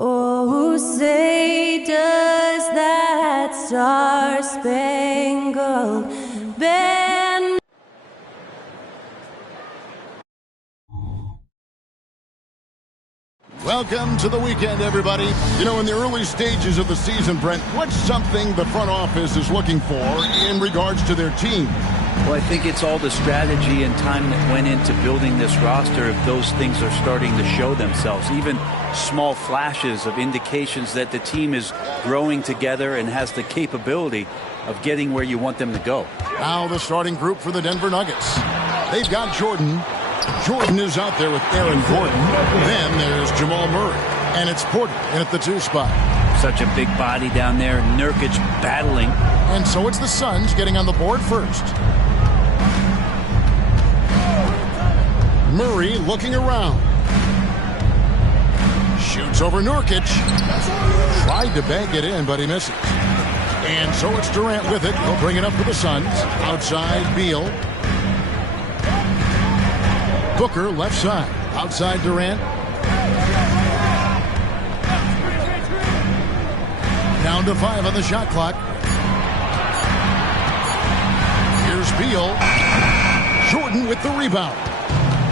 Oh, say does that star-spangled banner. Welcome to the weekend, everybody. You know, in the early stages of the season, Brent, what's something the front office is looking for in regards to their team? Well, I think it's all the strategy and time that went into building this roster. If those things are starting to show themselves, even small flashes of indications that the team is growing together and has the capability of getting where you want them to go. Now the starting group for the Denver Nuggets. They've got Jordan. Jordan is out there with Aaron Gordon. Then there's Jamal Murray. And it's Porter in at the 2 spot. Such a big body down there. Nurkic battling. And so it's the Suns getting on the board first. Murray looking around. Shoots over Nurkic. Tried to bank it in, but he misses. And so it's Durant with it. He'll bring it up for the Suns. Outside Beal. Booker left side. Outside Durant. Down to 5 on the shot clock. Here's Beal. Jordan with the rebound.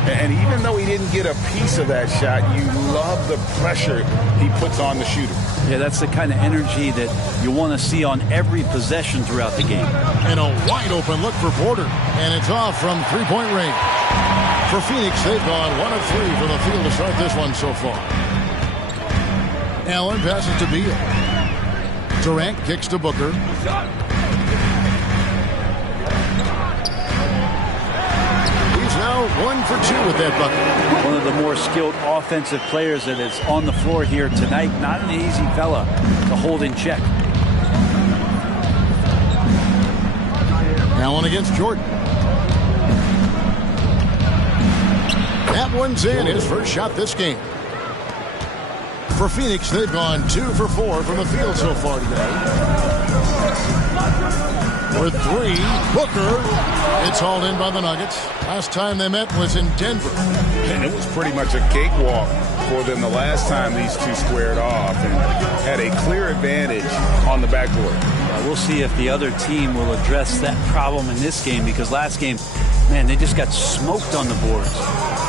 And even though he didn't get a piece of that shot, you love the pressure he puts on the shooter. Yeah, that's the kind of energy that you want to see on every possession throughout the game. And a wide open look for Porter. And it's off from three-point range. For Phoenix, they've gone 1 of 3 from the field to start this one so far. Allen passes to Beal. Durant kicks to Booker. Now 1 for 2 with that bucket. One of the more skilled offensive players that is on the floor here tonight. Not an easy fella to hold in check. Allen against Jordan. That one's in. His first shot this game. For Phoenix, they've gone 2 for 4 from the field so far today. For 3, Booker. It's hauled in by the Nuggets. Last time they met was in Denver. And it was pretty much a cakewalk for them the last time these two squared off and had a clear advantage on the backboard. We'll see if the other team will address that problem in this game, because last game, man, they just got smoked on the boards.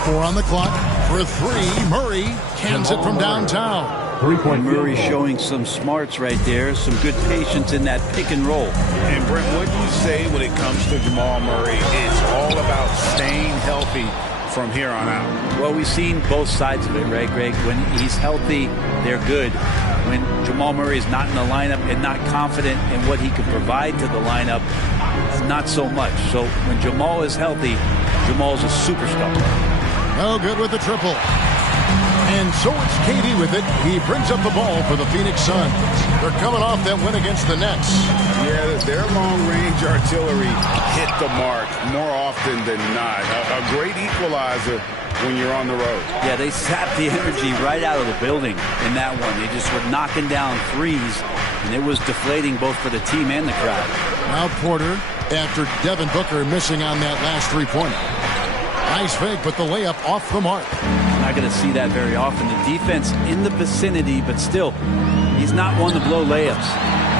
4 on the clock. For 3, Murray cans it from downtown. Murray showing some smarts right there, some good patience in that pick and roll. And Brent, what do you say when it comes to Jamal Murray? It's all about staying healthy from here on out. Well, we've seen both sides of it, right, Greg? When he's healthy, they're good. When Jamal Murray is not in the lineup and not confident in what he can provide to the lineup, not so much. So when Jamal is healthy, Jamal's a superstar. No good with the triple. And so it's KD with it. He brings up the ball for the Phoenix Suns. They're coming off that win against the Nets. Yeah, their long-range artillery hit the mark more often than not. A great equalizer when you're on the road. Yeah, they sapped the energy right out of the building in that one. They just were knocking down threes, and it was deflating both for the team and the crowd. Now Porter, after Devin Booker missing on that last three-pointer. Nice fake, but the layup off the mark. Not going to see that very often. The defense in the vicinity, but still, he's not one to blow layups.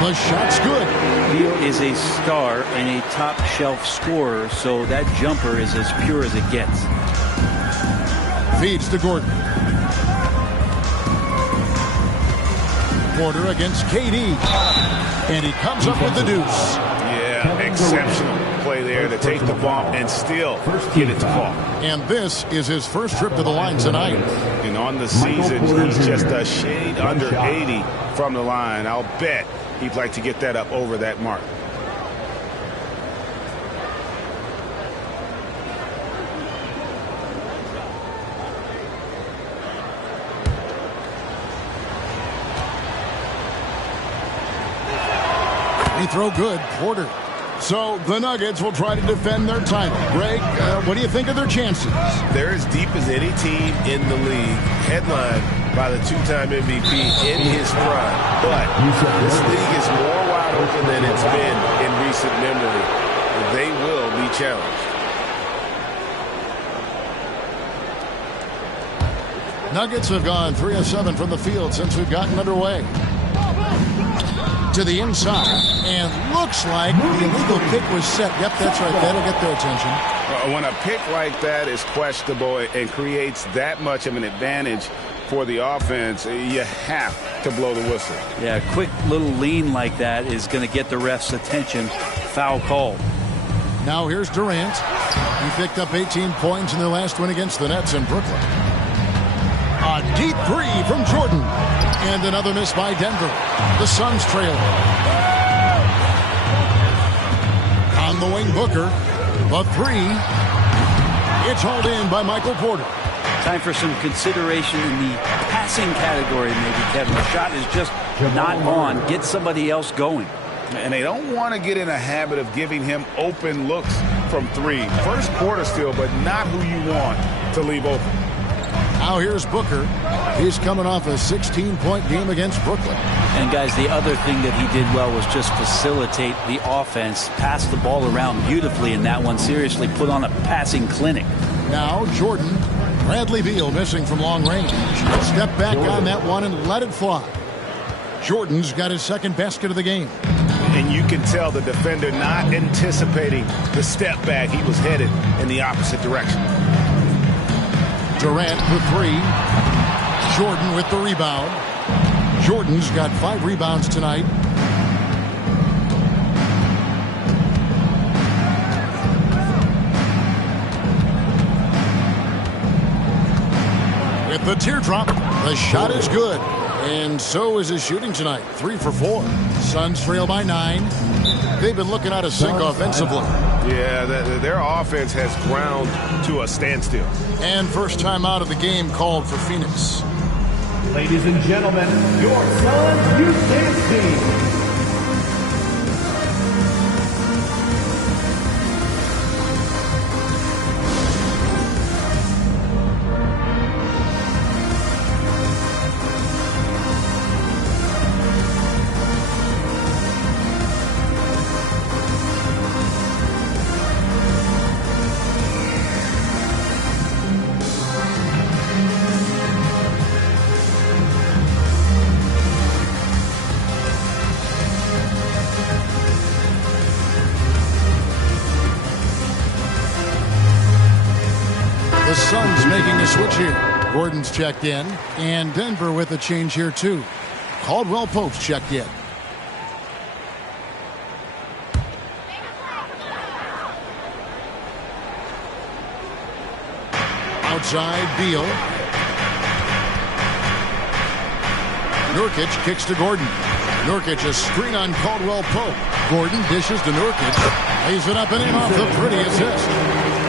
The shot's good. Beal is a star and a top-shelf scorer, so that jumper is as pure as it gets. Feeds to Gordon. Porter against KD. And he comes up with the deuce. Yeah, exceptional play there to take the bump and still get it to fall. And this is his first trip to the line tonight. And on the season, he's just a shade under 80 from the line. I'll bet he'd like to get that up over that mark. Free throw good. Porter So the Nuggets will try to defend their title. Greg, what do you think of their chances? They're as deep as any team in the league, headlined by the two-time MVP in his prime. But this league is more wide open than it's been in recent memory. They will be challenged. Nuggets have gone 3 of 7 from the field since we've gotten underway. To the inside, and looks like the illegal kick was set. Yep, that's right. That'll get their attention. When a pick like that is questionable and creates that much of an advantage for the offense, you have to blow the whistle. Yeah, a quick little lean like that is going to get the ref's attention. Foul call. Now here's Durant. He picked up 18 points in their last win against the Nets in Brooklyn. A deep three from Jordan. And another miss by Denver. The Suns trail. On the wing, Booker. The three. It's hauled in by Michael Porter. Time for some consideration in the passing category, maybe, Kevin. The shot is just not on. Get somebody else going. And they don't want to get in a habit of giving him open looks from three. First quarter still, but not who you want to leave open. Now here's Booker. He's coming off a 16-point game against Brooklyn. And, guys, the other thing that he did well was just facilitate the offense, pass the ball around beautifully in that one, seriously put on a passing clinic. Now Jordan. Bradley Beal missing from long range. Step back on that one and let it fly. Jordan's got his second basket of the game. And you can tell the defender not anticipating the step back. He was headed in the opposite direction. Durant for three. Jordan with the rebound. Jordan's got 5 rebounds tonight. With the teardrop, the shot is good. And so is his shooting tonight. 3 for 4. Suns trail by 9. They've been looking out of sync offensively. Yeah, their offense has ground to a standstill. And first time out of the game called for Phoenix. Ladies and gentlemen, your Suns youth team. The Suns making a switch here. Gordon's checked in, and Denver with a change here too. Caldwell Pope's checked in. Outside, Beal. Nurkic kicks to Gordon. Nurkic a screen on Caldwell Pope. Gordon dishes to Nurkic. Lays it up and in off the pretty assist.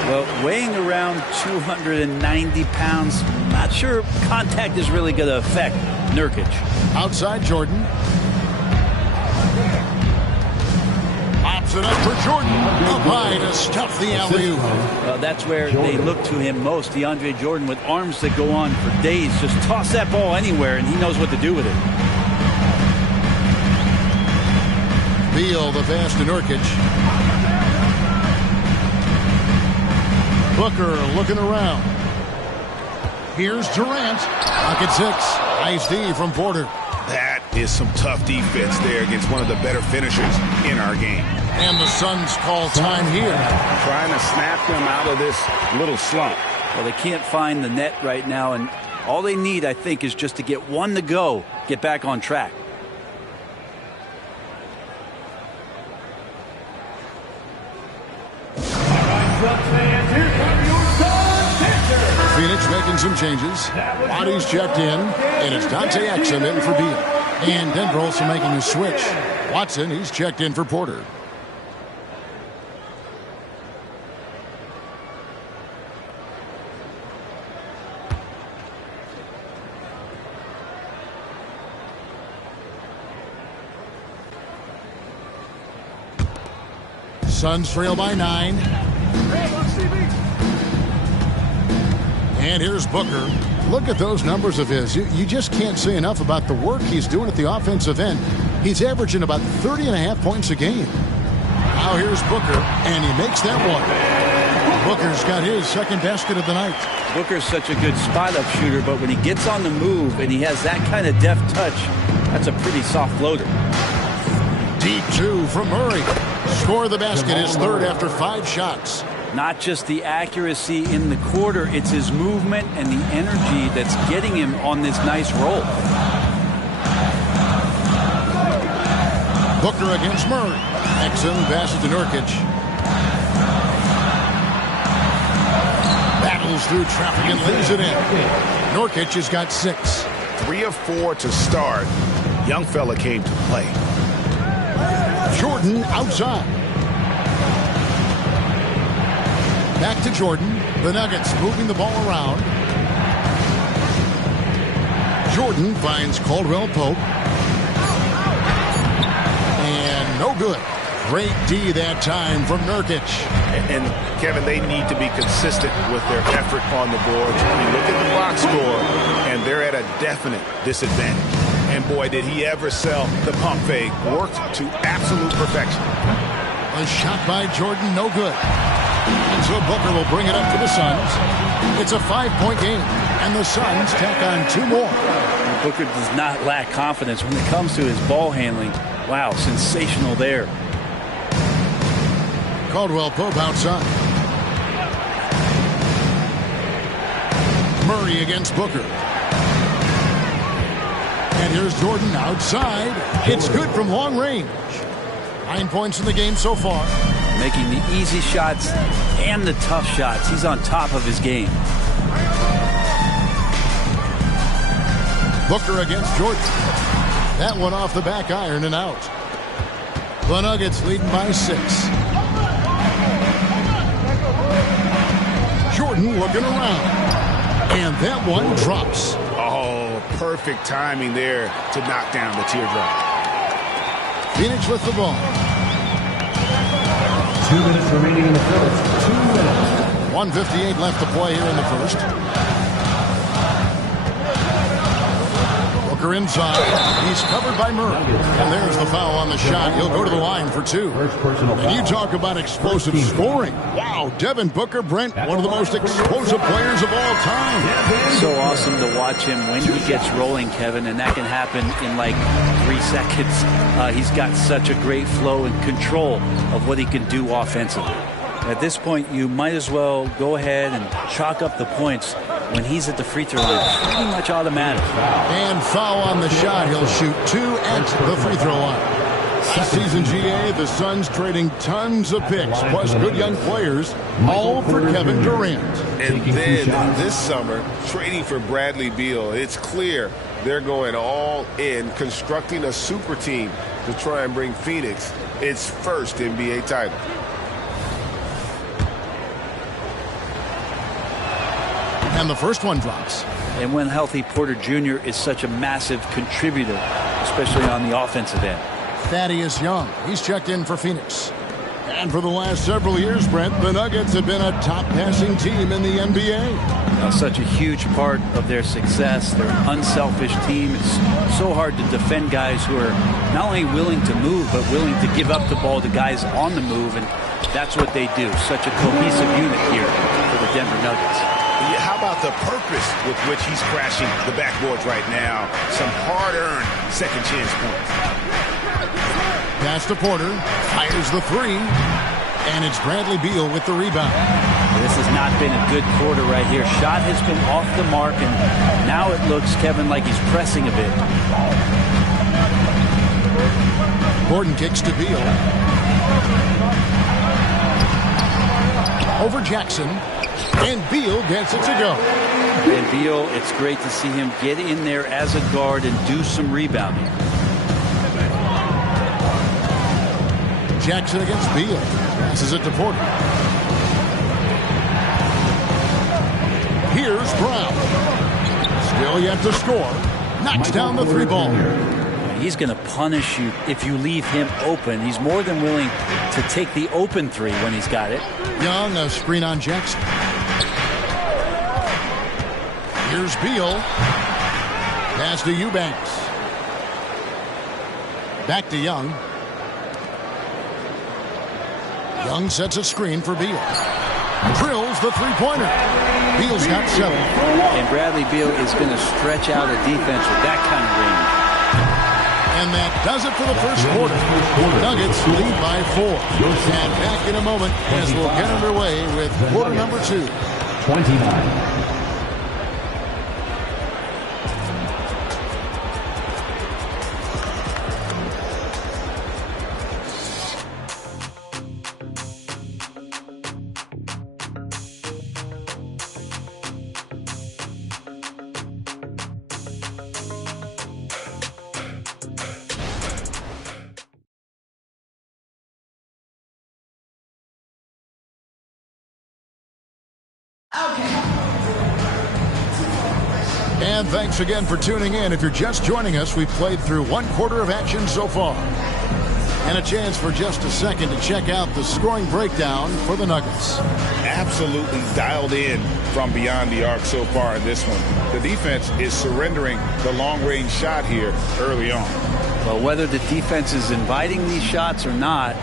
Well, weighing around 290 pounds, not sure contact is really going to affect Nurkic. Outside Jordan. Pops it up for Jordan. Up high to stuff the alley-oop. That's where they look to him most. DeAndre Jordan with arms that go on for days. Just toss that ball anywhere, and he knows what to do with it. Beal, the pass to Nurkic. Booker looking around. Here's Durant. Pocket 6. Nice D from Porter. That is some tough defense there against one of the better finishers in our game. And the Suns call time here. Trying to snap them out of this little slump. Well, they can't find the net right now, and all they need, I think, is just to get one to go, get back on track. Phoenix making some changes. Bodies checked in, and it's Dante Exum in for Beal. And Denver also making a switch. Watson, he's checked in for Porter. Suns trail by 9. And here's Booker. Look at those numbers of his. You just can't say enough about the work he's doing at the offensive end. He's averaging about 30.5 points a game. Now here's Booker, and he makes that one. Booker's got his second basket of the night. Booker's such a good spot-up shooter, but when he gets on the move and he has that kind of deft touch, that's a pretty soft floater. Deep 2 from Murray. Score the basket, his third after 5 shots. Not just the accuracy in the quarter, it's his movement and the energy that's getting him on this nice roll. Booker against Murray. Excellent pass to Nurkic. Battles through traffic and lays it in. Nurkic has got 6. 3 of 4 to start. Young fella came to play. Jordan outside. Back to Jordan. The Nuggets moving the ball around. Jordan finds Caldwell Pope. And no good. Great D that time from Nurkic. And Kevin, they need to be consistent with their effort on the boards. You look at the box score, and they're at a definite disadvantage. And boy, did he ever sell the pump fake. Worked to absolute perfection. A shot by Jordan, no good. And so Booker will bring it up for the Suns. It's a 5-point game, and the Suns tack on 2 more. Booker does not lack confidence when it comes to his ball handling. Wow, sensational there. Caldwell Pope outside. Murray against Booker. And here's Jordan outside. It's good from long range. 9 points in the game so far. Making the easy shots and the tough shots. He's on top of his game. Booker against Jordan. That one off the back iron and out. The Nuggets leading by 6. Jordan looking around. And that one drops. Oh, perfect timing there to knock down the teardrop. Phoenix with the ball. 2 minutes remaining in the first. 2 minutes. 1:58 left to play here in the first. Booker inside. He's covered by Murray. And there's the foul on the shot. He'll go to the line for 2. And you talk about explosive scoring. Wow, Devin Booker, Brent, one of the most explosive players of all time. So awesome to watch him when he gets rolling, Kevin, and that can happen in like 3 seconds. He's got such a great flow and control of what he can do offensively. At this point, you might as well go ahead and chalk up the points when he's at the free throw line. Pretty much automatic. And foul on the shot. He'll shoot 2 at the free throw line. Last season, GA, the Suns trading tons of picks, plus good young players, all for Kevin Durant. And then this summer, trading for Bradley Beal. It's clear they're going all in, constructing a super team to try and bring Phoenix its first NBA title. And the first one drops. And when healthy, Porter Jr. is such a massive contributor, especially on the offensive end. Thaddeus Young, he's checked in for Phoenix. And for the last several years, Brent, the Nuggets have been a top passing team in the NBA. Such a huge part of their success. They're an unselfish team. It's so hard to defend guys who are not only willing to move, but willing to give up the ball to guys on the move. And that's what they do. Such a cohesive unit here for the Denver Nuggets. How about the purpose with which he's crashing the backboards right now? Some hard-earned second chance points. Pass to Porter, fires the 3, and it's Bradley Beal with the rebound. This has not been a good quarter right here. Shot has been off the mark, and now it looks, Kevin, like he's pressing a bit. Gordon kicks to Beal. Over Jackson, and Beal gets it to go. And Beal, it's great to see him get in there as a guard and do some rebounding. Jackson against Beal. Passes it to Porter. Here's Brown. Still yet to score. Knocks down the 3 ball. He's going to punish you if you leave him open. He's more than willing to take the open three when he's got it. Young, a screen on Jackson. Here's Beal. Pass to Eubanks. Back to Young. Young sets a screen for Beal. Drills the three-pointer. Beal's got 7. And Bradley Beal is going to stretch out a defense with that kind of range. And that does it for the first quarter. Nuggets lead by 4. And back in a moment as we'll get underway with quarter number 2. 29. And thanks again for tuning in. If you're just joining us, we've played through 1 quarter of action so far. And a chance for just a second to check out the scoring breakdown for the Nuggets. Absolutely dialed in from beyond the arc so far in this one. The defense is surrendering the long-range shot here early on. Well, whether the defense is inviting these shots or not,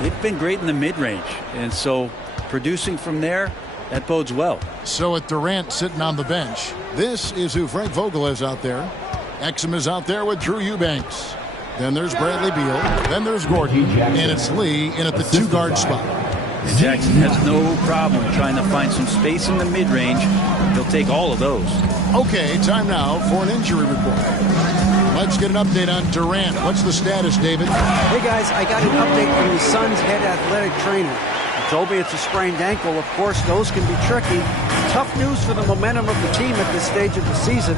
they've been great in the mid-range. And so producing from there, that bodes well. So with Durant sitting on the bench, this is who Frank Vogel is out there. Exum is out there with Drew Eubanks. Then there's Bradley Beal. Then there's Gordon. And it's Lee in at the 2-guard spot. Jackson has no problem trying to find some space in the mid-range. He'll take all of those. Okay, time now for an injury report. Let's get an update on Durant. What's the status, David? Hey, guys, I got an update from the Suns' head athletic trainer. He told me it's a sprained ankle. Of course, those can be tricky. Tough news for the momentum of the team at this stage of the season.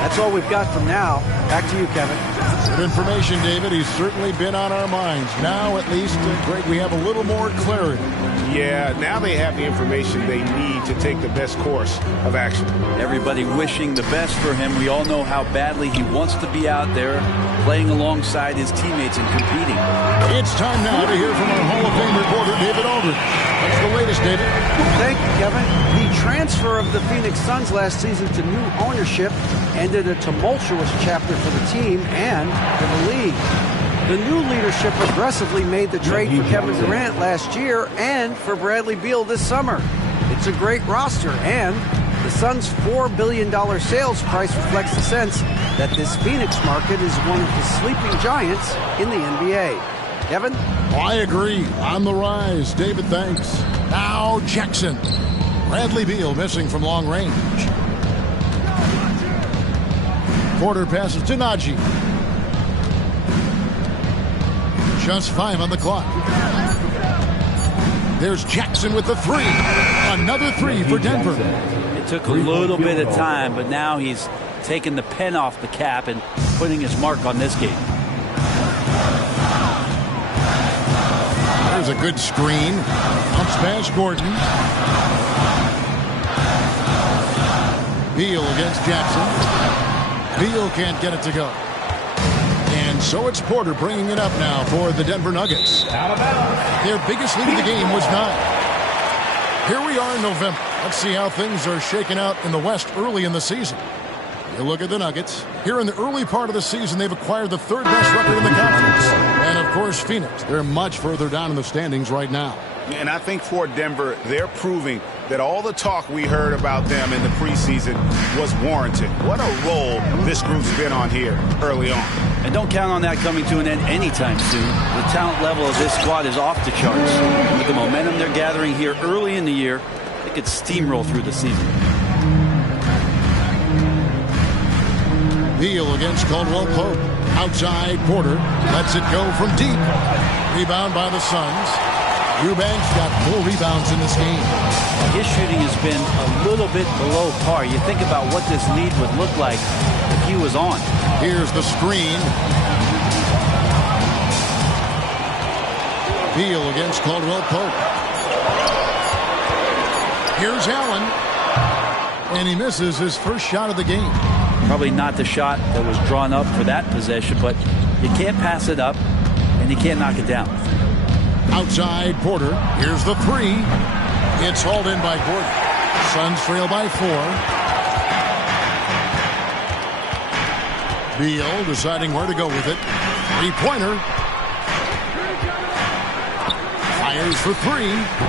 That's all we've got from now. Back to you, Kevin. Good information, David. He's certainly been on our minds. Now, at least, Greg, we have a little more clarity. Yeah, now they have the information they need to take the best course of action. Everybody wishing the best for him. We all know how badly he wants to be out there playing alongside his teammates and competing. It's time now to hear from our Hall of Fame reporter, David Aldridge. What's the latest, David? Thank you, Kevin. The transfer of the Phoenix Suns last season to new ownership ended a tumultuous chapter for the team and for the league. The new leadership aggressively made the trade for Kevin Durant last year and for Bradley Beal this summer. It's a great roster, and the Suns' $4 billion sales price reflects the sense that this Phoenix market is one of the sleeping giants in the NBA. Kevin? I agree. On the rise. David, thanks. Now Jackson. Bradley Beal missing from long range. Porter passes to Najee. Just 5 on the clock. There's Jackson with the 3. Another 3 for Denver. It took a little bit of time, but now he's taking the pen off the cap and putting his mark on this game. There's a good screen. Bounce pass Gordon. Beal against Jackson. Beal can't get it to go. And so it's Porter bringing it up now for the Denver Nuggets. Their biggest lead of the game was 9. Here we are in November. Let's see how things are shaking out in the West early in the season. You look at the Nuggets. Here in the early part of the season, they've acquired the 3rd best record in the conference. And, of course, Phoenix. They're much further down in the standings right now. And I think for Denver, they're proving that all the talk we heard about them in the preseason was warranted. What a role this group's been on here early on. And don't count on that coming to an end anytime soon. The talent level of this squad is off the charts. With the momentum they're gathering here early in the year, they could steamroll through the season. Beal against Caldwell Pope. Outside, Porter lets it go from deep. Rebound by the Suns. Eubanks got 4 rebounds in this game. His shooting has been a little bit below par. You think about what this lead would look like if he was on. Here's the screen. Beal against Caldwell Pope. Here's Allen. And he misses his first shot of the game. Probably not the shot that was drawn up for that possession, but you can't pass it up, and you can't knock it down. Outside Porter. Here's the three. It's hauled in by Gordon. Suns trail by 4. Beal deciding where to go with it. Three-pointer. Fires for 3,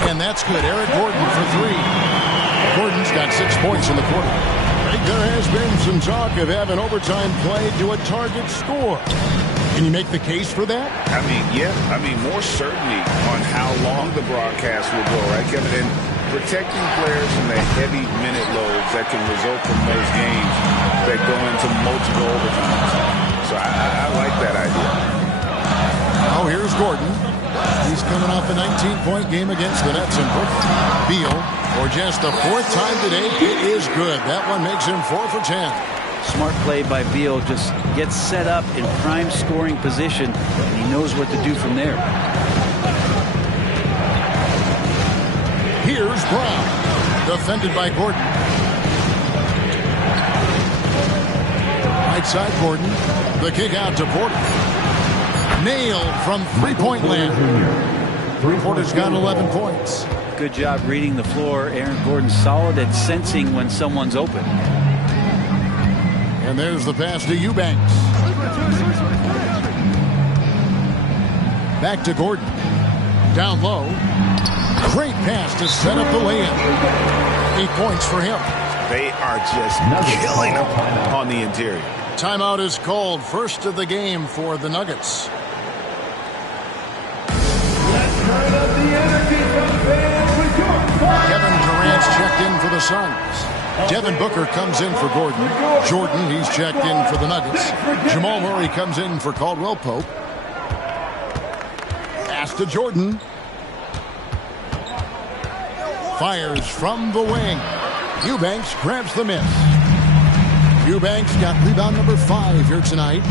and that's good. Eric Gordon for 3. Gordon's got 6 points in the quarter. There has been some talk of having overtime play to a target score. Can you make the case for that? I mean, yeah. I mean, more certainty on how long the broadcast will go, right, Kevin? And protecting players from the heavy minute loads that can result from those games that go into multiple overtimes. So I like that idea. Oh, here's Gordon. He's coming off a 19-point game against the Nets in Brooklyn. Beal, for just the 4th time today, it is good. That one makes him 4 for 10. Smart play by Beal. Just gets set up in prime scoring position, and he knows what to do from there. Here's Brown. Defended by Gordon. Right side Gordon. The kick out to Porter. Nailed from three-point land. Porter's got 11 points. Good job reading the floor. Aaron Gordon's solid at sensing when someone's open. And there's the pass to Eubanks. Back to Gordon. Down low. Great pass to set up the lay-in. 8 points for him. They are just killing him on the interior. Timeout is called. First of the game for the Nuggets. Kevin Durant's checked in for the Suns. Devin Booker comes in for Gordon. Jordan, he's checked in for the Nuggets. Jamal Murray comes in for Caldwell Pope. Pass to Jordan. Fires from the wing. Eubanks grabs the miss. Eubanks got rebound number 5 here tonight.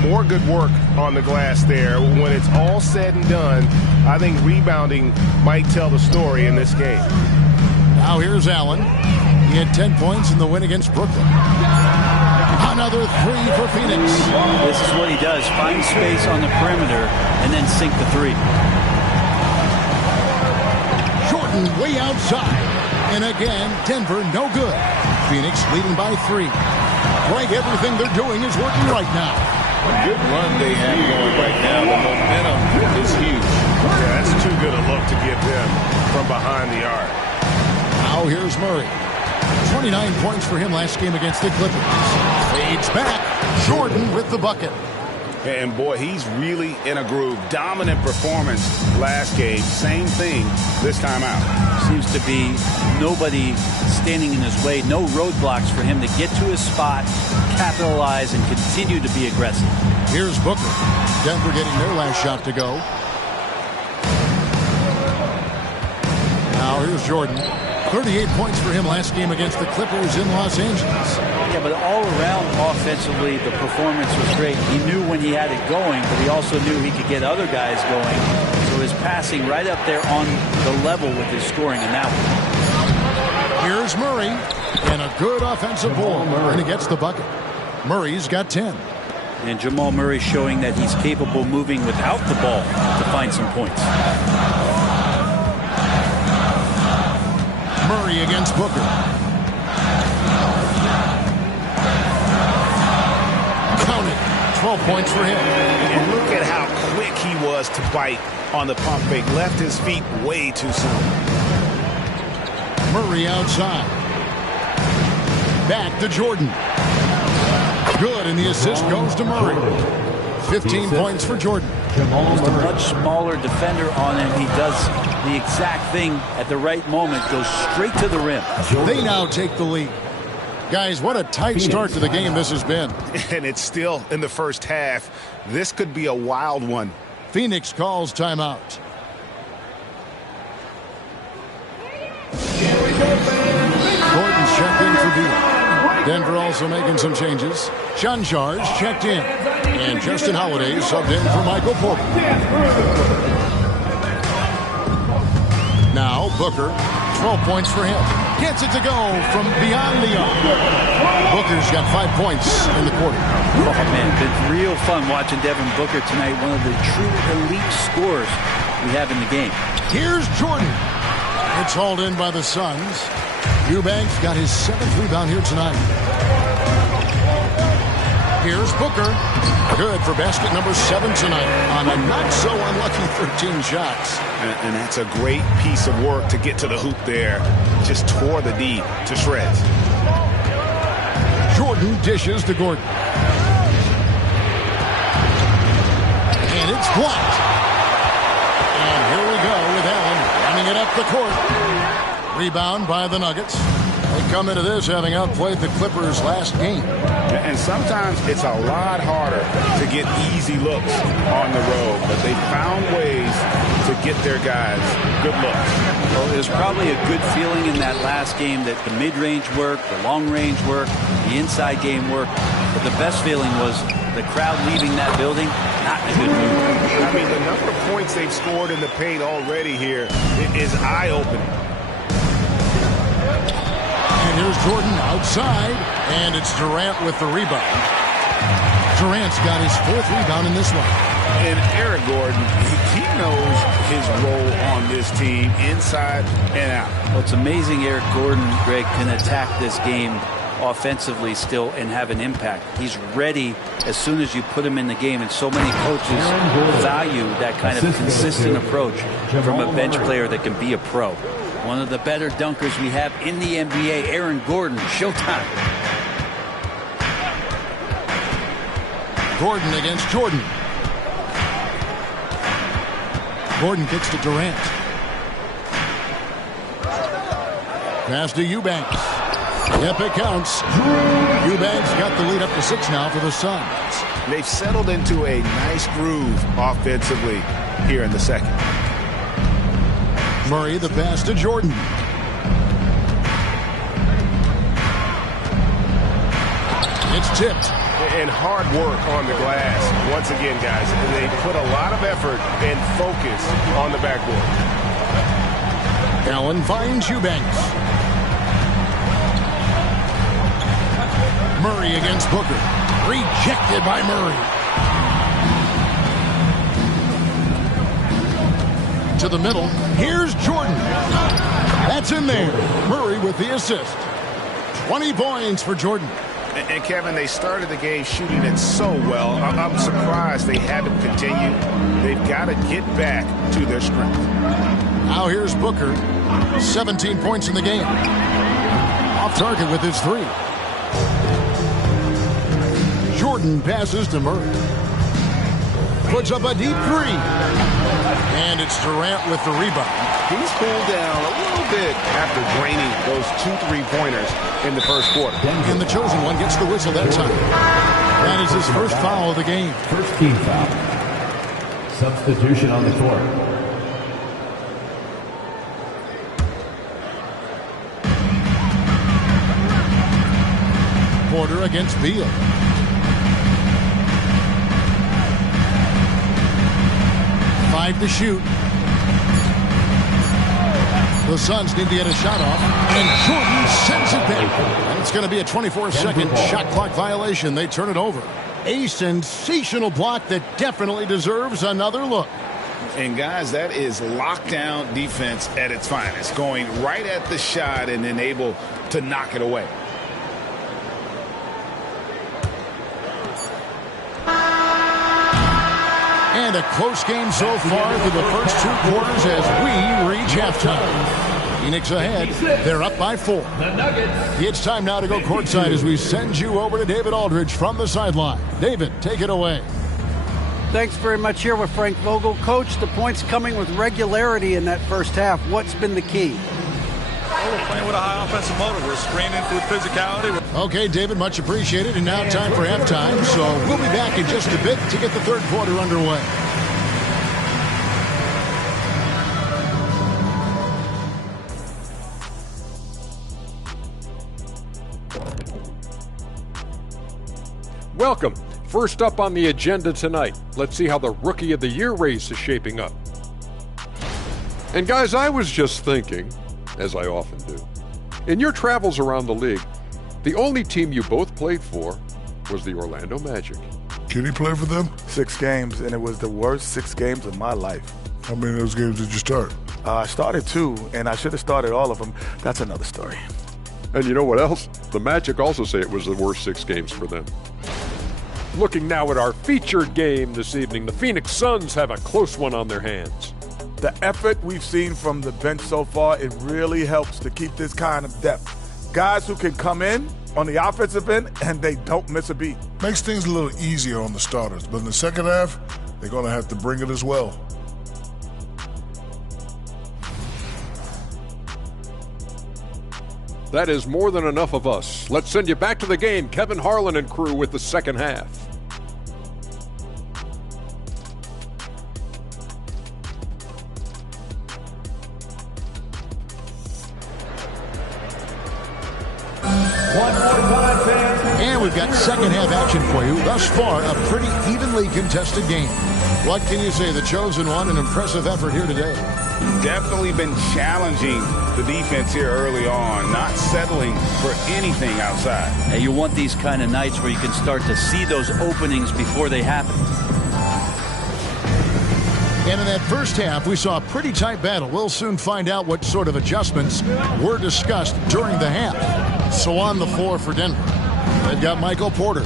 More good work on the glass there. When it's all said and done, I think rebounding might tell the story in this game. Now here's Allen. He had 10 points in the win against Brooklyn. Another 3 for Phoenix. This is what he does. Find space on the perimeter and then sink the 3. Jordan way outside. And again, Denver no good. Phoenix leading by 3. Greg, everything they're doing is working right now. A good run they have going right now. The momentum is huge. Yeah, that's too good a look to give them from behind the arc. Now here's Murray. 29 points for him last game against the Clippers. Fades back. Jordan with the bucket. And boy, he's really in a groove. Dominant performance last game. Same thing this time out. Seems to be nobody standing in his way. No roadblocks for him to get to his spot, capitalize, and continue to be aggressive. Here's Booker. Denver getting their last shot to go. Now here's Jordan. 38 points for him last game against the Clippers in Los Angeles. Yeah, but all around offensively, the performance was great. He knew when he had it going, but he also knew he could get other guys going. So his passing right up there on the level with his scoring in that one. Here's Murray. And a good offensive ball. And he gets the bucket. Murray's got 10. And Jamal Murray showing that he's capable moving without the ball to find some points. Murray against Booker. Count it. 12 points for him. And look at how quick he was to bite on the pump fake. Left his feet way too soon. Murray outside. Back to Jordan. Good, and the assist goes to Murray. 15 points for Jordan. Just a much smaller defender on him. He does the exact thing at the right moment. Goes straight to the rim. They now take the lead. Guys, what a tight start to the game this has been. And it's still in the first half. This could be a wild one. Phoenix calls timeout. Gordon's checked in for Beal. Denver also making some changes. Shanjar's checked in. And Justin Holiday subbed in for Michael Porter. Now Booker, 12 points for him. Gets it to go from beyond the arc. Booker's got 5 points in the quarter. Oh, man, it's been real fun watching Devin Booker tonight. One of the true elite scorers we have in the game. Here's Jordan. It's hauled in by the Suns. Eubanks got his 7th rebound here tonight. Here's Booker. Good for basket number 7 tonight on a not-so-unlucky 13 shots. And that's a great piece of work to get to the hoop there. Just tore the D to shreds. Jordan dishes to Gordon. And it's blocked. And here we go with Allen running it up the court. Rebound by the Nuggets. They come into this having outplayed the Clippers last game. And sometimes it's a lot harder to get easy looks on the road, but they found ways to get their guys good looks. Well, there's probably a good feeling in that last game that the mid-range worked, the long-range worked, the inside game worked. But the best feeling was the crowd leaving that building, not in a good mood. I mean, the number of points they've scored in the paint already here is eye-opening. And here's Jordan outside, and it's Durant with the rebound. Durant's got his 4th rebound in this one. And Eric Gordon, he knows his role on this team inside and out. Well, it's amazing Eric Gordon, Greg, can attack this game offensively still and have an impact. He's ready as soon as you put him in the game, and so many coaches value that kind of consistent approach from a bench player that can be a pro. One of the better dunkers we have in the NBA, Aaron Gordon. Showtime. Gordon against Jordan. Gordon kicks to Durant. Pass to Eubanks. Yep, it counts. Eubanks got the lead up to 6 now for the Suns. They've settled into a nice groove offensively here in the second. Murray the pass to Jordan. It's tipped. And hard work on the glass. Once again, guys, they put a lot of effort and focus on the backboard. Allen finds Eubanks. Murray against Booker. Rejected by Murray. To the middle. Here's Jordan. That's in there. Murray with the assist. 20 points for Jordan. And Kevin, they started the game shooting it so well. I'm surprised they haven't continued. They've got to get back to their strength. Now here's Booker. 17 points in the game. Off target with his 3. Jordan passes to Murray. Puts up a deep 3. And it's Durant with the rebound. He's cooled down a little bit after draining those 2 3-pointers in the first quarter. And the chosen one gets the whistle that time. That is his first foul of the game. First team foul. Substitution on the court. Porter against Beal. Five to shoot. The Suns need to get a shot off, and Jordan sends it back. And it's going to be a 24-second shot clock violation. They turn it over. A sensational block that definitely deserves another look. And guys, that is lockdown defense at its finest, going right at the shot and then able to knock it away. And a close game so far through the first 2 quarters as we reach halftime. Phoenix ahead. They're up by 4. It's time now to go courtside as we send you over to David Aldridge from the sideline. David, take it away. Thanks very much. Here with Frank Vogel. Coach, the points coming with regularity in that first half. What's been the key? Well, we're playing with a high offensive motive. We're screening with physicality. Okay, David, much appreciated. And now time for halftime. So we'll be back in just a bit to get the third quarter underway. Welcome. First up on the agenda tonight, let's see how the Rookie of the Year race is shaping up. And guys, I was just thinking, as I often do, in your travels around the league, The only team you both played for was the Orlando Magic. Did he play for them? 6 games, and it was the worst 6 games of my life. How many of those games did you start? I started 2, and I should have started all of them. That's another story. And you know what else? The Magic also say it was the worst 6 games for them. Looking now at our featured game this evening, the Phoenix Suns have a close one on their hands. The effort we've seen from the bench so far, it really helps to keep this kind of depth. Guys who can come in on the offensive end and they don't miss a beat. Makes things a little easier on the starters, but in the second half, they're going to have to bring it as well. That is more than enough of us. Let's send you back to the game. Kevin Harlan and crew with the second half. And we've got second half action for you. Thus far, a pretty evenly contested game. What can you say? The chosen one, an impressive effort here today. Definitely been challenging the defense here early on, not settling for anything outside. Hey, you want these kind of nights where you can start to see those openings before they happen. And in that first half, we saw a pretty tight battle. We'll soon find out what sort of adjustments were discussed during the half. So on the floor for Denver, they've got Michael Porter.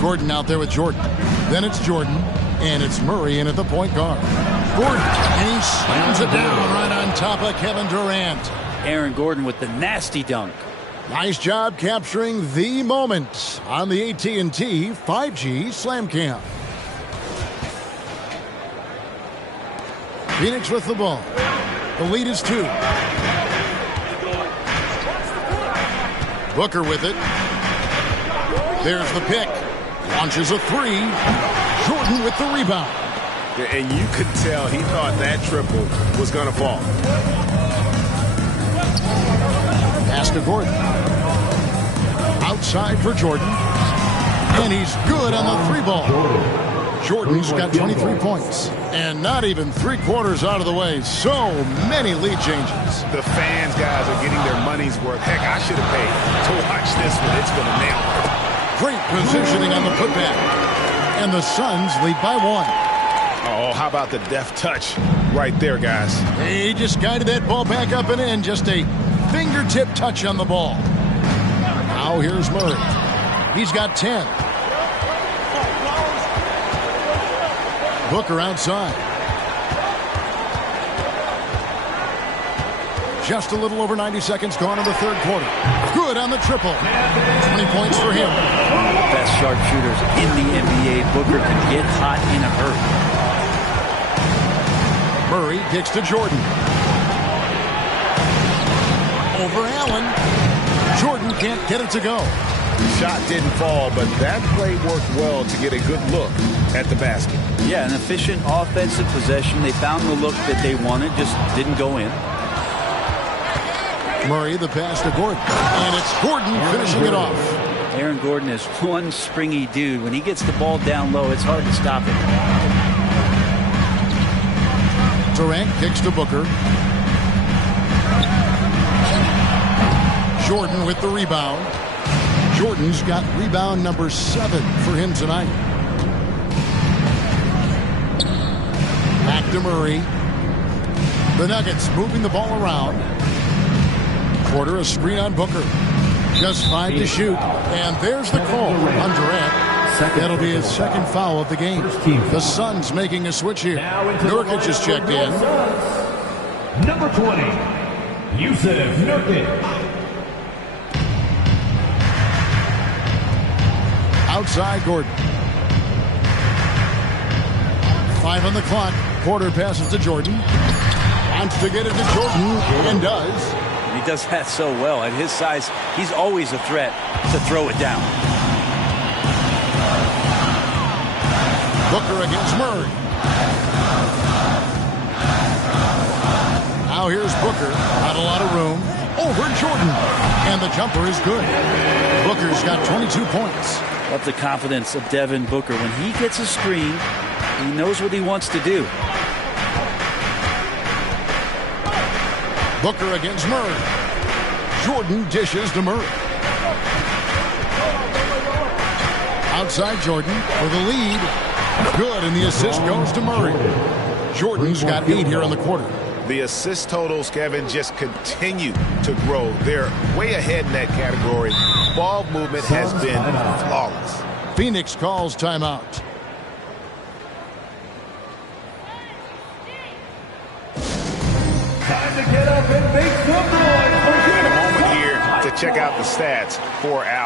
Gordon out there with Jordan. Then it's Jordan, and it's Murray in at the point guard. Gordon, and he slams it down right on top of Kevin Durant. Aaron Gordon with the nasty dunk. Nice job capturing the moment on the AT&T 5G Slam Cam. Phoenix with the ball. The lead is 2. Booker with it. There's the pick. Launches a 3. Jordan with the rebound. And you could tell he thought that triple was going to fall. Pass to Gordon. Outside for Jordan. And he's good on the 3 ball. Jordan's got 23 points. And not even 3/4 out of the way. So many lead changes. The fans, guys, are getting their money's worth. Heck, I should have paid to watch this one. It's going to nail it. Great positioning on the putback. And the Suns lead by 1. Oh, how about the deft touch right there, guys? He just guided that ball back up and in. Just a fingertip touch on the ball. Now here's Murray. He's got 10. Booker outside. Just a little over 90 seconds gone in the third quarter. Good on the triple. 20 points for him. One of the best sharpshooters in the NBA. Booker can get hot in a hurry. Murray kicks to Jordan. Over Allen. Jordan can't get it to go. The shot didn't fall, but that play worked well to get a good look at the basket. Yeah, an efficient offensive possession. They found the look that they wanted, just didn't go in. Murray, the pass to Gordon. And it's Gordon finishing it off. Aaron Gordon is one springy dude. When he gets the ball down low, it's hard to stop him. Durant kicks to Booker. Jordan with the rebound. Jordan's got rebound number 7 for him tonight. Back to Murray. The Nuggets moving the ball around. Porter a screen on Booker. Just 5 to shoot. And there's the call on Durant. That'll be his second foul of the game. The Suns making a switch here. Nurkic is checked in. Number 20, Yusuf Nurkic. Outside Gordon. 5 on the clock. Porter passes to Jordan. Wants to get it to Jordan, and does. He does that so well. At his size, he's always a threat to throw it down. Booker against Murray. Now here's Booker. Not a lot of room. Over Jordan. And the jumper is good. Booker's got 22 points. Love the confidence of Devin Booker. When he gets a screen, he knows what he wants to do. Booker against Murray. Jordan dishes to Murray. Outside Jordan for the lead. Good, and the assist goes to Murray. Jordan's got 8 here in the quarter. The assist totals, Kevin, just continue to grow. They're way ahead in that category. Ball movement has been flawless. Phoenix calls timeout. Time to get up and make some noise. And a moment here to check out the stats for Allen.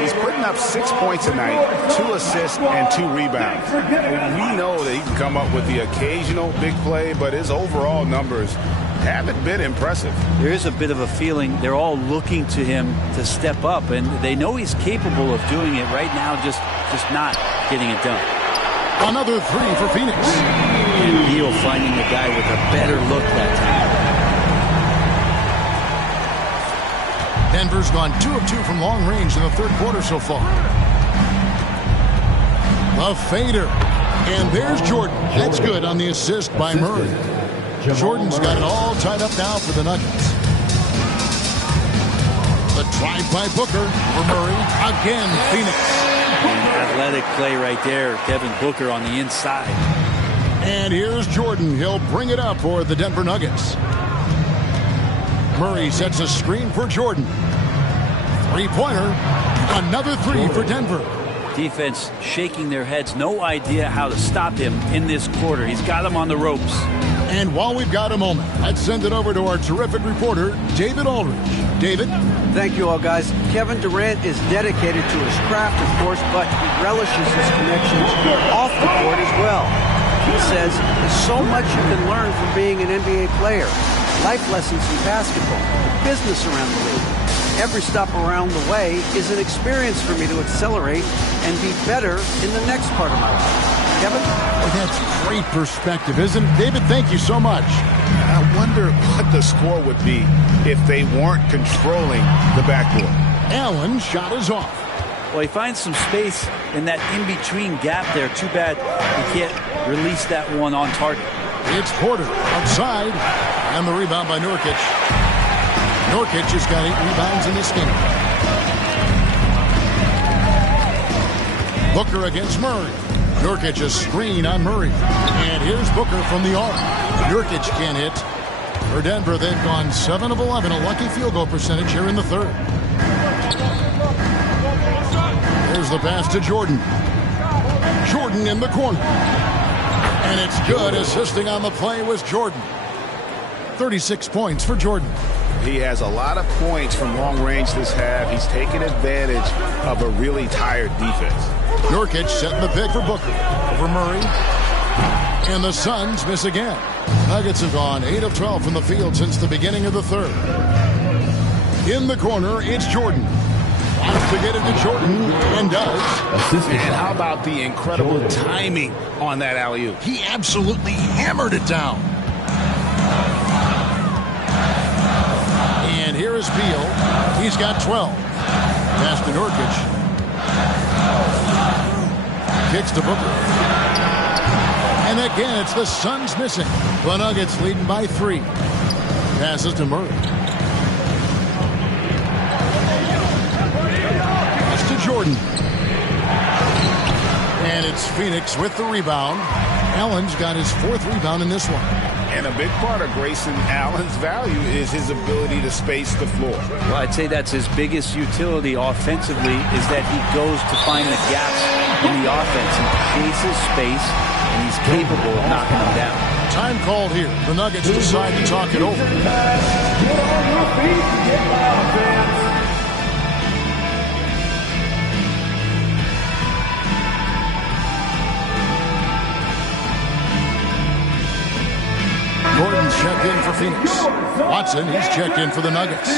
He's putting up 6 points a night, 2 assists, and 2 rebounds. We know that he can come up with the occasional big play, but his overall numbers haven't been impressive. There is a bit of a feeling they're all looking to him to step up, and they know he's capable of doing it right now, just not getting it done. Another 3 for Phoenix. And Beal finding the guy with a better look that time. Denver's gone 2 of 2 from long range in the third quarter so far. The fader. And there's Jordan. That's good on the assist by Murray. Jordan's got it all tied up now for the Nuggets. The drive by Booker for Murray. Again, Phoenix. Athletic play right there. Devin Booker on the inside. And here's Jordan. He'll bring it up for the Denver Nuggets. Murray sets a screen for Jordan. Three-pointer. Another 3 for Denver. Defense shaking their heads. No idea how to stop him in this quarter. He's got him on the ropes. And while we've got a moment, let's send it over to our terrific reporter, David Aldridge. David? Thank you all, guys. Kevin Durant is dedicated to his craft, of course, but he relishes his connections off the court as well. He says there's so much you can learn from being an NBA player. Life lessons in basketball, the business around the league. Every stop around the way is an experience for me to accelerate and be better in the next part of my life. Kevin? Well, that's great perspective, isn't it? David, thank you so much. I wonder what the score would be if they weren't controlling the backboard. Allen's shot is off. Well, he finds some space in that in-between gap there. Too bad he can't release that one on target. It's Porter outside, and the rebound by Nurkic. Nurkic has got 8 rebounds in this game. Booker against Murray. Nurkic a screen on Murray. And here's Booker from the arc. Nurkic can't hit. For Denver, they've gone 7 of 11, a lucky field goal percentage here in the third. Here's the pass to Jordan. Jordan in the corner. And it's good. Assisting on the play was Jordan. 36 points for Jordan. He has a lot of points from long range this half. He's taken advantage of a really tired defense. Nurkic setting the pick for Booker. Over Murray. And the Suns miss again. Nuggets have gone 8 of 12 from the field since the beginning of the third. In the corner, it's Jordan. Wants to get it to Jordan, and does. And how about the incredible timing on that alley-oop? He absolutely hammered it down. And here is Beal. He's got 12. Pass to Nurkic. Kicks to Booker. And again, it's the Suns missing. The Nuggets leading by 3. Passes to Murray. Pass to Jordan. And it's Phoenix with the rebound. Allen's got his 4th rebound in this one. And a big part of Grayson Allen's value is his ability to space the floor. Well, I'd say that's his biggest utility offensively, is that he goes to find the gaps in the offense. He chases space, and he's capable of knocking them down. Time called here. The Nuggets decide to talk it over. Get on your feet and get loud, fans. Gordon's checked in for Phoenix. Watson, he's checked in for the Nuggets.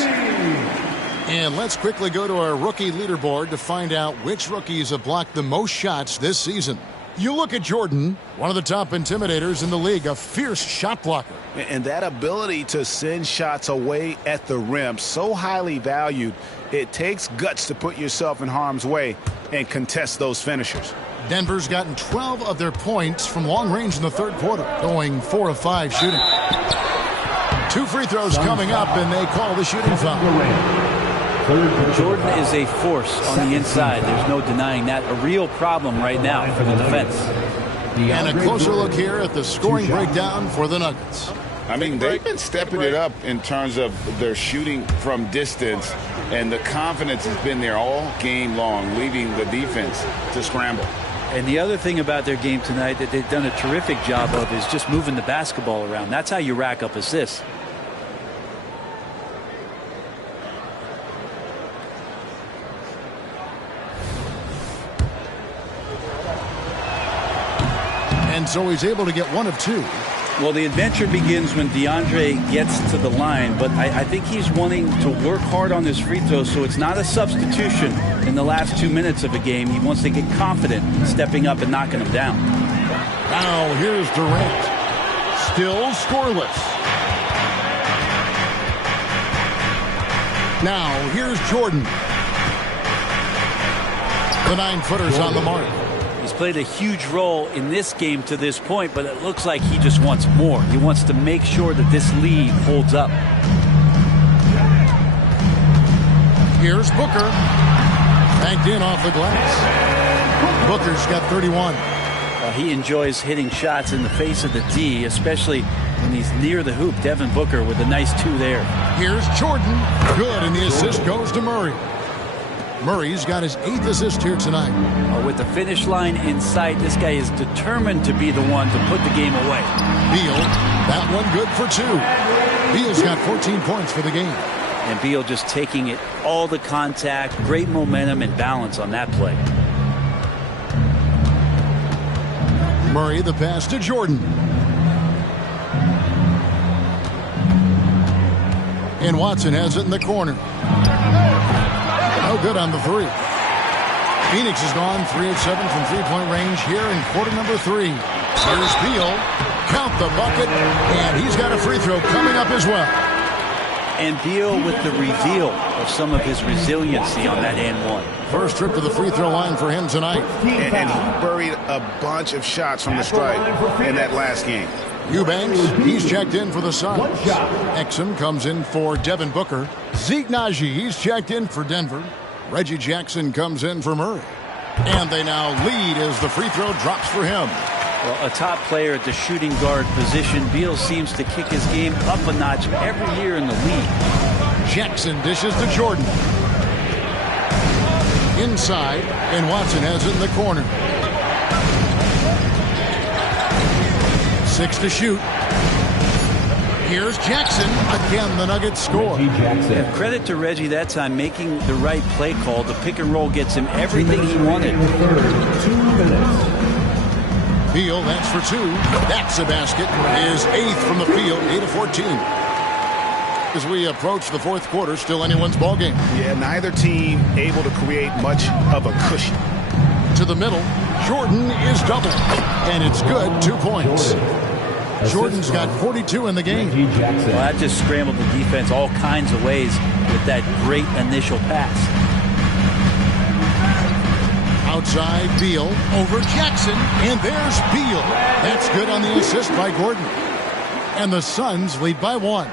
And let's quickly go to our rookie leaderboard to find out which rookies have blocked the most shots this season. You look at Jordan, one of the top intimidators in the league, a fierce shot blocker. And that ability to send shots away at the rim, so highly valued, it takes guts to put yourself in harm's way and contest those finishers. Denver's gotten 12 of their points from long range in the third quarter, going 4 of 5 shooting. 2 free throws coming up, and they call the shooting foul. Jordan is a force on the inside. There's no denying that. A real problem right now for the defense. And a closer look here at the scoring breakdown for the Nuggets. I mean, they've been stepping it up in terms of their shooting from distance, and the confidence has been there all game long, leaving the defense to scramble. And the other thing about their game tonight that they've done a terrific job of is just moving the basketball around. That's how you rack up assists. And so he's able to get one of two. Well, the adventure begins when DeAndre gets to the line, but I think he's wanting to work hard on this free throw, so it's not a substitution in the last 2 minutes of a game. He wants to get confident stepping up and knocking them down. Now here's Durant. Still scoreless. Now here's Jordan. The 9-footer's on the mark. He's played a huge role in this game to this point, but it looks like he just wants more. He wants to make sure that this lead holds up. Here's Booker. Banked in off the glass. Booker's got 31. He enjoys hitting shots in the face of the D, especially when he's near the hoop. Devin Booker with a nice 2 there. Here's Jordan. Good, and the assist goes to Murray. Murray's got his 8th assist here tonight. With the finish line in sight, this guy is determined to be the one to put the game away. Beal, that one good for 2. Beal's got 14 points for the game. And Beal just taking it, all the contact, great momentum and balance on that play. Murray, the pass to Jordan. And Watson has it in the corner. No good on the 3. Phoenix has gone 3 of 7 from three-point range here in quarter number 3. Here's Beal. Count the bucket. And he's got a free throw coming up as well. And Beal with the reveal of some of his resiliency on that and one. First trip to the free throw line for him tonight. And he buried a bunch of shots from the stripe in that last game. Eubanks, he's checked in for the Suns. Exum comes in for Devin Booker. Zeke Naji, he's checked in for Denver. Reggie Jackson comes in for Murray. And they now lead as the free throw drops for him. Well, a top player at the shooting guard position. Beal seems to kick his game up a notch every year in the league. Jackson dishes to Jordan. Inside, and Watson has it in the corner. 6 to shoot. Here's Jackson. Again, the Nuggets score. Yeah, credit to Reggie that time making the right play call. The pick and roll gets him everything he wanted. 2 minutes. Beal, that's for 2. That's a basket. His 8th from the field, 8 of 14. As we approach the fourth quarter, still anyone's ball game. Yeah, neither team able to create much of a cushion. To the middle, Jordan is doubled, and it's good, 2 points. Jordan's got 42 in the game. Well, that just scrambled the defense all kinds of ways with that great initial pass. Outside, Beal over Jackson, and there's Beal. That's good on the assist by Gordon. And the Suns lead by 1.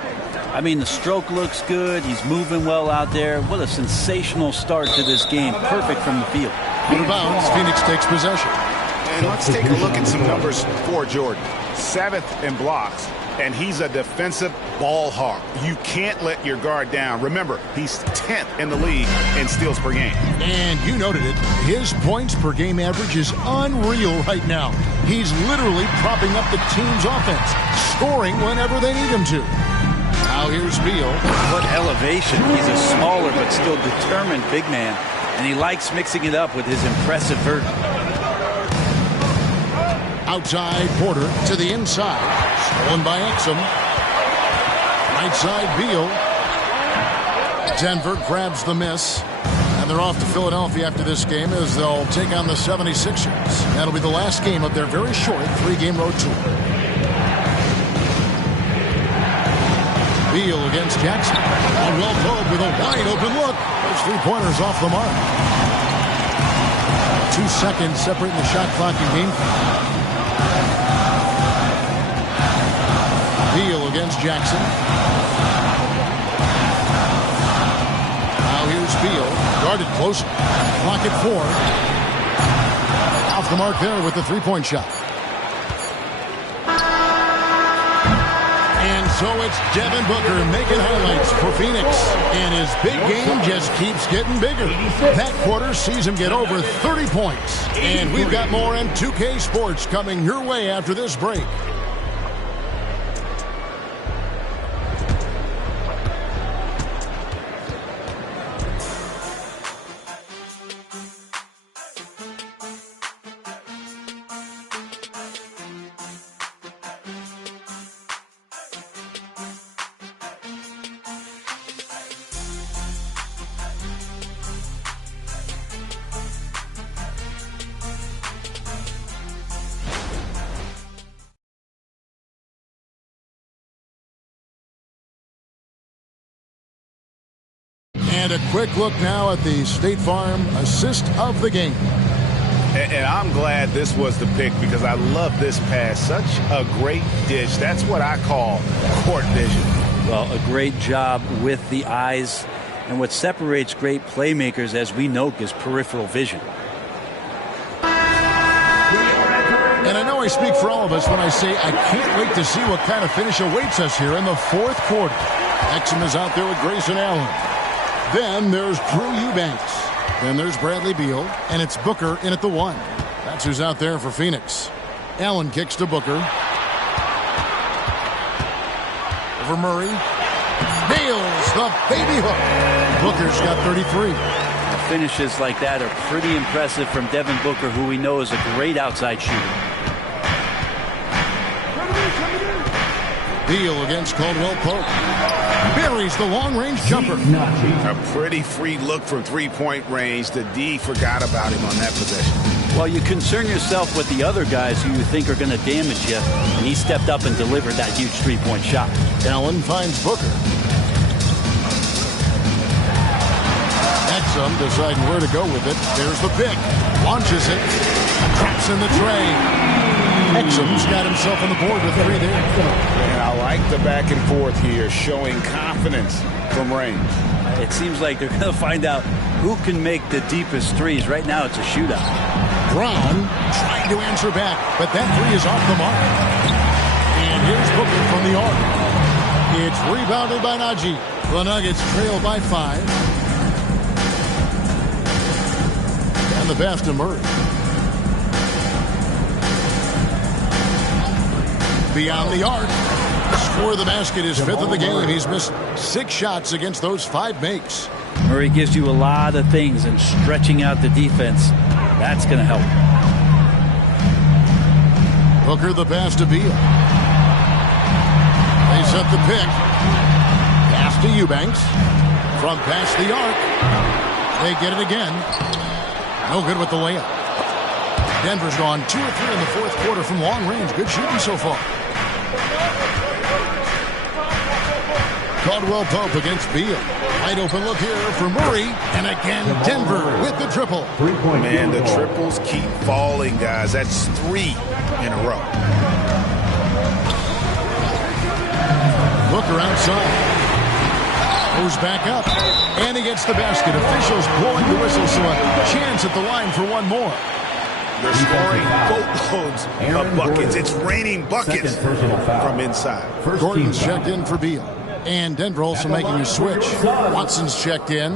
I mean, the stroke looks good. He's moving well out there. What a sensational start to this game. Perfect from the field. Out of bounds, Phoenix takes possession. And let's take a look at some numbers for Jordan. 7th in blocks, and he's a defensive ball hawk. You can't let your guard down. Remember, he's 10th in the league in steals per game. And you noted it. His points per game average is unreal right now. He's literally propping up the team's offense, scoring whenever they need him to. Now here's Beal. What elevation. He's a smaller but still determined big man, and he likes mixing it up with his impressive vert. Outside, Porter to the inside. Stolen by Exum. Right side, Beal. Denver grabs the miss. And they're off to Philadelphia after this game as they'll take on the 76ers. That'll be the last game of their very short 3-game road tour. Beal against Jackson. On well pulled with a wide open look. Those 3-pointers off the mark. 2 seconds separating the shot clock and game clock. Beal against Jackson. Now here's Guarded close. Clock at 4. Off the mark there with the three-point shot. And so it's Devin Booker making highlights for Phoenix. And his big game just keeps getting bigger. That quarter sees him get over 30 points. And we've got more in 2K Sports coming your way after this break. And a quick look now at the State Farm assist of the game. And I'm glad this was the pick because I love this pass. Such a great dish. That's what I call court vision. Well, a great job with the eyes. And what separates great playmakers, as we know, is peripheral vision. And I know I speak for all of us when I say I can't wait to see what kind of finish awaits us here in the fourth quarter. Exum is out there with Grayson Allen. Then there's Drew Eubanks. Then there's Bradley Beal. And it's Booker in at the 1. That's who's out there for Phoenix. Allen kicks to Booker. Over Murray. Nails the baby hook. Booker's got 33. Finishes like that are pretty impressive from Devin Booker, who we know is a great outside shooter. Beal against Caldwell Pope. Buries the long-range jumper. A pretty free look from three-point range. The D forgot about him on that possession. Well, you concern yourself with the other guys who you think are going to damage you, and he stepped up and delivered that huge three-point shot. Allen finds Booker. Exum deciding where to go with it. There's the pick. Launches it. Drops in the tray. Exum's got himself on the board with 3 there. And I like the back and forth here, showing confidence from range. It seems like they're going to find out who can make the deepest threes. Right now, it's a shootout. Brown trying to answer back, but that 3 is off the mark. And here's Booker from the arc. It's rebounded by Najee. The Nuggets trail by 5. And the pass to Murray. Beyond the arc. Score the basket is 5th of the game. He's missed 6 shots against those 5 makes. Murray gives you a lot of things, and stretching out the defense, that's going to help. Booker the pass to Beal. They set the pick. Pass to Eubanks. From past the arc. They get it again. No good with the layup. Denver's gone 2 or 3 in the fourth quarter from long range. Good shooting so far. Caldwell Pope against Beal. Wide open look here for Murray. And again, Denver with the triple. Man, the triples keep falling, guys. That's 3 in a row. Booker outside. Goes back up. And he gets the basket. Officials blowing the whistle, so a chance at the line for one more. They're scoring boatloads of buckets. It's raining buckets from inside. Gordon's checked in for Beal. And Denver also making a switch. Watson's checked in.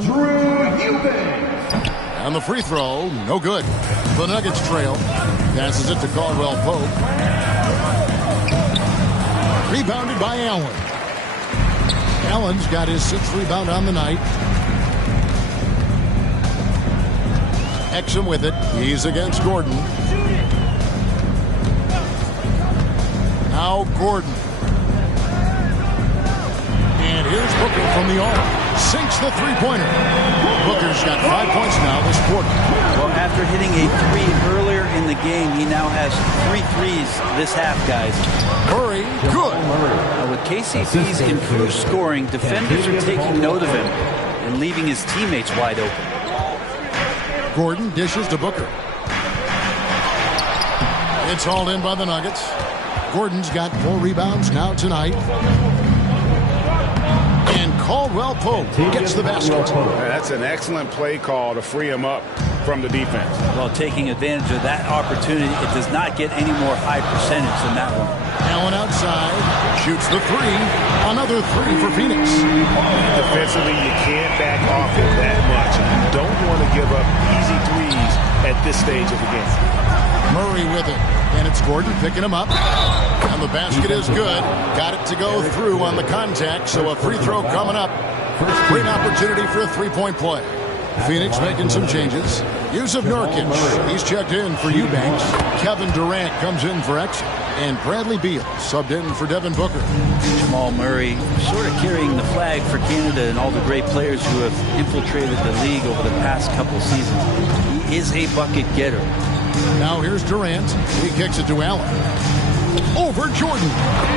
And the free throw, no good. The Nuggets trail. Passes it to Caldwell Pope. Rebounded by Allen. Allen's got his 6th rebound on the night. Exum with it. He's against Gordon. Now Gordon. And here's Booker from the arc. Sinks the three-pointer. Booker's got 5 points now this quarter. Well, after hitting a 3 earlier in the game, he now has 3 threes this half, guys. Murray, good. Now, with KCP's improved scoring, defenders are taking note of him and leaving his teammates wide open. Gordon dishes to Booker. It's hauled in by the Nuggets. Gordon's got 4 rebounds now tonight. And Caldwell Pope gets the basket. That's an excellent play call to free him up from the defense. Well, taking advantage of that opportunity, it does not get any more high percentage than that one. Allen outside, shoots the three. Another three for Phoenix. Defensively, you can't back off it that much. You don't want to give up easy threes at this stage of the game. Murray with it, and it's Gordon picking him up. And the basket is good. Got it to go through on the contact, so a free throw coming up. Great opportunity for a three-point play. Phoenix making some changes. Use of Nurkic. He's checked in for Eubanks. Kevin Durant comes in for Exum. And Bradley Beal subbed in for Devin Booker. Jamal Murray sort of carrying the flag for Canada and all the great players who have infiltrated the league over the past couple seasons. He is a bucket getter. Now here's Durant. He kicks it to Allen. Over Jordan.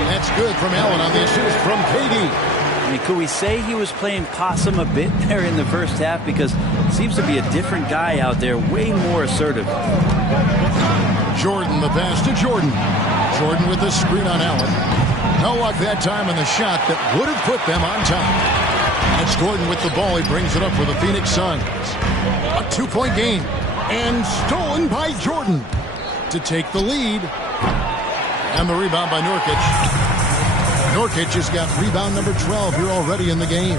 That's good from Allen on the assist from KD. I mean, could we say he was playing possum a bit there in the first half? Because it seems to be a different guy out there, way more assertive. Jordan, the pass to Jordan. Jordan with the screen on Allen. No luck that time on the shot that would have put them on top. It's Gordon with the ball. He brings it up for the Phoenix Suns. A two-point game. And stolen by Jordan to take the lead. And the rebound by Nurkic. Nurkic has got rebound number 12 here already in the game.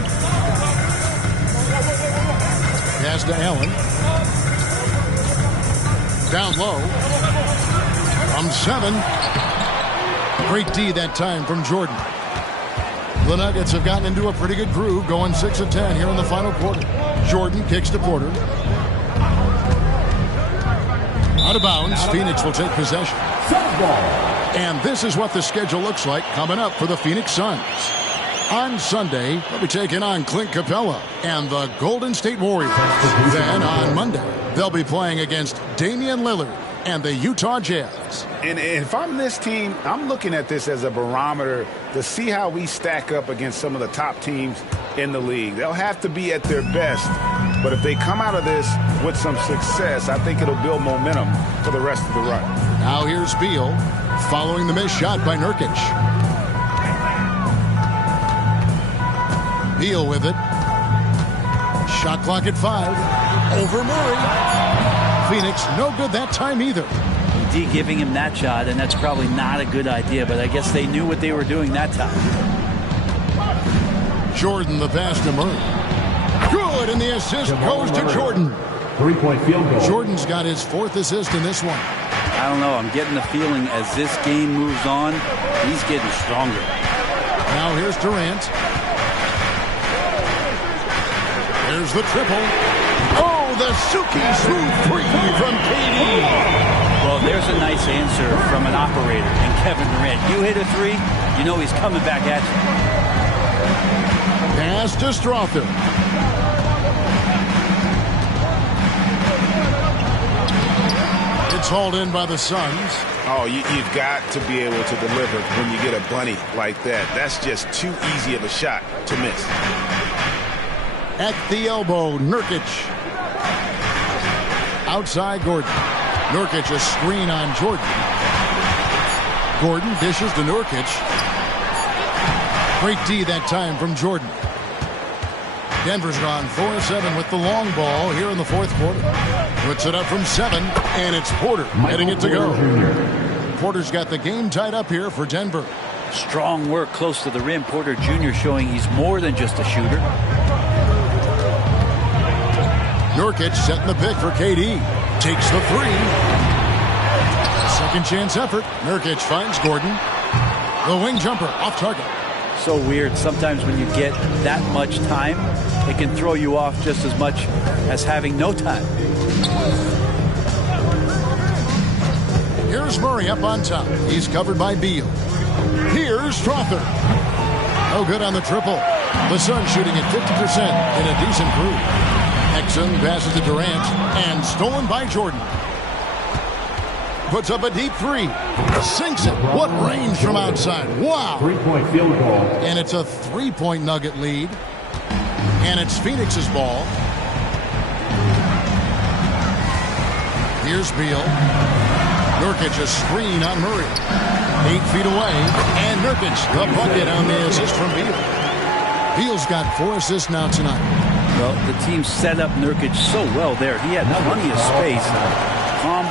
Pass to Allen. Down low. From 7. Great D that time from Jordan. The Nuggets have gotten into a pretty good groove, going 6 of 10 here in the final quarter. Jordan kicks to Porter. Out of bounds. Phoenix will take possession. And this is what the schedule looks like coming up for the Phoenix Suns. On Sunday, they'll be taking on Clint Capella and the Golden State Warriors. Then on Monday, they'll be playing against Damian Lillard and the Utah Jazz. And if I'm this team, I'm looking at this as a barometer to see how we stack up against some of the top teams in the league. They'll have to be at their best, but if they come out of this with some success, I think it'll build momentum for the rest of the run. Now here's Beal following the missed shot by Nurkic. Beal with it. Shot clock at 5. Over Murray. Phoenix no good that time either. D giving him that shot, and that's probably not a good idea, but I guess they knew what they were doing that time. Jordan the pass to Murray. Good, and the assist goes to Jordan. 3-point field goal. Jordan's got his 4th assist in this one. I don't know. I'm getting the feeling as this game moves on, he's getting stronger. Now here's Durant. There's the triple. Oh, the Suki smooth free from KD. Well, there's a nice answer from an operator. And Kevin Durant, you hit a 3, you know he's coming back at you. Pass to Strother. It's hauled in by the Suns. Oh, you've got to be able to deliver when you get a bunny like that. That's just too easy of a shot to miss. At the elbow, Nurkic. Outside Gordon. Nurkic a screen on Jordan. Gordon dishes to Nurkic. Great D that time from Jordan. Denver's gone 4-7 with the long ball here in the 4th quarter. Puts it up from 7, and it's Porter heading it to go. Porter's got the game tied up here for Denver. Strong work close to the rim. Porter Jr. showing he's more than just a shooter. Nurkic setting the pick for KD. Takes the 3. Second chance effort. Nurkic finds Gordon. The wing jumper off target. So weird. Sometimes when you get that much time, it can throw you off just as much as having no time. Here's Murray up on top. He's covered by Beal. Here's Strother. No good on the triple. The Suns shooting at 50% in a decent groove. Exum passes to Durant and stolen by Jordan. Puts up a deep 3. Sinks it. What range from outside. Wow. 3-point field goal. And it's a 3-point Nugget lead. And it's Phoenix's ball. Here's Beal. Nurkic a screen on Murray. 8 feet away. And Nurkic the bucket on the assist from Beal. Beal's got 4 assists now tonight. Well, the team set up Nurkic so well there. He had plenty of space. Calm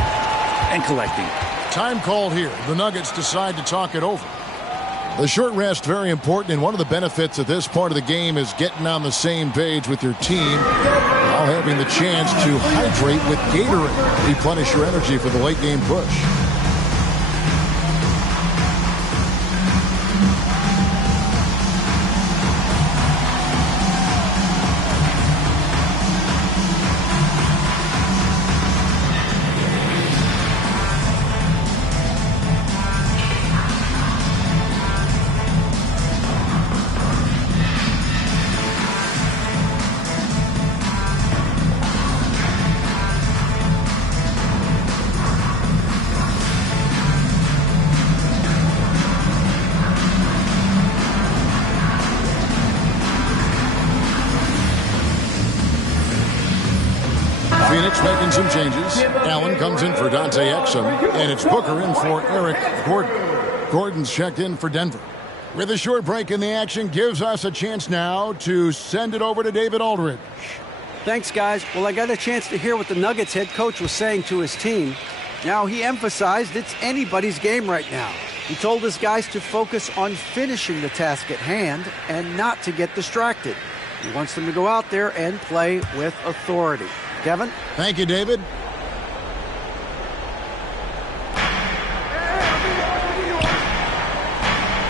and collecting. Time called here. The Nuggets decide to talk it over. The short rest, very important, and one of the benefits of this part of the game is getting on the same page with your team while having the chance to hydrate with Gatorade. Replenish your energy for the late game push. Phoenix making some changes. Allen comes in for Dante Exum, and it's Booker in for Eric Gordon. Gordon's checked in for Denver. With a short break in the action, gives us a chance now to send it over to David Aldridge. Thanks, guys. Well, I got a chance to hear what the Nuggets head coach was saying to his team. Now, he emphasized it's anybody's game right now. He told his guys to focus on finishing the task at hand and not to get distracted. He wants them to go out there and play with authority. Kevin? Thank you, David.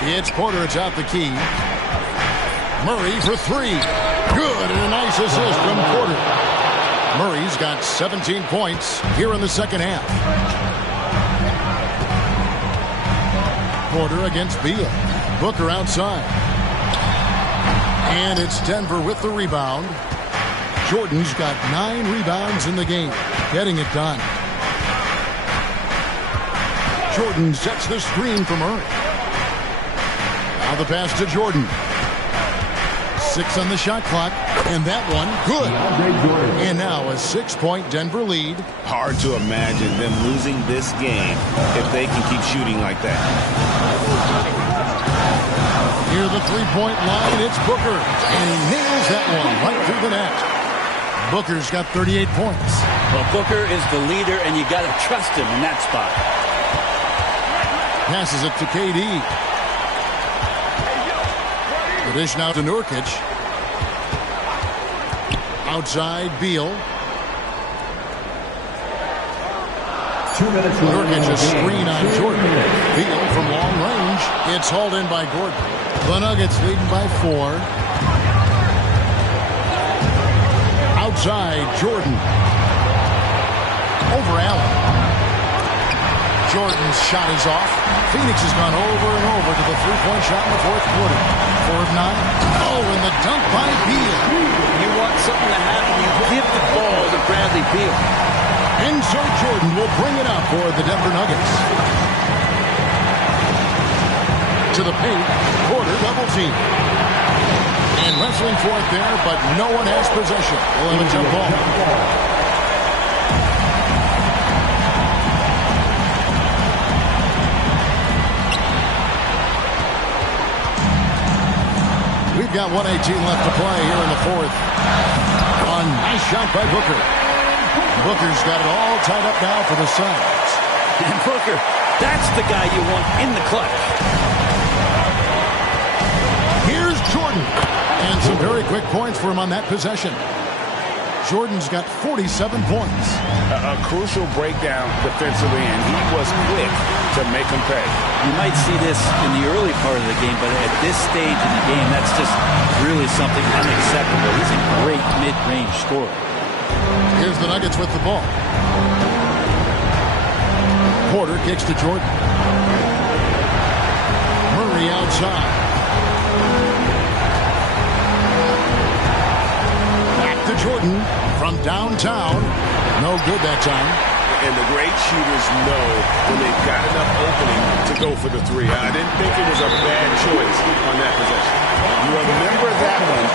It's Porter. It's out the key. Murray for 3. Good, and a nice assist from Porter. Murray's got 17 points here in the second half. Porter against Beal. Booker outside. And it's Denver with the rebound. Jordan's got 9 rebounds in the game, getting it done. Jordan sets the screen for Murray. Now the pass to Jordan. 6 on the shot clock, and that one good. And now a 6-point Denver lead. Hard to imagine them losing this game if they can keep shooting like that. Near the three-point line, it's Booker, and he nails that one right through the net. Booker's got 38 points. Well, Booker is the leader, and you got to trust him in that spot. Passes it to KD. The dish now to Nurkic. Outside, Beal. 2 minutes. Nurkic a screen on Jordan. Beal from long range. It's hauled in by Gordon. The Nuggets leading by 4. Outside, Jordan. Over Allen. Jordan's shot is off. Phoenix has gone over and over to the three-point shot in the fourth quarter. 4 of 9. Oh, and the dunk by Beal. You want something to happen, you give the ball to Bradley Beal. And so Jordan will bring it up for the Denver Nuggets. To the paint, Porter double team. And wrestling for it there, but no one has possession. We'll have a jump ball. We've got 1:18 left to play here in the fourth. A nice shot by Booker. Booker's got it all tied up now for the Suns. And Booker, that's the guy you want in the clutch. Here's Jordan. And some very quick points for him on that possession. Jordan's got 47 points. A crucial breakdown defensively, and he was quick to make him pay. You might see this in the early part of the game, but at this stage in the game, that's just really something unacceptable. He's a great mid-range scorer. Here's the Nuggets with the ball. Porter kicks to Jordan. Murray outside. Back to Jordan from downtown. No good that time. And the great shooters know when they've got enough opening to go for the 3. I didn't think it was a bad choice on that possession. You remember that one,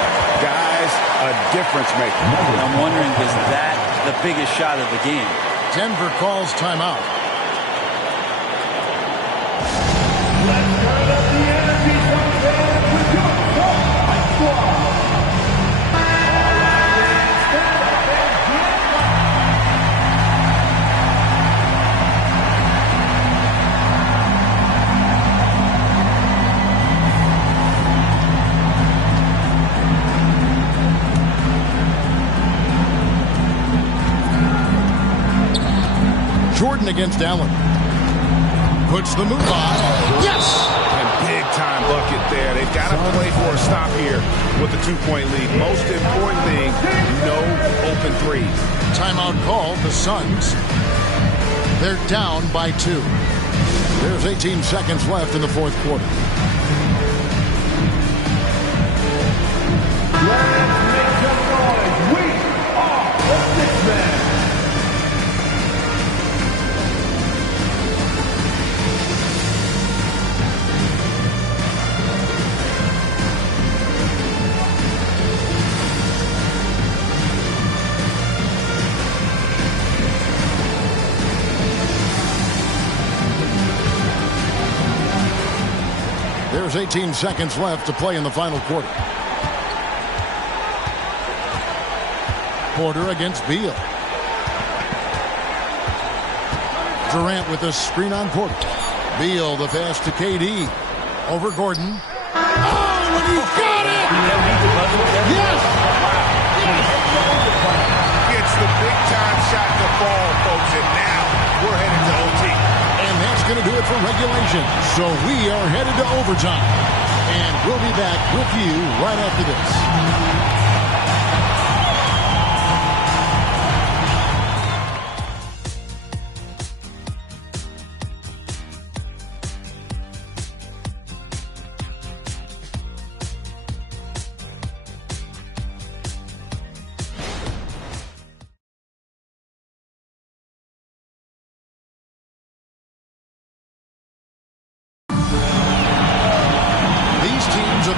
guys, a difference maker. I'm wondering, is that the biggest shot of the game? Denver calls timeout. Let's turn up the energy, some fans, with your Fight Squad. against Allen. Puts the move on. Yes! And big-time bucket there. They've got to play for a stop here with the 2-point lead. Most important thing, no open threes. Timeout called. The Suns. They're down by 2. There's 18 seconds left in the fourth quarter. Let's make some noise. We are the Six Men. There's 18 seconds left to play in the final quarter. Porter against Beal. Durant with a screen on Porter. Beal the pass to KD. Over Gordon. Oh, and he got it! Yes! Gets the big-time shot to fall, folks, and now we're headed to OT. And that's going to do it for regulation. So we are headed to overtime. And we'll be back with you right after this.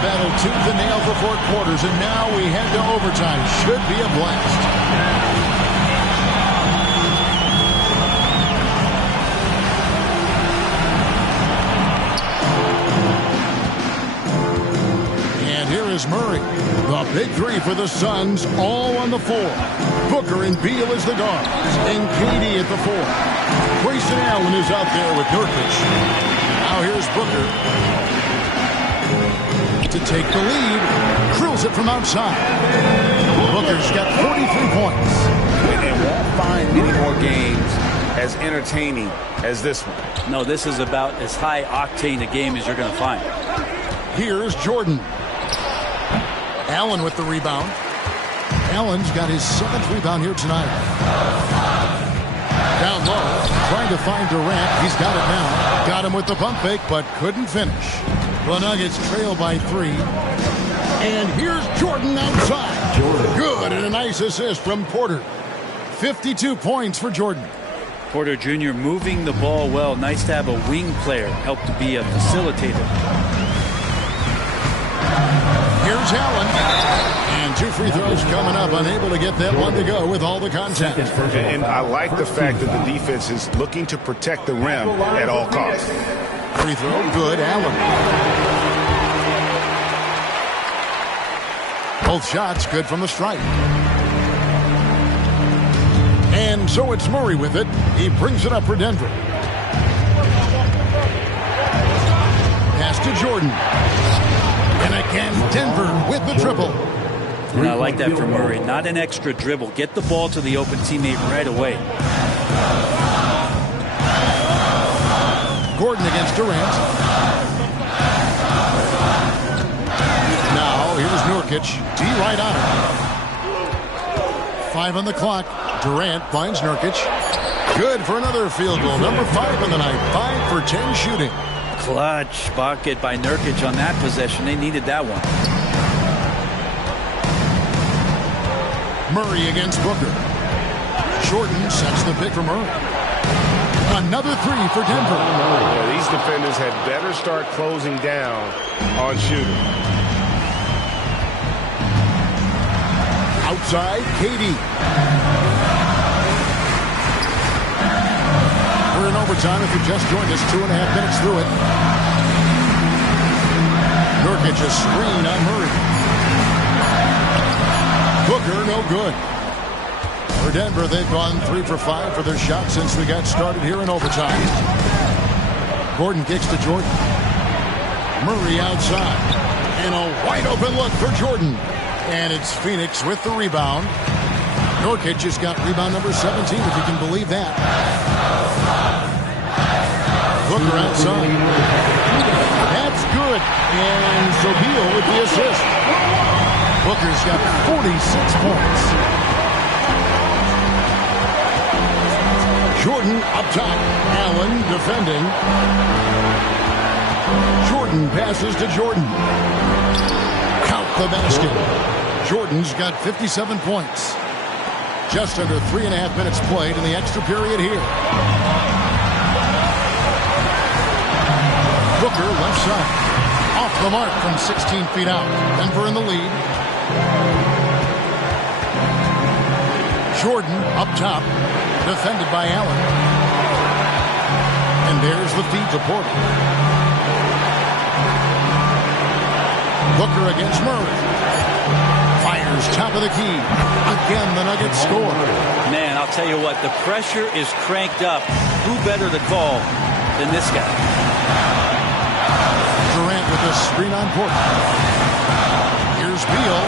Battle tooth and nail for 4 quarters, and now we head to overtime. Should be a blast. And here is Murray. The big 3 for the Suns, all on the 4. Booker and Beal as the guards, and KD at the 4. Grayson Allen is out there with Nurkic. Now here's Booker to take the lead, drills it from outside. Booker's got 43 points. And won't find many more games as entertaining as this one. No, this is about as high-octane a game as you're going to find. Here's Jordan. Allen with the rebound. Allen's got his 7th rebound here tonight. Down low, trying to find Durant. He's got it now. Got him with the pump fake, but couldn't finish. The Nuggets trail by 3. And here's Jordan outside. Good, and a nice assist from Porter. 52 points for Jordan. Porter Jr. moving the ball well. Nice to have a wing player help to be a facilitator. Here's Allen. And 2 free throws coming up. Unable to get that one to go with all the contact. And I like the fact that the defense is looking to protect the rim at all costs. Free throw, good. Allen. Both shots good from the stripe. And so it's Murray with it. He brings it up for Denver. Pass to Jordan. And again, Denver with the triple. And I like that from Murray. Not an extra dribble. Get the ball to the open teammate right away. Gordon against Durant. Now, here's Nurkic. D right on it. 5 on the clock. Durant finds Nurkic. Good for another field goal. Number 5 on the night. 5 for 10 shooting. Clutch bucket by Nurkic on that possession. They needed that one. Murray against Booker. Jordan sets the pick for Murray. Another 3 for Denver. Yeah, these defenders had better start closing down on shooting. Outside, KD. We're in overtime if you just joined us. 2.5 minutes through it. Nurkic a screen on Murray. Booker no good. For Denver, they've gone 3 for 5 for their shot since we got started here in overtime. Gordon kicks to Jordan. Murray outside. And a wide open look for Jordan. And it's Phoenix with the rebound. Nurkic has got rebound number 17, if you can believe that. Booker outside. That's good. And Beal with the assist. Booker's got 46 points. Jordan up top. Allen defending. Jordan passes to Jordan. Count the basket. Jordan's got 57 points. Just under 3.5 minutes played in the extra period here. Booker left side. Off the mark from 16 feet out. Denver in the lead. Jordan up top. Defended by Allen. And there's the feed to Porter. Booker against Murray. Fires top of the key. Again, the Nuggets score. Man, I'll tell you what, the pressure is cranked up. Who better to call than this guy? Durant with a screen on Porter. Here's Beal.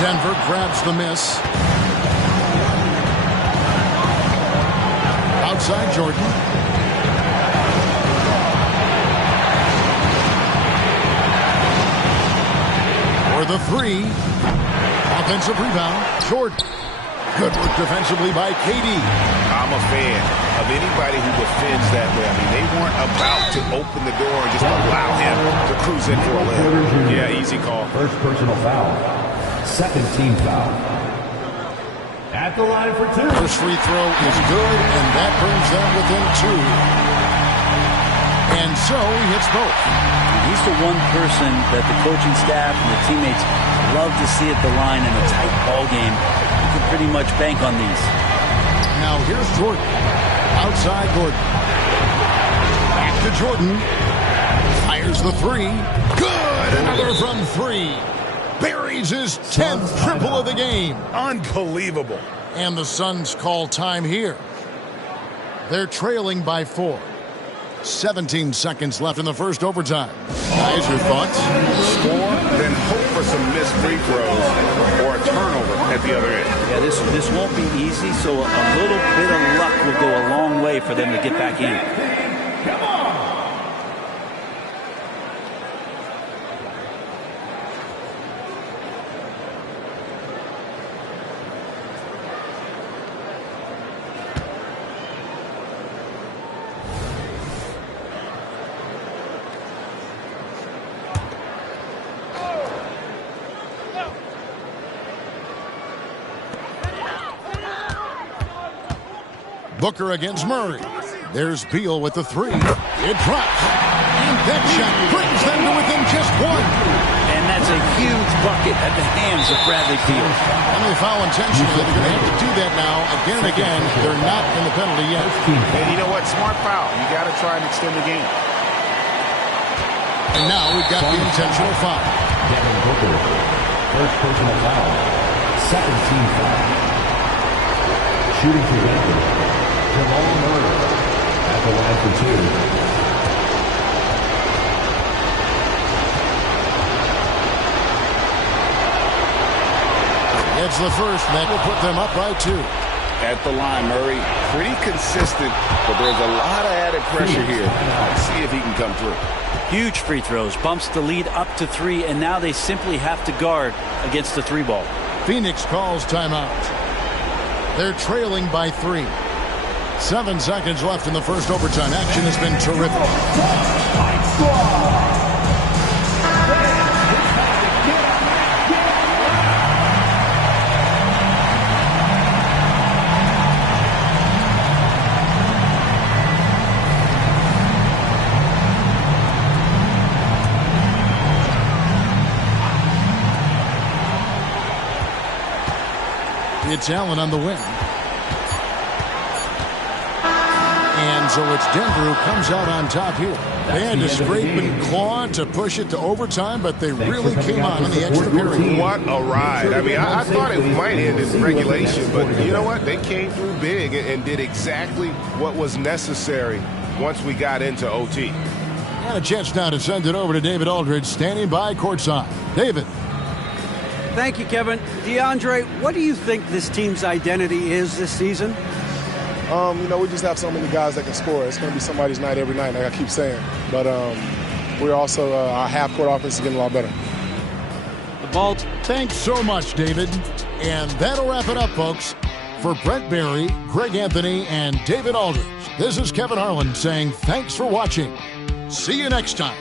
Denver grabs the miss. Outside Jordan. For the three. Offensive rebound. Jordan. Good work defensively by KD. I'm a fan of anybody who defends that way. I mean, they weren't about to open the door and just allow him to cruise in for a layup. Yeah, easy call. First personal foul. Second team foul. At the line for two. First free throw is good, and that brings them within two. And so he hits both. He's the one person that the coaching staff and the teammates love to see at the line in a tight ball game. You can pretty much bank on these. Now here's Jordan. Outside Gordon. Back to Jordan. Fires the three. Good! Another from three. Buries his 10th triple of the game. Unbelievable. And the Suns call time here. They're trailing by 4. 17 seconds left in the first overtime. Guys, your thoughts? Score, then hope for some missed free throws or a turnover at the other end. Yeah, this won't be easy, so a little bit of luck will go a long way for them to get back in. Come on! Booker against Murray. There's Beal with the three. It drops. And that shot brings them to within just one. And that's a huge bucket at the hands of Bradley Beal. And they foul intentionally. They're going to have to do that now again and again. They're not in the penalty yet. And you know what? Smart foul. You got to try and extend the game. And now we've got the intentional foul. Devin Booker. First personal foul. Second team foul. Shooting for Denver. Jamal Murray at the line for two. It's the first, and that will put them up by 2. At the line, Murray, pretty consistent, but there's a lot of added pressure here. Let's see if he can come through. Huge free throws, bumps the lead up to 3, and now they simply have to guard against the 3-ball. Phoenix calls timeout. They're trailing by 3. 7 seconds left in the first overtime. Action has been terrific. It's Allen on the wing. And so it's Denver who comes out on top here. They had to scrape and claw to push it to overtime, but they really came on in the extra period. What a ride. I mean, I thought it might end in regulation, but you know what? They came through big and did exactly what was necessary once we got into OT. And a chance now to send it over to David Aldridge, standing by courtside. David. Thank you, Kevin. DeAndre, what do you think this team's identity is this season? We just have so many guys that can score. It's going to be somebody's night every night, like I keep saying. But we're also, our half-court offense is getting a lot better. The ball. Thanks so much, David. And that'll wrap it up, folks. For Brent Barry, Greg Anthony, and David Aldridge, this is Kevin Harlan saying thanks for watching. See you next time.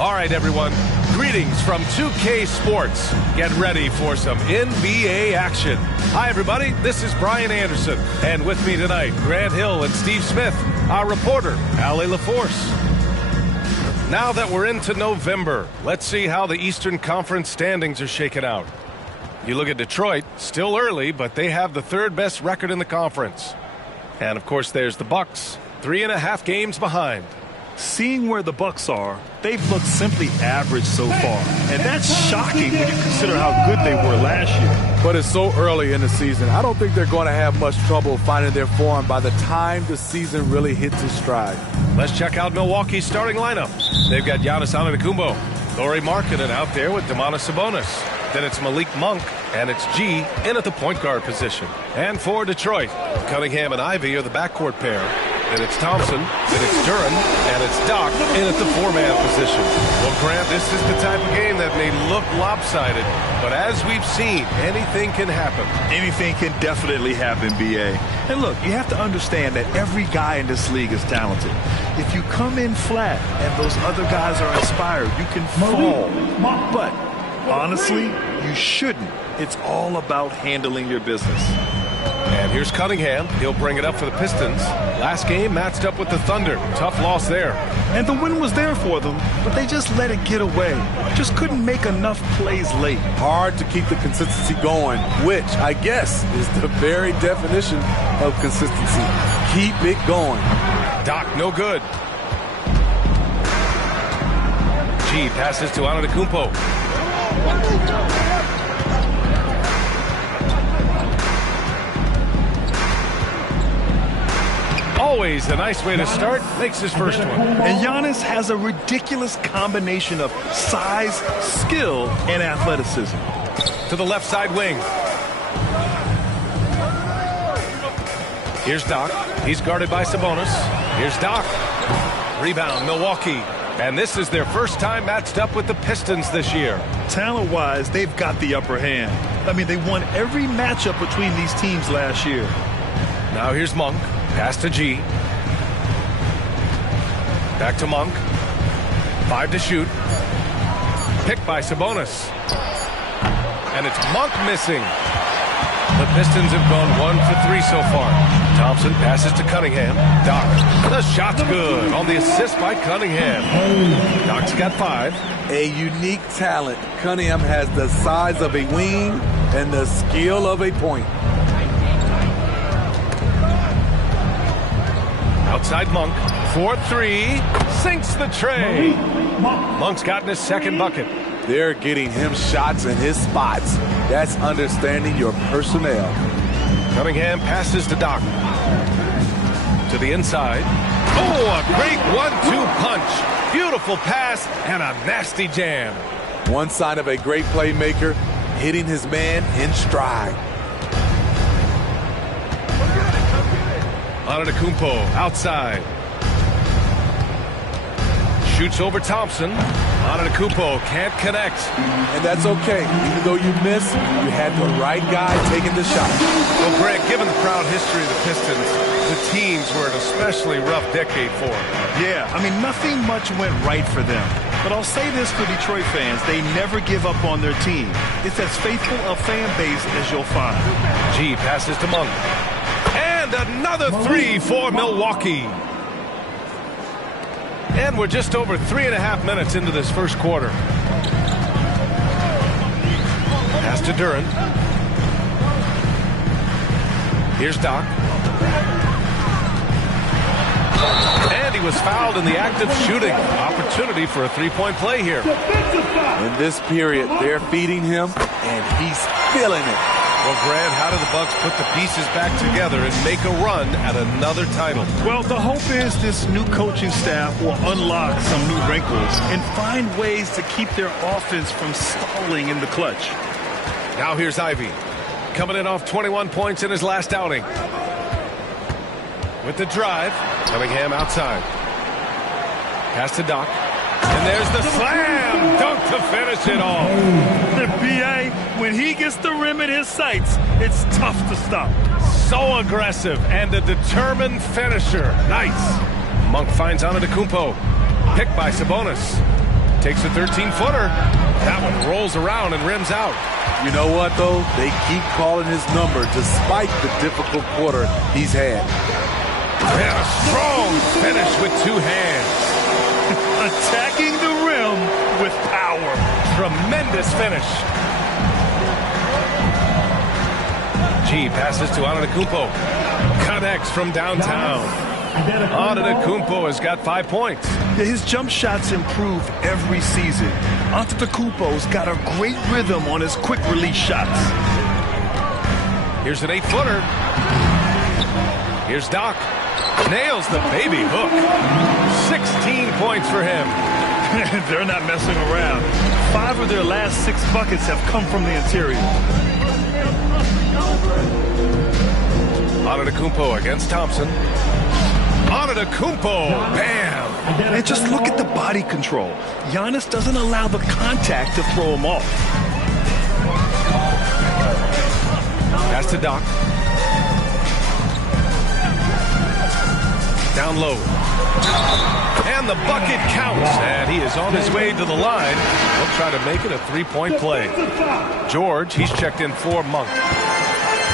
All right, everyone. Greetings from 2K Sports. Get ready for some NBA action. Hi, everybody. This is Brian Anderson. And with me tonight, Grant Hill and Steve Smith, our reporter, Allie LaForce. Now that we're into November, let's see how the Eastern Conference standings are shaking out. You look at Detroit, still early, but they have the third best record in the conference. And, of course, there's the Bucks, 3.5 games behind. Seeing where the Bucks are, they've looked simply average so far. And that's shocking when you consider how good they were last year. But it's so early in the season. I don't think they're going to have much trouble finding their form by the time the season really hits its stride. Let's check out Milwaukee's starting lineup. They've got Giannis Antetokounmpo, Lauri Markkanen out there with Domantas Sabonis. Then it's Malik Monk, and it's G in at the point guard position. And for Detroit, Cunningham and Ivy are the backcourt pair. Then it's Thompson, then it's Duren, and it's Doc in at the four-man position. Well, Grant, this is the type of game that may look lopsided, but as we've seen, anything can happen. Anything can definitely happen, B.A. And look, you have to understand that every guy in this league is talented. If you come in flat and those other guys are inspired, you can fall. But honestly, you shouldn't. It's all about handling your business. And here's Cunningham. He'll bring it up for the Pistons. Last game matched up with the Thunder. Tough loss there. And the win was there for them, but they just let it get away. Just couldn't make enough plays late. Hard to keep the consistency going, which I guess is the very definition of consistency. Keep it going. Doc, no good. G passes to Antetokounmpo. Always a nice way to start. Makes his first one. And Giannis has a ridiculous combination of size, skill, and athleticism. To the left side wing. Here's Doc. He's guarded by Sabonis. Here's Doc. Rebound, Milwaukee. And this is their first time matched up with the Pistons this year. Talent-wise, they've got the upper hand. I mean, they won every matchup between these teams last year. Now here's Monk. Pass to G. Back to Monk. 5 to shoot. Picked by Sabonis. And it's Monk missing. The Pistons have gone 1 for 3 so far. Thompson passes to Cunningham. Doc. The shot's good on the assist by Cunningham. Doc's got 5. A unique talent. Cunningham has the size of a wing and the skill of a point. Outside Monk. 4-3. Sinks the tray. Monk's gotten his second bucket. They're getting him shots in his spots. That's understanding your personnel. Cunningham passes to Doc. To the inside. Oh, a great 1-2 punch. Beautiful pass and a nasty jam. One sign of a great playmaker, hitting his man in stride. Antetokounmpo outside. Shoots over Thompson. Antetokounmpo can't connect. And that's okay. Even though you miss, you had the right guy taking the shot. Well, Greg, given the proud history of the Pistons, the teams were an especially rough decade for them. Yeah, I mean, nothing much went right for them. But I'll say this for Detroit fans, they never give up on their team. It's as faithful a fan base as you'll find. G passes to Monk. And another 3 for Milwaukee. And we're just over 3.5 minutes into this first quarter. Pass to Durant. Here's Doc. And he was fouled in the act of shooting. Opportunity for a three-point play here. In this period, they're feeding him, and he's feeling it. Well, Grant, how do the Bucks put the pieces back together and make a run at another title? Well, the hope is this new coaching staff will unlock some new wrinkles and find ways to keep their offense from stalling in the clutch. Now here's Ivy, coming in off 21 points in his last outing. With the drive, Cunningham outside. Pass to Doc. And there's the slam dunk to finish it all. The PA, when he gets the rim in his sights, it's tough to stop. So aggressive and a determined finisher. Nice. Monk finds Antetokounmpo. Picked by Sabonis. Takes a 13-footer. That one rolls around and rims out. You know what, though? They keep calling his number despite the difficult quarter he's had. And a strong finish with 2 hands. Attacking the rim with power. Tremendous finish. G passes to Antetokounmpo. Connects from downtown. Antetokounmpo has got 5 points. His jump shots improve every season. Antetokounmpo's got a great rhythm on his quick release shots. Here's an 8-footer. Here's Doc. Nails the baby hook. 16 points for him. They're not messing around. 5 of their last 6 buckets have come from the interior. Antetokounmpo against Thompson. Antetokounmpo, bam! And just look at the body control. Giannis doesn't allow the contact to throw him off. Pass to Doc. Down low. And the bucket counts. And he is on his way to the line. He'll try to make it a 3-point play. George, he's checked in for Monk.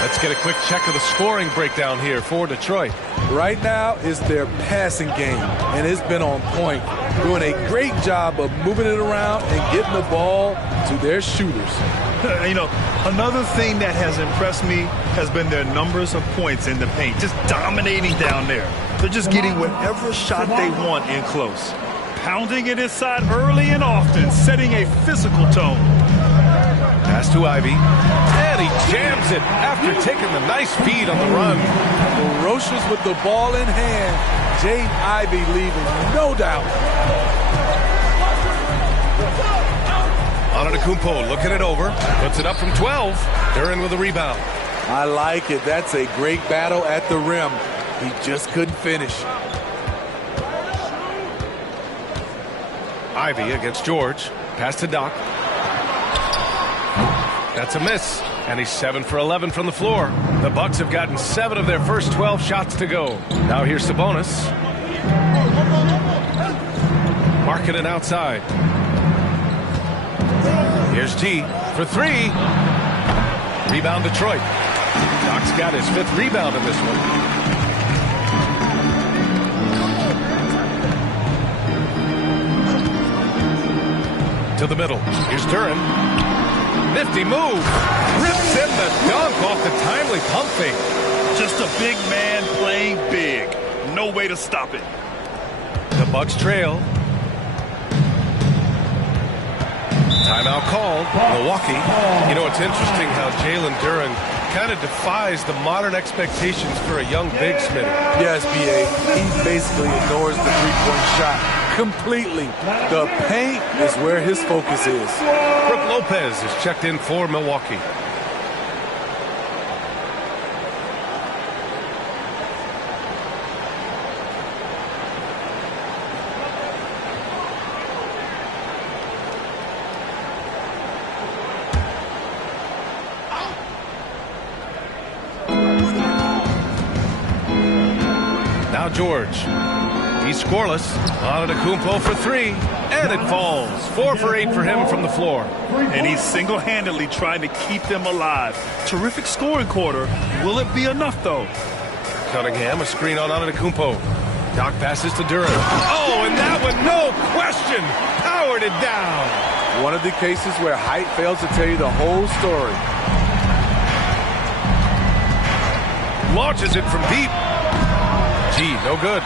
Let's get a quick check of the scoring breakdown here for Detroit. Right now is their passing game, and it's been on point. Doing a great job of moving it around and getting the ball to their shooters. You know, another thing that has impressed me has been their numbers of points in the paint, just dominating down there. They're just getting whatever shot they want in close. Pounding it inside early and often, setting a physical tone. Pass to Ivy. And he jams it after taking the nice feed on the run. Ferocious with the ball in hand. Jaden Ivey leaving no doubt. Antetokounmpo looking it over. Puts it up from 12. Duren with a rebound. I like it. That's a great battle at the rim. He just couldn't finish. Ivy against George. Pass to Doc. That's a miss. And he's 7 for 11 from the floor. The Bucks have gotten 7 of their first 12 shots to go. Now here's Sabonis. Marking it outside. Here's G for 3. Rebound Detroit. Doc's got his 5th rebound in this one. To the middle. Here's Duren. Nifty move. Rips in the dunk off the timely pump fake. Just a big man playing big. No way to stop it. The Bucks trail. Timeout called. Milwaukee. You know, it's interesting how Jalen Duren kind of defies the modern expectations for a young big Smitty. Yes, B.A. He basically ignores the three-point shot completely. The paint is where his focus is. Brook Lopez is checked in for Milwaukee. Now George. He's scoreless. Antetokounmpo for 3. And it falls. 4 for 8 for him from the floor. And he's single-handedly trying to keep them alive. Terrific scoring quarter. Will it be enough, though? Cunningham, a screen on Antetokounmpo. Doc passes to Duren. Oh, and that one, no question, powered it down. One of the cases where height fails to tell you the whole story. Launches it from deep. Gee, no good.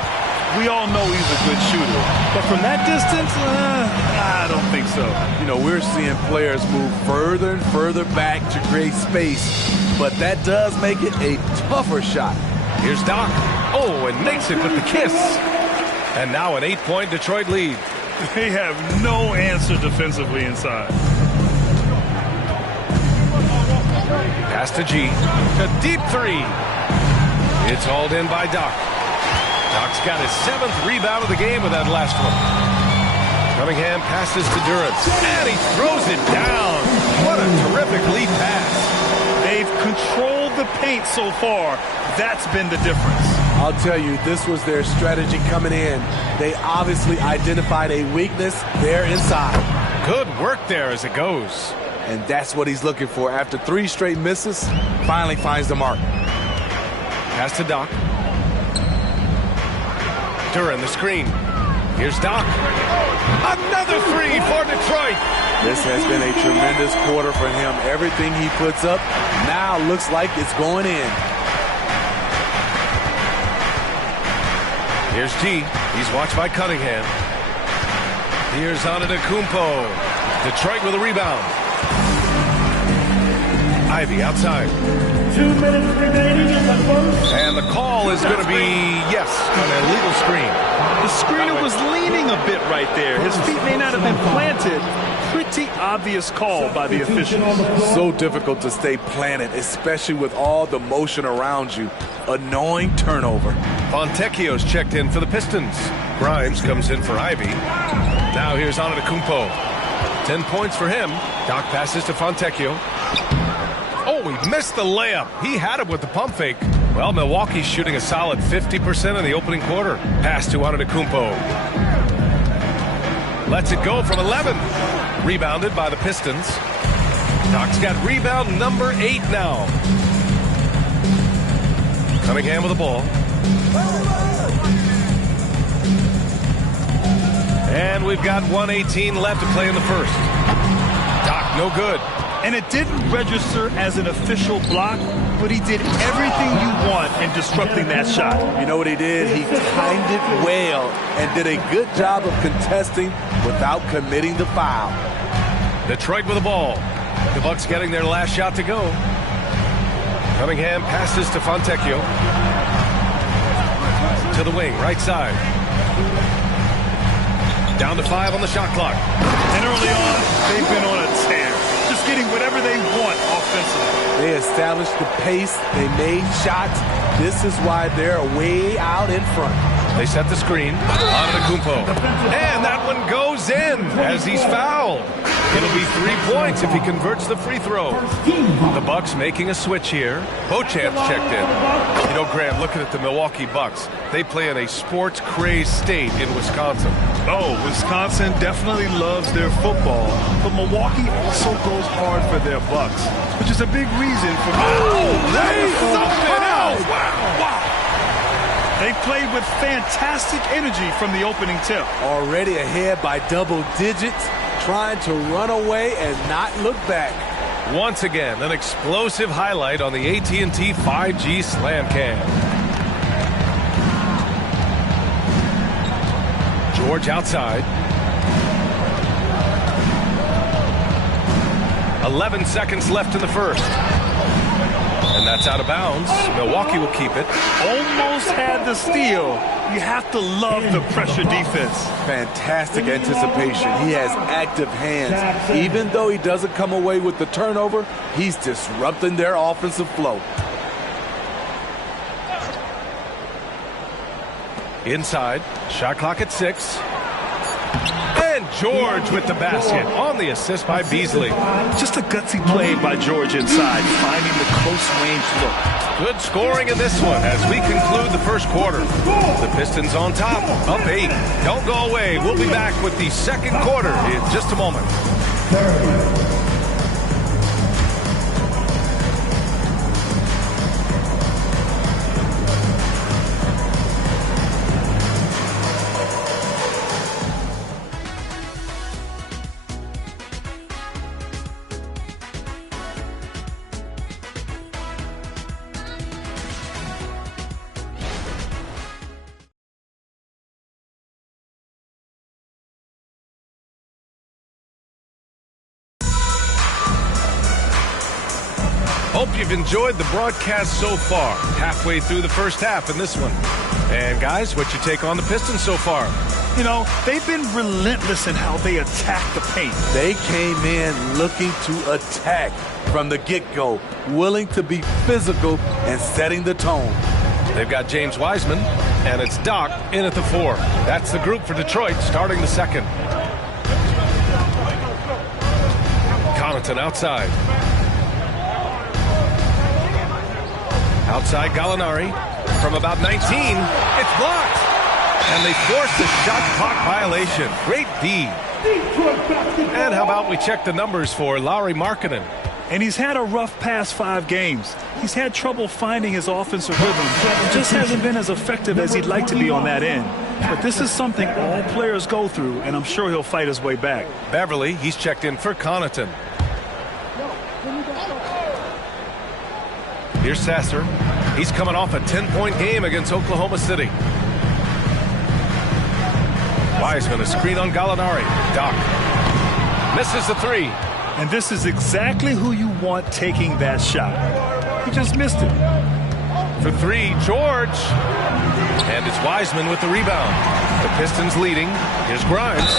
We all know he's a good shooter. But from that distance, I don't think so. You know, we're seeing players move further and further back to create space. But that does make it a tougher shot. Here's Doc. Oh, and makes it with the kiss. And now an 8-point Detroit lead. They have no answer defensively inside. Pass to G. A deep 3. It's hauled in by Doc. Doc's got his 7th rebound of the game with that last one. Cunningham passes to Duren. And he throws it down. What a terrific lead pass. They've controlled the paint so far. That's been the difference. I'll tell you, this was their strategy coming in. They obviously identified a weakness there inside. Good work there as it goes. And that's what he's looking for. After 3 straight misses, finally finds the mark. Pass to Doc. Duren, the screen. Here's Doc. Another 3 for Detroit. This has been a tremendous quarter for him. Everything he puts up now looks like it's going in. Here's G. He's watched by Cunningham. Here's Antetokounmpo. Detroit with a rebound. Ivy outside. 2 minutes remaining in the first. And the call is going to be, yes, an illegal screen. The screener was leaning a bit right there. His feet may not have been planted. Pretty obvious call by the officials. So difficult to stay planted, especially with all the motion around you. Annoying turnover. Fontecchio's checked in for the Pistons. Grimes comes in for Ivy. Now here's Antetokounmpo. 10 points for him. Doc passes to Fontecchio. Oh, he missed the layup. He had it with the pump fake. Well, Milwaukee's shooting a solid 50% in the opening quarter. Pass to Antetokounmpo. Lets it go from 11. Rebounded by the Pistons. Doc's got rebound number 8 now. Cunningham with the ball. And we've got 1:18 left to play in the first. Doc, no good. And it didn't register as an official block, but he did everything you want in disrupting that shot. You know what he did? He timed it well and did a good job of contesting without committing the foul. Detroit with the ball. The Bucks getting their last shot to go. Cunningham passes to Fontecchio. To the wing, right side. Down to 5 on the shot clock. And early on, they've been on a tear. Just getting whatever they want offensively. They established the pace. They made shots. This is why they're way out in front. They set the screen. Antetokounmpo. And that one goes in as he's fouled. It'll be 3 points if he converts the free throw. The Bucks making a switch here. Beauchamp's checked in. You know, Graham, looking at the Milwaukee Bucks, they play in a sports-crazed state in Wisconsin. Oh, Wisconsin definitely loves their football, but Milwaukee also goes hard for their Bucks, which is a big reason for me. Oh, that was something else! Wow! They played with fantastic energy from the opening tip. Already ahead by double digits, trying to run away and not look back. Once again, an explosive highlight on the AT&T 5G Slam Cam. George outside. 11 seconds left in the first. And that's out of bounds. Milwaukee will keep it. Almost had the steal. You have to love the pressure defense. Fantastic anticipation. He has active hands. Even though he doesn't come away with the turnover, he's disrupting their offensive flow. Inside. Shot clock at 6. And George with the basket on the assist by Beasley. Just a gutsy play by George inside, finding the close-range look. Good scoring in this one as we conclude the first quarter. The Pistons on top, up 8. Don't go away. We'll be back with the second quarter in just a moment. Hope you've enjoyed the broadcast so far. Halfway through the first half in this one. And guys, what's your take on the Pistons so far? You know, they've been relentless in how they attack the paint. They came in looking to attack from the get-go, willing to be physical and setting the tone. They've got James Wiseman, and it's Doc in at the 4. That's the group for Detroit starting the second. Connaughton outside. Outside Gallinari from about 19. It's blocked. And they forced a shot clock violation. Great D. And how about we check the numbers for Lauri Markkanen? And he's had a rough past 5 games. He's had trouble finding his offensive rhythm. He just hasn't been as effective as he'd like to be on that end. But this is something all players go through, and I'm sure he'll fight his way back. Beverly, he's checked in for Connaughton. Here's Sasser. He's coming off a 10-point game against Oklahoma City. Wiseman, a screen on Gallinari. Doc misses the 3. And this is exactly who you want taking that shot. He just missed it. For 3, George. And it's Wiseman with the rebound. The Pistons leading. Here's Grimes.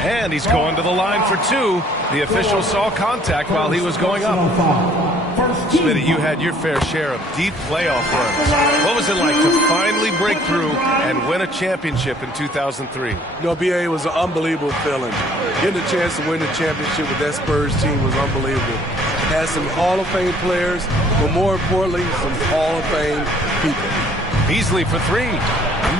And he's going to the line for 2. The official saw contact while he was going up. Smitty, you had your fair share of deep playoff runs. What was it like to finally break through and win a championship in 2003? You know, BA, was an unbelievable feeling. Getting a chance to win the championship with that Spurs team was unbelievable. Had some Hall of Fame players, but more importantly, some Hall of Fame people. Beasley for 3.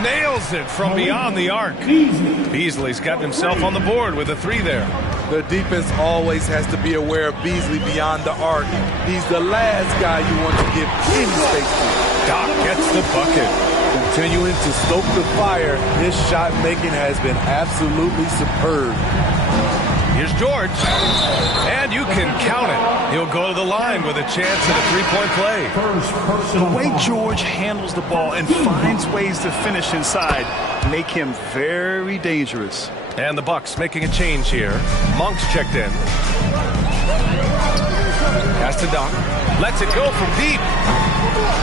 Nails it from beyond the arc. Beasley's gotten himself on the board with a 3 there. The defense always has to be aware of Beasley beyond the arc. He's the last guy you want to give any space to. Doc gets the bucket. Continuing to stoke the fire, his shot making has been absolutely superb. Here's George. And you can count it. He'll go to the line with a chance at a three-point play. The way George handles the ball and finds ways to finish inside make him very dangerous. And the Bucks making a change here. Monk's checked in. Pass to Doc. Lets it go from deep.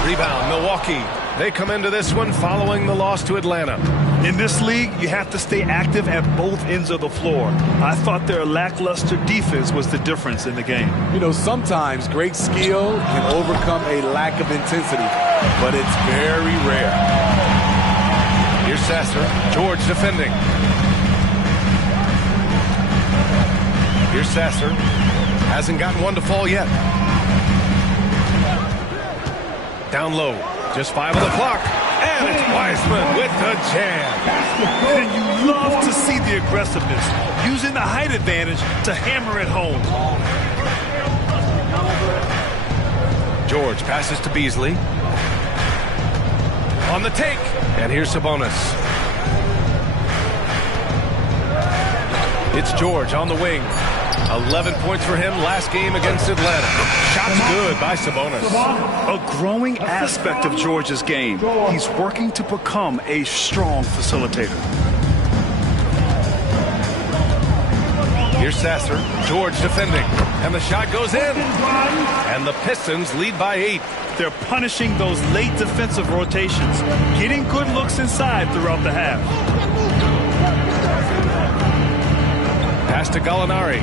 Rebound, Milwaukee. They come into this one following the loss to Atlanta. In this league, you have to stay active at both ends of the floor. I thought their lackluster defense was the difference in the game. You know, sometimes great skill can overcome a lack of intensity, but it's very rare. Here's Sasser. George defending. Here's Sasser. Hasn't gotten one to fall yet. Down low. Just 5 on the clock. And it's Wiseman with the jam. And you love to see the aggressiveness, using the height advantage to hammer it home. George passes to Beasley. On the take. And here's Sabonis. It's George on the wing. 11 points for him last game against Atlanta. Shots good by Sabonis. A growing aspect of George's game. He's working to become a strong facilitator. Here's Sasser. George defending. And the shot goes in. And the Pistons lead by 8. They're punishing those late defensive rotations, getting good looks inside throughout the half. Pass to Gallinari.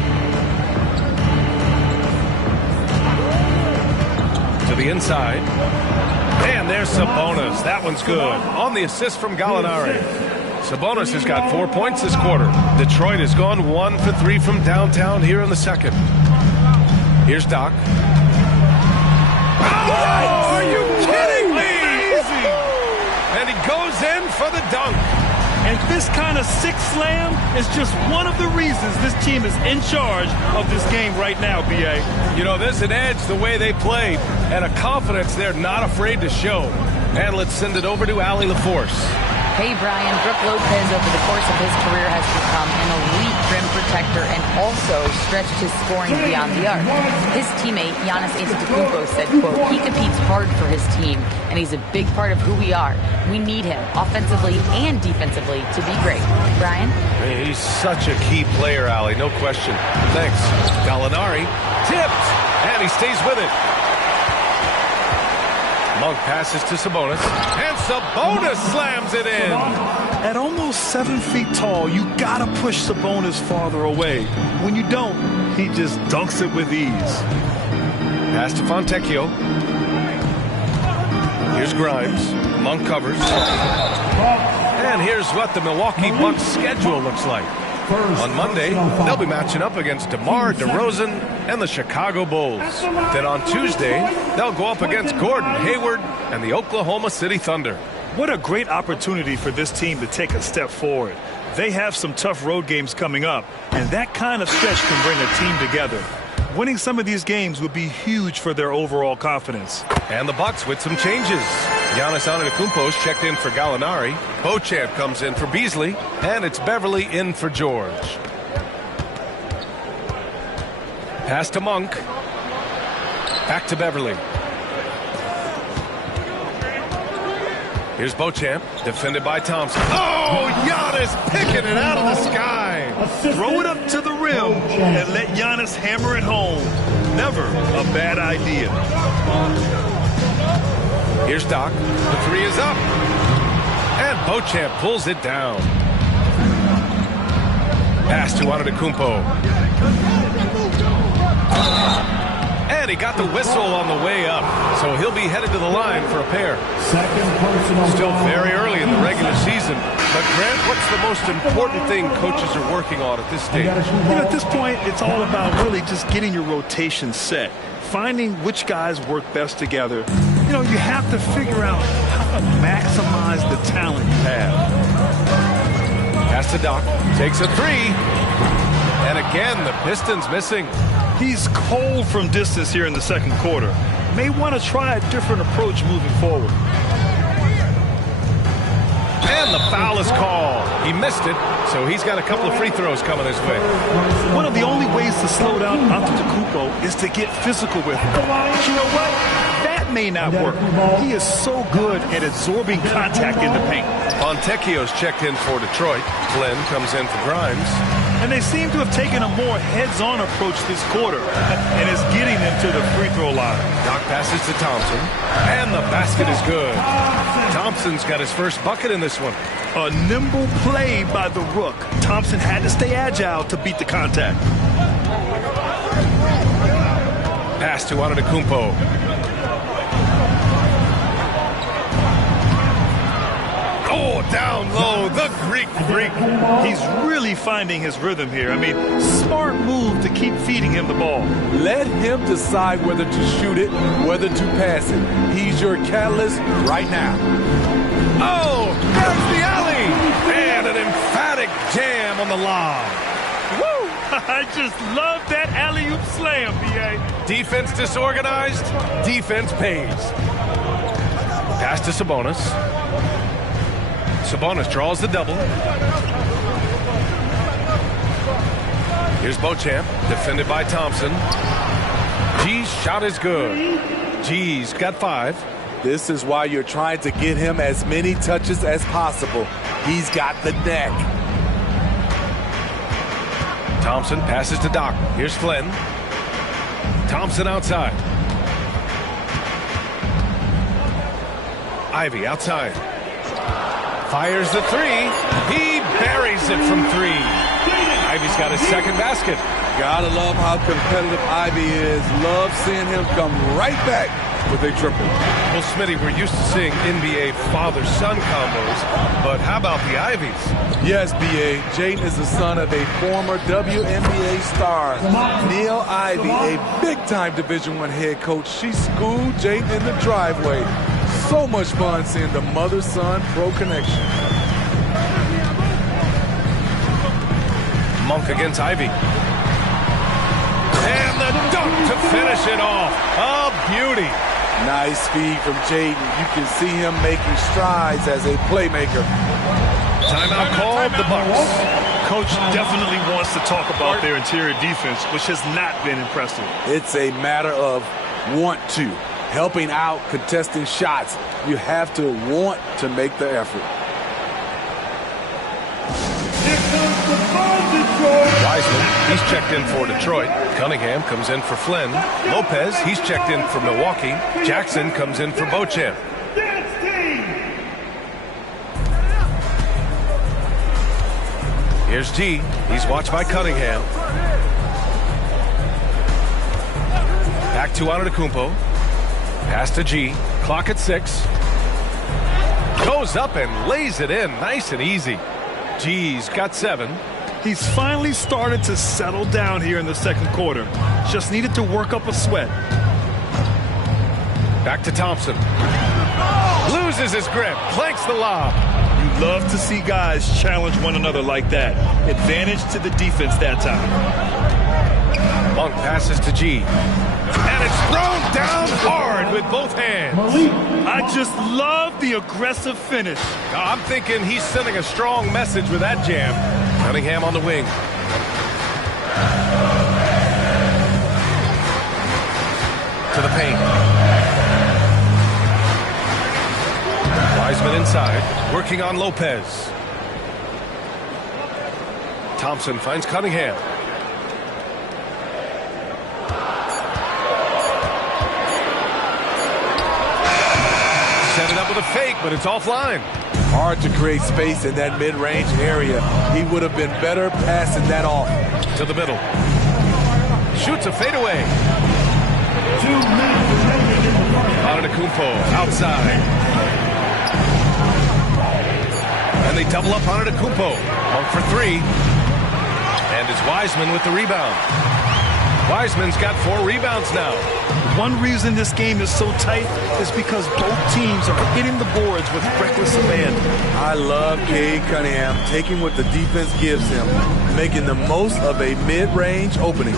To the inside. And there's Sabonis. That one's good. On the assist from Gallinari. Sabonis has got 4 points this quarter. Detroit has gone 1 for 3 from downtown here in the second. Here's Doc. Oh, are you kidding me? Easy. And he goes in for the dunk. And this kind of six slam is just one of the reasons this team is in charge of this game right now, B.A. You know, there's an edge the way they played and a confidence they're not afraid to show. And let's send it over to Allie LaForce. Hey, Brian. Brook Lopez, over the course of his career, has become an elite rim protector and also stretched his scoring beyond the arc. His teammate, Giannis Antetokounmpo, said, quote, he competes hard for his team, and he's a big part of who we are. We need him, offensively and defensively, to be great. Brian? He's such a key player, Allie, no question. Thanks. Gallinari tipped, and he stays with it. Monk passes to Sabonis, and Sabonis slams it in. At almost 7 feet tall, you gotta push Sabonis farther away. When you don't, he just dunks it with ease. Pass to Fontecchio. Here's Grimes. Monk covers. And here's what the Milwaukee Bucks schedule looks like. On Monday, they'll be matching up against DeMar DeRozan and the Chicago Bulls. Then on Tuesday, they'll go up against Gordon Hayward and the Oklahoma City Thunder. What a great opportunity for this team to take a step forward. They have some tough road games coming up, and that kind of stretch can bring a team together. Winning some of these games would be huge for their overall confidence. And the Bucks with some changes. Giannis Antetokounmpo's checked in for Gallinari. Beauchamp comes in for Beasley. And it's Beverly in for George. Pass to Monk. Back to Beverly. Here's Beauchamp, defended by Thompson. Oh, Giannis picking it out of the sky. Throw it up to the rim and let Giannis hammer it home. Never a bad idea. Here's Doc. The three is up. And Beauchamp pulls it down. Pass to Antetokounmpo. And he got the whistle on the way up. So he'll be headed to the line for a pair. Still very early in the regular season. But Grant, what's the most important thing coaches are working on at this stage? You know, at this point, it's all about really just getting your rotation set. Finding which guys work best together. You know, you have to figure out how to maximize the talent you have. Pass to Doc. Takes a three. And again, the Pistons missing. He's cold from distance here in the second quarter. May want to try a different approach moving forward. And the foul is called. He missed it, so he's got a couple of free throws coming his way. One of the only ways to slow down Antetokounmpo is to get physical with him. But you know what? That may not work. He is so good at absorbing contact in the paint. Fontecchio's checked in for Detroit. Flynn comes in for Grimes. And they seem to have taken a more heads-on approach this quarter, and is getting them to the free throw line. Doc passes to Thompson, and the basket is good. Thompson's got his first bucket in this one. A nimble play by the Rook. Thompson had to stay agile to beat the contact. Pass to Antetokounmpo. Oh, down low, the Greek freak. He's really finding his rhythm here. I mean, smart move to keep feeding him the ball. Let him decide whether to shoot it, whether to pass it. He's your catalyst right now. Oh, there's the alley. And an emphatic jam on the lob. Woo! I just love that alley-oop slam, B.A. Defense disorganized, defense pays. Pass to Sabonis. Sabonis draws the double. Here's Beauchamp, defended by Thompson. G's shot is good. G's got 5. This is why you're trying to get him as many touches as possible. He's got the neck. Thompson passes to Doc. Here's Flynn. Thompson outside. Ivy outside. Fires the 3. He buries it from 3. Ivy's got his second basket. Gotta love how competitive Ivy is. Love seeing him come right back with a triple. Well, Smitty, we're used to seeing NBA father-son combos, but how about the Ivies? Yes, B.A. Jaden is the son of a former WNBA star, Neil Ivy, a big-time Division I head coach. She schooled Jaden in the driveway. So much fun seeing the mother-son pro connection. Monk against Ivy. And the dunk to finish it off. A beauty. Nice feed from Jaden. You can see him making strides as a playmaker. Timeout called, the Bucks. Coach definitely wants to talk about their interior defense, which has not been impressive. It's a matter of want to. Helping out, contesting shots. You have to want to make the effort. Wiseman, he's checked in for Detroit. Cunningham comes in for Flynn. Lopez, he's checked in for Milwaukee. Jackson comes in for Beauchamp. Here's G. He's watched by Cunningham. Back to Antetokounmpo. Pass to G. Clock at 6. Goes up and lays it in. Nice and easy. G's got 7. He's finally started to settle down here in the second quarter. Just needed to work up a sweat. Back to Thompson. Loses his grip. Planks the lob. You love to see guys challenge one another like that. Advantage to the defense that time. Monk passes to G. And it's thrown down hard with both hands. I just love the aggressive finish. I'm thinking he's sending a strong message with that jam. Cunningham on the wing. To the paint. Wiseman inside, working on Lopez. Thompson finds Cunningham. Set it up with a fake, but it's offline. Hard to create space in that mid-range area. He would have been better passing that off. To the middle. Shoots a fadeaway. Antetokounmpo outside. And they double up Antetokounmpo. Monk for 3. And it's Wiseman with the rebound. Wiseman's got 4 rebounds now. One reason this game is so tight is because both teams are hitting the boards with reckless abandon. I love Cade Cunningham taking what the defense gives him, making the most of a mid-range opening.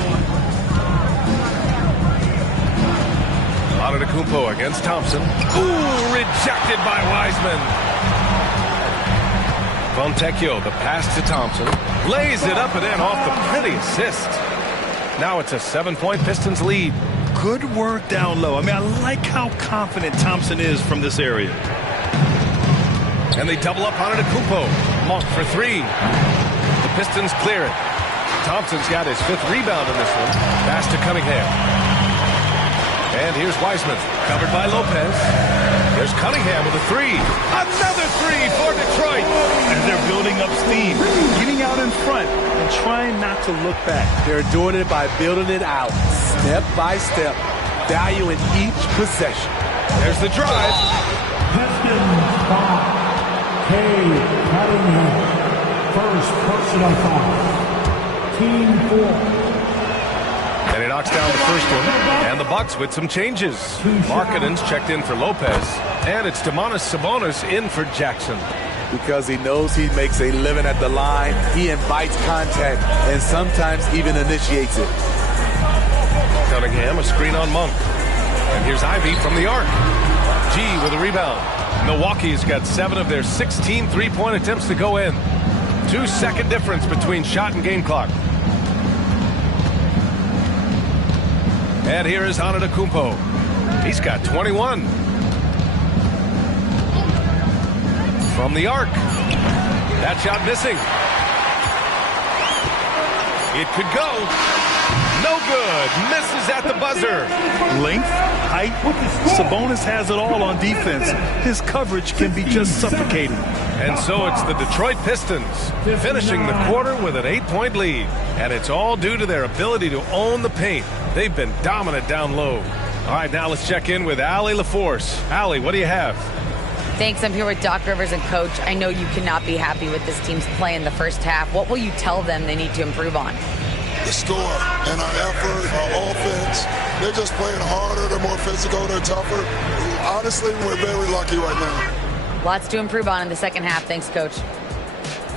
Antetokounmpo against Thompson. Ooh, rejected by Wiseman. Fontecchio, the pass to Thompson. Lays it up and in off the pretty assist. Now it's a 7-point Pistons lead. Good work down low. I mean, I like how confident Thompson is from this area. And they double up on it to Kupo. Monk for three. The Pistons clear it. Thompson's got his 5th rebound in this one. Pass to Cunningham. And here's Wiseman, covered by Lopez. There's Cunningham with a three. Another three for Detroit. And they're building up steam, getting out in front and trying not to look back. They're doing it by building it out, step by step, valuing each possession. There's the drive. Pistons foul. Cunningham. First personal foul. Team 4. And he knocks down the first one. And the Bucks with some changes. Markkanen's checked in for Lopez. And it's Domantas Sabonis in for Jackson. Because he knows he makes a living at the line, he invites contact and sometimes even initiates it. Cunningham, a screen on Monk. And here's Ivy from the arc. G with a rebound. Milwaukee's got 7 of their 16 3-point attempts to go in. 2-second difference between shot and game clock. And here is Antetokounmpo. He's got 21. From the arc. That shot missing. It could go. No good. Misses at the buzzer. Length, height. Sabonis has it all on defense. His coverage can be just suffocating. And so it's the Detroit Pistons finishing the quarter with an 8-point lead. And it's all due to their ability to own the paint. They've been dominant down low. All right, now let's check in with Allie LaForce. Allie, what do you have? Thanks. I'm here with Doc Rivers and Coach. I know you cannot be happy with this team's play in the first half. What will you tell them they need to improve on? The score and our effort, our offense. They're just playing harder. They're more physical. They're tougher. Honestly, we're very lucky right now. Lots to improve on in the second half. Thanks, Coach.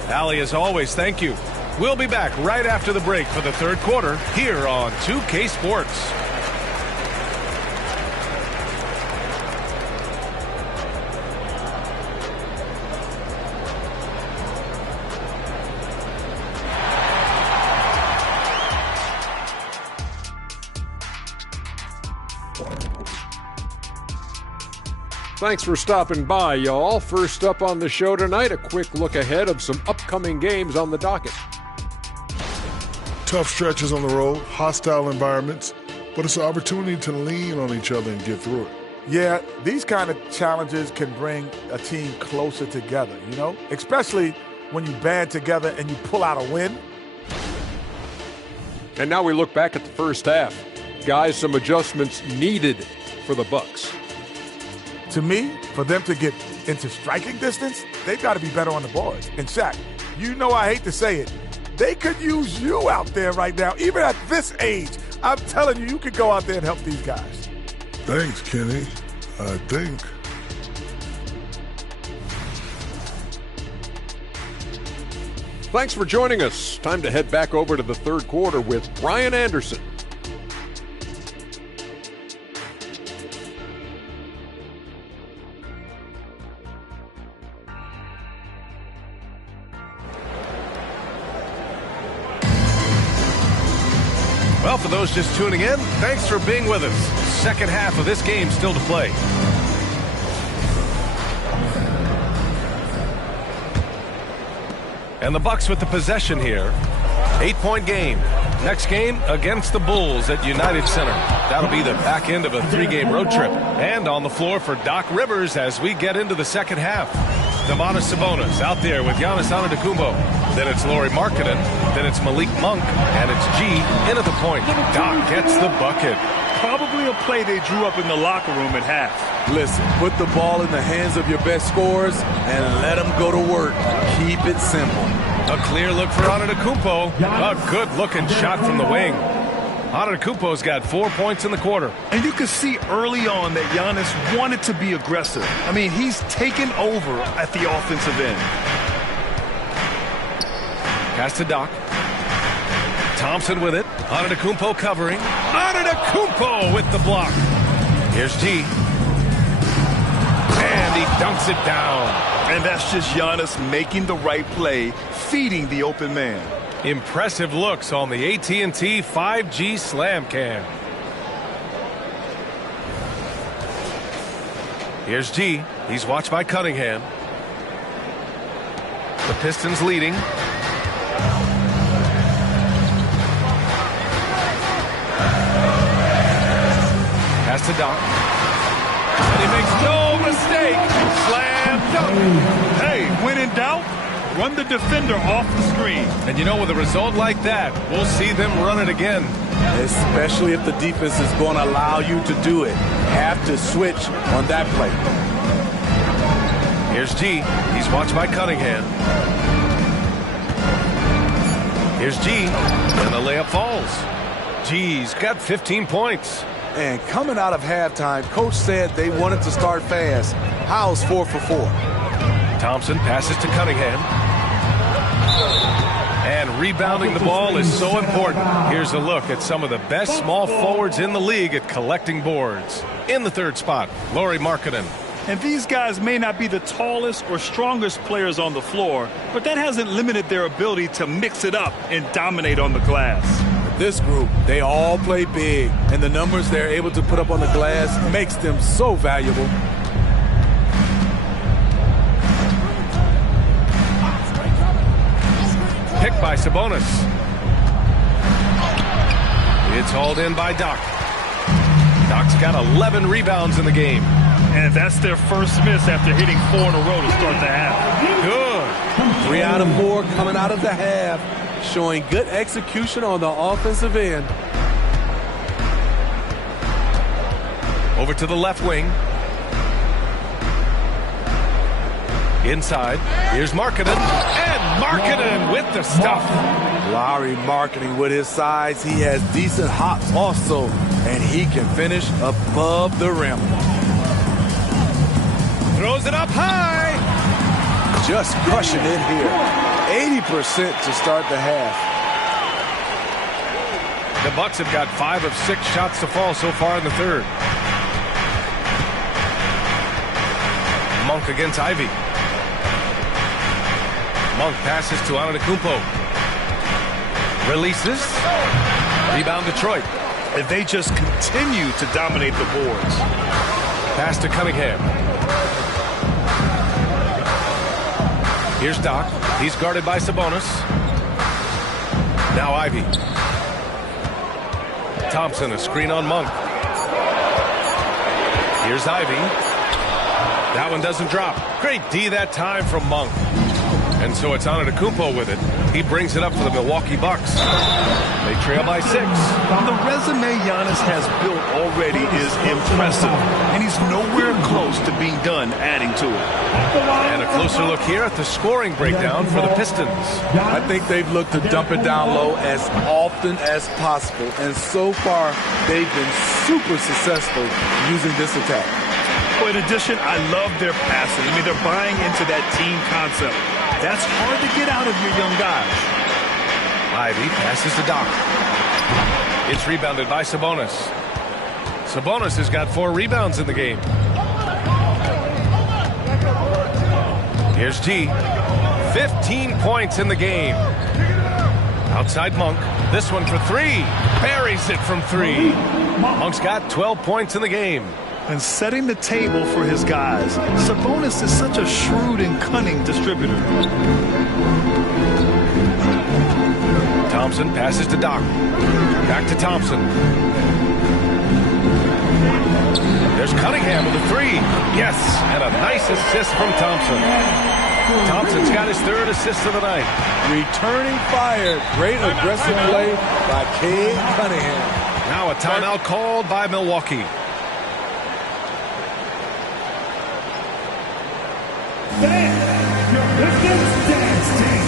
Allie, as always, thank you. We'll be back right after the break for the third quarter here on 2K Sports. Thanks for stopping by, y'all. First up on the show tonight, a quick look ahead of some upcoming games on the docket. Tough stretches on the road, hostile environments, but it's an opportunity to lean on each other and get through it. Yeah, these kind of challenges can bring a team closer together, you know? Especially when you band together and you pull out a win. And now we look back at the first half. Guys, some adjustments needed for the Bucks. To me, for them to get into striking distance, they've got to be better on the boards. And Shaq, you know I hate to say it, they could use you out there right now, even at this age. I'm telling you, you could go out there and help these guys. Thanks, Kenny. I think. Thanks for joining us. Time to head back over to the third quarter with Brian Anderson. Well, for those just tuning in, thanks for being with us. Second half of this game still to play. And the Bucks with the possession here. 8-point game. Next game against the Bulls at United Center. That'll be the back end of a 3-game road trip. And on the floor for Doc Rivers as we get into the second half. Domantas Sabonis out there with Giannis Antetokounmpo. Then it's Lauri Markkanen. Then it's Malik Monk. And it's G in at the point. Doc gets the bucket. Probably a play they drew up in the locker room at half. Listen, put the ball in the hands of your best scorers and let them go to work. Keep it simple. A clear look for Antetokounmpo. A good-looking shot from the wing. Antetokounmpo's got 4 points in the quarter. And you can see early on that Giannis wanted to be aggressive. I mean, he's taken over at the offensive end. Pass to Doc. Thompson with it. Antetokounmpo covering. Antetokounmpo with the block. Here's G. And he dunks it down. And that's just Giannis making the right play, feeding the open man. Impressive looks on the AT&T 5G Slam Cam. Here's G. He's watched by Cunningham. The Pistons leading. Pass to Doc. And he makes no mistake. Slam dunk. Hey, when in doubt, run the defender off the screen. And you know, with a result like that, we'll see them run it again. Especially if the defense is going to allow you to do it. Have to switch on that play. Here's G. He's watched by Cunningham. Here's G. And the layup falls. G's got 15 points. And coming out of halftime, coach said they wanted to start fast. How's 4 for 4? Thompson passes to Cunningham. And rebounding the ball is so important. Here's a look at some of the best small forwards in the league at collecting boards. In the third spot, Lauri Markkanen. And these guys may not be the tallest or strongest players on the floor, but that hasn't limited their ability to mix it up and dominate on the glass. This group, they all play big, and the numbers they're able to put up on the glass makes them so valuable. Picked by Sabonis. It's hauled in by Doc. Doc's got 11 rebounds in the game. And that's their first miss after hitting 4 in a row to start the half. Good. 3 out of 4 coming out of the half, showing good execution on the offensive end. Over to the left wing. Inside. Here's Markkanen. And Markkanen with the stuff. Lauri Markkanen with his size. He has decent hops also, and he can finish above the rim. Throws it up high. Just crushing it here. 80% to start the half. The Bucks have got 5 of 6 shots to fall so far in the third. Monk against Ivy. Monk passes to Antetokounmpo. Releases. Rebound Detroit. If they just continue to dominate the boards. Pass to Cunningham. Here's Doc. He's guarded by Sabonis. Now Ivy. Thompson, a screen on Monk. Here's Ivy. That one doesn't drop. Great D that time from Monk. And so it's Antetokounmpo with it. He brings it up for the Milwaukee Bucks. They trail by 6. The resume Giannis has built already is impressive, and he's nowhere close to being done adding to it. And a closer look here at the scoring breakdown for the Pistons. I think they've looked to dump it down low as often as possible, and so far they've been super successful using this attack. In addition, I love their passing. I mean, they're buying into that team concept. That's hard to get out of your young guys. Ivy passes to Doc. It's rebounded by Sabonis. Sabonis has got 4 rebounds in the game. Here's G. 15 points in the game. Outside Monk. This one for 3. Buries it from 3. Monk's got 12 points in the game. And setting the table for his guys. Sabonis is such a shrewd and cunning distributor. Thompson passes to Doc. Back to Thompson. There's Cunningham with a 3. Yes, and a nice assist from Thompson. Thompson's got his 3rd assist of the night. Returning fire. Great aggressive play by Cade Cunningham. Now a timeout called by Milwaukee. Your Pistons dance team.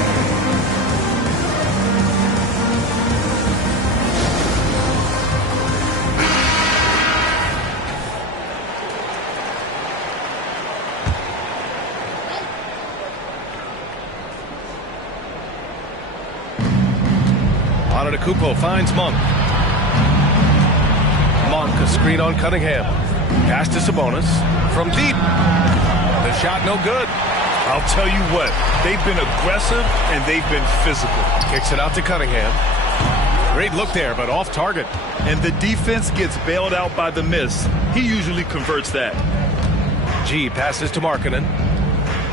Antetokounmpo finds Monk. Monk, a screen on Cunningham. Pass to Sabonis. From deep. The shot no good. I'll tell you what, they've been aggressive and they've been physical. Kicks it out to Cunningham. Great look there, but off target. And the defense gets bailed out by the miss. He usually converts that. G passes to Markkanen.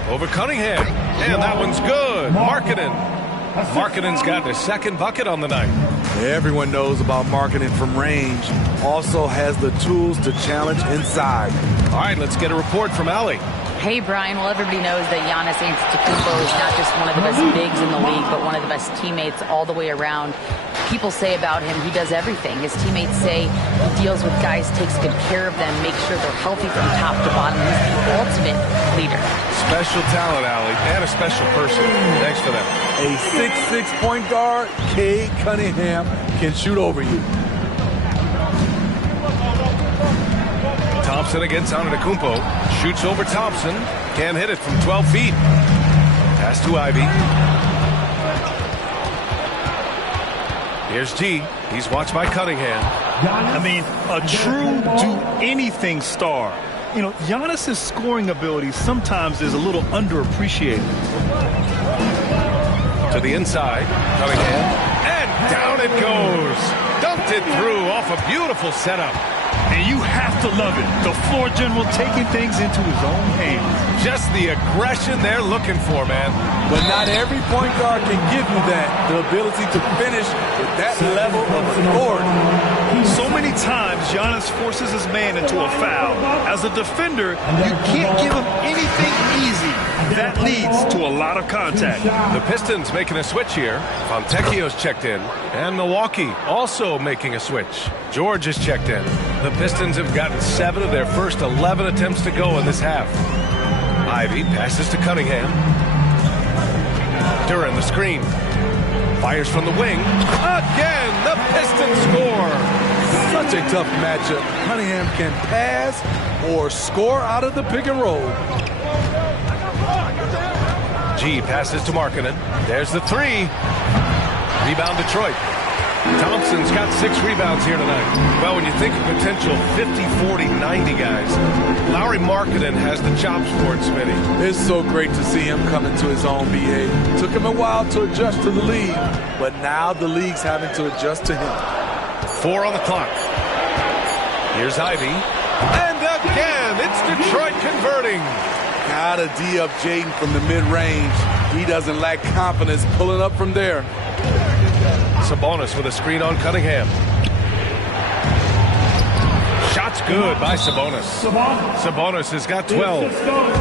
Over Cunningham. And that one's good. Markkanen's got his second bucket on the night. Everyone knows about Markkanen from range. Also has the tools to challenge inside. All right, let's get a report from Allie. Hey, Brian. Well, everybody knows that Giannis Antetokounmpo is not just one of the best bigs in the league, but one of the best teammates all the way around. People say about him, he does everything. His teammates say he deals with guys, takes good care of them, makes sure they're healthy from top to bottom. He's the ultimate leader. Special talent, Allie, and a special person. Thanks for that. A 6'6" point guard, Cade Cunningham, can shoot over you. Thompson against Antetokounmpo. Shoots over Thompson. Can't hit it from 12 feet. Pass to Ivy. Here's G. He's watched by Cunningham. I mean, a true do-anything star. You know, Giannis's scoring ability sometimes is a little underappreciated. To the inside. Cunningham. And down it goes. Dumped it through off a beautiful setup. And you have to love it. The floor general taking things into his own hands. Just the aggression they're looking for, man. But not every point guard can give you that. The ability to finish with that level of authority. So many times, Giannis forces his man into a foul. As a defender, you can't give him anything easy. That leads to a lot of contact. The Pistons making a switch here. Fontecchio's checked in. And Milwaukee also making a switch. George is checked in. The Pistons have gotten 7 of their first 11 attempts to go in this half. Ivy passes to Cunningham. Duran the screen. Fires from the wing. Again, the Pistons score. Such a tough matchup. Cunningham can pass or score out of the pick and roll. G passes to Markkanen. There's the 3. Rebound Detroit. Thompson's got 6 rebounds here tonight. Well, when you think of potential 50, 40, 90 guys, Lauri Markkanen has the chops for it, Smitty. It's so great to see him come into his own BA. Took him a while to adjust to the league, but now the league's having to adjust to him. 4 on the clock. Here's Ivy. And again, it's Detroit converting. Gotta D up Jaden from the mid-range. He doesn't lack confidence pulling up from there. Sabonis with a screen on Cunningham. Shot's good by Sabonis. Sabonis has got 12.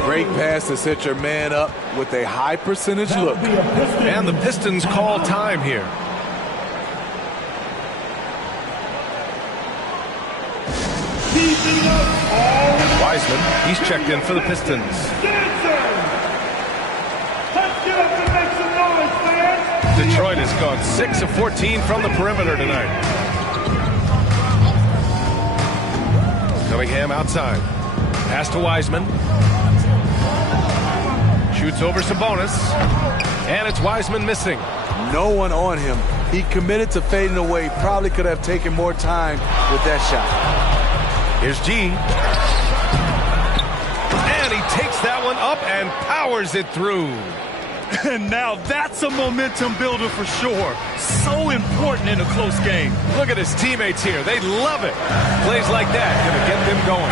Great pass to set your man up with a high percentage look. And the Pistons call time here. Wiseman, he's checked in for the Pistons. Detroit has gone 6 of 14 from the perimeter tonight. Cunningham outside. Pass to Wiseman. Shoots over Sabonis. And it's Wiseman missing. No one on him. He committed to fading away. Probably could have taken more time with that shot. Here's G. And he takes that one up and powers it through. And now that's a momentum builder for sure. So important in a close game. Look at his teammates here. They love it. Plays like that going to get them going.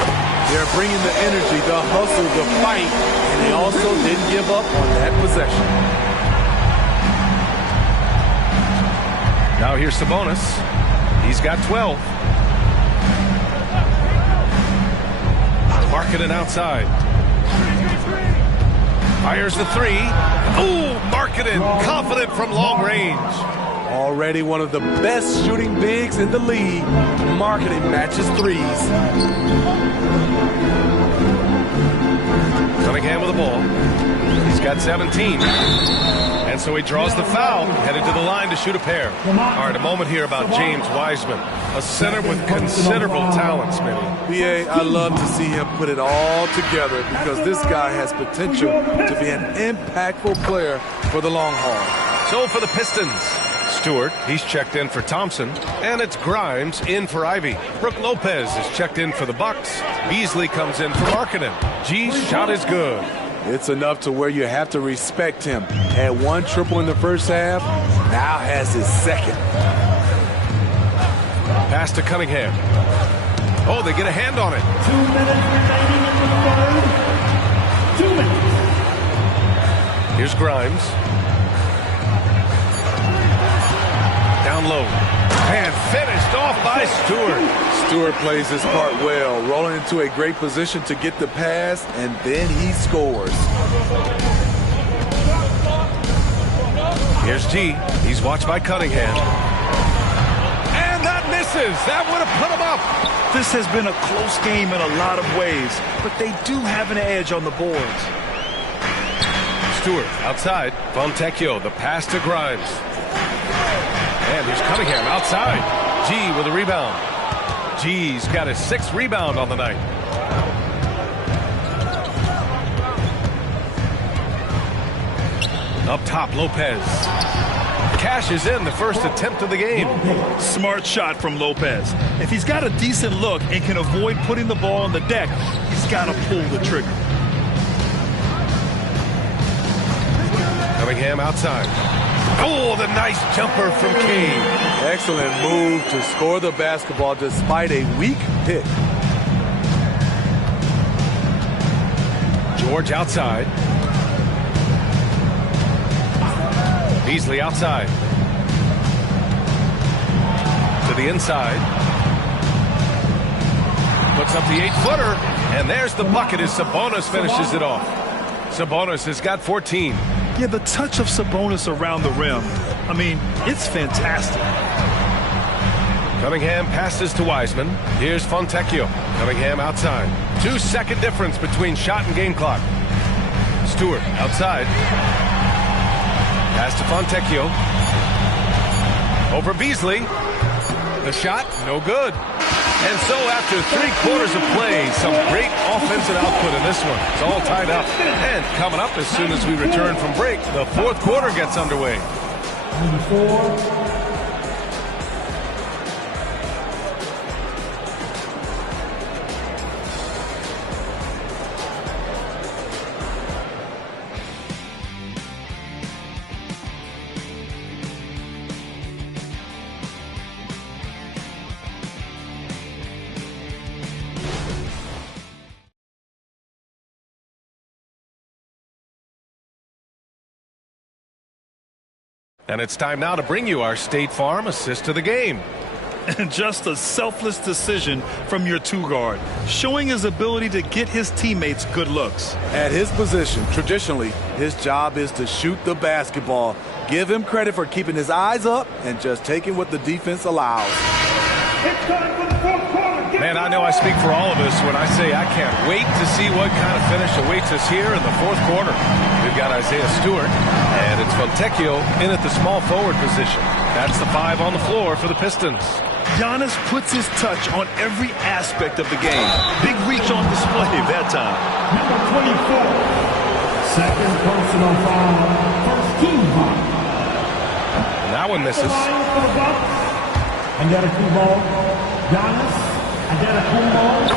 They're bringing the energy, the hustle, the fight, and they also didn't give up on that possession. Now here's Sabonis. He's got 12. Markkanen outside. Fires the 3. Ooh, Markkanen, confident from long range. Already one of the best shooting bigs in the league. Markkanen matches 3s. Cunningham with the ball. He's got 17. And so he draws the foul, headed to the line to shoot a pair. All right, a moment here about James Wiseman, a center with considerable talent, Smitty. B.A., I love to see him put it all together because this guy has potential to be an impactful player for the long haul. So for the Pistons, Stewart, he's checked in for Thompson, and it's Grimes in for Ivy. Brook Lopez is checked in for the Bucks. Beasley comes in for Markkanen. G's shot is good. It's enough to where you have to respect him. Had one triple in the first half, now has his second. Pass to Cunningham. Oh, they get a hand on it. 2 minutes remaining in the third. 2 minutes. Here's Grimes. Down low. And finished off by Stewart. Stewart plays his part well, rolling into a great position to get the pass, and then he scores. Here's G. He's watched by Cunningham. And that misses. That would have put him up. This has been a close game in a lot of ways, but they do have an edge on the boards. Stewart outside. Fontecchio, the pass to Grimes. And here's Cunningham outside. G with a rebound. G's got his 6th rebound on the night. Up top, Lopez. Cashes in the first attempt of the game. Smart shot from Lopez. If he's got a decent look and can avoid putting the ball on the deck, he's got to pull the trigger. Cunningham outside. Oh, the nice jumper from Cade. Excellent move to score the basketball despite a weak pick. George outside. Beasley outside. To the inside. Puts up the 8-footer. And there's the bucket as Sabonis finishes it off. Sabonis has got 14. Yeah, the touch of Sabonis around the rim, I mean, it's fantastic. Cunningham passes to Wiseman. Here's Fontecchio. Cunningham outside. 2-second difference between shot and game clock. Stewart outside. Pass to Fontecchio. Over Beasley. The shot, no good. And so after 3 quarters of play, some great offensive output in this one. It's all tied up. And coming up as soon as we return from break, the 4th quarter gets underway. And it's time now to bring you our State Farm assist to the game. And just a selfless decision from your 2-guard, showing his ability to get his teammates good looks. At his position, traditionally, his job is to shoot the basketball. Give him credit for keeping his eyes up and just taking what the defense allows. It's time for the 4th quarter. Man, I know I speak for all of us when I say I can't wait to see what kind of finish awaits us here in the 4th quarter. We've got Isaiah Stewart, and it's Fontecchio in at the small forward position. That's the 5 on the floor for the Pistons. Giannis puts his touch on every aspect of the game. Big reach on display that time. Number 24. Second personal foul. First team foul. And that one misses. And got a two ball. Giannis.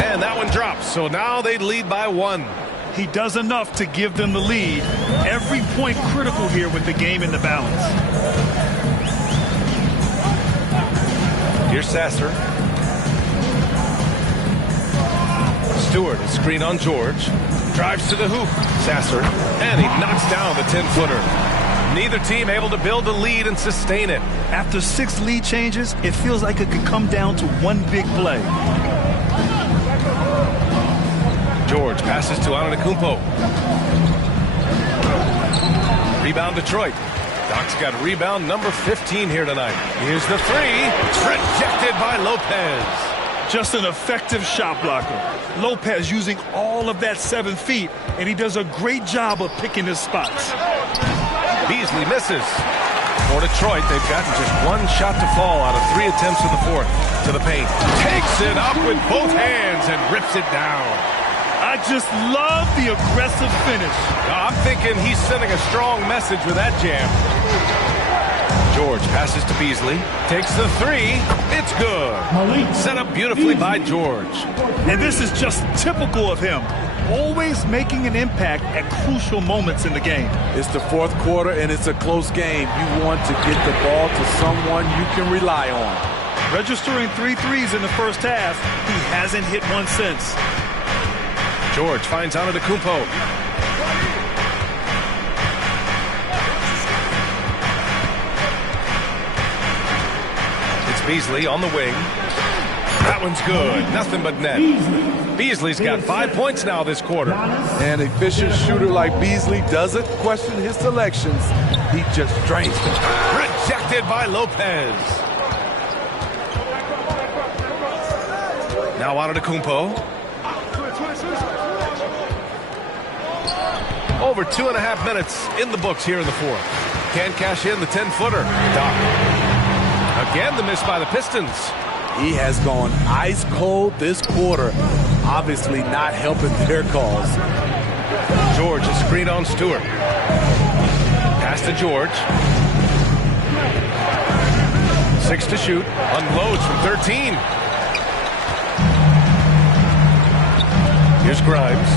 And that one drops. So now they lead by 1. He does enough to give them the lead. Every point critical here with the game in the balance. Here's Sasser. Stewart is screen on George. Drives to the hoop. Sasser. And he knocks down the 10-footer. Neither team able to build a lead and sustain it. After 6 lead changes, it feels like it could come down to one big play. George passes to Antetokounmpo. Rebound Detroit. Doc's got rebound number 15 here tonight. Here's the 3. Rejected by Lopez. Just an effective shot blocker. Lopez using all of that 7 feet, and he does a great job of picking his spots. Beasley misses. For Detroit, they've gotten just 1 shot to fall out of 3 attempts in the 4th. To the paint. Takes it up with both hands and rips it down. I just love the aggressive finish. I'm thinking he's sending a strong message with that jam. George passes to Beasley. Takes the 3. It's good. Set up beautifully by George. And this is just typical of him. always making an impact at crucial moments in the game. It's the fourth quarter, and it's a close game. You want to get the ball to someone you can rely on. Registering 3 threes in the first half, he hasn't hit one since. George finds Antetokounmpo. It's Beasley on the wing. That one's good. Nothing but net. Beasley's got 5 points now this quarter. An efficient shooter like Beasley doesn't question his selections. He just drains them. Rejected by Lopez. Now Antetokounmpo. Over 2.5 minutes in the books here in the fourth. Can't cash in the 10-footer. Doc. Again, the miss by the Pistons. He has gone ice cold this quarter, obviously not helping their cause. George, a screen on Stewart. Pass to George. 6 to shoot. Unloads from 13. Here's Grimes.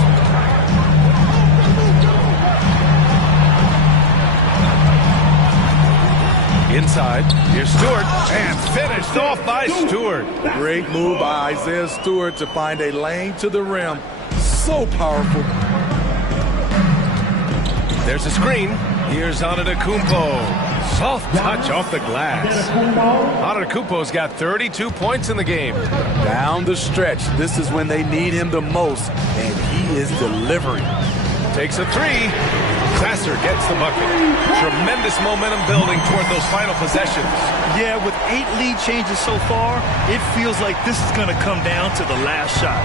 Inside, here's Stewart, and finished off by Stewart. Great move by Isaiah Stewart to find a lane to the rim. So powerful. There's a screen. Here's Antetokounmpo. Soft touch off the glass. Antetokounmpo's got 32 points in the game. Down the stretch, this is when they need him the most, and he is delivering. Takes a three. Sasser gets the bucket. Tremendous momentum building toward those final possessions. Yeah, with 8 lead changes so far, it feels like this is going to come down to the last shot.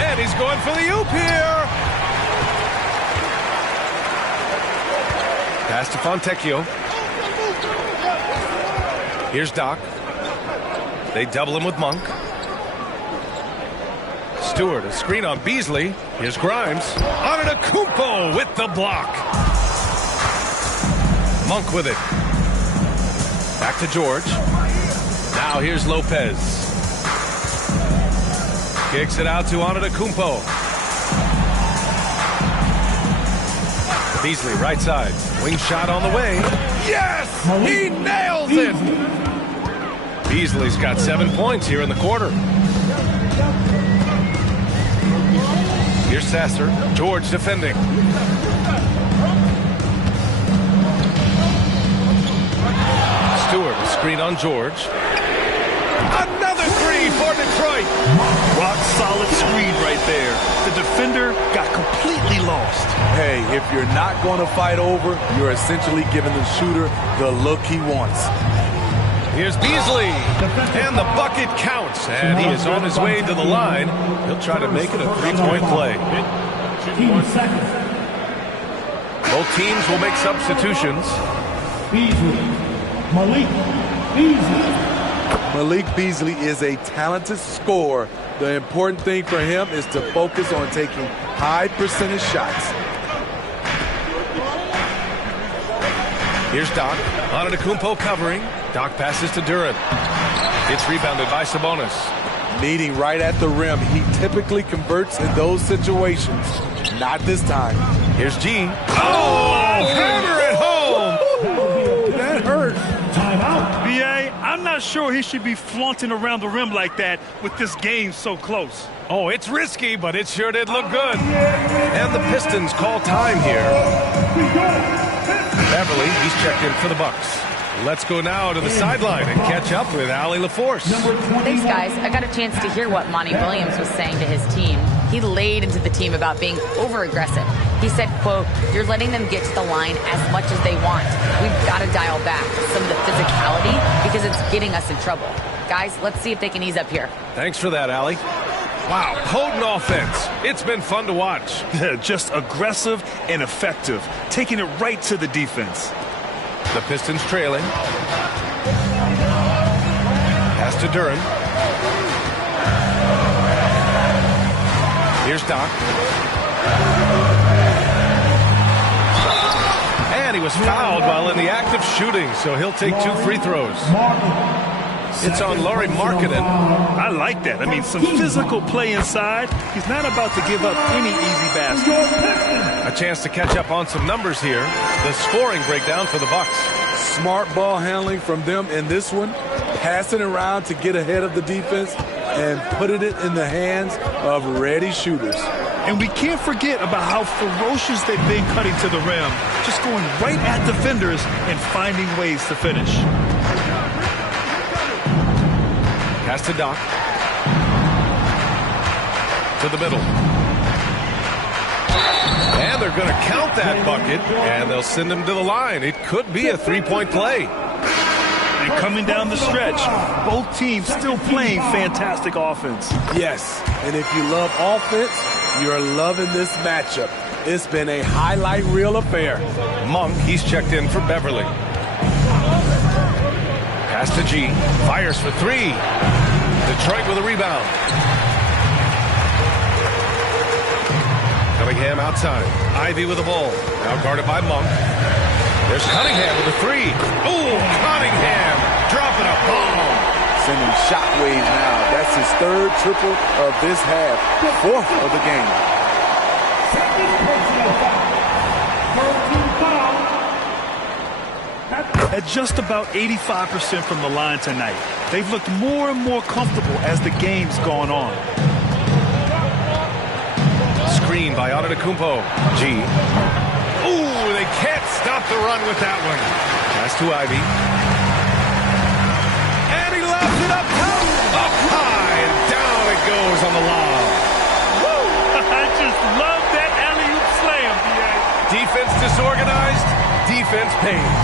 And he's going for the oop here. Pass to Fontecchio. Here's Doc. They double him with Monk. Stewart, a screen on Beasley. Here's Grimes. Antetokounmpo with the block. Monk with it. Back to George. Now here's Lopez. Kicks it out to Antetokounmpo. Beasley, right side. Wing shot on the way. Yes! He nails it! Beasley's got 7 points here in the quarter. Here's Sasser. George defending. Stewart, a screen on George. Another three for Detroit. Rock solid screen right there. The defender got completely lost. Hey, if you're not going to fight over, you're essentially giving the shooter the look he wants. Here's Beasley, and the bucket counts, and he is on his way to the line. He'll try to make it a three-point play. Both teams will make substitutions. Malik Beasley is a talented scorer. The important thing for him is to focus on taking high percentage shots. Here's Doc. Antetokounmpo covering. Doc passes to Durant. It's rebounded by Sabonis. Meeting right at the rim. He typically converts in those situations. Not this time. Here's G. Oh! Hammer it home! That hurt. Timeout. B.A., I'm not sure he should be flaunting around the rim like that with this game so close. Oh, it's risky, but it sure did look good. And the Pistons call time here. Beverly, he's checked in for the Bucks. Let's go now to the sideline and catch up with Allie LaForce. Thanks, guys. I got a chance to hear what Monty Williams was saying to his team. He laid into the team about being over-aggressive. He said, quote, "You're letting them get to the line as much as they want. We've got to dial back some of the physicality because it's getting us in trouble. Guys, let's see if they can ease up here." Thanks for that, Allie. Wow, potent offense. It's been fun to watch. Just aggressive and effective, taking it right to the defense. The Pistons trailing. Pass to Duran. Here's Doc. And he was fouled while in the act of shooting, so he'll take 2 free throws. It's on Lauri Markkanen. I like that. I mean, some physical play inside. He's not about to give up any easy basket. A chance to catch up on some numbers here. The scoring breakdown for the Bucks. Smart ball handling from them in this one. Passing around to get ahead of the defense and putting it in the hands of ready shooters. And we can't forget about how ferocious they've been cutting to the rim. Just going right at defenders and finding ways to finish. Pass to Doc. To the middle. And they're going to count that bucket, and they'll send him to the line. It could be a three-point play. And coming down the stretch, both teams still playing fantastic offense. Yes, and if you love offense, you're loving this matchup. It's been a highlight reel affair. Monk, he's checked in for Beverly. Pass to G. Fires for three. Detroit with a rebound. Cunningham outside. Ivy with the ball. Now guarded by Monk. There's Cunningham with a three. Oh, Cunningham dropping a bomb. Sending shockwaves now. That's his third triple of this half. Fourth of the game. At just about 85% from the line tonight. They've looked more and more comfortable as the game's gone on. Screen by Antetokounmpo. G. Ooh, they can't stop the run with that one. Pass to Ivy. And he lobs it up high, and down it goes on the lob. Woo! I just love that alley-oop slam, B.A. Defense disorganized, defense pays.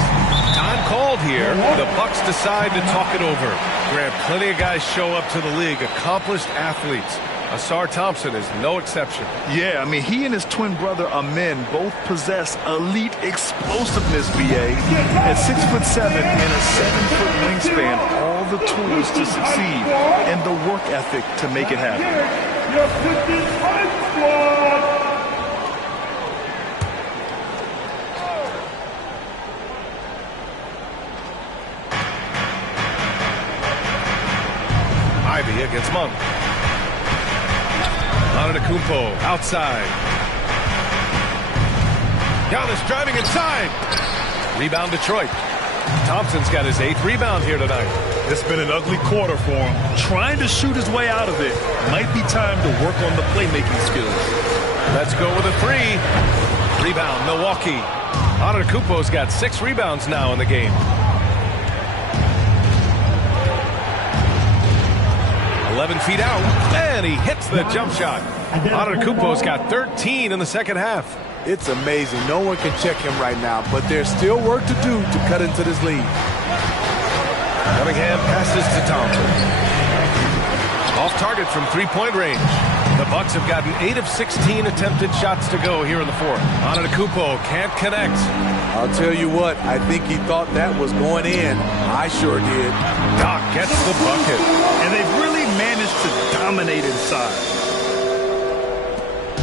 Time called here. The Bucks decide to talk it over. Grant, plenty of guys show up to the league, accomplished athletes. Asar Thompson is no exception. Yeah, I mean, he and his twin brother Amin both possess elite explosiveness, B.A. At 6'7" and a 7-foot wingspan, all the tools to succeed and the work ethic to make it happen. Ivy against Monk. Antetokounmpo outside. Giannis driving inside. Rebound Detroit. Thompson's got his 8th rebound here tonight. It's been an ugly quarter for him. Trying to shoot his way out of it. Might be time to work on the playmaking skills. Let's go with a three. Rebound Milwaukee. Antetokounmpo's got 6 rebounds now in the game. 11 feet out, and he hits the jump shot. Antetokounmpo's got 13 in the second half. It's amazing. No one can check him right now, but there's still work to do to cut into this lead. Cunningham passes to Thompson. Off target from three-point range. The Bucks have gotten 8 of 16 attempted shots to go here in the fourth. Antetokounmpo can't connect. I'll tell you what, I think he thought that was going in. I sure did. Doc gets the bucket. And they've really managed to dominate inside.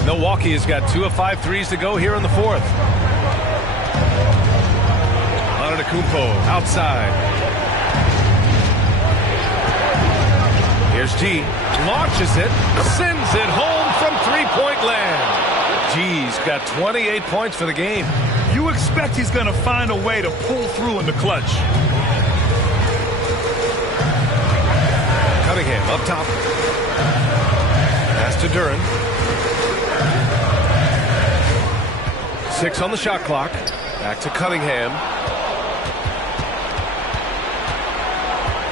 Milwaukee has got 2 of 5 threes to go here in the fourth. Antetokounmpo outside. Here's G. Launches it. Sends it home from three-point land. G's got 28 points for the game. You expect he's going to find a way to pull through in the clutch. Cunningham up top. Pass to Duren. 6 on the shot clock. Back to Cunningham.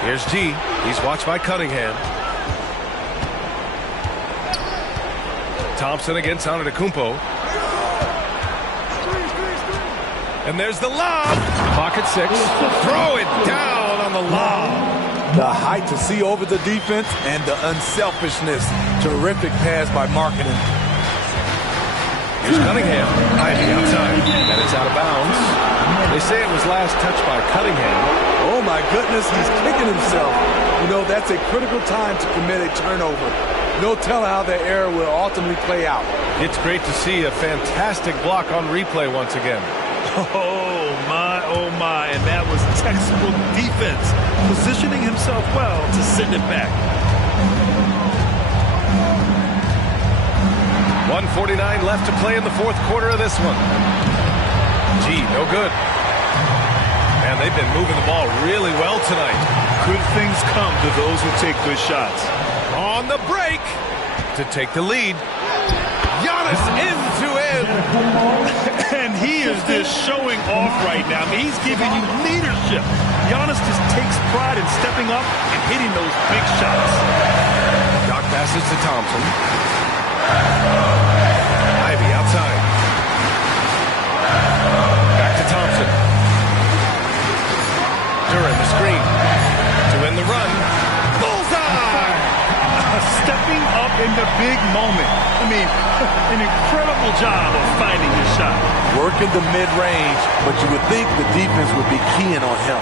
Here's G. He's watched by Cunningham. Thompson against Antetokounmpo. And there's the lob. Pocket 6. Throw it down on the lob. The height to see over the defense and the unselfishness. Terrific pass by Markkanen. Here's Cunningham. Ivy outside. And it's out of bounds. They say it was last touched by Cunningham. Oh my goodness, he's kicking himself. You know, that's a critical time to commit a turnover. No telling how the error will ultimately play out. It's great to see a fantastic block on replay once again. Oh oh my, and that was textbook defense, positioning himself well to send it back. 1:49 left to play in the fourth quarter of this one. No good. And they've been moving the ball really well tonight. Good things come to those who take good shots. On the break to take the lead. Giannis end-to-end. And he is just showing off right now. I mean, he's giving you leadership. Giannis just takes pride in stepping up and hitting those big shots. Doc passes to Thompson. Ivy outside. Back to Thompson. During the screen. To win the run. Bullseye! Stepping up in the big moment. I mean, an incredible job of finding his shot. Working the mid-range, but you would think the defense would be keying on him.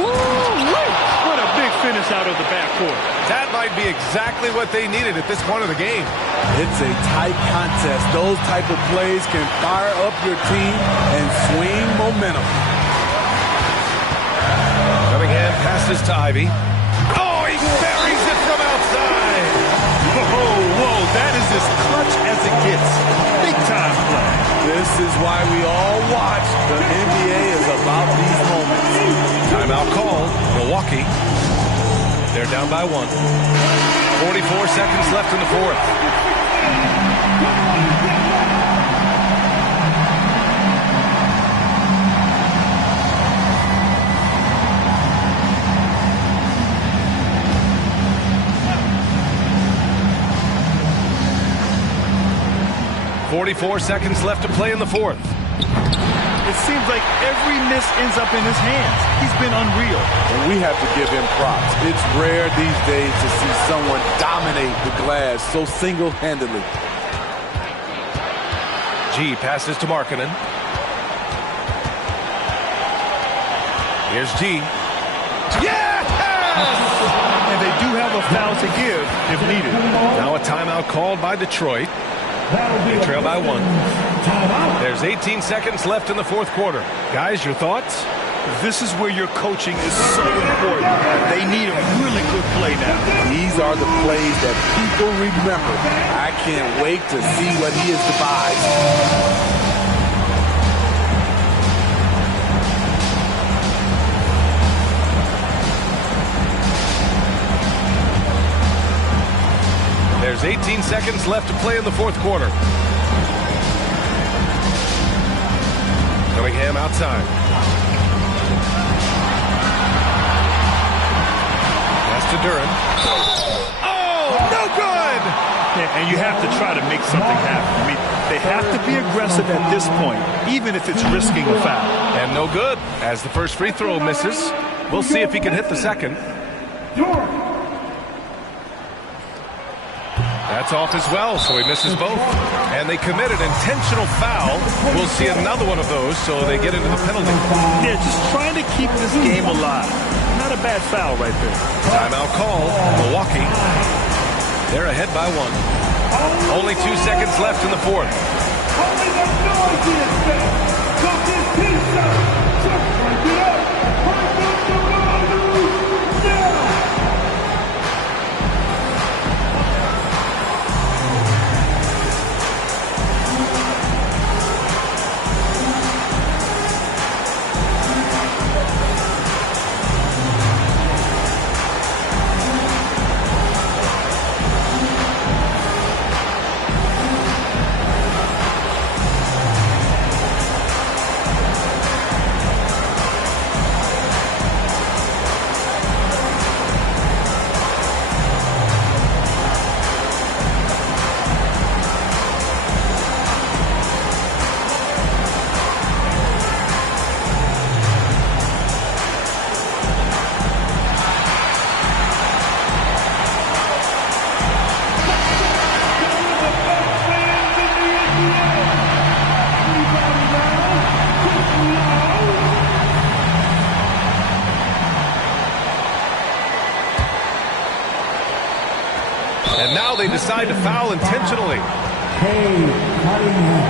Woo-wee! What a big finish out of the backcourt. That might be exactly what they needed at this point of the game. It's a tight contest. Those type of plays can fire up your team and swing momentum. Cunningham passes to Ivy. Oh, he buries it from outside. Whoa, that is as clutch as it gets. Big time play. This is why we all watch. The NBA is about these moments. Timeout called. Milwaukee. They're down by 1. 44 seconds left in the fourth. .44 seconds left to play in the fourth. It seems like every miss ends up in his hands. He's been unreal. And we have to give him props. It's rare these days to see someone dominate the glass so single-handedly. G passes to Markkanen. Here's G. Yes! And they do have a foul to give if needed. Now a timeout called by Detroit. They trail by 1. There's 18 seconds left in the fourth quarter. Guys, your thoughts? This is where your coaching is so important. They need a really good play now. These are the plays that people remember. I can't wait to see what he has devised. There's 18 seconds left to play in the fourth quarter. Cunningham outside. Pass to Duren. Oh, no good! Yeah, and you have to try to make something happen. I mean, they have to be aggressive at this point, even if it's risking a foul. And no good, as the first free throw misses. We'll see if he can hit the second. That's off as well, so he misses both. And they commit an intentional foul. We'll see another one of those, so they get into the penalty. Yeah, just trying to keep this game alive. Not a bad foul right there. Timeout call, Milwaukee. They're ahead by 1. Only 2 seconds left in the fourth. And now they decide to foul intentionally. Cunningham,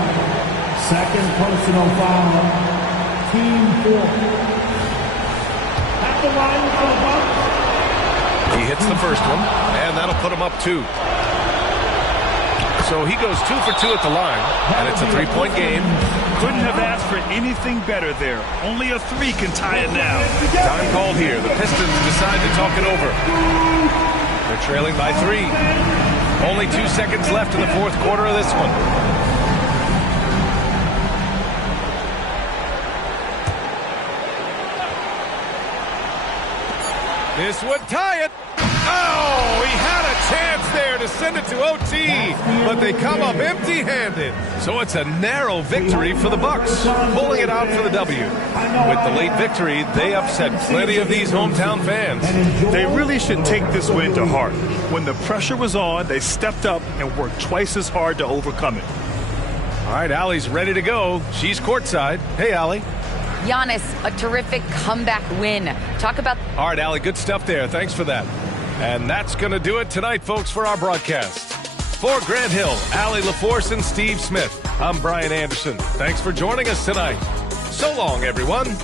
second personal foul. Team 4. At the line for the Bucks. He hits the first one, and that'll put him up 2. So he goes 2 for 2 at the line, and it's a 3-point game. Couldn't have asked for anything better there. Only a 3 can tie it now. Time called here. The Pistons decide to talk it over. They're trailing by 3. Only 2 seconds left in the fourth quarter of this one. This would tie it. Oh, he had a chance there to send it to OT, but they come up empty-handed. So it's a narrow victory for the Bucks, pulling it out for the W. With the late victory, they upset plenty of these hometown fans. They really should take this win to heart. When the pressure was on, they stepped up and worked twice as hard to overcome it. All right, Allie's ready to go. She's courtside. Hey, Allie. Giannis, a terrific comeback win. Talk about... All right, Allie, good stuff there. Thanks for that. And that's going to do it tonight, folks, for our broadcast. For Grant Hill, Allie LaForce, and Steve Smith, I'm Brian Anderson. Thanks for joining us tonight. So long, everyone.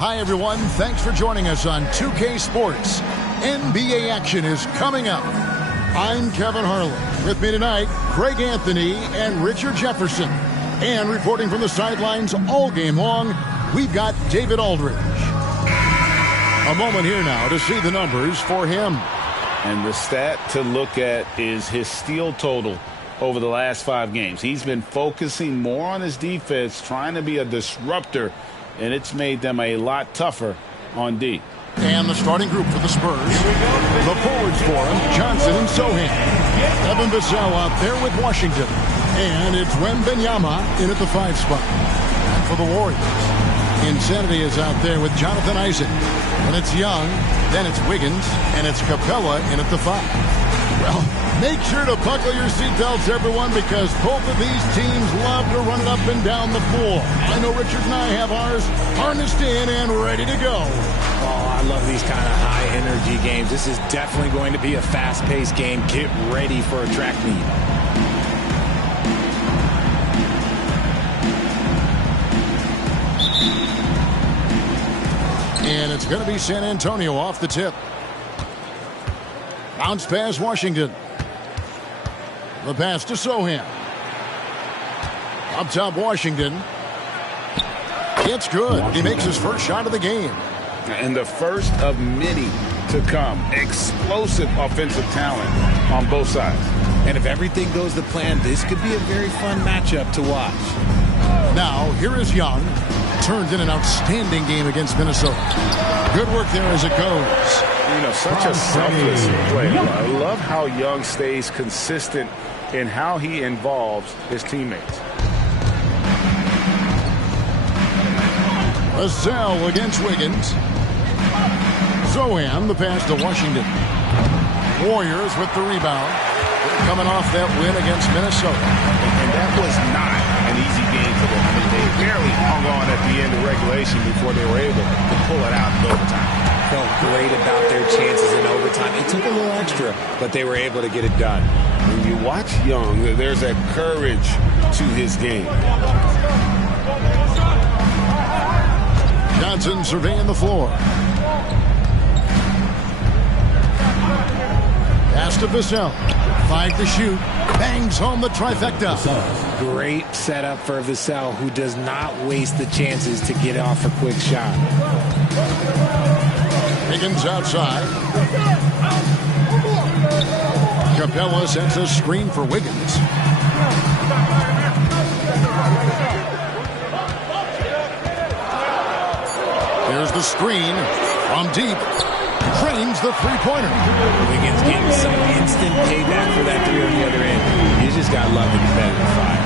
Hi, everyone. Thanks for joining us on 2K Sports. NBA action is coming up. I'm Kevin Harlan. With me tonight, Craig Anthony and Richard Jefferson. And reporting from the sidelines all game long, we've got David Aldridge. A moment here now to see the numbers for him. And the stat to look at is his steal total over the last 5 games. He's been focusing more on his defense, trying to be a disruptor, and it's made them a lot tougher on D. And the starting group for the Spurs. The forwards for him, Johnson and Sohan. Evan Vassell out there with Washington. And it's Wembanyama in at the 5 spot. And for the Warriors, Insanity is out there with Jonathan Isaac. When it's Young, then it's Wiggins, and it's Capella in at the 5. Well, make sure to buckle your seatbelts, everyone, because both of these teams love to run it up and down the floor. I know Richard and I have ours harnessed in and ready to go. Oh, I love these kind of high-energy games. This is definitely going to be a fast-paced game. Get ready for a track meet. And it's going to be San Antonio off the tip. Bounce pass, Washington. The pass to Sohan. Up top, Washington. It's good. He makes his first shot of the game. And the first of many to come. Explosive offensive talent on both sides. And if everything goes to plan, this could be a very fun matchup to watch. Now, here is Young. Turned in an outstanding game against Minnesota. Good work there as it goes. You know, such a selfless player. I love how Young stays consistent in how he involves his teammates. Vassell against Wiggins. Sohan, the pass to Washington. Warriors with the rebound. Coming off that win against Minnesota. And that was not an easy game for them. I mean, they barely hung on at the end of regulation before they were able to pull it out in overtime. Felt great about their chances in overtime. It took a little extra, but they were able to get it done. When you watch Young, there's a courage to his game. Johnson surveying the floor. Pass to Vassell. 5 to shoot. Bangs home the trifecta. Great setup for Vassell, who does not waste the chances to get off a quick shot. Wiggins outside. Capella sends a screen for Wiggins. Here's the screen from deep. Trey drains the three-pointer. Wiggins getting some instant payback for that three on the other end. You just got to love the competitive fire.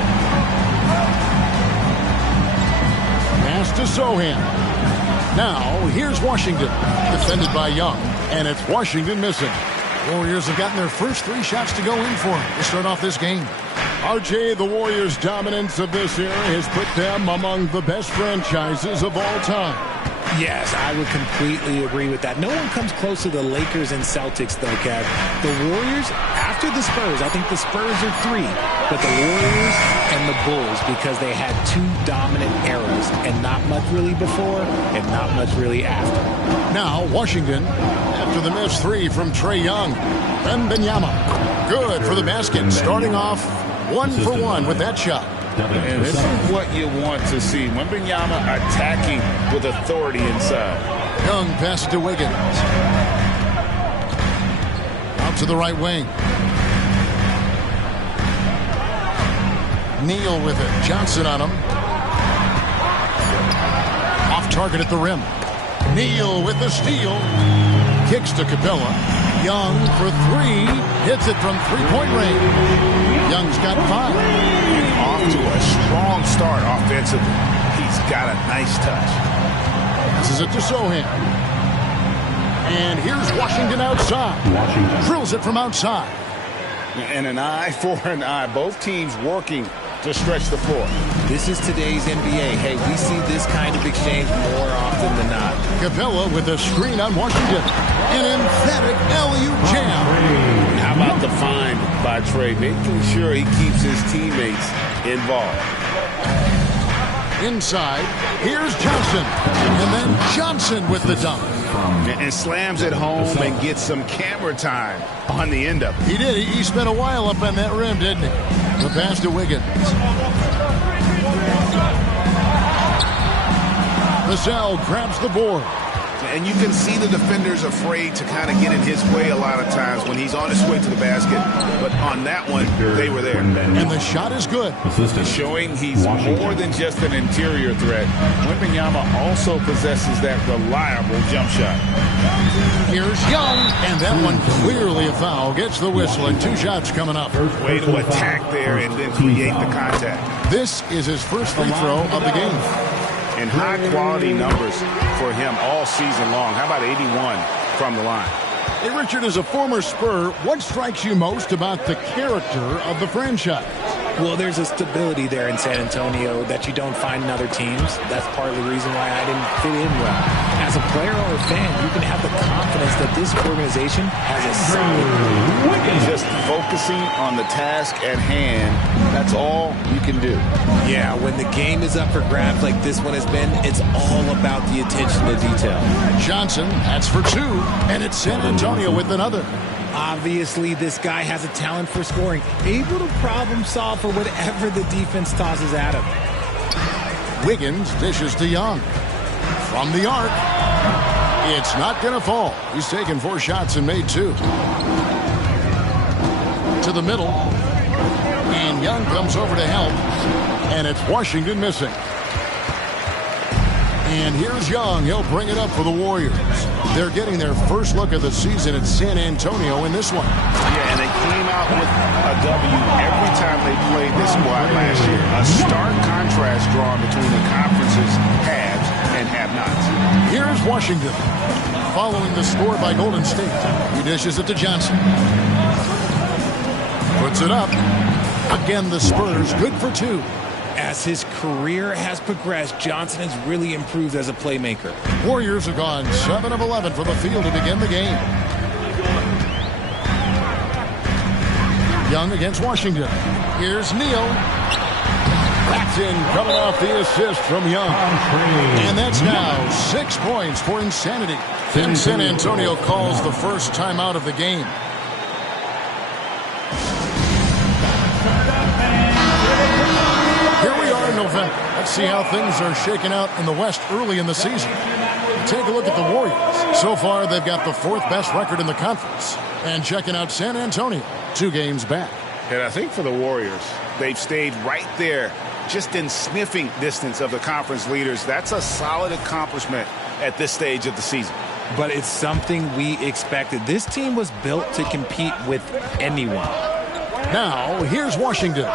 Pass to Sohan. Now, here's Washington, defended by Young, and it's Washington missing. Warriors have gotten their first 3 shots to go in for them to start off this game. RJ, the Warriors' dominance of this era has put them among the best franchises of all time. Yes, I would completely agree with that. No one comes close to the Lakers and Celtics, though, Kev. The Warriors, after the Spurs, I think the Spurs are 3, but the Warriors and the Bulls, because they had 2 dominant eras, and not much really before, and not much really after. Now, Washington, after the missed 3 from Trae Young. Wembanyama, good for the basket, starting off 1 for 1 with that shot. And this is what you want to see. Wembanyama attacking with authority inside. Young pass to Wiggins. Out to the right wing. Neal with it. Johnson on him. Off target at the rim. Neal with the steal. Kicks to Capella. Young for 3. Hits it from three-point range. Young's got 5. Off to a strong start offensively. He's got a nice touch. Passes it to Sohan. And here's Washington outside. Drills it from outside. And an eye for an eye. Both teams working to stretch the floor. This is today's NBA. Hey, we see this kind of exchange more often than not. Capella with a screen on Washington. An emphatic alley-oop jam. How about the find by Trae, making sure he keeps his teammates involved. Inside, here's Johnson. And then Johnson with the dunk. And slams it home and gets some camera time on the end of it. He did. He spent a while up on that rim, didn't he? The pass to Wiggins. Vassell grabs the board. And you can see the defenders afraid to kind of get in his way a lot of times when he's on his way to the basket. But on that one, they were there. And the shot is good. Showing he's more than just an interior threat. Wembanyama also possesses that reliable jump shot. Here's Young. And that one clearly a foul. Gets the whistle and 2 shots coming up. Way to attack there and then create the contact. This is his first free throw of the game. And high-quality numbers for him all season long. How about 81 from the line? Hey, Richard, as a former Spur, what strikes you most about the character of the franchise? Well, there's a stability there in San Antonio that you don't find in other teams. That's part of the reason why I didn't fit in well. As a player or a fan, you can have the confidence that this organization has a solid. Just focusing on the task at hand, that's all you can do. Yeah, when the game is up for grabs like this one has been, it's all about the attention to detail. Johnson, that's for 2, and it's San Antonio with another. Obviously, this guy has a talent for scoring, able to problem solve for whatever the defense tosses at him. Wiggins dishes to Young. From the arc, it's not going to fall. He's taken 4 shots and made 2. To the middle, and Young comes over to help, and it's Washington missing. And here's Young. He'll bring it up for the Warriors. They're getting their first look of the season at San Antonio in this one. Yeah, and they came out with a W every time they played this squad last year. A stark contrast drawn between the conference's haves and have-nots. Here's Washington. Following the score by Golden State. He dishes it to Johnson. Puts it up. Again, the Spurs good for 2. As his career has progressed, Johnson has really improved as a playmaker. Warriors have gone 7 of 11 from the field to begin the game. Young against Washington. Here's Neal. That's in, coming off the assist from Young. And that's now 6 points for insanity. And San Antonio calls the first timeout of the game. Here we are in November. Let's see how things are shaking out in the West early in the season. Take a look at the Warriors. So far, they've got the 4th best record in the conference. And checking out San Antonio, 2 games back. And I think for the Warriors, they've stayed right there, just in sniffing distance of the conference leaders. That's a solid accomplishment at this stage of the season. but it's something we expected. This team was built to compete with anyone. Now, here's Washington.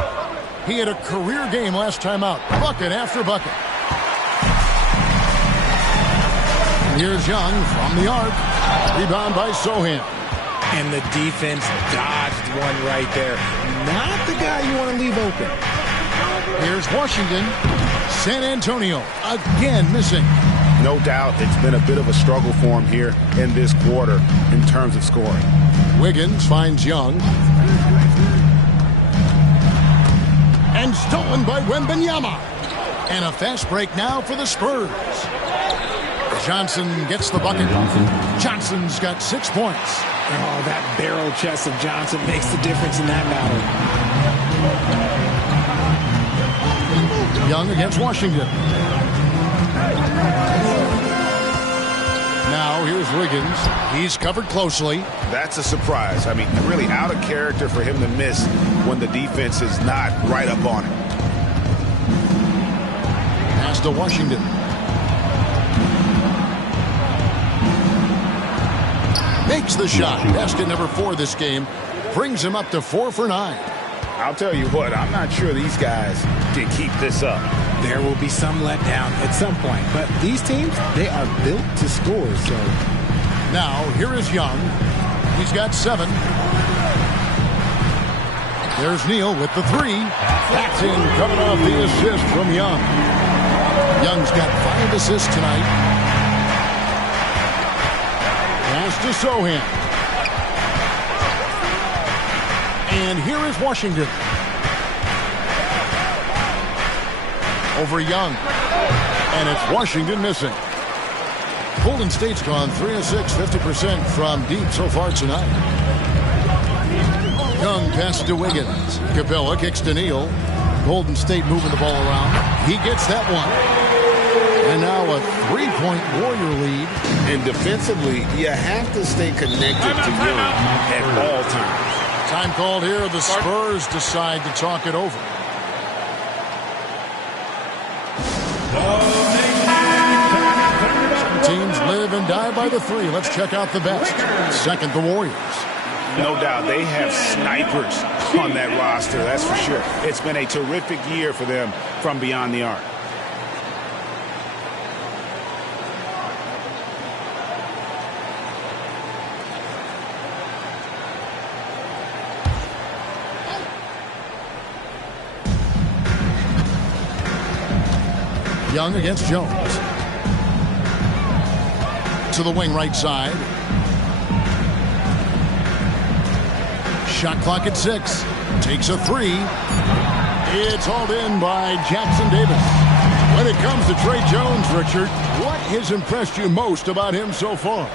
He had a career game last time out. Bucket after bucket. Here's Young from the arc. Rebound by Sohan. And the defense dodged one right there. Not the guy you want to leave open. Here's Washington. San Antonio again missing. No doubt it's been a bit of a struggle for him here in this quarter in terms of scoring. Wiggins finds Young. And stolen by Wembanyama. And a fast break now for the Spurs. Johnson gets the bucket. Johnson's got 6 points. Oh, that barrel chest of Johnson makes the difference in that matter. Young against Washington. Now here's Wiggins. He's covered closely. That's a surprise. I mean, really out of character for him to miss when the defense is not right up on him. Pass to Washington. Makes the shot. Basket number 4 this game. Brings him up to 4 for 9. I'll tell you what, I'm not sure these guys can keep this up. There will be some letdown at some point, but these teams, they are built to score. So now here is Young. He's got 7. There's Neal with the 3. That's in, coming off the assist from Young. Young's got 5 assists tonight. Pass to Sohan. And here is Washington. Over Young. And it's Washington missing. Golden State's gone 3 of 6, 50% from deep so far tonight. Young passes to Wiggins. Capella kicks to Neal. Golden State moving the ball around. He gets that one. And now a 3-point Warrior lead. And defensively, you have to stay connected to Young at all times. Time called here. The Spurs decide to talk it over. Some teams live and die by the 3. Let's check out the best. Second, the Warriors. No doubt they have snipers on that roster, that's for sure. It's been a terrific year for them from beyond the arc. Young against Jones. To the wing right side. Shot clock at 6. Takes a 3. It's hauled in by Jackson Davis. When it comes to Trey Jones, Richard, what has impressed you most about him so far?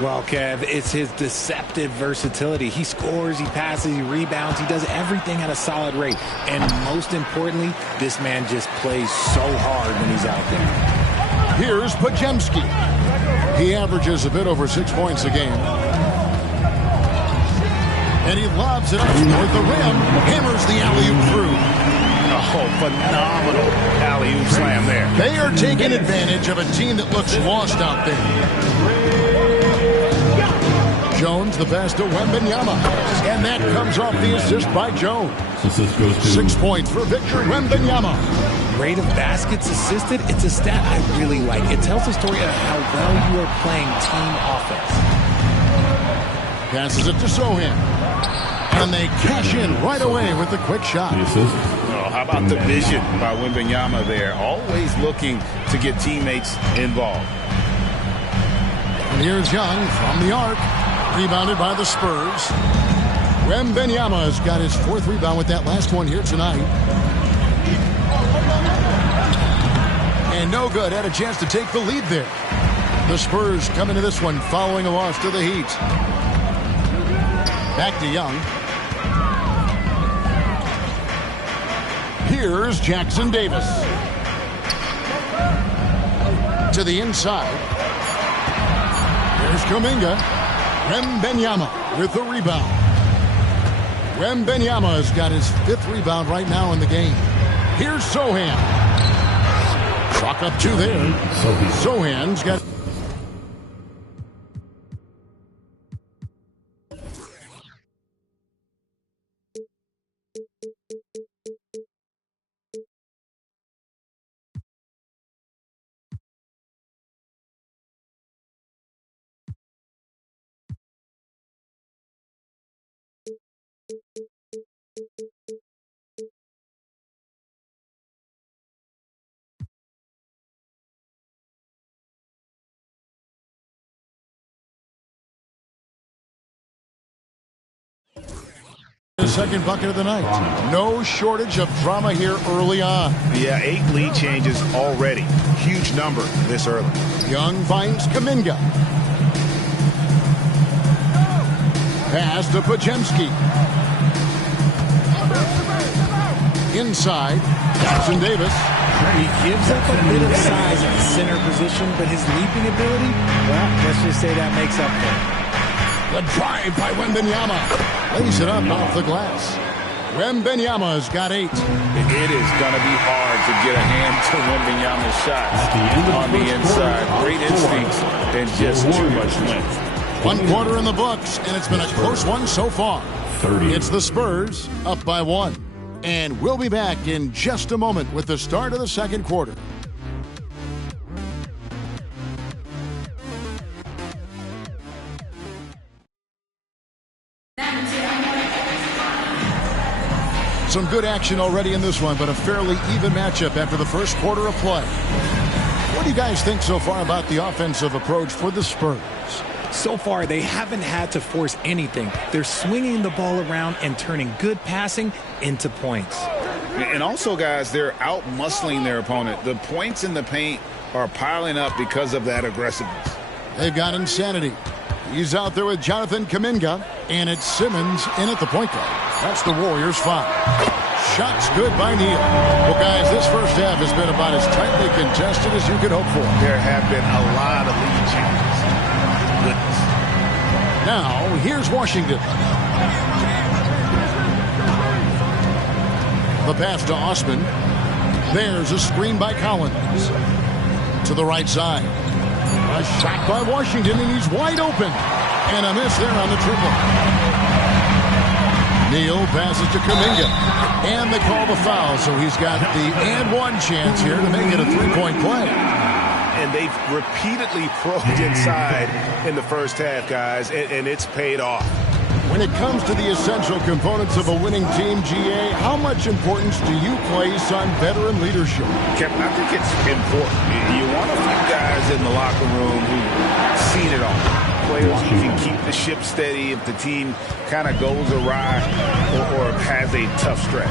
Well, Kev, it's his deceptive versatility. He scores, he passes, he rebounds, he does everything at a solid rate. And most importantly, this man just plays so hard when he's out there. Here's Pajemski. He averages a bit over 6 points a game. And he lobs it up toward the rim. Hammers the alley-oop through. Oh, phenomenal alley-oop slam there. They are taking advantage of a team that looks lost out there. Jones, the pass to Wembanyama. And that comes off the assist by Jones. 6 points for Victor Wembanyama. Rate of baskets assisted, it's a stat I really like. It tells the story of how well you are playing team offense. Passes it to Sohan. And they cash in right away with the quick shot. Oh, how about the vision by Wembanyama there? Always looking to get teammates involved. And here's Young from the arc. Rebounded by the Spurs. Wembanyama has got his 4th rebound with that last one here tonight. And no good. Had a chance to take the lead there. The Spurs come into this one following a loss to the Heat. Back to Young. Here's Jackson Davis. To the inside. Here's Kuminga. Wembanyama with the rebound. Wembanyama has got his 5th rebound right now in the game. Here's Sohan. Chalk up 2 there. Sohan's got... second bucket of the night. No shortage of drama here early on. Yeah, 8 lead changes already. Huge number this early. Young finds Kuminga. Pass to Pajemski. Inside, Jackson Davis. He gives up a bit of size in the center position, but his leaping ability, well, let's just say that makes up for it. The drive by Wembanyama. Lays it up off the glass. Wembanyama's got 8. It is going to be hard to get a hand to Wembanyama's shots on the inside. Great instincts and just too much length. 1 quarter in the books, and it's been a close one so far. 30. It's the Spurs up by 1. And we'll be back in just a moment with the start of the second quarter. Some good action already in this one, but a fairly even matchup after the first quarter of play. What do you guys think so far about the offensive approach for the Spurs? So far, they haven't had to force anything. They're swinging the ball around and turning good passing into points. And also, guys, they're out-muscling their opponent. The points in the paint are piling up because of that aggressiveness. They've got insanity. He's out there with Jonathan Kuminga, and it's Simmons in at the point guard. That's the Warriors' 5. Shots good by Neal. Well, guys, this first half has been about as tightly contested as you could hope for. There have been a lot of lead changes. Goodness. Now, here's Washington. The pass to Osman. There's a screen by Collins. To the right side. A shot by Washington, and he's wide open. And a miss there on the triple. Neal passes to Kuminga. And they call the foul, so he's got the and one chance here to make it a three-point play. And they've repeatedly probed inside in the first half, guys, and it's paid off. When it comes to the essential components of a winning team, GA, how much importance do you place on veteran leadership? Kevin, I think it's important. You want a few guys in the locker room who've seen it all. Players who can keep the ship steady if the team kind of goes awry or has a tough stretch.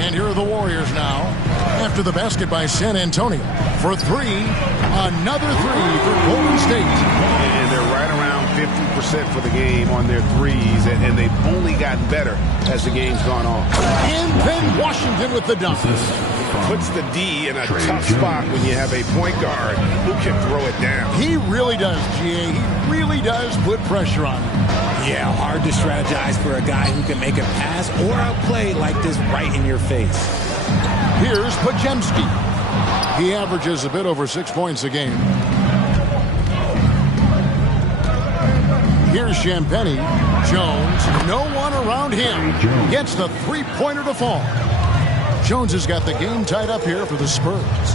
And here are the Warriors now. After the basket by San Antonio. For 3, another 3 for Golden State. And they're right around 50% for the game on their threes, and they've only gotten better as the game's gone on. And then Washington with the dunk. Puts the D in a tough spot when you have a point guard who can throw it down. He really does, GA. He really does put pressure on him. Yeah, hard to strategize for a guy who can make a pass or outplay like this right in your face. Here's Pajemski. He averages a bit over 6 points a game. Here's Champagny. Jones, no one around him. Gets the three-pointer to fall. Jones has got the game tied up here for the Spurs.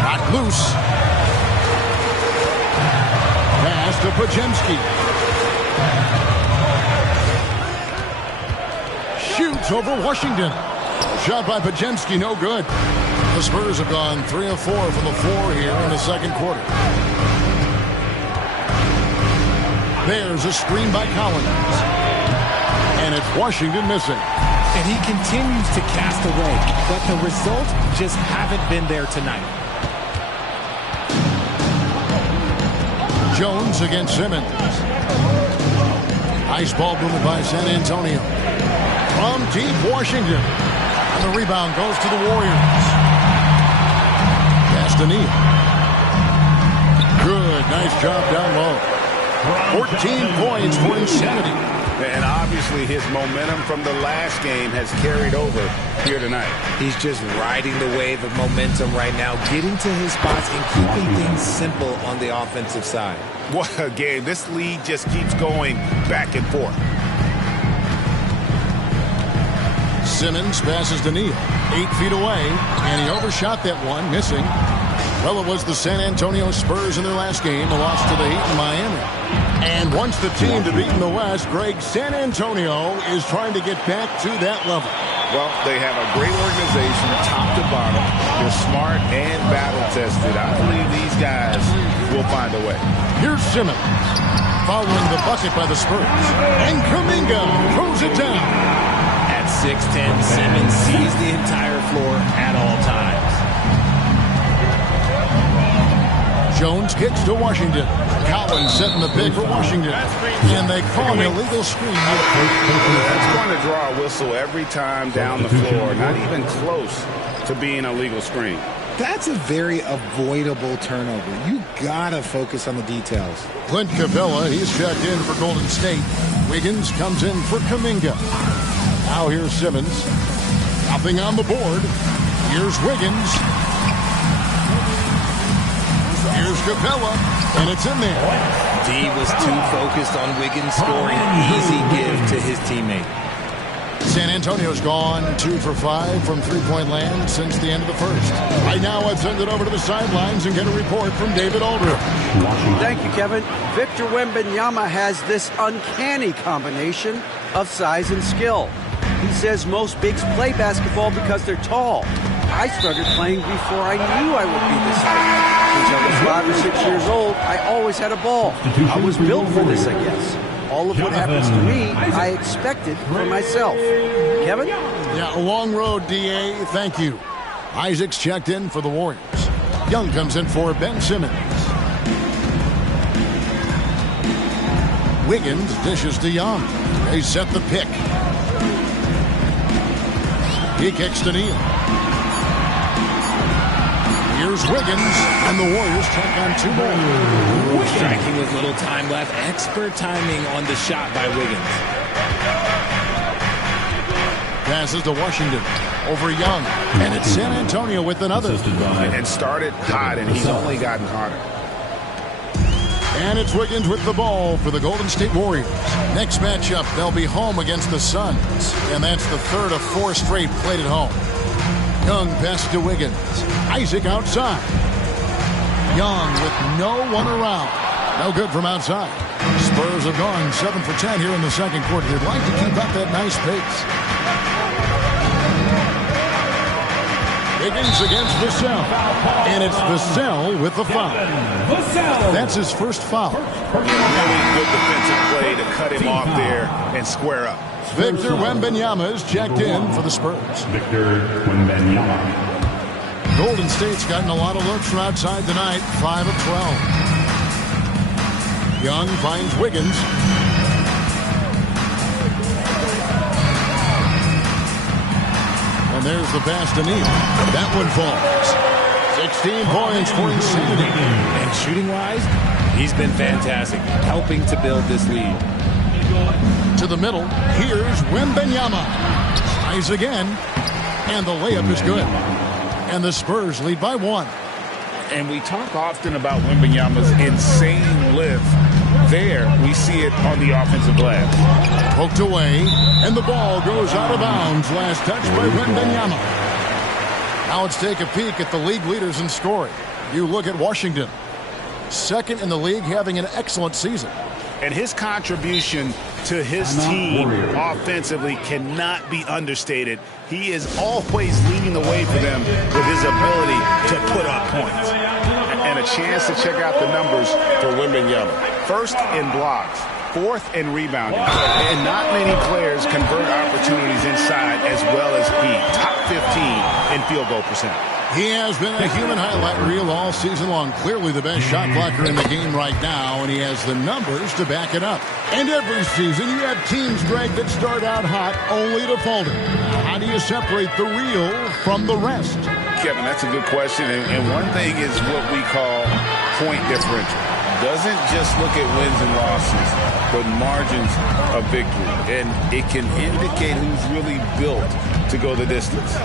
Not loose. Pass to Pajemski. Shoots over Washington. Shot by Pajemski, no good. The Spurs have gone 3 of 4 from the floor here in the second quarter. There's a screen by Collins. And it's Washington missing. And he continues to cast away, but the results just haven't been there tonight. Jones against Simmons. Nice ball movement by San Antonio. From deep Washington. And the rebound goes to the Warriors. Pass to Neal. Good, nice job down low. 14 points for insanity. And obviously his momentum from the last game has carried over here tonight. He's just riding the wave of momentum right now, getting to his spots and keeping things simple on the offensive side. What a game. This lead just keeps going back and forth. Simmons passes to Neal. 8 feet away, and he overshot that one, missing. Well, it was the San Antonio Spurs in their last game, a loss to the Heat in Miami. And once the team to beat in the West, Greg, San Antonio is trying to get back to that level. Well, they have a great organization, top to bottom. They're smart and battle-tested. I believe these guys will find a way. Here's Simmons. following the bucket by the Spurs. And Kuminga throws it down. At 6'10", Simmons sees the entire floor at all times. Jones kicks to Washington. Collins setting the pick for Washington. And they call an illegal screen. That's going to draw a whistle every time down the floor. Not even close to being a legal screen. That's a very avoidable turnover. You gotta focus on the details. Clint Capella, he's checked in for Golden State. Wiggins comes in for Kuminga. Now here's Simmons. Nothing on the board. Here's Wiggins. Here's Capella, and it's in there. D was too focused on Wiggins scoring. Easy give to his teammate. San Antonio's gone 2 for 5 from three-point land since the end of the first. Right now, I've sent it over to the sidelines and get a report from David Aldridge. Thank you, Kevin. Victor Wembanyama has this uncanny combination of size and skill. He says most bigs play basketball because they're tall. I started playing before I knew I would be this height. Since I was 5 or 6 years old, I always had a ball. I was built for this, I guess. All of what happens to me, I expected for myself. Kevin? Yeah, a long road, D.A. Thank you. Isaac's checked in for the Warriors. Young comes in for Ben Simmons. Wiggins dishes to Young. They set the pick. He kicks to Neal. Here's Wiggins, and the Warriors check on 2 more. Striking with little time left. Expert timing on the shot by Wiggins. Passes to Washington over Young, and it's San Antonio with another. And started hot, and he's only gotten hotter. And it's Wiggins with the ball for the Golden State Warriors. Next matchup, they'll be home against the Suns, and that's the 3rd of 4 straight played at home. Young passes to Wiggins. Isaac outside. Young with no one around. No good from outside. Spurs have gone 7 for 10 here in the second quarter. They'd like to keep up that nice pace. Wiggins against Vassell. And it's Vassell with the foul. That's his first foul. Really good defensive play to cut him off there and square up. Victor Wembanyama is checked in for the Spurs. Victor Wembanyama. Golden State's gotten a lot of looks from outside tonight, 5 of 12. Young finds Wiggins. And there's the pass to Neal. That one falls. 16 points for Insanity. And shooting-wise, he's been fantastic, helping to build this lead. To the middle, here's Wembanyama. Tries again, and the layup is good. And the Spurs lead by 1. And we talk often about Wembanyama's insane lift. There, we see it on the offensive glass. Poked away, and the ball goes out of bounds. Last touch by Wembanyama. Now let's take a peek at the league leaders in scoring. You look at Washington. 2nd in the league, having an excellent season. And his contribution to his team offensively cannot be understated. He is always leading the way for them with his ability to put up points. And a chance to check out the numbers for Wembanyama. 1st in blocks, 4th in rebounding. And not many players convert opportunities inside as well as he. Top 15 in field goal percent. He has been a human highlight reel all season long. Clearly the best shot blocker in the game right now, and he has the numbers to back it up. And every season you have teams, Greg, that start out hot only to falter. How do you separate the real from the rest? Kevin, that's a good question. And one thing is what we call point differential. Doesn't just look at wins and losses, but margins of victory. And it can indicate who's really built to go the distance.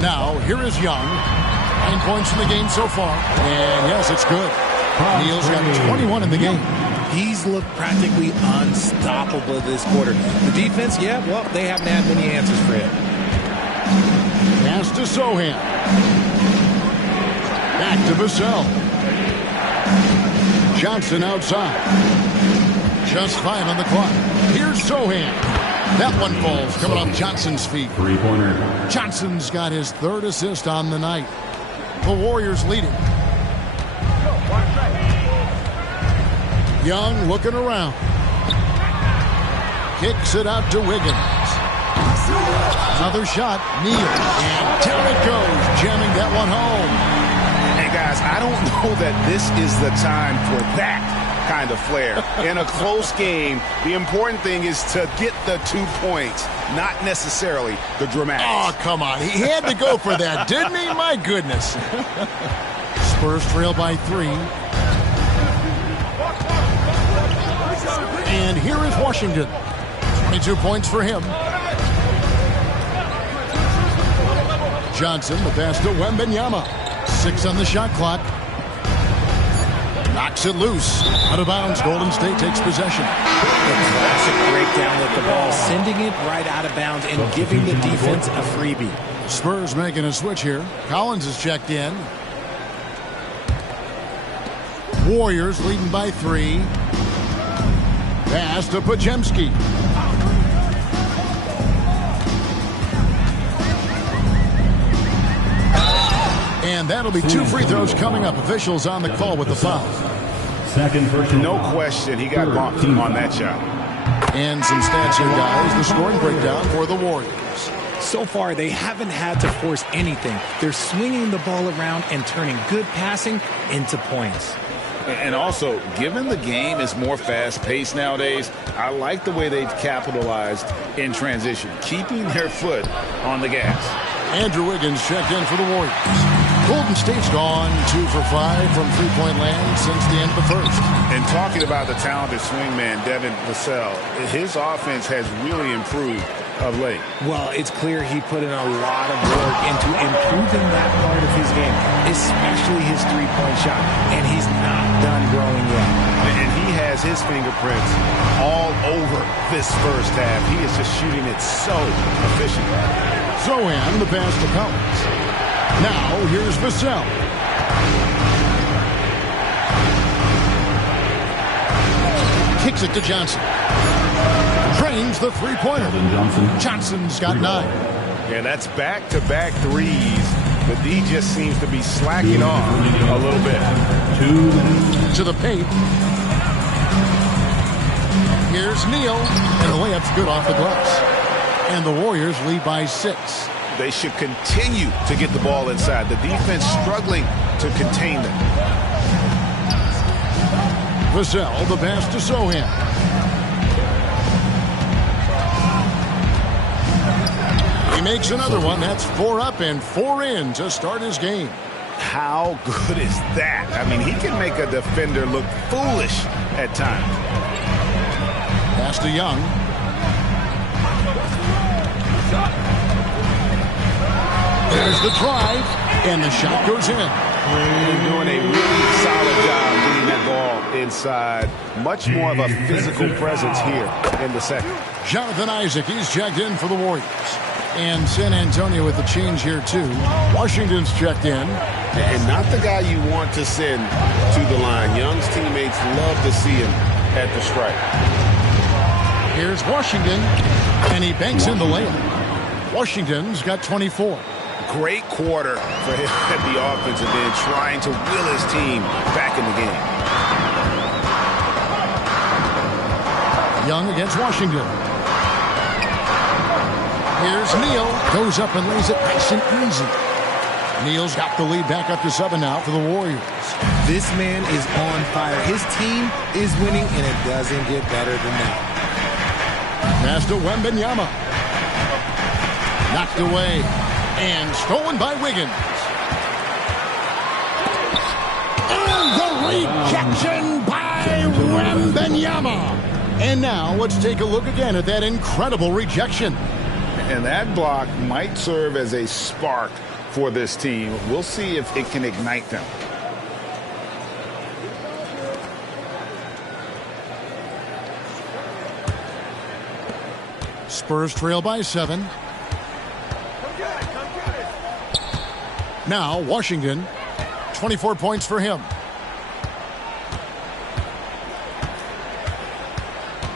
Now, here is Young. 9 points in the game so far. And yes, it's good. Neal's got 21 in the game. He's looked practically unstoppable this quarter. The defense, yeah, well, they haven't had many answers for him. Pass to Sohan. Back to Vassell. Johnson outside. Just 5 on the clock. Here's Sohan. That one falls, coming off Johnson's feet. 3-pointer. Johnson's got his 3rd assist on the night. The Warriors leading. Young looking around. Kicks it out to Wiggins. Another shot. Neal. And down it goes. Jamming that one home. Hey, guys, I don't know that this is the time for that kind of flair. In a close game, the important thing is to get the 2 points, not necessarily the dramatics. Oh, come on. He had to go for that, didn't he? My goodness. Spurs trail by 3. And here is Washington. 22 points for him. Johnson, the pass to Wembanyama. 6 on the shot clock. Knocks it loose. Out of bounds. Golden State takes possession. The classic breakdown with the ball, sending it right out of bounds and giving the defense a freebie. Spurs making a switch here. Collins is checked in. Warriors leading by 3. Pass to Podziemski. And that'll be 2 free throws coming up. Officials on the call with the foul. No question, he got bumped on that shot. And some stats here, guys. The scoring breakdown for the Warriors. So far, they haven't had to force anything. They're swinging the ball around and turning good passing into points. And also, given the game is more fast-paced nowadays, I like the way they've capitalized in transition, keeping their foot on the gas. Andrew Wiggins checked in for the Warriors. Golden State's gone 2 for 5 from three-point land since the end of the first. And talking about the talented swingman, Devin Vassell, his offense has really improved of late. Well, it's clear he put in a lot of work into improving that part of his game, especially his three-point shot, and he's not done growing yet. And he has his fingerprints all over this first half. He is just shooting it so efficiently. Zohan, the pass to Collins. Now, here's Vassell. Kicks it to Johnson. Drains the three-pointer. Johnson's got 9. And that's back-to-back threes. But D just seems to be slacking off a little bit. 2 to the paint. Here's Neal. And the layup's good off the glass. And the Warriors lead by 6. They should continue to get the ball inside. The defense struggling to contain them. Vassell, the pass to Zohan. He makes another one. That's 4 up and 4 in to start his game. How good is that? I mean, he can make a defender look foolish at times. Pass to Young. There's the drive, and the shot goes in. They're doing a really solid job getting that ball inside. Much more of a physical presence here in the second. Jonathan Isaac, he's checked in for the Warriors. And San Antonio with the change here, too. Washington's checked in. And not the guy you want to send to the line. Young's teammates love to see him at the stripe. Here's Washington, and he banks in the layup. Washington's got 24. Great quarter for him at the offensive end, trying to will his team back in the game. Young against Washington. Here's Neal. Goes up and lays it nice and easy. Neal's got the lead back up to 7 now for the Warriors. This man is on fire. His team is winning, and it doesn't get better than that. Pass to Wembanyama. Knocked away. And stolen by Wiggins. And the rejection by Wembanyama. And now let's take a look again at that incredible rejection. And that block might serve as a spark for this team. We'll see if it can ignite them. Spurs trail by 7. Now, Washington, 24 points for him.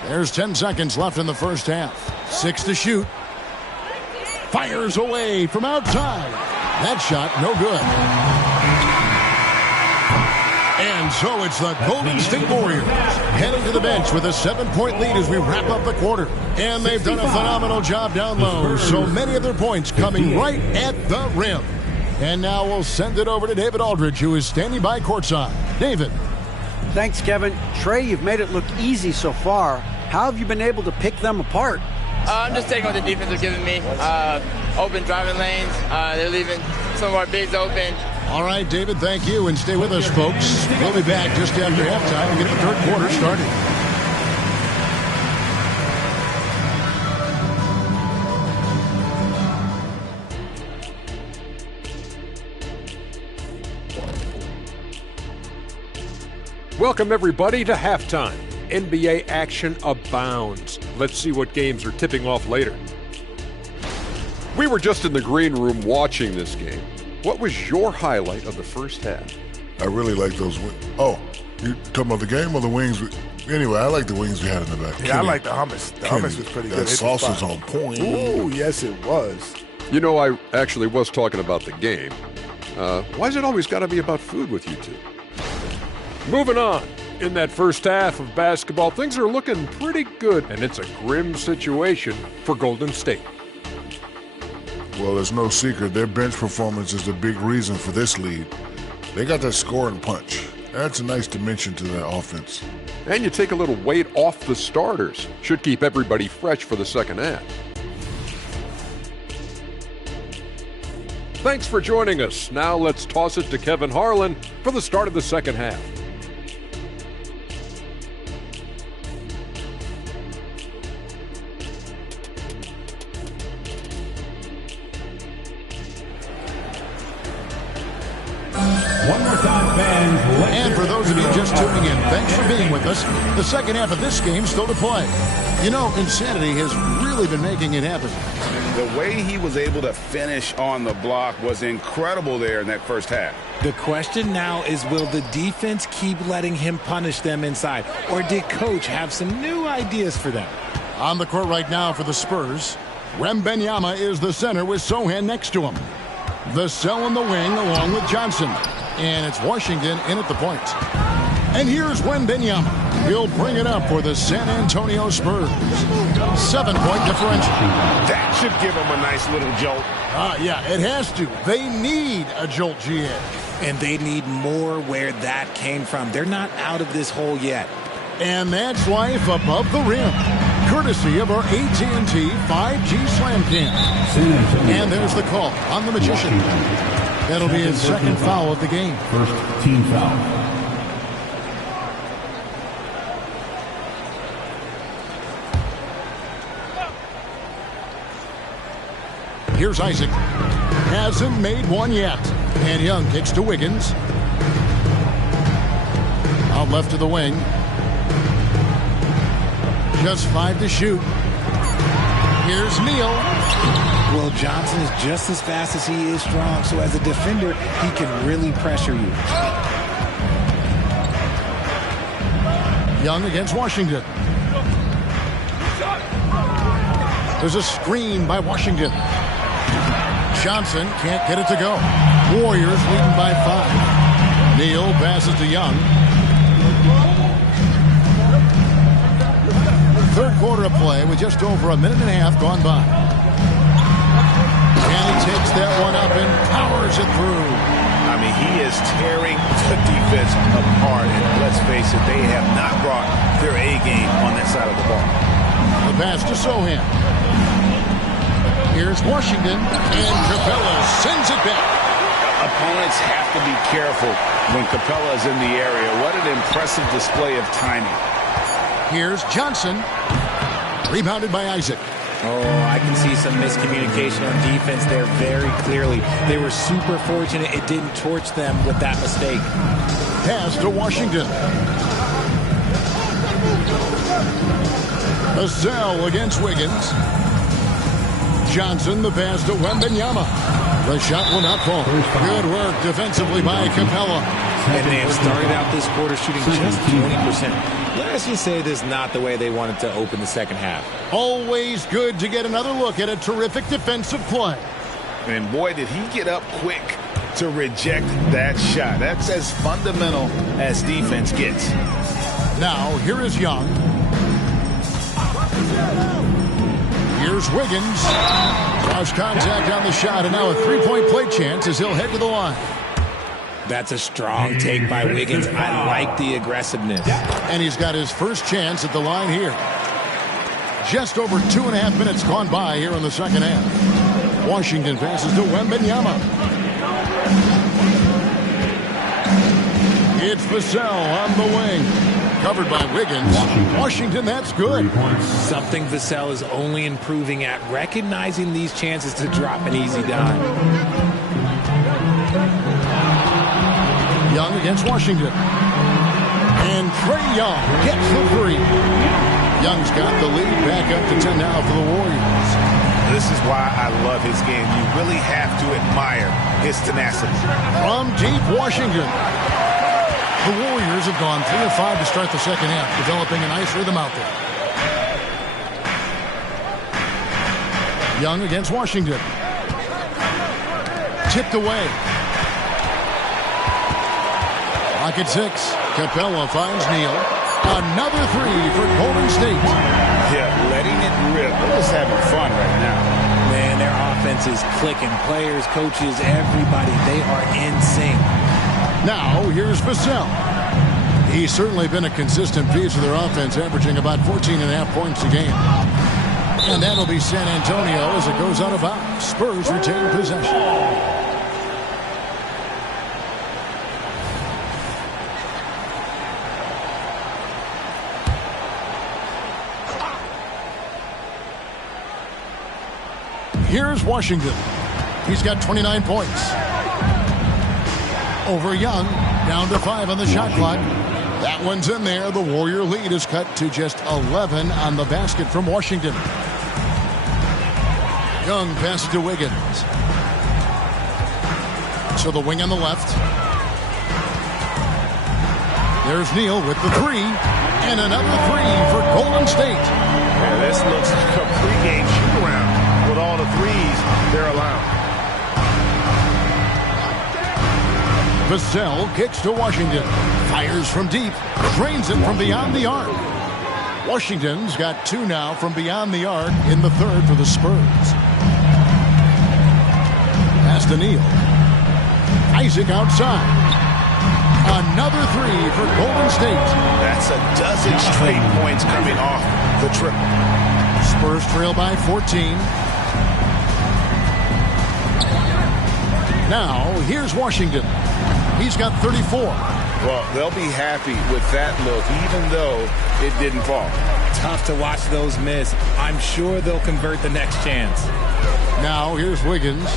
There's 10 seconds left in the first half. 6 to shoot. Fires away from outside. That shot, no good. And so it's the Golden State Warriors heading to the bench with a 7-point lead as we wrap up the quarter. And they've done a phenomenal job down low. So many of their points coming right at the rim. And now we'll send it over to David Aldridge, who is standing by courtside. David. Thanks, Kevin. Trey, you've made it look easy so far. How have you been able to pick them apart? I'm just taking what the defense is giving me. Open driving lanes. They're leaving some of our bigs open. All right, David, thank you. And stay with us, folks. We'll be back just after halftime and get the third quarter started. Welcome, everybody, to halftime. NBA action abounds. Let's see what games are tipping off later. We were just in the green room watching this game. What was your highlight of the first half? I really like those wings. Oh, you talking about the game or the wings? Anyway, I like the wings we had in the back. Yeah, I like the hummus. The hummus was pretty good. That sauce was on point. Ooh, yes, it was. You know, I actually was talking about the game. Why's it always got to be about food with you two? Moving on. In that first half of basketball, things are looking pretty good, and it's a grim situation for Golden State. Well, there's no secret. Their bench performance is the big reason for this lead. They got that scoring punch. That's a nice dimension to their offense. And you take a little weight off the starters. Should keep everybody fresh for the second half. Thanks for joining us. Now let's toss it to Kevin Harlan for the start of the second half. One more time, fans. And for those of you just tuning in, thanks for being with us. The second half of this game still to play. You know, insanity has really been making it happen. The way he was able to finish on the block was incredible there in that first half. The question now is, will the defense keep letting him punish them inside? Or did Coach have some new ideas for them? On the court right now for the Spurs, Wembanyama is the center with Sohan next to him. The cell in the wing along with Johnson. And it's Washington in at the point. And here's Wembanyama. He'll bring it up for the San Antonio Spurs. 7-point differential. That should give them a nice little jolt. Yeah, it has to. They need a jolt, GA. And they need more where that came from. They're not out of this hole yet. And that's life above the rim. Courtesy of our AT&T 5G Slam Cam. And there's the call on the Magician. That'll be his second foul of the game. First team foul. Here's Isaac. Hasn't made one yet. And Young kicks to Wiggins. Out left to the wing. Just 5 to shoot. Here's Neal. Well, Johnson is just as fast as he is strong, so as a defender, he can really pressure you. Young against Washington. There's a screen by Washington. Johnson can't get it to go. Warriors leading by 5. Neal passes to Young. Third quarter of play with just over a minute and a half gone by. And he takes that one up and powers it through. I mean, he is tearing the defense apart. And let's face it, they have not brought their A game on that side of the ball. The pass to Sohan. Here's Washington, and Capella sends it back. Opponents have to be careful when Capella is in the area. What an impressive display of timing. Here's Johnson. Rebounded by Isaac. Oh, I can see some miscommunication on defense there very clearly. They were super fortunate it didn't torch them with that mistake. Pass to Washington. A cell against Wiggins. Johnson, the pass to Wembanyama. The shot will not fall. Good work defensively by Capella. And they have started out this quarter shooting just 20%. Let's just say this is not the way they wanted to open the second half. Always good to get another look at a terrific defensive play. And boy, did he get up quick to reject that shot. That's as fundamental as defense gets. Now, here is Young. Here's Wiggins. Draws contact on the shot, and now a three-point play chance as he'll head to the line. That's a strong take by Wiggins. I like the aggressiveness. And he's got his first chance at the line here. Just over 2.5 minutes gone by here in the second half. Washington passes to Wembanyama. It's Vassell on the wing. Covered by Wiggins. Washington, that's good. Something Vassell is only improving at, recognizing these chances to drop an easy dime. Young against Washington. And Trae Young gets the three. Young's got the lead back up to 10 now for the Warriors. This is why I love his game. You really have to admire his tenacity. From deep Washington. The Warriors have gone 3 of 5 to start the second half, developing a nice rhythm out there. Young against Washington. Tipped away. Clock at 6. Capella finds Neal. Another three for Golden State. Yeah, letting it rip. They're just having fun right now. Man, their offense is clicking. Players, coaches, everybody, they are in sync. Now, here's Vassell. He's certainly been a consistent piece of their offense, averaging about 14.5 points a game. And that'll be San Antonio as it goes out of bounds. Spurs retain possession. Here's Washington. He's got 29 points. Over Young, down to 5 on the shot clock. That one's in there. The Warrior lead is cut to just 11 on the basket from Washington. Young passes to Wiggins. So the wing on the left. There's Neal with the three. And another three for Golden State. Yeah, this looks like a pregame shoot-around with all the threes they're allowing. Vassell kicks to Washington. Fires from deep. Drains it from beyond the arc. Washington's got 2 now from beyond the arc in the third for the Spurs. Pass to Neal. Isaac outside. Another three for Golden State. That's a dozen straight points coming off the triple. Spurs trail by 14. Now, here's Washington. He's got 34. Well, they'll be happy with that look, even though it didn't fall. Tough to watch those miss. I'm sure they'll convert the next chance. Now, here's Wiggins.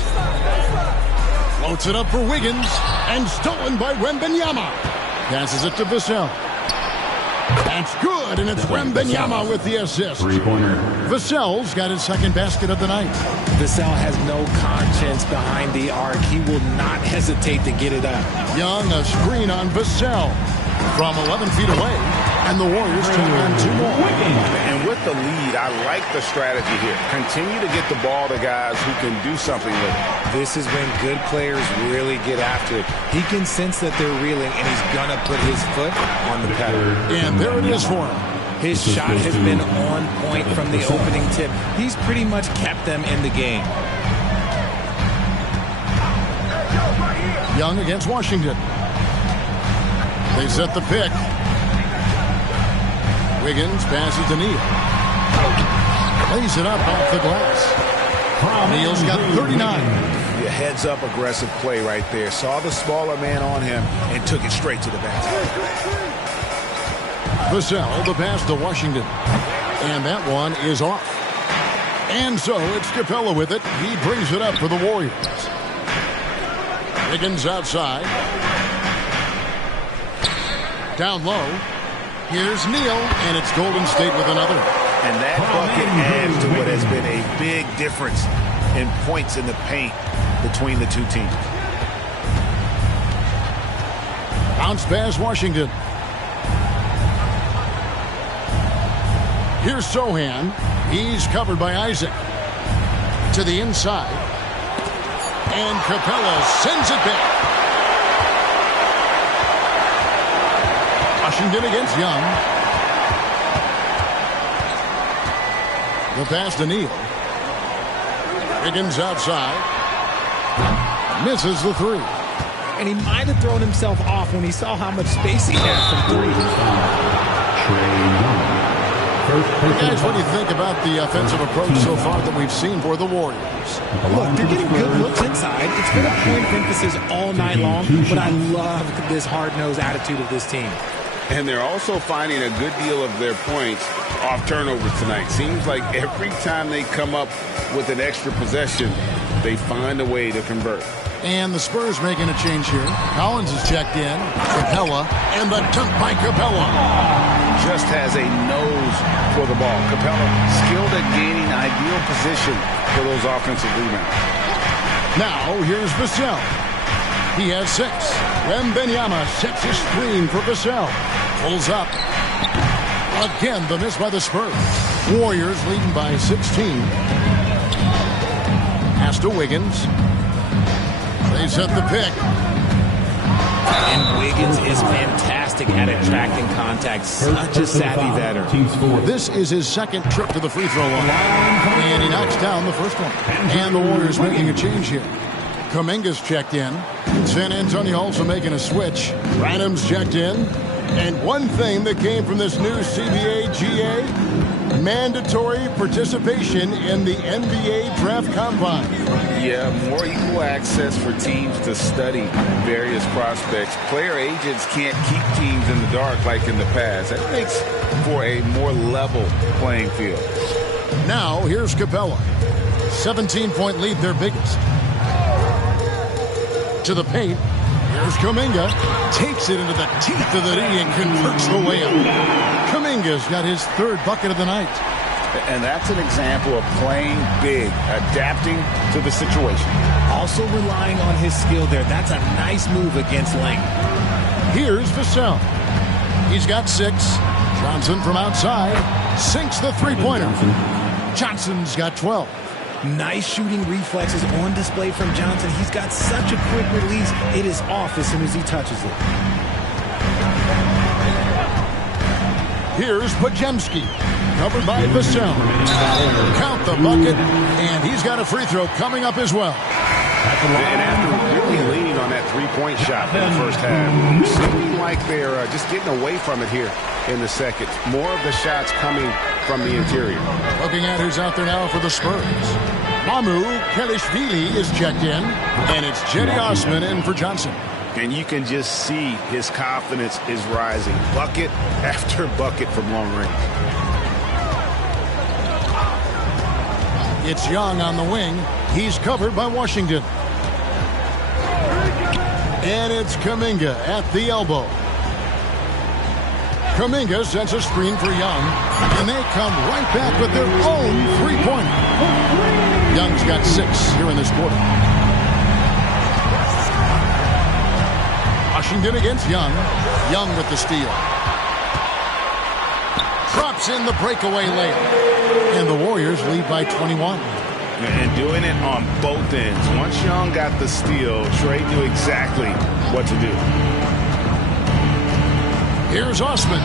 Floats it up for Wiggins. And stolen by Wembanyama. Passes it to Vassell. That's good, and it's Wembanyama with the assist. Three-pointer. Vassell's got his second basket of the night. Vassell has no conscience behind the arc. He will not hesitate to get it up. Young, a screen on Vassell from 11 feet away, and the Warriors take on 2 more. And with the lead, I like the strategy here. Continue to get the ball to guys who can do something with it. This is when good players really get after it. He can sense that they're reeling, and he's going to put his foot on the pedal. And there it is for him. His shot has been on point from the opening tip. He's pretty much kept them in the game. Young against Washington. They set the pick. Wiggins passes to Neal. Lays it up off the glass. Neal's got 39. Your heads-up aggressive play right there. Saw the smaller man on him and took it straight to the basket. Vassell, the pass to Washington. And that one is off. And so it's Capella with it. He brings it up for the Warriors. Wiggins outside. Down low. Here's Neal, and it's Golden State with another. And that bucket adds to what has been a big difference in points in the paint between the two teams. Bounce pass, Washington. Here's Sohan. He's covered by Isaac. To the inside. And Capella sends it back. Washington against Young. The pass to Neal. Wiggins outside. Misses the three. And he might have thrown himself off when he saw how much space he had from three. Guys, what do you think about the offensive approach so far that we've seen for the Warriors? Look, they're getting good looks inside. It's been a point of emphasis all night long, but I love this hard-nosed attitude of this team. And they're also finding a good deal of their points off turnovers tonight. Seems like every time they come up with an extra possession, they find a way to convert. And the Spurs making a change here. Collins is checked in. Capella. And the dunk by Capella. Just has a nose for the ball. Capella skilled at gaining ideal position for those offensive rebounds. Now here's Vassell. He has 6. Wembanyama sets his screen for Vassell. Pulls up. Again, the miss by the Spurs. Warriors leading by 16. Pass to Wiggins. They set the pick. And Wiggins is fantastic at attracting contact. Such a savvy veteran. This is his second trip to the free throw line. And he knocks down the first one. And the Warriors making a change here. Kuminga's checked in. San Antonio also making a switch. Random's checked in. And one thing that came from this new CBA GA, mandatory participation in the NBA Draft Combine. Yeah, more equal access for teams to study various prospects. Player agents can't keep teams in the dark like in the past. That makes for a more level playing field. Now, here's Capella. 17-point lead, their biggest. To the paint. Here's Kuminga. Takes it into the teeth of the D and converts the layup. Kuminga's got his 3rd bucket of the night. And that's an example of playing big, adapting to the situation. Also relying on his skill there. That's a nice move against length. Here's Vassell. He's got 6. Johnson from outside sinks the three-pointer. Johnson's got 12. Nice shooting reflexes on display from Johnson. He's got such a quick release. It is off as soon as he touches it. Here's Podziemski. Covered by Vassell. Count the bucket. And he's got a free throw coming up as well. And after really leaning on that three-point shot in the first half, seeming like they're just getting away from it here in the second. More of the shots coming from the interior. Looking at who's out there now for the Spurs. Mamu Kelishvili is checked in, and it's Jetty Osman in for Johnson. And you can just see his confidence is rising. Bucket after bucket from long range. It's Young on the wing. He's covered by Washington. And it's Kuminga at the elbow. Kuminga sends a screen for Young, and they come right back with their own three-pointer. Young's got 6 here in this quarter. Washington against Young. Young with the steal. Drops in the breakaway layup. And the Warriors lead by 21. And doing it on both ends. Once Young got the steal, Trey knew exactly what to do. Here's Osman.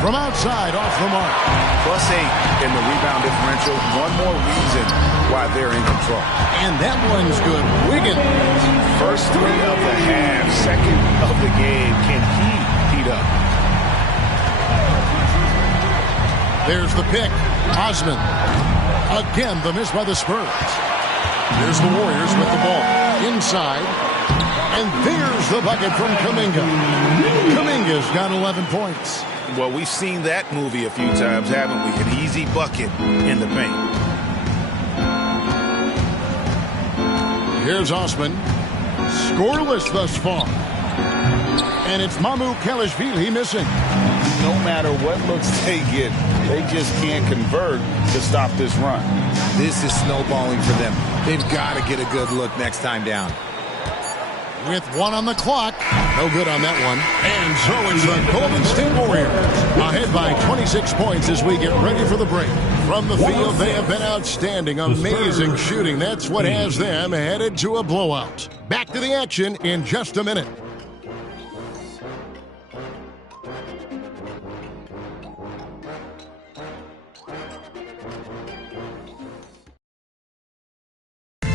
From outside, off the mark. +8 in the rebound differential. One more reason why they're in control. And that one's good. Wiggins. First 3 of the half. Second of the game. Can he heat up? There's the pick. Osman. Again, the miss by the Spurs. Here's the Warriors with the ball. Inside. And there's the bucket from Kuminga. Kuminga's got 11 points. Well, we've seen that movie a few times, haven't we? An easy bucket in the paint. Here's Osman. Scoreless thus far. And it's Mamu Kelishvili missing. No matter what looks they get, they just can't convert to stop this run. This is snowballing for them. They've got to get a good look next time down. with 1 on the clock. No good on that one. And so it's the Golden State Warriors ahead by 26 points as we get ready for the break. From the field, they have been outstanding. Amazing shooting. That's what has them headed to a blowout. Back to the action in just a minute.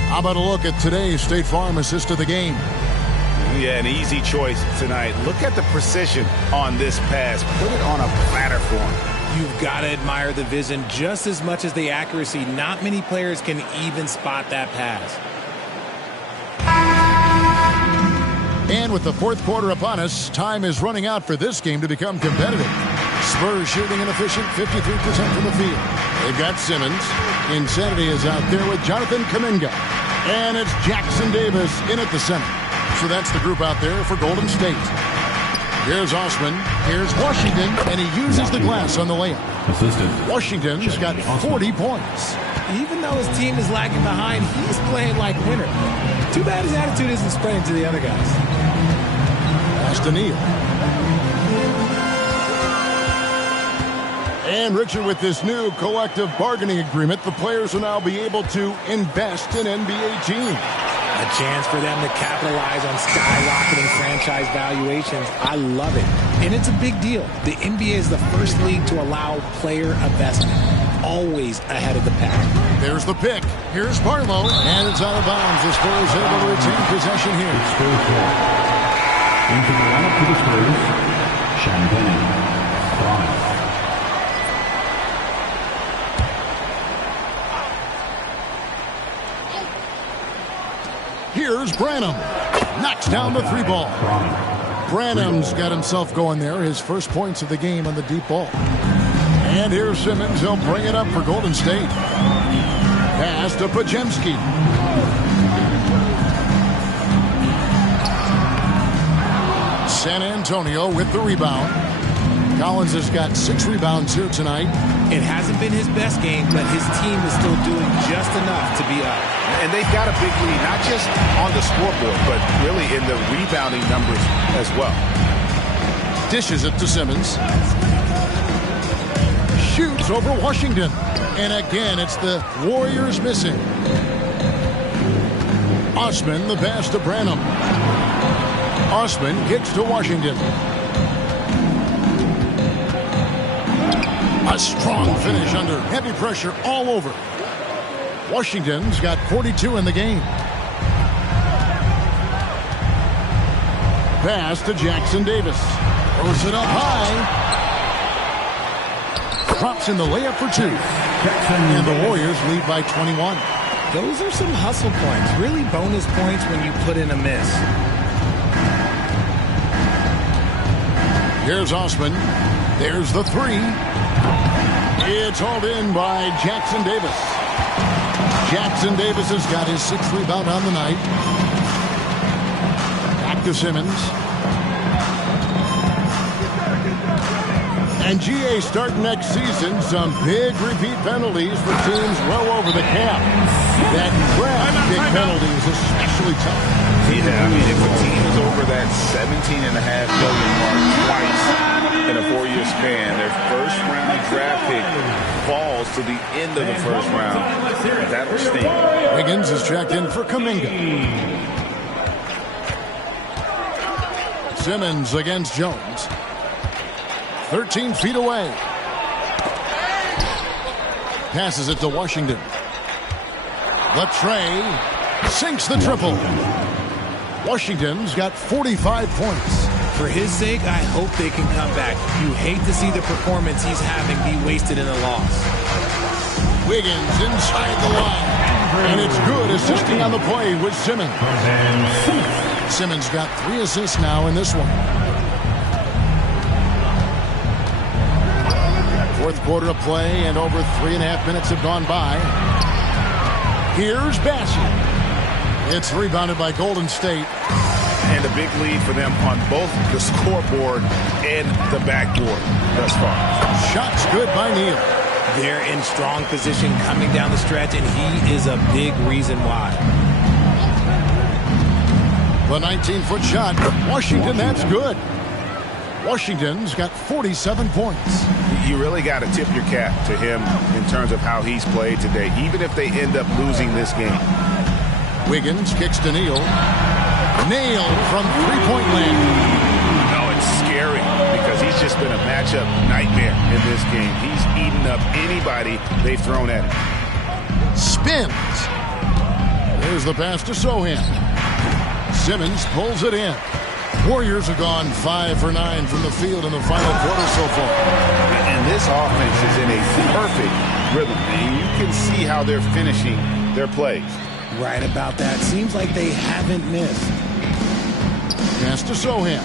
How about a look at today's State Farm assist of the game? Yeah, an easy choice tonight. Look at the precision on this pass. Put it on a platter for him. You've got to admire the vision just as much as the accuracy. Not many players can even spot that pass. And with the fourth quarter upon us, time is running out for this game to become competitive. Spurs shooting inefficient, 53% from the field. They've got Simmons. Insanity is out there with Jonathan Kuminga. And it's Jackson Davis in at the center. So that's the group out there for Golden State. Here's Osman. Here's Washington. And he uses the glass on the layup. Washington's got 40 points. Even though his team is lagging behind, he's playing like a winner. Too bad his attitude isn't spreading to the other guys. Pass to Neal. And Richard, with this new collective bargaining agreement, the players will now be able to invest in NBA teams. A chance for them to capitalize on skyrocketing franchise valuations. I love it. And it's a big deal. The NBA is the first league to allow player investment. Always ahead of the pack. There's the pick. Here's Barlow. And it's out of bounds. The Spurs able to retain possession here. Into the lineup for the Spurs, Champagne. Here's Branham. Knocks down the 3 ball. Branham's got himself going there. His first points of the game on the deep ball. And here's Simmons. He'll bring it up for Golden State. Pass to Podziemski. San Antonio with the rebound. Collins has got 6 rebounds here tonight. It hasn't been his best game, but his team is still doing just enough to be up. And they've got a big lead, not just on the scoreboard, but really in the rebounding numbers as well. Dishes it to Simmons. Shoots over Washington. And again, it's the Warriors missing. Osman, the pass to Branham. Osman kicks to Washington. A strong finish under heavy pressure all over. Washington's got 42 in the game. Pass to Jackson Davis. Throws it up high. Drops in the layup for 2. And the Warriors lead by 21. Those are some hustle points. Really bonus points when you put in a miss. Here's Osman. There's the 3. It's hauled in by Jackson Davis. Jackson Davis has got his 6th rebound on the night. Back to Simmons. And GA starting next season, some big repeat penalties for teams well over the cap. That draft big penalty is especially tough. Yeah, I mean, if a team is over that $17.5 billion mark twice in a 4-year span, their first-round draft pick falls to the end of the first round. That'll sting. Wiggins is checked in for Kuminga. Simmons against Jones. 13 feet away. Passes it to Washington. Latrey sinks the triple. Washington's got 45 points. For his sake, I hope they can come back. You hate to see the performance he's having be wasted in a loss. Wiggins inside the line. And it's good, assisting on the play with Simmons. Simmons got 3 assists now in this one. Fourth quarter of play, and over 3.5 minutes have gone by. Here's Bassett. It's rebounded by Golden State. And a big lead for them on both the scoreboard and the backboard thus far. Shots good by Neal. They're in strong position coming down the stretch, and he is a big reason why. The 19-foot shot. Washington, that's good. Washington's got 47 points. You really got to tip your cap to him in terms of how he's played today, even if they end up losing this game. Wiggins kicks to Neal. Nailed from three-point land. No, it's scary because he's just been a matchup nightmare in this game. He's eaten up anybody they've thrown at him. Spins. There's the pass to Sohan. Simmons pulls it in. Warriors have gone 5 for 9 from the field in the final quarter so far. And this offense is in a perfect rhythm. And you can see how they're finishing their plays. Right about that. Seems like they haven't missed. Pass to Sohan.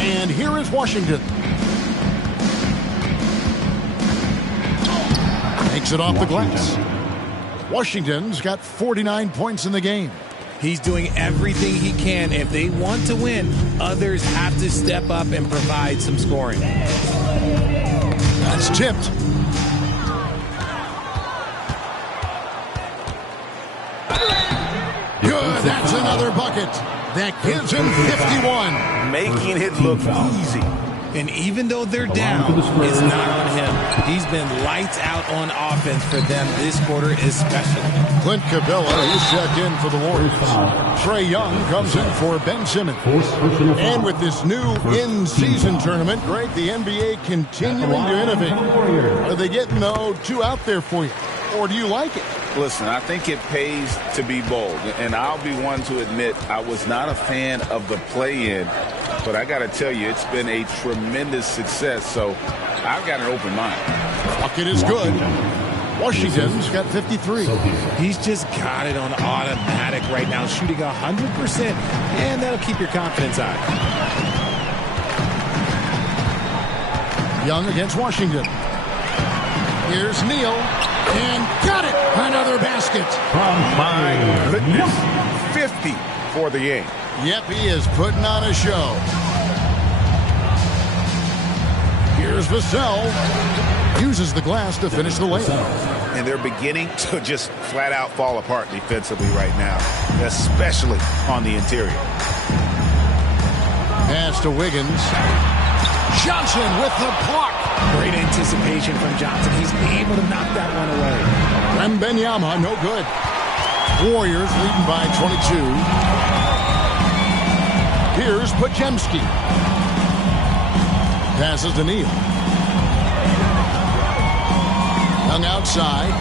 And here is Washington. Takes it off the glass. Washington's got 49 points in the game. He's doing everything he can. If they want to win, others have to step up and provide some scoring. That's tipped. Good. That's another bucket. That gives him 51. Making it look easy. And even though they're down, it's not on him. He's been lights out on offense for them this quarter especially. Clint Capella, he's checked in for the Warriors. Trae Young comes in for Ben Simmons. And with this new in-season tournament, Greg, the NBA continuing to innovate. Are they getting, though, too out there for you? Or do you like it? Listen, I think it pays to be bold. And I'll be one to admit I was not a fan of the play-in. But I got to tell you, it's been a tremendous success. So I've got an open mind. Bucket is good. Washington's got 53. He's just got it on automatic right now, shooting 100%. And that'll keep your confidence high. Young against Washington. Here's Neal. And got it. Another basket. My goodness. 50 for the game. Yep, he is putting on a show. Here's Vassell. Uses the glass to finish the layup. And they're beginning to just flat out fall apart defensively right now, especially on the interior. Pass to Wiggins. Johnson with the block. Great anticipation from Johnson. He's able to knock that one away. Wembanyama, no good. Warriors leading by 22. Here's Podziemski. Passes to Neal. Young outside.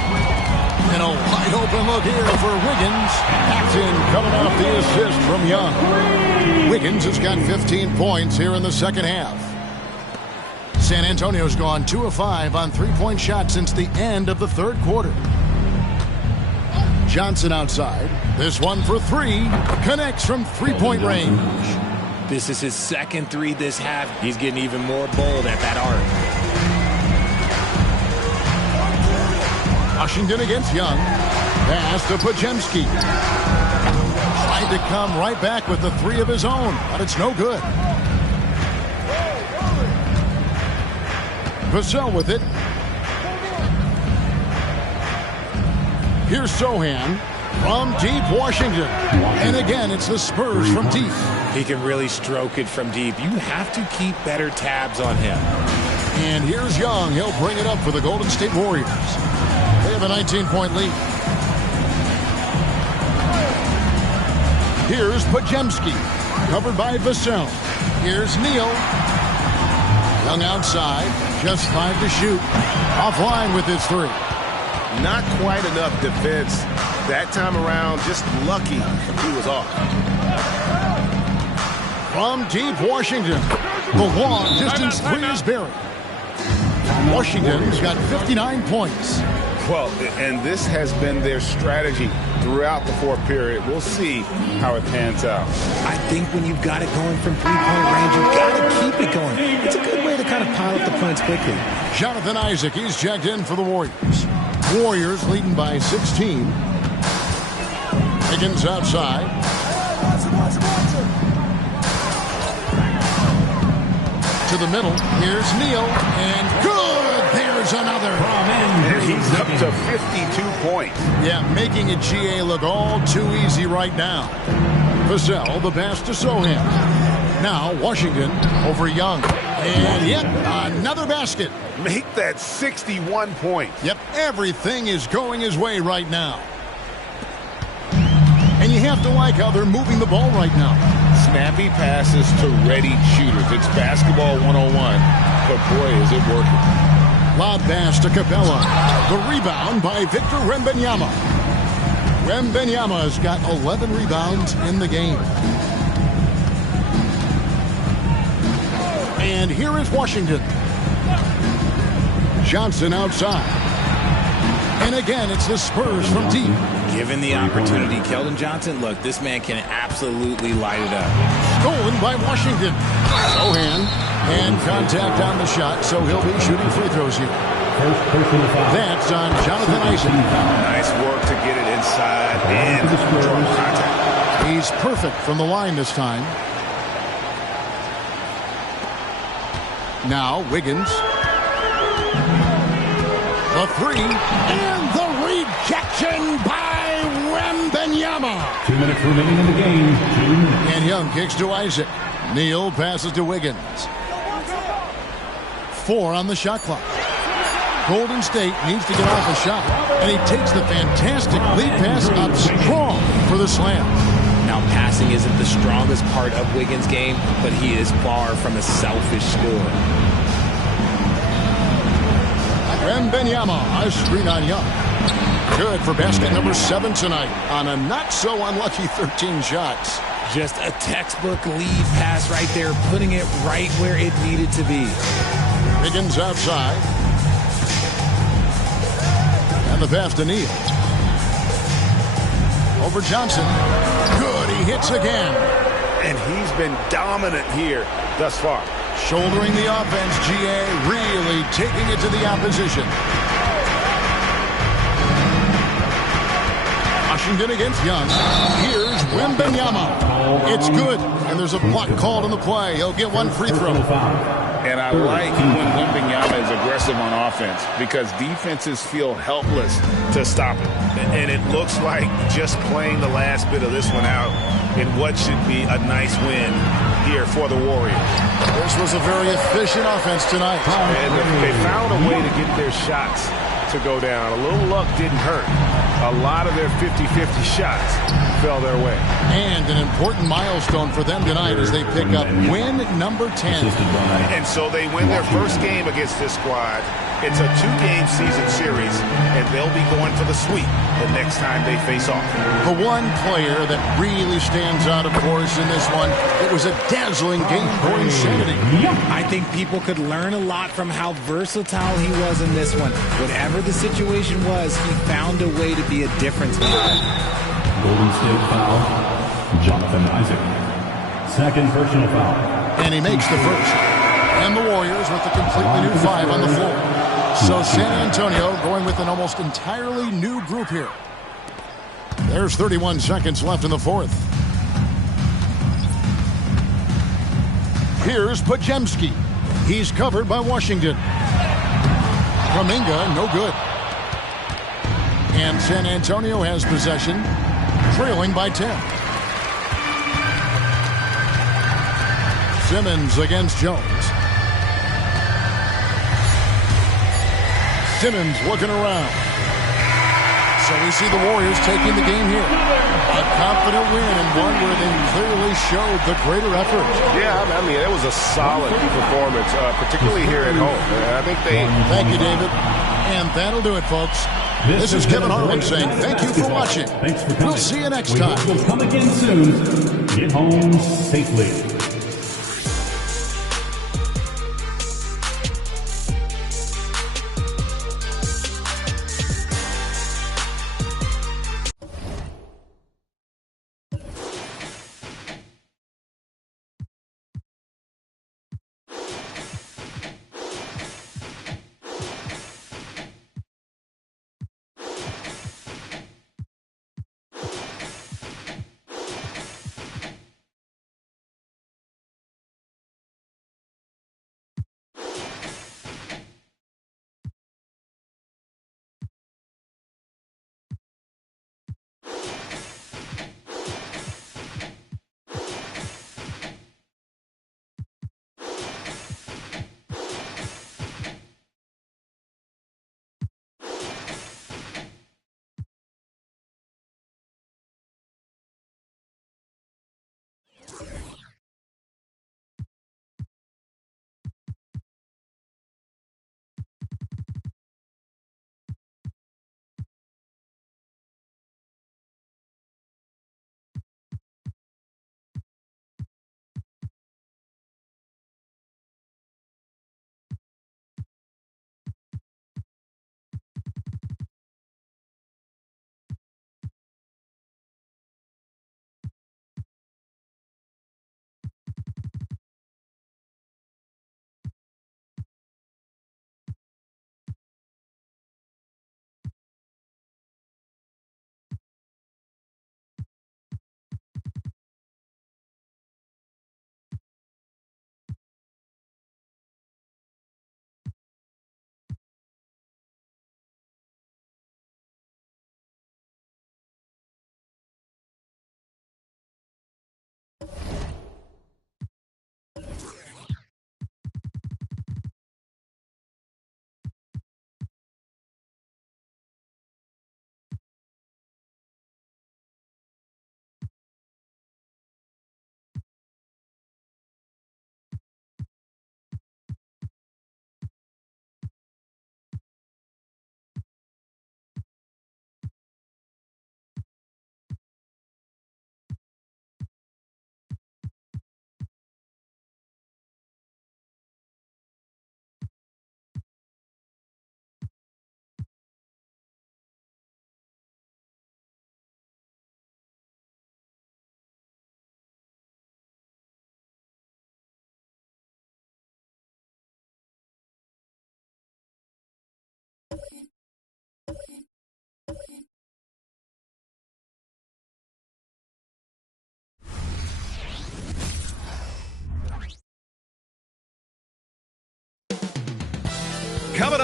And a wide open look here for Wiggins. Paxton coming off the assist from Young. Wiggins has got 15 points here in the second half. San Antonio's gone 2 of 5 on three-point shots since the end of the third quarter. Johnson outside. This one for three. Connects from three-point range. This is his second three this half. He's getting even more bold at that arc. Washington against Young. Pass to Podziemski. Tried to come right back with the three of his own, but it's no good. Vassell with it. Here's Sohan from deep Washington. And again, it's the Spurs from deep. He can really stroke it from deep. You have to keep better tabs on him. And here's Young. He'll bring it up for the Golden State Warriors. They have a 19-point lead. Here's Podziemski. Covered by Vassell. Here's Neal. Young outside. Just 5 to shoot. Offline with his three. Not quite enough defense that time around. Just lucky he was off. From deep Washington. The long distance three is buried. Washington's got 59 points. Well, and this has been their strategy throughout the fourth period. We'll see how it pans out. I think when you've got it going from three-point range, you've got to keep it going. It's a good way to kind of pile up the points quickly. Jonathan Isaac, he's checked in for the Warriors. Warriors leading by 16. Higgins outside. To the middle. Here's Neal. And good! There's There's another. And he's up to 52 points. Yeah, making it GA look all too easy right now. Vassell, the pass to Sohan. Now Washington over Young. And yep, another basket. Make that 61 points. Yep, everything is going his way right now. And you have to like how they're moving the ball right now. Snappy passes to ready shooters. It's basketball 101, but boy, is it working. Lob pass to Capella. The rebound by Victor Wembanyama. Wembanyama's got 11 rebounds in the game. And here is Washington. Johnson outside. And again, it's the Spurs from deep. Given the opportunity, Keldon Johnson, look, this man can absolutely light it up. Stolen by Washington. Sohan. And contact on the shot, so he'll be shooting free throws here. That's on Jonathan Isaac. Nice work to get it inside and draw contact. He's perfect from the line this time. Now Wiggins. The three. And the rejection by Wembanyama. 2 minutes remaining in the game. And Young kicks to Isaac. Neal passes to Wiggins. 4 on the shot clock. Golden State needs to get off a shot. And he takes the fantastic lead pass up strong for the slam. Now, passing isn't the strongest part of Wiggins' game, but he is far from a selfish scorer. Wembanyama, a screen on Young. Good for basket number 7 tonight on a not-so-unlucky 13 shots. Just a textbook lead pass right there, putting it right where it needed to be. Wiggins outside. And the pass to Neal. Over Johnson. Good, he hits again. And he's been dominant here thus far. Shouldering the offense, GA really taking it to the opposition. Washington against Young. Here's Wembanyama. It's good, and there's a block called on the play. He'll get one free throw. And I like when Wembanyama is aggressive on offense because defenses feel helpless to stop him. And it looks like just playing the last bit of this one out in what should be a nice win here for the Warriors. This was a very efficient offense tonight. And they found a way to get their shots to go down. A little luck didn't hurt. A lot of their 50-50 shots fell their way. And an important milestone for them tonight as they pick up win number 10. And so they win their first game against this squad. It's a 2-game season series, and they'll be going for the sweep the next time they face off. The one player that really stands out, of course, in this one, it was a dazzling game for insanity. I think people could learn a lot from how versatile he was in this one. Whatever the situation was, he found a way to be a difference maker. Golden State foul. Jonathan Isaac. Second personal foul. And he makes the first. And the Warriors with a completely new 5 on the floor. So San Antonio going with an almost entirely new group here. There's 31 seconds left in the fourth. Here's Podziemski. He's covered by Washington. Kuminga, no good. And San Antonio has possession, trailing by 10. Simmons against Jones. Simmons looking around. So we see the Warriors taking the game here. A confident win and one where they clearly showed the greater effort. Yeah, I mean, it was a solid performance, particularly here at home. I think they... Thank you, David. And that'll do it, folks. This is Kevin Harlan saying thank you for watching. We'll see you next time. We'll come again soon. Get home safely.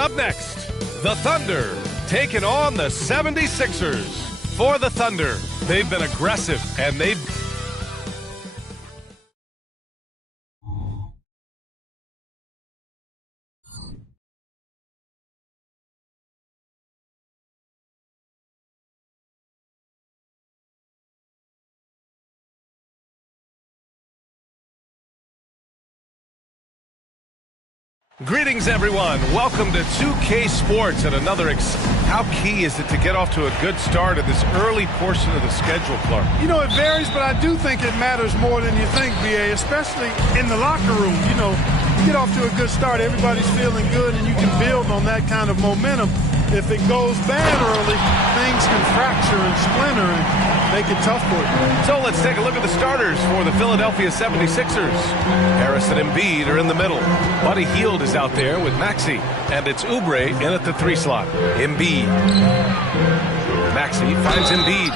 Up next, the Thunder taking on the 76ers. For the Thunder, they've been aggressive and they've... Greetings, everyone. Welcome to 2K Sports and another... How key is it to get off to a good start in this early portion of the schedule, Clark? You know, it varies, but I do think it matters more than you think, BA, especially in the locker room. You know, get off to a good start, everybody's feeling good, and you can build on that kind of momentum. If it goes bad early, things can fracture and splinter and make it tough for you. So let's take a look at the starters for the Philadelphia 76ers. Harris and Embiid are in the middle. Buddy Hield is out there with Maxey, and it's Oubre in at the 3 slot. Embiid. Maxey finds Embiid.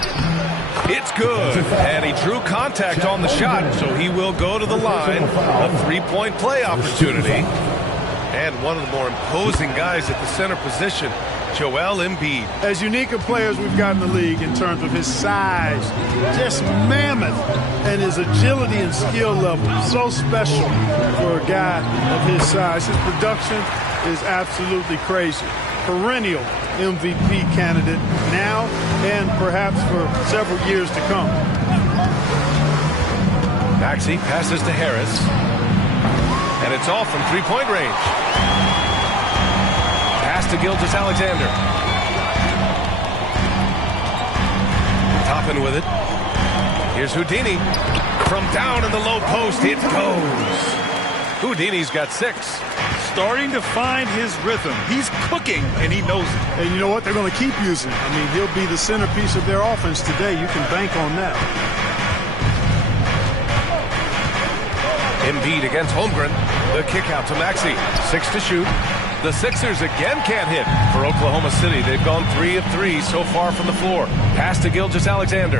It's good, and he drew contact on the shot, so he will go to the line. A three-point play opportunity. And one of the more imposing guys at the center position, Joel Embiid. As unique a player as we've got in the league in terms of his size, just mammoth, and his agility and skill level, so special for a guy of his size. His production is absolutely crazy. Perennial MVP candidate now and perhaps for several years to come. Maxey passes to Harris. And it's off from three-point range. Pass to Gilgeous-Alexander. Toppin with it. Here's Houdini. From down in the low post, it goes. Houdini's got 6. Starting to find his rhythm. He's cooking, and he knows it. And you know what? They're going to keep using him. I mean, he'll be the centerpiece of their offense today. You can bank on that. Embiid against Holmgren. The kick out to Maxey. 6 to shoot. The Sixers again can't hit for Oklahoma City. They've gone 3 of 3 so far from the floor. Pass to Gilgeous-Alexander.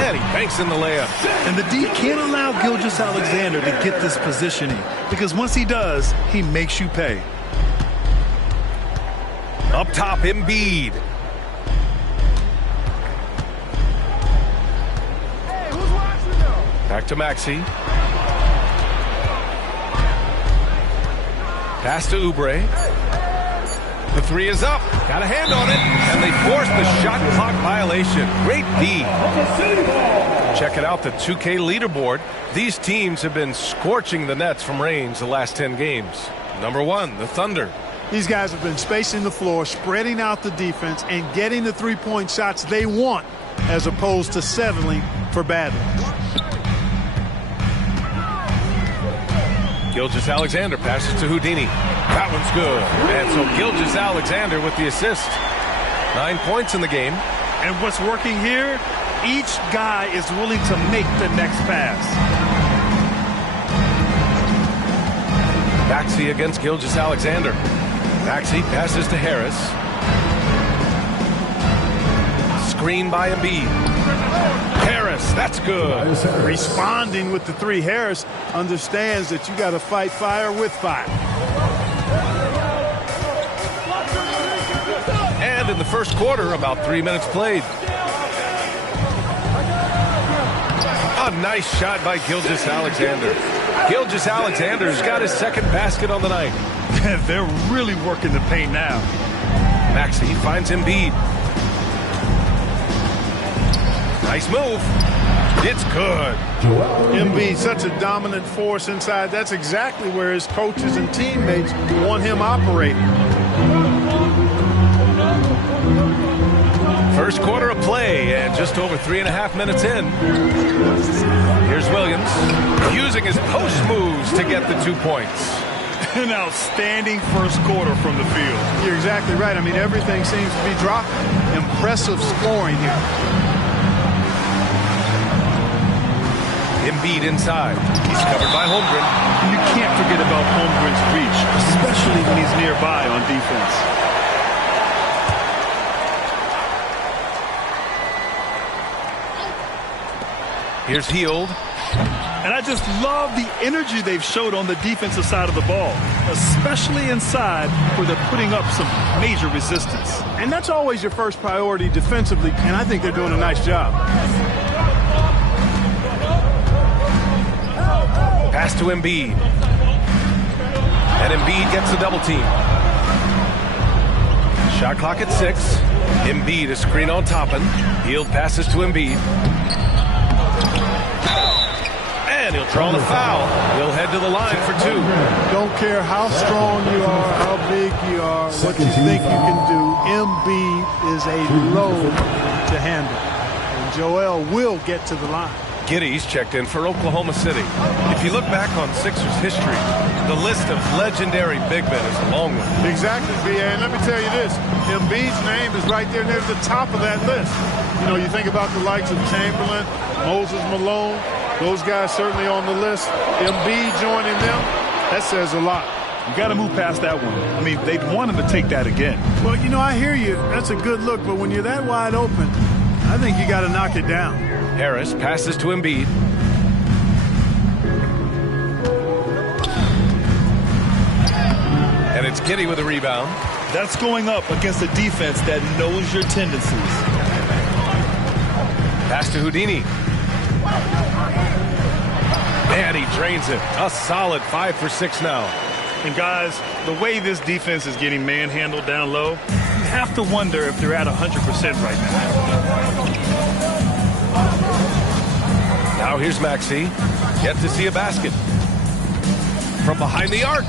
And he banks in the layup. And the D can't allow Gilgeous-Alexander to get this positioning, because once he does, he makes you pay. Up top, Embiid. Back to Maxey. Pass to Oubre. The 3 is up. Got a hand on it. And they force the shot clock violation. Great D. Check it out, the 2K leaderboard. These teams have been scorching the nets from range the last 10 games. Number 1, the Thunder. These guys have been spacing the floor, spreading out the defense, and getting the three-point shots they want as opposed to settling for bad ones. Gilgeous-Alexander passes to Houdini. That one's good. And so Gilgeous-Alexander with the assist. 9 points in the game. And what's working here, each guy is willing to make the next pass. Maxey against Gilgeous-Alexander. Maxey passes to Harris. Screen by Embiid. Harris, that's good. Responding with the 3. Harris understands that you got to fight fire with fire. And in the first quarter, about 3 minutes played. A nice shot by Gilgeous-Alexander. Gilgeous-Alexander's got his second basket on the night. They're really working the paint now. Maxey finds Embiid. Nice move. It's good. Embiid, such a dominant force inside. That's exactly where his coaches and teammates want him operating. First quarter of play, and just over 3.5 minutes in. Here's Williams using his post moves to get the 2 points. An outstanding first quarter from the field. You're exactly right. I mean, everything seems to be dropping. Impressive scoring here. Embiid inside. He's covered by Holmgren. You can't forget about Holmgren's reach, especially when he's nearby on defense. Here's Hield. And I just love the energy they've showed on the defensive side of the ball, especially inside where they're putting up some major resistance. And that's always your first priority defensively, and I think they're doing a nice job. Pass to Embiid. And Embiid gets the double team. Shot clock at 6. Embiid, a screen on Toppin. Hield passes to Embiid. And he'll draw the foul. He'll head to the line for 2. Don't care how strong you are, how big you are, what you think you can do. Embiid is a load to handle. And Joel will get to the line. Giddey's checked in for Oklahoma City. If you look back on Sixers history, the list of legendary big men is a long one. Exactly, B.A. And let me tell you this. Embiid's name is right there near the top of that list. You know, you think about the likes of Chamberlain, Moses Malone, those guys certainly on the list. Embiid joining them, that says a lot. You got to move past that one. I mean, they'd want him to take that again. Well, you know, I hear you. That's a good look, but when you're that wide open, I think you got to knock it down. Harris passes to Embiid. And it's Giddey with a rebound. That's going up against a defense that knows your tendencies. Pass to Houdini. Man, he drains it. A solid 5 for 6 now. And guys, the way this defense is getting manhandled down low, you have to wonder if they're at 100% right now. Now here's Maxey. Yet to see a basket. From behind the arc.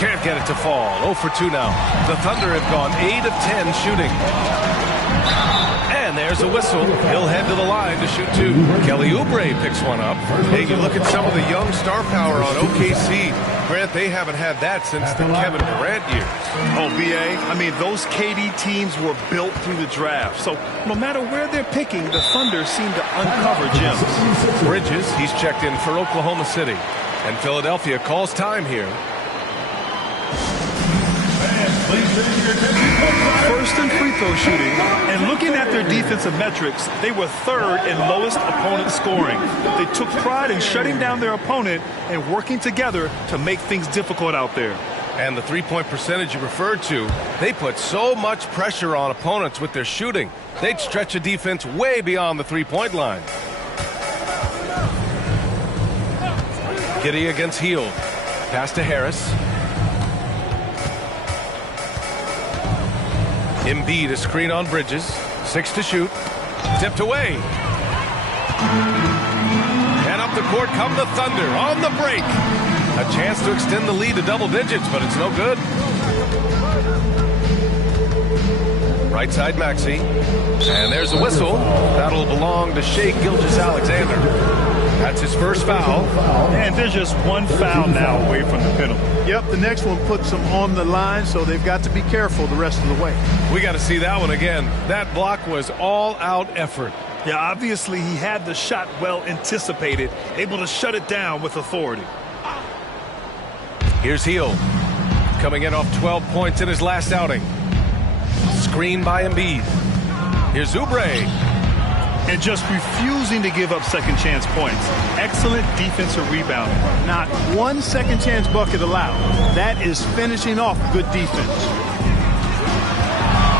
Can't get it to fall. 0 for 2 now. The Thunder have gone 8 of 10 shooting. And there's a whistle. He'll head to the line to shoot 2. Kelly Oubre picks one up. Hey, you look at some of the young star power on OKC. Grant, they haven't had that since the Kevin Durant years. Oh, B.A., I mean, those KD teams were built through the draft. So no matter where they're picking, the Thunder seem to uncover gems. Bridges, he's checked in for Oklahoma City. And Philadelphia calls time here. First in free throw shooting, and looking at their defensive metrics, they were 3rd in lowest opponent scoring. They took pride in shutting down their opponent and working together to make things difficult out there. And the three-point percentage you referred to, they put so much pressure on opponents with their shooting. They'd stretch a defense way beyond the three-point line. Giddey against Hield. Pass to Harris. Embiid, a screen on Bridges. 6 to shoot. Tipped away. And up the court come the Thunder on the break. A chance to extend the lead to double digits, but it's no good. Right side Maxey. And there's a whistle. That'll belong to Shai Gilgeous-Alexander. That's his first foul. And there's just one foul now away from the penalty. Yep, the next one puts them on the line, so they've got to be careful the rest of the way. We got to see that one again. That block was all-out effort. Yeah, obviously he had the shot well anticipated, able to shut it down with authority. Here's Hield, coming in off 12 points in his last outing. Screen by Embiid. Here's Oubre. And just refusing to give up second chance points. Excellent defensive rebound. Not one second chance bucket allowed. That is finishing off good defense.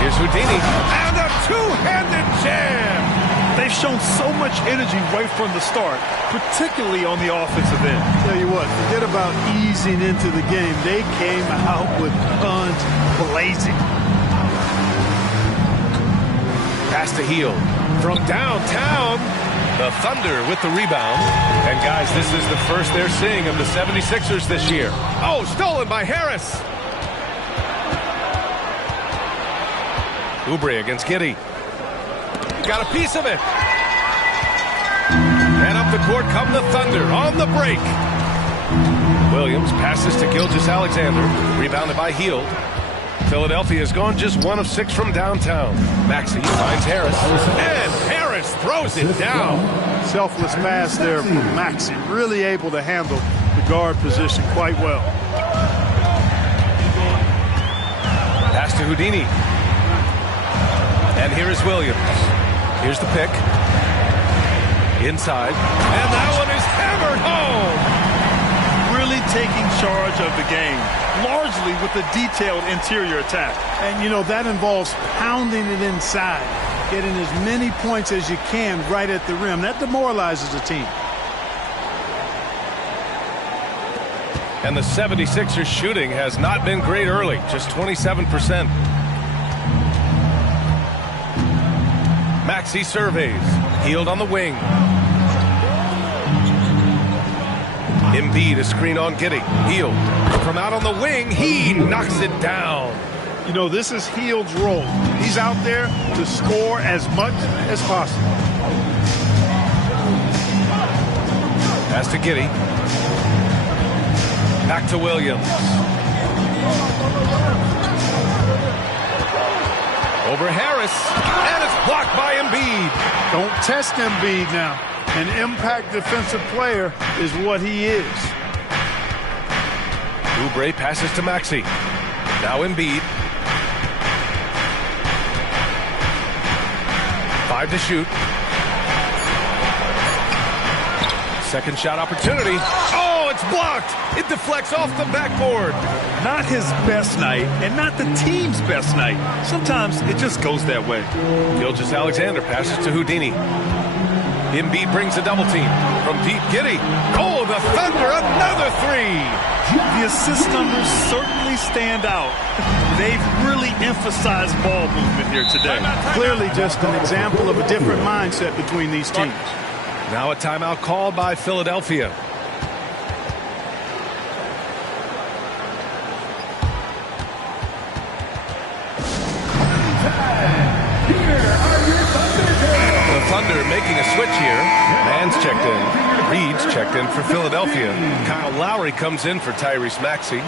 Here's Houdini. And a two-handed jam. They've shown so much energy right from the start, particularly on the offensive end. Tell you what, forget about easing into the game. They came out with guns blazing. Pass to Hield. From downtown, the Thunder with the rebound. And guys, this is the first they're seeing of the 76ers this year. Oh, stolen by Harris. Oubre against Giddey. Got a piece of it. And up the court come the Thunder on the break. Williams passes to Gilgeous-Alexander. Rebounded by Hield. Philadelphia has gone just 1 of 6 from downtown. Maxey finds Harris. And Harris throws it down. Selfless pass there from Maxey. Really able to handle the guard position quite well. Pass to Houdini. And here is Williams. Here's the pick. Inside. And that one is hammered hammered home. Really taking charge of the game, largely with the detailed interior attack. And, you know, that involves pounding it inside, getting as many points as you can right at the rim. That demoralizes a team. And the 76ers shooting has not been great early, just 27%. Maxey surveys. Hield on the wing. Embiid, a screen on Giddey. Hield from out on the wing. He knocks it down. You know, this is Hield's role. He's out there to score as much as possible. Pass to Giddey. Back to Williams. Over Harris. And it's blocked by Embiid. Don't test Embiid now. An impact defensive player is what he is. Oubre passes to Maxey. Now Embiid. 5 to shoot. Second shot opportunity. Oh, it's blocked. It deflects off the backboard. Not his best night and not the team's best night. Sometimes it just goes that way. Gilgeous-Alexander passes to Houdini. Embiid brings a double team from deep. Giddey. Oh, the Thunder, another three. The assist numbers certainly stand out. They've really emphasized ball movement here today. Clearly just an example of a different mindset between these teams. Now a timeout called by Philadelphia. The Thunder making a switch here. Mann's checked in. Reed's checked in for Philadelphia. Kyle Lowry comes in for Tyrese Maxey.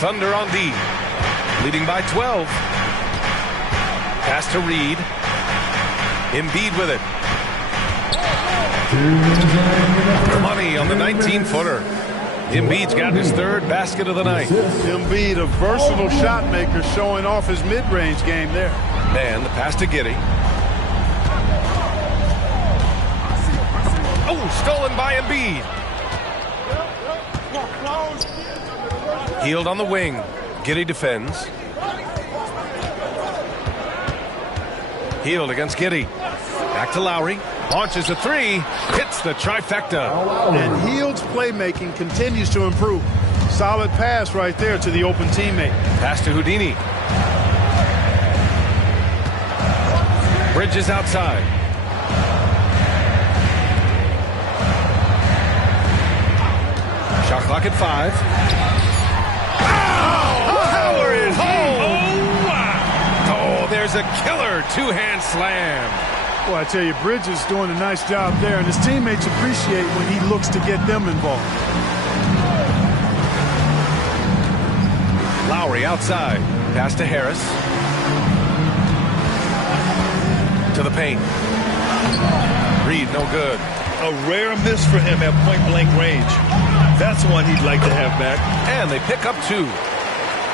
Thunder on D, leading by 12. Pass to Reed. Embiid with it. Money on the 19-footer. Embiid's got his third basket of the night. Embiid, a versatile shot maker, showing off his mid-range game there. And the pass to Giddey. Oh, stolen by Embiid. Hield on the wing. Giddey defends. Hield against Giddey. Back to Lowry. Launches a three. Hits the trifecta. And Hield's playmaking continues to improve. Solid pass right there to the open teammate. Pass to Houdini. Bridges outside. Shot clock at 5. There's a killer two-hand slam. Well, I tell you, Bridges doing a nice job there, and his teammates appreciate when he looks to get them involved. Lowry outside. Pass to Harris. To the paint. Reed, no good. A rare miss for him at point-blank range. That's one he'd like to have back. And they pick up 2.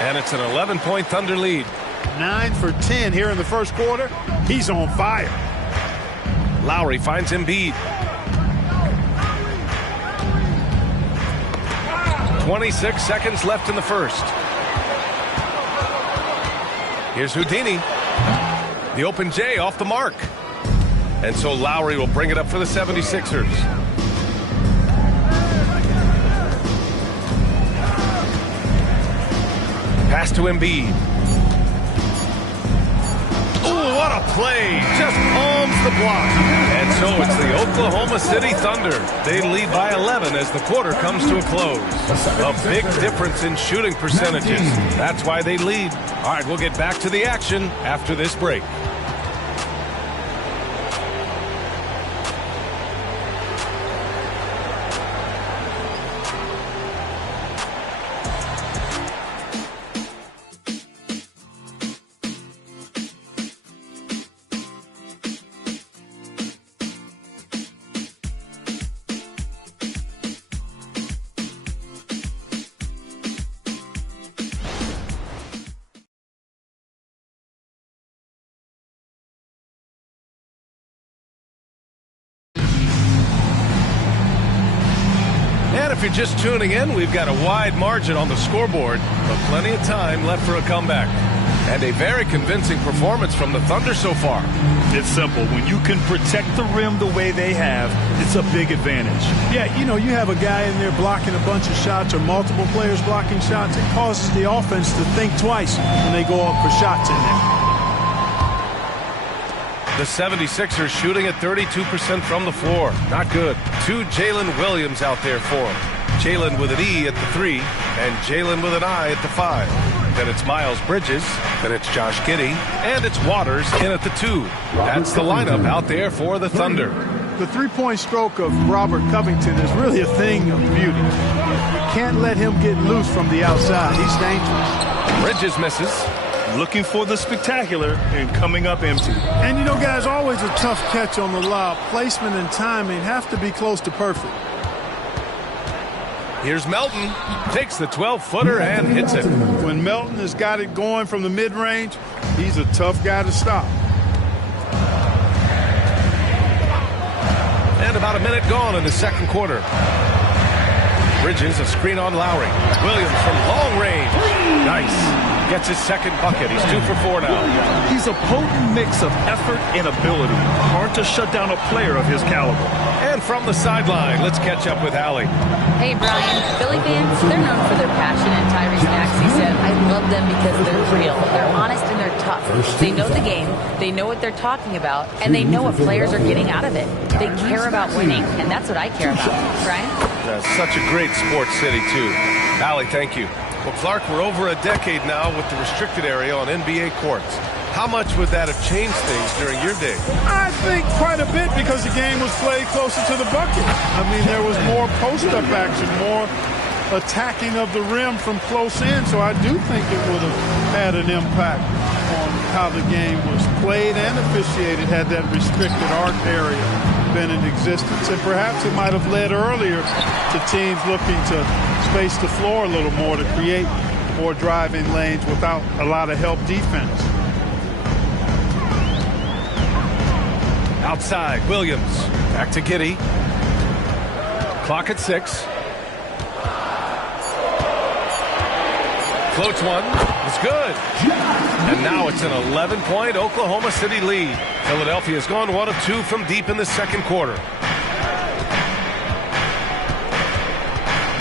And it's an 11-point Thunder lead. 9 for 10 here in the first quarter. He's on fire. Lowry finds Embiid. 26 seconds left in the first. Here's Houdini. The open J off the mark. And so Lowry will bring it up for the 76ers. Pass to Embiid. Oh, what a play. Just palms the block. And so it's the Oklahoma City Thunder. They lead by 11 as the quarter comes to a close. A big difference in shooting percentages. That's why they lead. All right, we'll get back to the action after this break. if you're just tuning in, we've got a wide margin on the scoreboard, but plenty of time left for a comeback. And a very convincing performance from the Thunder so far. It's simple. When you can protect the rim the way they have, it's a big advantage. Yeah, you have a guy in there blocking a bunch of shots or multiple players blocking shots. It causes the offense to think twice when they go up for shots in there. The 76ers shooting at 32% from the floor. Not good. 2 Jalen Williams out there for him. Jalen with an E at the 3 and Jalen with an I at the 5. Then it's Miles Bridges, then it's Josh Giddey, and it's Waters in at the 2. That's the lineup out there for the Thunder. The three-point stroke of Robert Covington is really a thing of beauty. You can't let him get loose from the outside. He's dangerous. Bridges misses. Looking for the spectacular and coming up empty. And guys, always a tough catch on the lob. Placement and timing have to be close to perfect. Here's Melton, takes the 12-footer and hits it. When Melton has got it going from the mid-range, he's a tough guy to stop. And about a minute gone in the second quarter. Bridges, a screen on Lowry. Williams from long range. Nice. Gets his second bucket. He's 2 for 4 now. He's a potent mix of effort and ability. Hard to shut down a player of his caliber. And from the sideline, let's catch up with Allie. Hey, Brian. Philly fans, they're known for their passion, and Tyrese Maxey said, I love them because they're real. They're honest and they're tough. They know the game, they know what they're talking about, and they know what players are getting out of it. They care about winning, and that's what I care about. Brian? That's such a great sports city, too. Allie, thank you. Well, Clark, we're over a decade now with the restricted area on NBA courts. How much would that have changed things during your day? I think quite a bit because the game was played closer to the bucket. I mean, there was more post-up action, more attacking of the rim from close in, so I do think it would have had an impact on how the game was played and officiated had that restricted arc area been in existence. And perhaps it might have led earlier to teams looking to space the floor a little more to create more driving lanes without a lot of help defense. Outside, Williams. Back to Giddey. Clock at 6. Floats one. It's good. And now it's an 11-point Oklahoma City lead. Philadelphia's gone 1 of 2 from deep in the second quarter.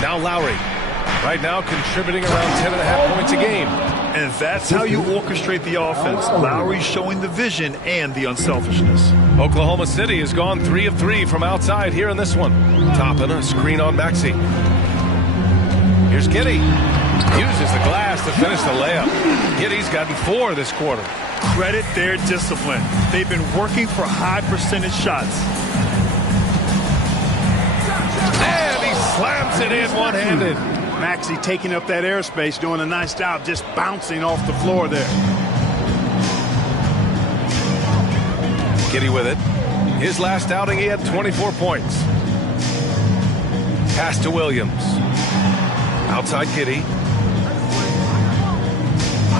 Now Lowry. Right now contributing around 10.5 points a game. And that's how you orchestrate the offense. Lowry showing the vision and the unselfishness. Oklahoma City has gone 3 of 3 from outside here in this one. Toppin, a screen on Maxey. Here's Giddey. Uses the glass to finish the layup. Giddey's gotten 4 this quarter. Credit their discipline. They've been working for high percentage shots. And he slams it in one-handed. Maxey taking up that airspace, doing a nice job just bouncing off the floor there. Giddey with it. His last outing, he had 24 points. Pass to Williams. Outside Giddey.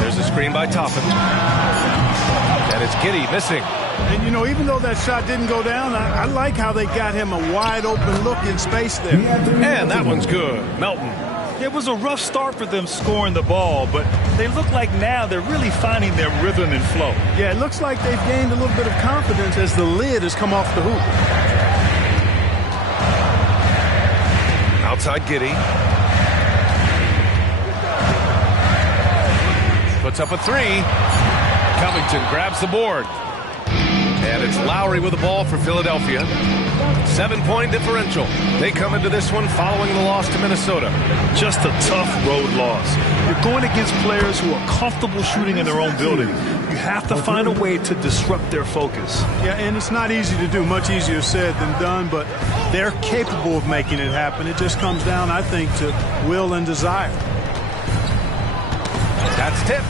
There's a screen by Toppin. And it's Giddey missing. And, even though that shot didn't go down, I like how they got him a wide-open look in space there. And that one's good. Melton. It was a rough start for them scoring the ball, but they look like now they're really finding their rhythm and flow. Yeah, it looks like they've gained a little bit of confidence as the lid has come off the hoop. Outside Giddey. Puts up a 3. Covington grabs the board. And it's Lowry with the ball for Philadelphia. 7-point differential. They come into this one following the loss to Minnesota. Just a tough road loss. You're going against players who are comfortable shooting in their own building. You have to find a way to disrupt their focus. Yeah, and it's not easy to do. Much easier said than done, but they're capable of making it happen. It just comes down, I think, to will and desire. That's tipped.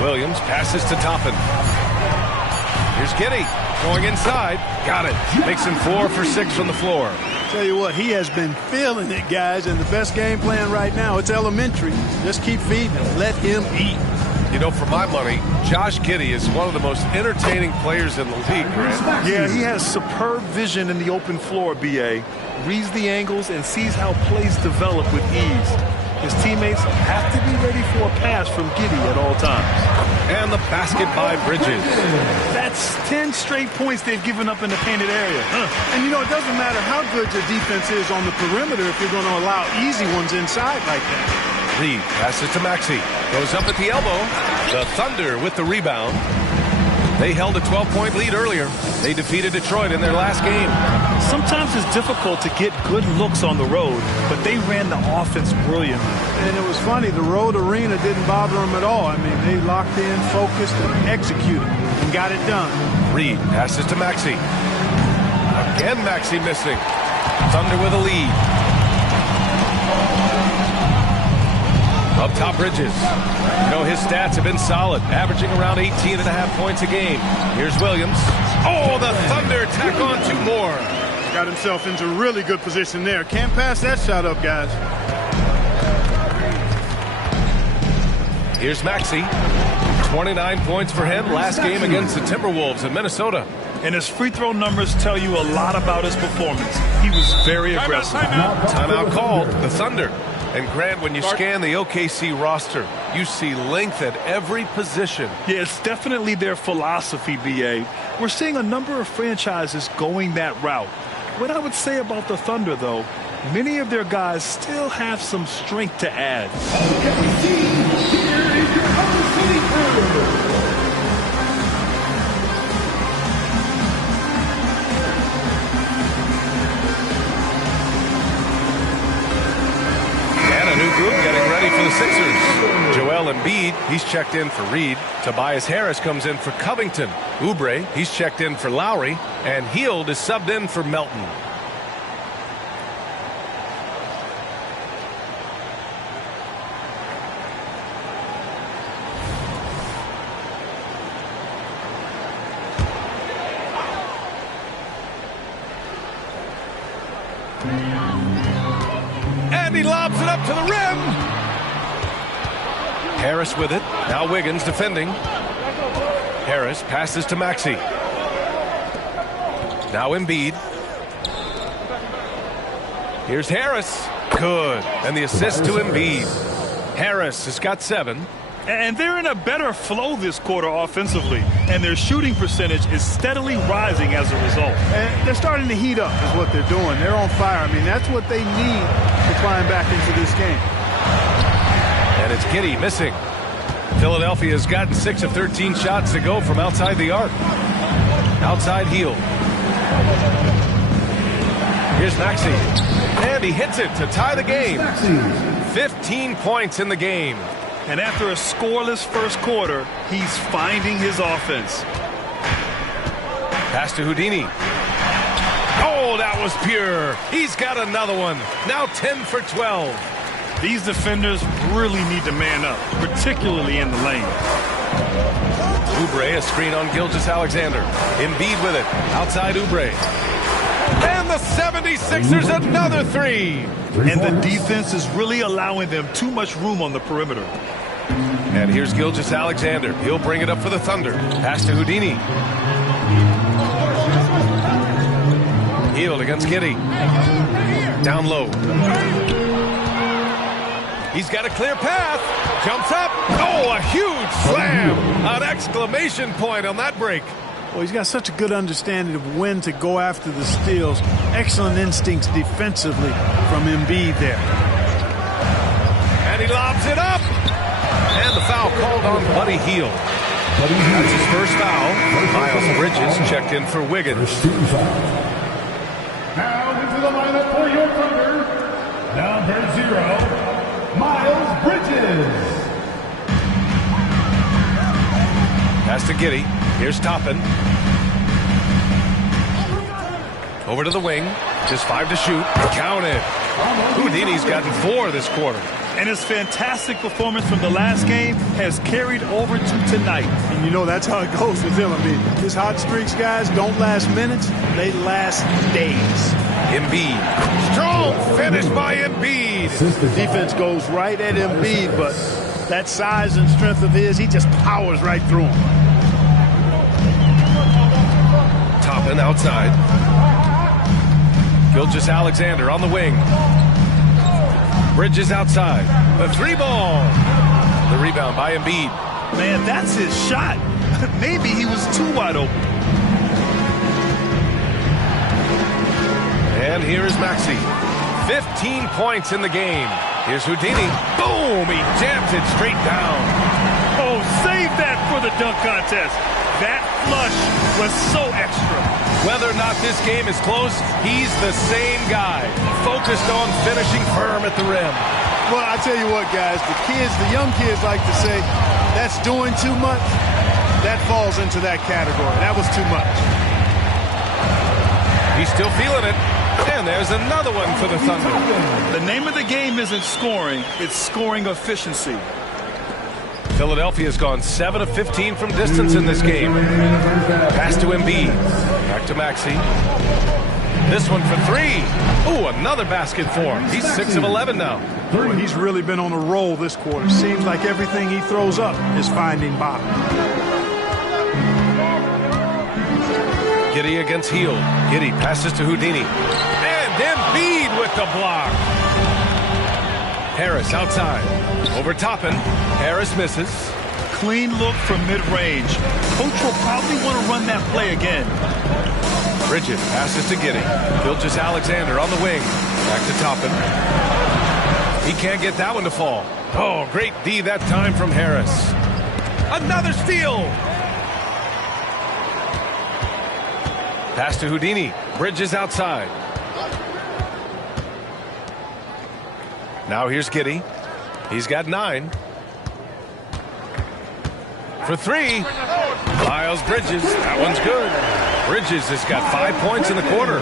Williams passes to Toppin. Here's Giddey going inside. Got it. Makes him 4 for 6 from the floor. Tell you what, he has been feeling it, guys, and the best game plan right now, it's elementary. Just keep feeding him. Let him eat. For my money, Josh Giddey is one of the most entertaining players in the league, Grant. Yeah, he has superb vision in the open floor, B.A. reads the angles, and sees how plays develop with ease. His teammates have to be ready for a pass from Giddey at all times. And the basket by Bridges. That's 10 straight points they've given up in the painted area. And, you know, it doesn't matter how good your defense is on the perimeter if you're going to allow easy ones inside like that. Reed passes to Maxey. Goes up at the elbow. The Thunder with the rebound. They held a 12-point lead earlier. They defeated Detroit in their last game. Sometimes it's difficult to get good looks on the road, but they ran the offense brilliantly. And it was funny, the road arena didn't bother them at all. I mean, they locked in, focused, and executed, and got it done. Reed passes to Maxey. Again, Maxey missing. Thunder with a lead. Up top, Bridges. You know, his stats have been solid, averaging around 18.5 points a game. Here's Williams. Oh, the Thunder tack on 2 more. Got himself into really good position there. Can't pass that shot up, guys. Here's Maxey. 29 points for him last game against the Timberwolves in Minnesota. And his free throw numbers tell you a lot about his performance. He was very aggressive. Timeout called. The Thunder. And Grant, when you scan the OKC roster, you see length at every position. Yeah, it's definitely their philosophy, B.A. We're seeing a number of franchises going that route. What I would say about the Thunder, though, many of their guys still have some strength to add. OKC, here is your OKC crew. Group getting ready for the Sixers. Joel Embiid, he's checked in for Reed. Tobias Harris comes in for Covington. Oubre, he's checked in for Lowry. And Hield is subbed in for Melton. And he lobs it up to the rim. Harris with it. Now Wiggins defending. Harris passes to Maxey. Now Embiid. Here's Harris. Good. And the assist to Embiid. Harris has got 7. And they're in a better flow this quarter offensively. And their shooting percentage is steadily rising as a result. And they're starting to heat up is what they're doing. They're on fire. I mean, that's what they need to climb back into this game. And it's Giddey missing. Philadelphia has gotten 6 of 13 shots to go from outside the arc. Outside Hield. Here's Maxey. And he hits it to tie the game. 15 points in the game. And after a scoreless first quarter, he's finding his offense. Pass to Houdini. Oh, that was pure. He's got another one. Now 10 for 12. These defenders really need to man up, particularly in the lane. Oubre, a screen on Gilgeous-Alexander. Embiid with it. Outside Oubre. And the 76ers another 3. And the defense is really allowing them too much room on the perimeter. And here's Gilgeous-Alexander. He'll bring it up for the Thunder. Pass to Houdini. Hield against Giddey. Down low. He's got a clear path. Jumps up. Oh, a huge slam. An exclamation point on that break. Well, he's got such a good understanding of when to go after the steals. Excellent instincts defensively from Embiid there. And he lobs it up. And the foul called on Buddy Hield. That's his first foul. Miles Bridges checked in for Wiggins. Now into the lineup for your Thunder, number 0, Miles Bridges. Pass to Giddey. Here's Toppin. Over to the wing. Just 5 to shoot. Counted. Houdini's gotten 4 this quarter. And his fantastic performance from the last game has carried over to tonight. And you know that's how it goes with him. I mean, his hot streaks, guys, don't last minutes. They last days. Embiid. Strong finish by Embiid. Defense goes right at Embiid, but that size and strength of his, he just powers right through him. Toppin outside. Gilgeous-Alexander on the wing. Bridges outside. The 3-ball. The rebound by Embiid. Man, that's his shot. Maybe he was too wide open. And here is Maxey. 15 points in the game. Here's Houdini. Boom! He jams it straight down. Oh, save that for the dunk contest. That flush was so extra. Whether or not this game is close, he's the same guy. Focused on finishing firm at the rim. Well, I tell you what, guys, the young kids like to say, that's doing too much. That falls into that category. That was too much. He's still feeling it. And there's another one for the Thunder. The name of the game isn't scoring, it's scoring efficiency. Philadelphia's gone 7 of 15 from distance in this game. Pass to Embiid. Back to Maxey. This one for 3. Ooh, another basket for him. He's 6 of 11 now. Well, he's really been on a roll this quarter. Seems like everything he throws up is finding bottom. Giddey against Hield. Giddey passes to Houdini. And Embiid with the block. Harris outside. Over Toppin. Harris misses. Clean look from mid-range. Coach will probably want to run that play again. Bridges passes to Giddey. Gilgeous-Alexander on the wing. Back to Toppin. He can't get that one to fall. Oh, great D that time from Harris. Another steal. Pass to Houdini. Bridges outside. Now here's Giddey. He's got 9. For 3. Miles Bridges. That one's good. Bridges has got 5 points in the quarter.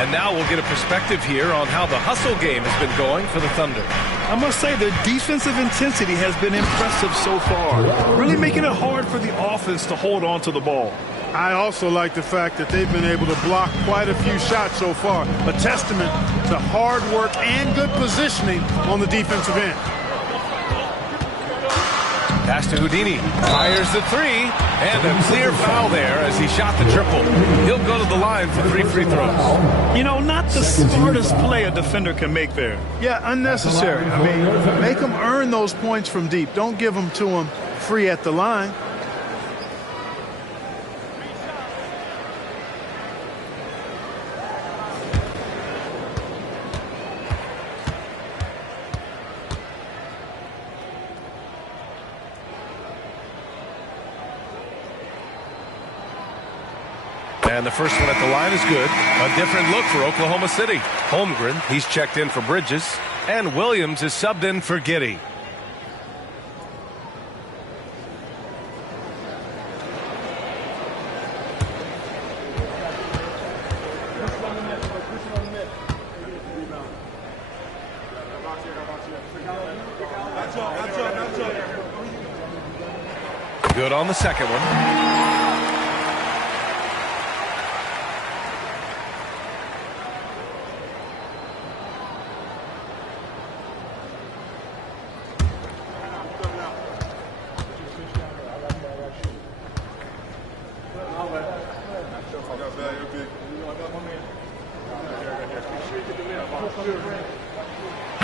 And now we'll get a perspective here on how the hustle game has been going for the Thunder. I must say the defensive intensity has been impressive so far. Really making it hard for the offense to hold on to the ball. I also like the fact that they've been able to block quite a few shots so far. A testament to hard work and good positioning on the defensive end. Pass to Houdini. Fires the 3. And a clear foul there as he shot the triple. He'll go to the line for 3 free throws. You know, not the smartest play a defender can make there. Yeah, unnecessary. I mean, make them earn those points from deep. Don't give them to them free at the line. And the first one at the line is good. A different look for Oklahoma City. Holmgren, he's checked in for Bridges. And Williams is subbed in for Giddey. Good on the second one.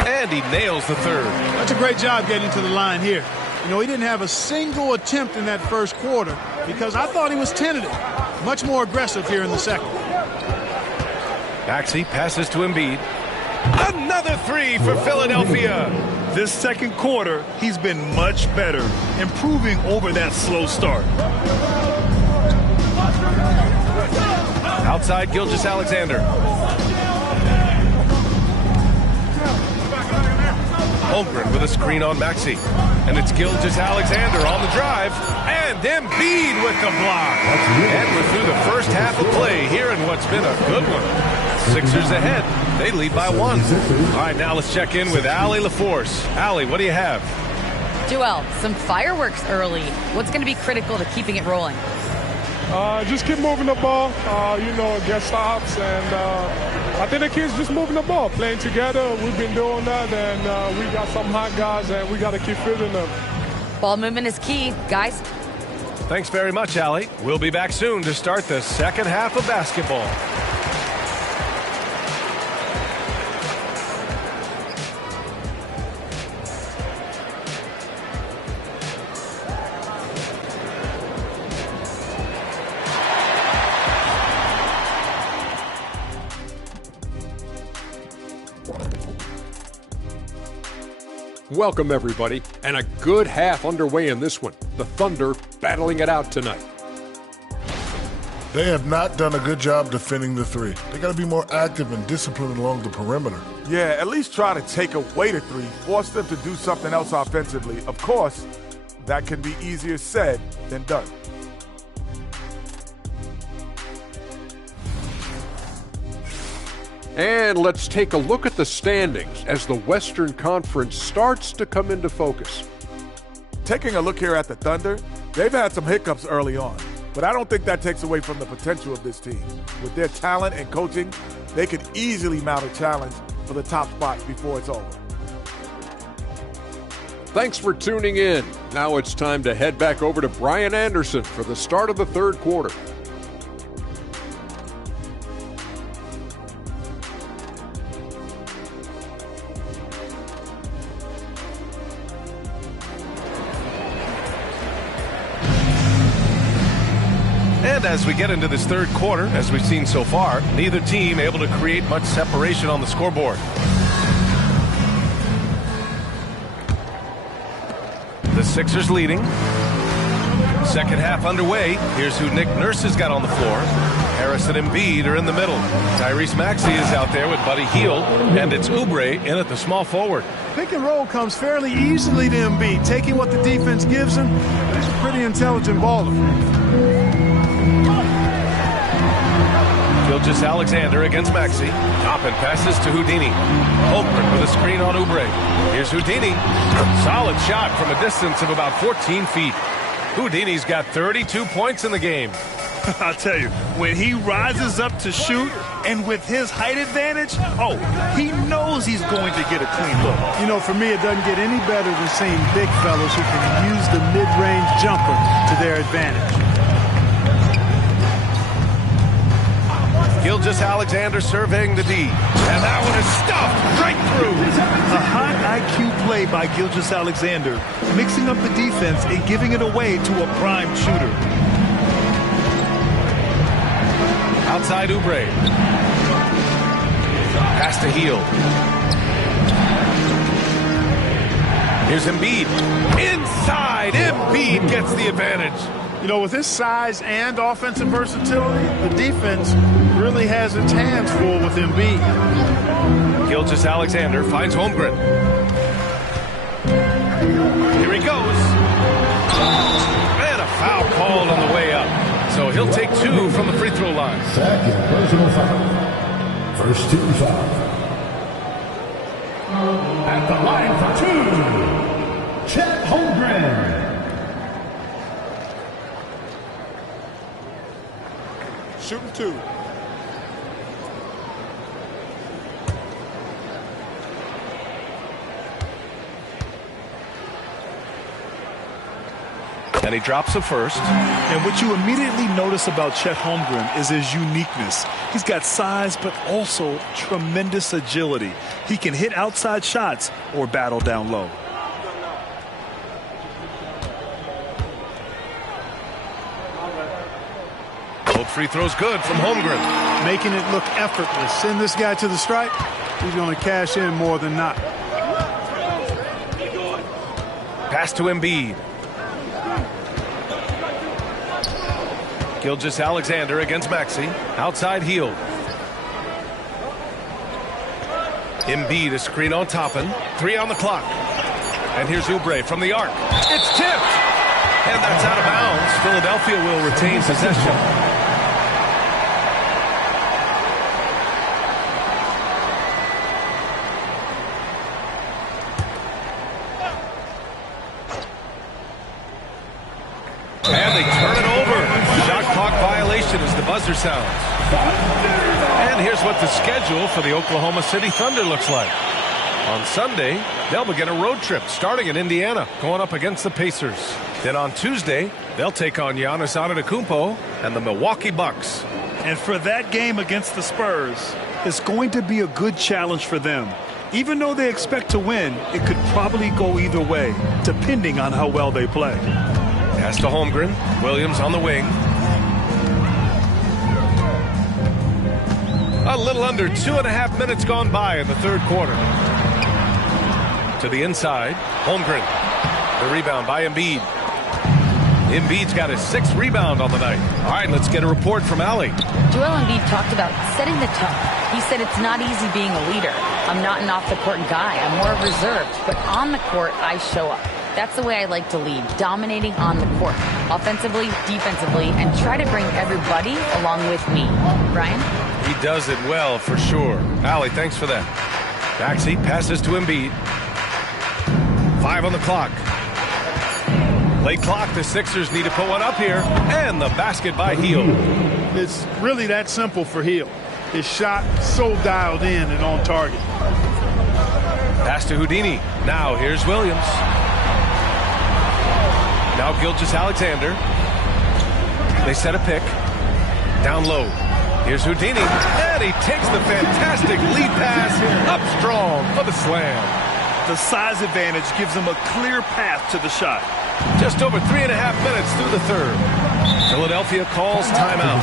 And he nails the third. That's a great job getting to the line here. You know, he didn't have a single attempt in that first quarter because I thought he was tentative. Much more aggressive here in the second. Maxey passes to Embiid. Another 3 for Philadelphia. This second quarter, he's been much better, improving over that slow start. Outside, Gilgeous-Alexander. Holmgren with a screen on Maxey. And it's Gilgeous-Alexander on the drive. And Embiid with the block. And we're through the first half of play here in what's been a good one. Sixers ahead. They lead by 1. All right, now let's check in with Allie LaForce. Allie, what do you have? Joel, some fireworks early. What's going to be critical to keeping it rolling? Just keep moving the ball, get stops, and I think the kids just moving the ball, playing together. We've been doing that, and we got some hot guys, and we got to keep fielding them. Ball movement is key, guys. Thanks very much, Allie. We'll be back soon to start the second half of basketball. Welcome, everybody, and a good half underway in this one. The Thunder battling it out tonight. They have not done a good job defending the three. They got to be more active and disciplined along the perimeter. Yeah, at least try to take away the three, force them to do something else offensively. Of course, that can be easier said than done. And let's take a look at the standings as the Western Conference starts to come into focus. Taking a look here at the Thunder, they've had some hiccups early on, but I don't think that takes away from the potential of this team. With their talent and coaching, they could easily mount a challenge for the top spot before it's over. Thanks for tuning in. Now it's time to head back over to Brian Anderson for the start of the third quarter. And as we get into this third quarter, as we've seen so far, neither team able to create much separation on the scoreboard. The Sixers leading. Second half underway. Here's who Nick Nurse has got on the floor. Harris and Embiid are in the middle. Tyrese Maxey is out there with Buddy Hield, and it's Oubre in at the small forward. Pick and roll comes fairly easily to Embiid, taking what the defense gives him. He's a pretty intelligent baller. Gilgeous-Alexander against Maxey. Toppin passes to Houdini. Holmgren with a screen on Oubre. Here's Houdini. Solid shot from a distance of about 14 feet. Houdini's got 32 points in the game. I'll tell you, when he rises up to shoot and with his height advantage, he knows he's going to get a clean look. You know, for me, it doesn't get any better than seeing big fellas who can use the mid-range jumper to their advantage. Gilgeous-Alexander surveying the D. And that one is stuffed right through. A high IQ play by Gilgeous-Alexander, mixing up the defense and giving it away to a prime shooter. Outside Oubre. Pass to Hield. Here's Embiid. Inside, Embiid gets the advantage. You know, with his size and offensive versatility, the defense really has its hands full with Embiid. Gilgeous-Alexander finds Holmgren. Here he goes. And a foul called on the way up. So he'll take two from the free throw line. Second personal foul. First team foul. At the line for two, Chet Holmgren. Shooting two. And he drops the first. And what you immediately notice about Chet Holmgren is his uniqueness. He's got size, but also tremendous agility. He can hit outside shots or battle down low. Both free throws good from Holmgren. Making it look effortless. Send this guy to the stripe, he's going to cash in more than not. Pass to Embiid. Gilgeous-Alexander against Maxey. Outside Hield. Embiid a screen on Toppin. 3 on the clock. And here's Oubre from the arc. It's tipped. And that's out of bounds. Philadelphia will retain possession. And they turn it over. Shot clock violation as the buzzer sounds. And here's what the schedule for the Oklahoma City Thunder looks like. On Sunday, they'll begin a road trip starting in Indiana, going up against the Pacers. Then on Tuesday, they'll take on Giannis Antetokounmpo and the Milwaukee Bucks. And for that game against the Spurs, it's going to be a good challenge for them. Even though they expect to win, it could probably go either way, depending on how well they play. Pass to Holmgren. Williams on the wing. A little under 2.5 minutes gone by in the third quarter. To the inside. Holmgren. The rebound by Embiid. Embiid's got his 6th rebound on the night. All right, let's get a report from Allie. Joel Embiid talked about setting the tone. He said it's not easy being a leader. I'm not an off-the-court guy. I'm more reserved. But on the court, I show up. That's the way I like to lead, dominating on the court, offensively, defensively, and try to bring everybody along with me. Brian? He does it well, for sure. Allie, thanks for that. Backseat passes to Embiid. 5 on the clock. Late clock, the Sixers need to put one up here, and the basket by Hield. It's really that simple for Hield. His shot so dialed in and on target. Pass to Houdini. Now here's Williams. Now Gilgeous-Alexander. They set a pick. Down low. Here's Houdini. And he takes the fantastic lead pass up strong for the slam. The size advantage gives him a clear path to the shot. Just over 3.5 minutes through the third. Philadelphia calls timeout.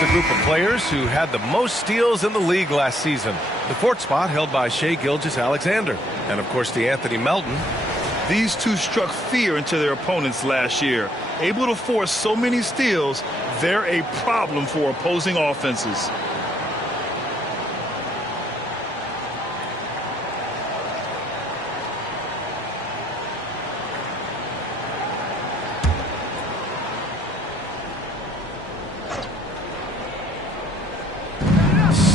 The group of players who had the most steals in the league last season. The 4th spot held by Shai Gilgeous-Alexander. And, of course, DeAnthony Melton. These two struck fear into their opponents last year. Able to force so many steals, they're a problem for opposing offenses.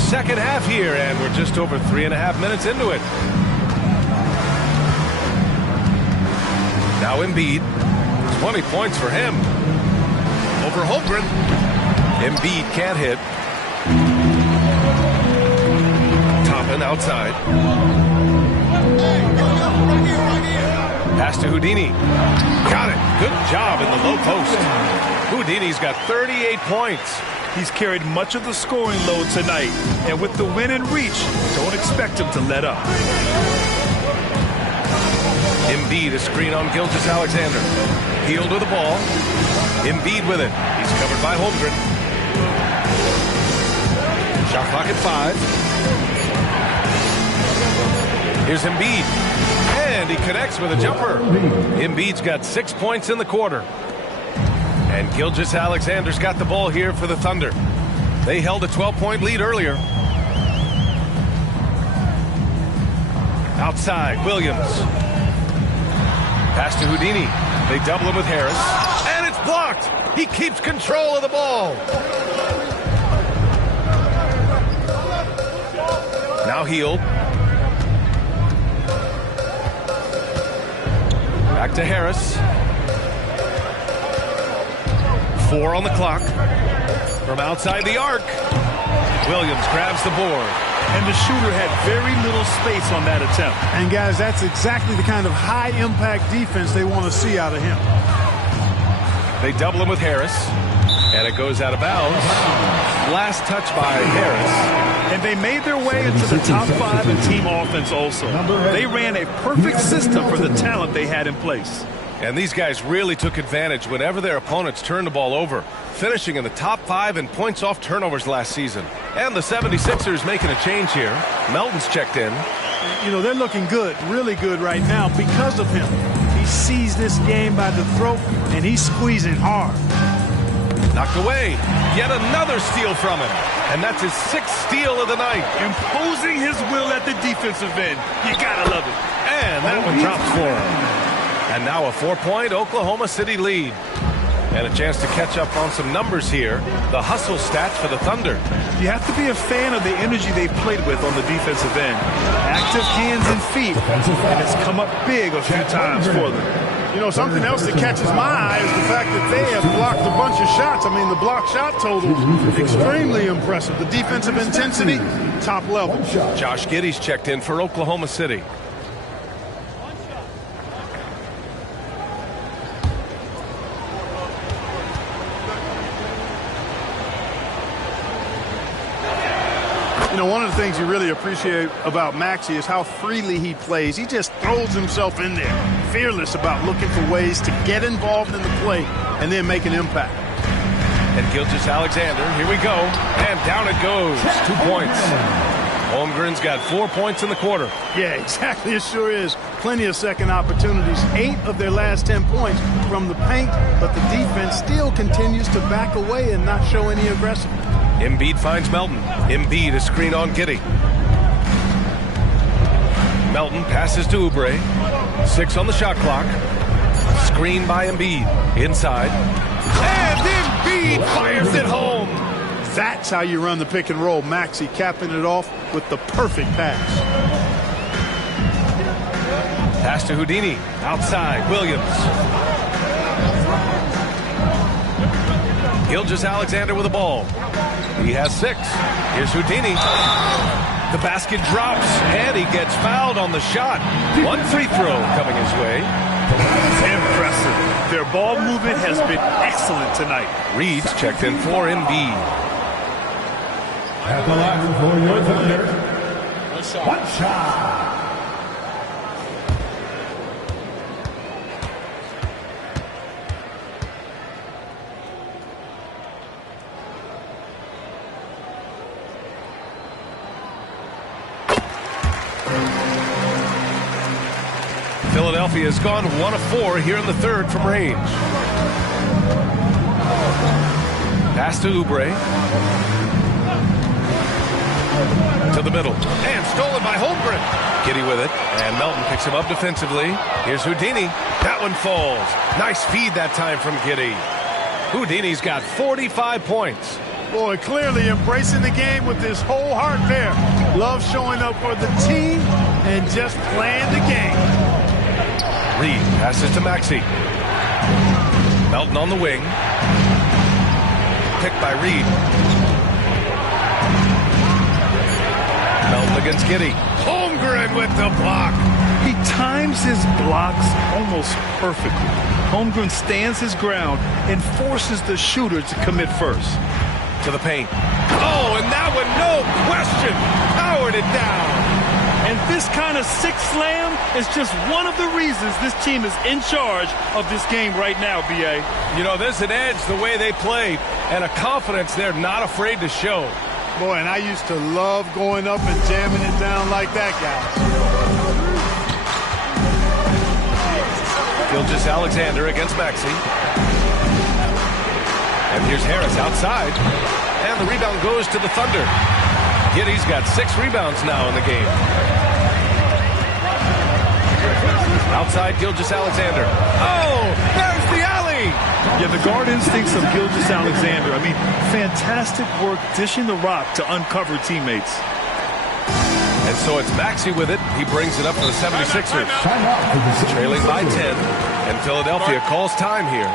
Second half here, and we're just over 3.5 minutes into it. Now Embiid, 20 points for him. Over Holmgren. Embiid can't hit. Toppin outside. Pass to Houdini. Got it. Good job in the low post. Houdini's got 38 points. He's carried much of the scoring load tonight, and with the win in reach, don't expect him to let up. Embiid, a screen on Gilgeous-Alexander. Hield with the ball. Embiid with it. He's covered by Holmgren. Shot clock at 5. Here's Embiid. And he connects with a jumper. Embiid's got 6 points in the quarter. And Gilgeous-Alexander's got the ball here for the Thunder. They held a 12-point lead earlier. Outside, Williams. Pass to Houdini. They double him with Harris. And it's blocked. He keeps control of the ball. Now Hield. Back to Harris. 4 on the clock. From outside the arc. Williams grabs the board. And the shooter had very little space on that attempt. And, guys, that's exactly the kind of high-impact defense they want to see out of him. They double him with Harris. And it goes out of bounds. Last touch by Harris. And they made their way into the top 5 in team offense also. They ran a perfect system for the talent they had in place. And these guys really took advantage whenever their opponents turned the ball over, finishing in the top 5 in points off turnovers last season. And the 76ers making a change here. Melton's checked in. You know, they're looking good, really good right now because of him. He sees this game by the throat, and he's squeezing hard. Knocked away. Yet another steal from him. And that's his 6th steal of the night. Imposing his will at the defensive end. You gotta love it. And that one drops for him. And now a 4-point Oklahoma City lead. And a chance to catch up on some numbers here. The hustle stats for the Thunder. You have to be a fan of the energy they played with on the defensive end. Active hands and feet. And it's come up big a few times for them. You know, something else that catches my eye is the fact that they have blocked a bunch of shots. I mean, the block shot total, extremely impressive. The defensive intensity, top level. Josh Giddey's checked in for Oklahoma City. You know, one of the things you really appreciate about Maxey is how freely he plays. He just throws himself in there, fearless about looking for ways to get involved in the play and then make an impact. And Gilgeous-Alexander, here we go, and down it goes. 2 points. Holmgren's got 4 points in the quarter. Yeah, exactly. It sure is. Plenty of second opportunities. 8 of their last 10 points from the paint, but the defense still continues to back away and not show any aggression. Embiid finds Melton. Embiid is screen on Giddey. Melton passes to Oubre. 6 on the shot clock. Screen by Embiid. Inside. And Embiid fires it home. That's how you run the pick and roll. Maxey capping it off with the perfect pass. Pass to Houdini. Outside. Williams. Gilgeous-Alexander with the ball. He has 6. Here's Houdini. The basket drops, and he gets fouled on the shot. 1 free throw coming his way. Impressive. Their ball movement has been excellent tonight. Reed's checked in for Embiid. At the line for your Thunder, one shot. Philadelphia has gone 1 of 4 here in the third from range. Pass to Oubre. To the middle. And stolen by Holmgren. Giddey with it. And Melton picks him up defensively. Here's Houdini. That one falls. Nice feed that time from Giddey. Houdini's got 45 points. Boy, clearly embracing the game with his whole heart there. Love showing up for the team and just playing the game. Reed passes to Maxey. Melton on the wing. Picked by Reed. Melton against Giddey. Holmgren with the block. He times his blocks almost perfectly. Holmgren stands his ground and forces the shooter to commit first. To the paint. Oh, and that one, no question, powered it down. And this kind of six slam is just one of the reasons this team is in charge of this game right now, B.A. You know, there's an edge the way they play and a confidence they're not afraid to show. Boy, and I used to love going up and jamming it down like that, guys. Gilgeous-Alexander against Maxey. And here's Harris outside. And the rebound goes to the Thunder. Giddey's got 6 rebounds now in the game. Outside Gilgeous-Alexander. Oh, there's the alley. Yeah, the guard instincts of Gilgeous-Alexander. I mean, fantastic work dishing the rock to uncover teammates. And so it's Maxey with it. He brings it up for the 76ers. Trailing by 10. And Philadelphia calls time here.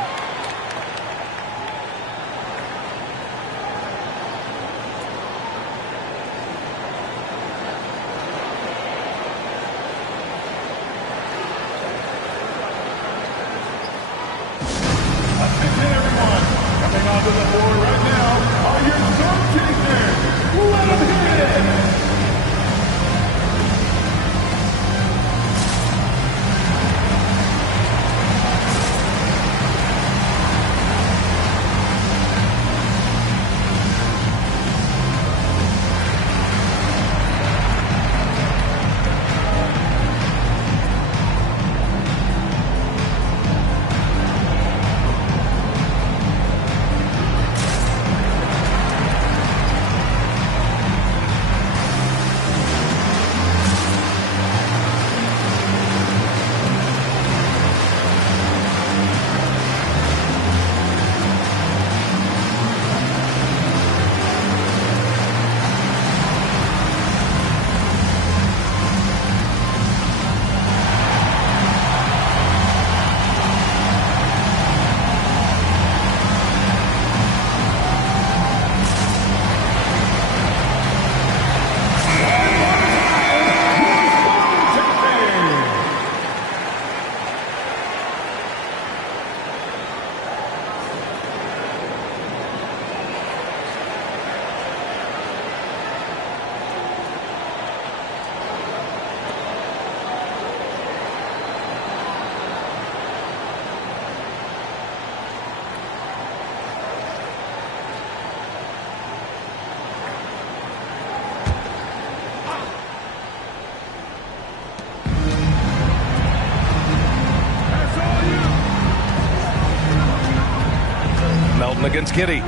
against Giddey.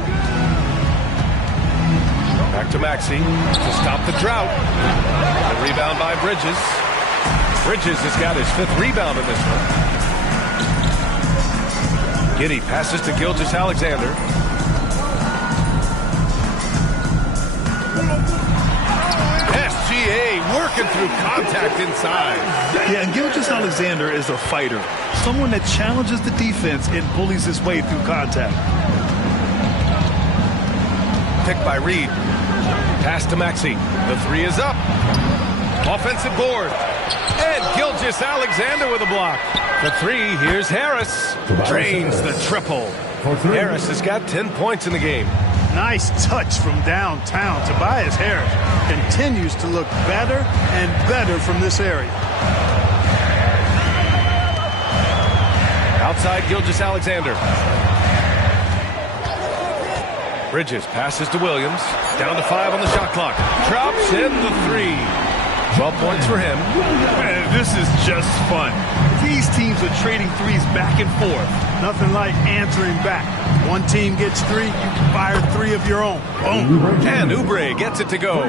Back to Maxey to stop the drought. The rebound by Bridges. Bridges has got his 5th rebound in this one. Giddey passes to Gilgeous-Alexander. SGA working through contact inside. Yeah, and Gilgeous-Alexander is a fighter. Someone that challenges the defense and bullies his way through contact. Picked by Reed. Pass to Maxey. The 3 is up. Offensive board. And Gilgeous-Alexander with a block. The 3, here's Harris. Drains the triple. Harris has got 10 points in the game. Nice touch from downtown. Tobias Harris continues to look better and better from this area. Outside Gilgeous-Alexander. Bridges passes to Williams. Down to 5 on the shot clock. Drops in the 3. 12 points for him. Man, this is just fun. These teams are trading threes back and forth. Nothing like answering back. One team gets 3, you fire 3 of your own. Boom. And Oubre gets it to go.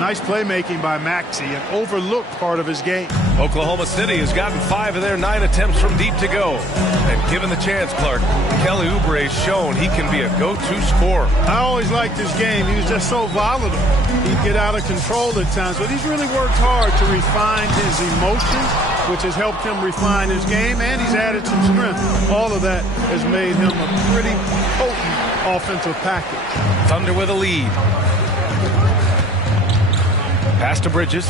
Nice playmaking by Maxey, an overlooked part of his game. Oklahoma City has gotten 5 of their 9 attempts from deep to go. And given the chance, Clark, Kelly Oubre has shown he can be a go-to scorer. I always liked his game. He was just so volatile. He'd get out of control at times, but he's really worked hard to refine his emotions, which has helped him refine his game, and he's added some strength. All of that has made him a pretty potent offensive package. Thunder with a lead. Pass to Bridges.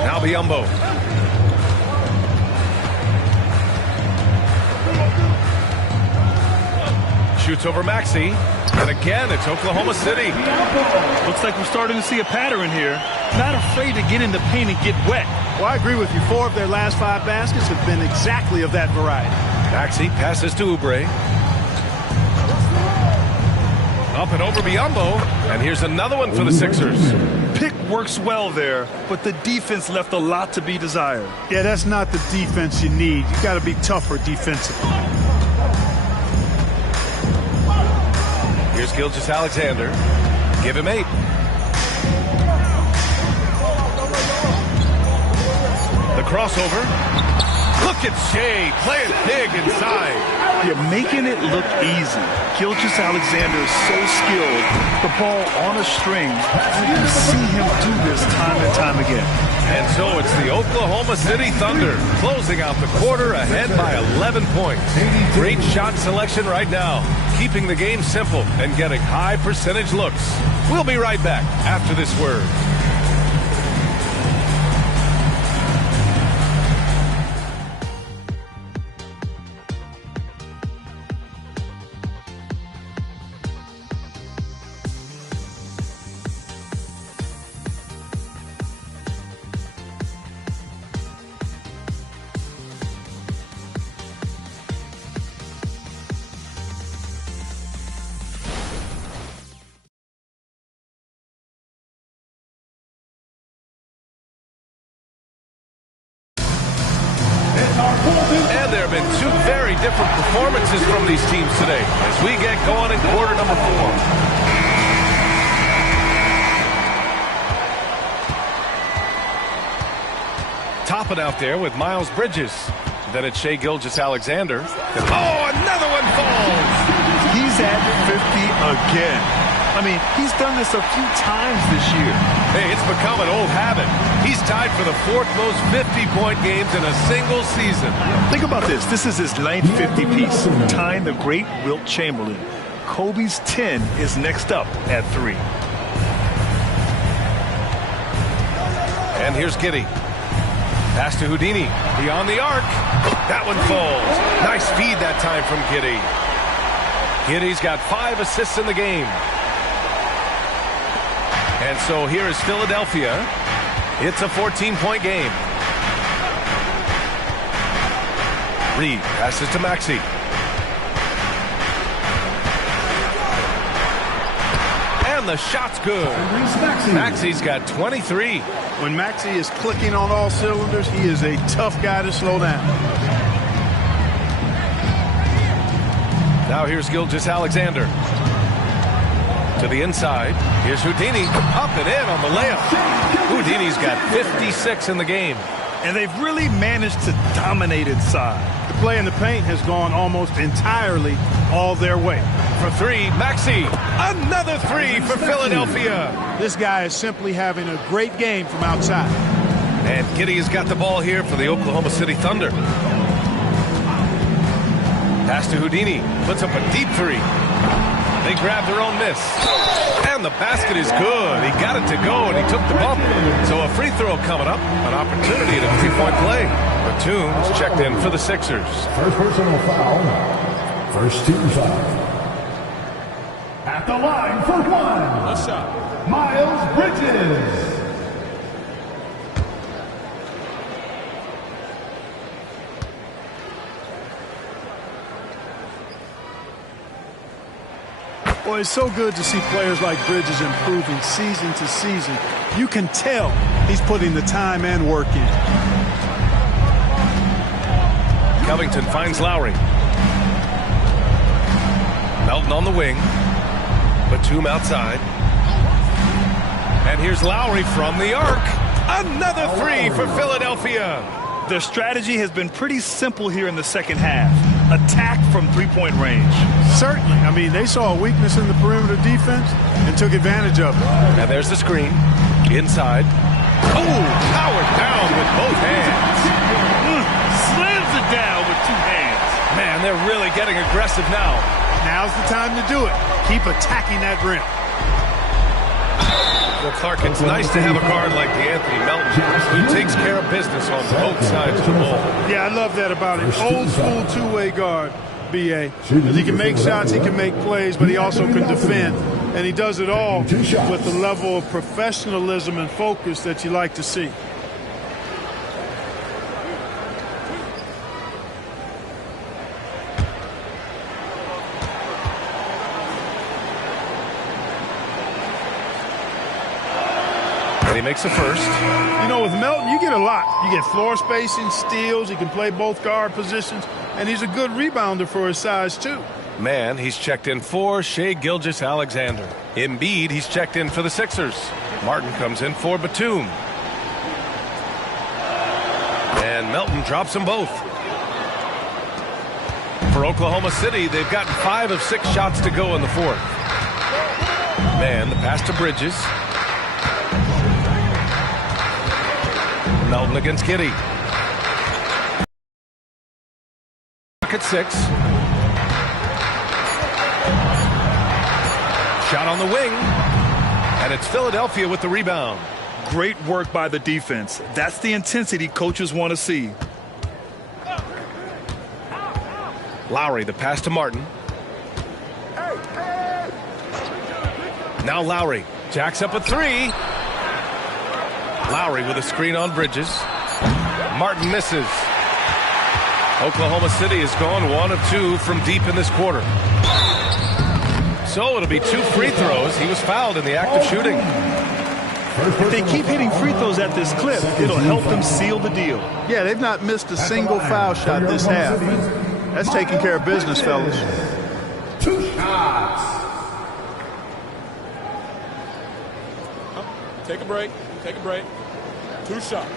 Now Biyombo. Shoots over Maxey. And again, it's Oklahoma City. Looks like we're starting to see a pattern here. Not afraid to get in the paint and get wet. Well, I agree with you. 4 of their last 5 baskets have been exactly of that variety. Maxey passes to Oubre. Up and over Biyombo. And here's another one for the Sixers. Pick works well there, but the defense left a lot to be desired. Yeah, that's not the defense you need. You got to be tougher defensively. Here's Gilgeous-Alexander. Give him 8. The crossover. Look at Shea playing big inside. You're making it look easy. Gilgeous-Alexander is so skilled. The ball on a string. You see him do this time and time again. And so it's the Oklahoma City Thunder closing out the quarter ahead by 11 points. Great shot selection right now, keeping the game simple and getting high percentage looks. We'll be right back after this word. And there have been 2 very different performances from these teams today as we get going in quarter number 4. Topping out there with Miles Bridges. Then it's Shai Gilgeous-Alexander. Oh, another one falls! He's at 50 again. I mean, he's done this a few times this year. Hey, it's become an old habit. He's tied for the 4th most 50-point games in a single season. Think about this. This is his 9th 50-piece, tying the great Wilt Chamberlain. Kobe's 10 is next up at 3. And here's Giddey. Pass to Houdini. Beyond the arc. That one falls. Nice feed that time from Giddey. Giddey's got 5 assists in the game. And so here is Philadelphia. It's a 14-point game. Reed passes to Maxey. And the shot's good. Maxey's got 23. When Maxey is clicking on all cylinders, he is a tough guy to slow down. Now here's Gilgeous-Alexander. To the inside. Here's Houdini. Up and in on the layup. Houdini's got 56 in the game. And they've really managed to dominate inside. The play in the paint has gone almost entirely all their way. For three, Maxey. Another three for Philadelphia. This guy is simply having a great game from outside. And Giddey has got the ball here for the Oklahoma City Thunder. Pass to Houdini. Puts up a deep three. They grab their own miss. And the basket is good. He got it to go, and he took the bump. So a free throw coming up. An opportunity at a three-point play. Batum's checked in for the Sixers. First personal foul. First team foul. At the line for one. What's up? Miles Bridges. Well, it's so good to see players like Bridges improving season to season. You can tell he's putting the time and work in. Covington finds Lowry. Melton on the wing. Batum outside. And here's Lowry from the arc. Another three for Philadelphia. Their strategy has been pretty simple here in the second half. Attack from three-point range. Certainly. I mean, they saw a weakness in the perimeter defense and took advantage of it. And there's the screen. Inside. Oh, powered down with both hands. Slams it down with two hands. Man, they're really getting aggressive now. Now's the time to do it. Keep attacking that rim. Well, Clark, it's nice to have a guard like Anthony Melton who takes care of business on both sides of the ball. Yeah, I love that about him. Old school two-way guard, B.A. He can make shots, he can make plays, but he also can defend. And he does it all with the level of professionalism and focus that you like to see. And he makes a first. You know, with Melton, you get a lot. You get floor spacing, steals. He can play both guard positions. And he's a good rebounder for his size, too. Man, he's checked in for Shai Gilgeous-Alexander. Embiid, he's checked in for the Sixers. Martin comes in for Batum. And Melton drops them both. For Oklahoma City, they've gotten 5 of 6 shots to go in the fourth. Man, the pass to Bridges. Melton against Giddey. At 6. Shot on the wing. And it's Philadelphia with the rebound. Great work by the defense. That's the intensity coaches want to see. Lowry, the pass to Martin. Now Lowry jacks up a 3. Lowry with a screen on Bridges. Martin misses. Oklahoma City has gone 1 of 2 from deep in this quarter. So it'll be 2 free throws. He was fouled in the act of shooting. If they keep hitting free throws at this clip, it'll help them seal the deal. Yeah, they've not missed a single foul shot this half. That's taking care of business, fellas. 2 shots. Take a break. Take a break. 2 shots.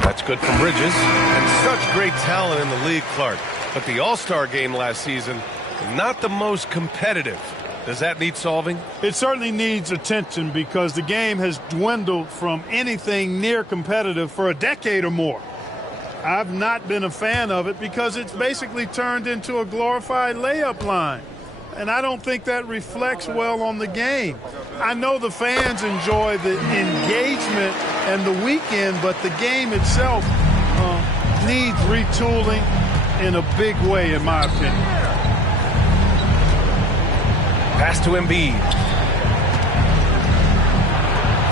That's good from Bridges. And such great talent in the league, Clark. But the All-Star game last season, not the most competitive. Does that need solving? It certainly needs attention because the game has dwindled from anything near competitive for a decade or more. I've not been a fan of it because it's basically turned into a glorified layup line. And I don't think that reflects well on the game. I know the fans enjoy the engagement and the weekend, but the game itself needs retooling in a big way, in my opinion. Pass to Embiid.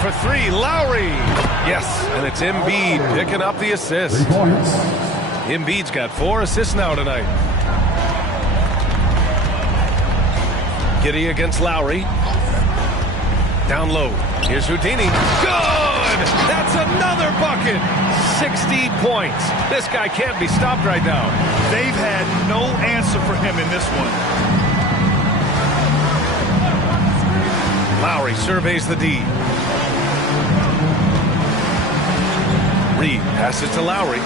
For 3, Lowry. Yes, and it's Embiid picking up the assist. 3 points. Embiid's got 4 assists now tonight. Giddey against Lowry. Down low. Here's Houdini. Good! That's another bucket. 60 points. This guy can't be stopped right now. They've had no answer for him in this one. Lowry surveys the D. Reed passes to Lowry.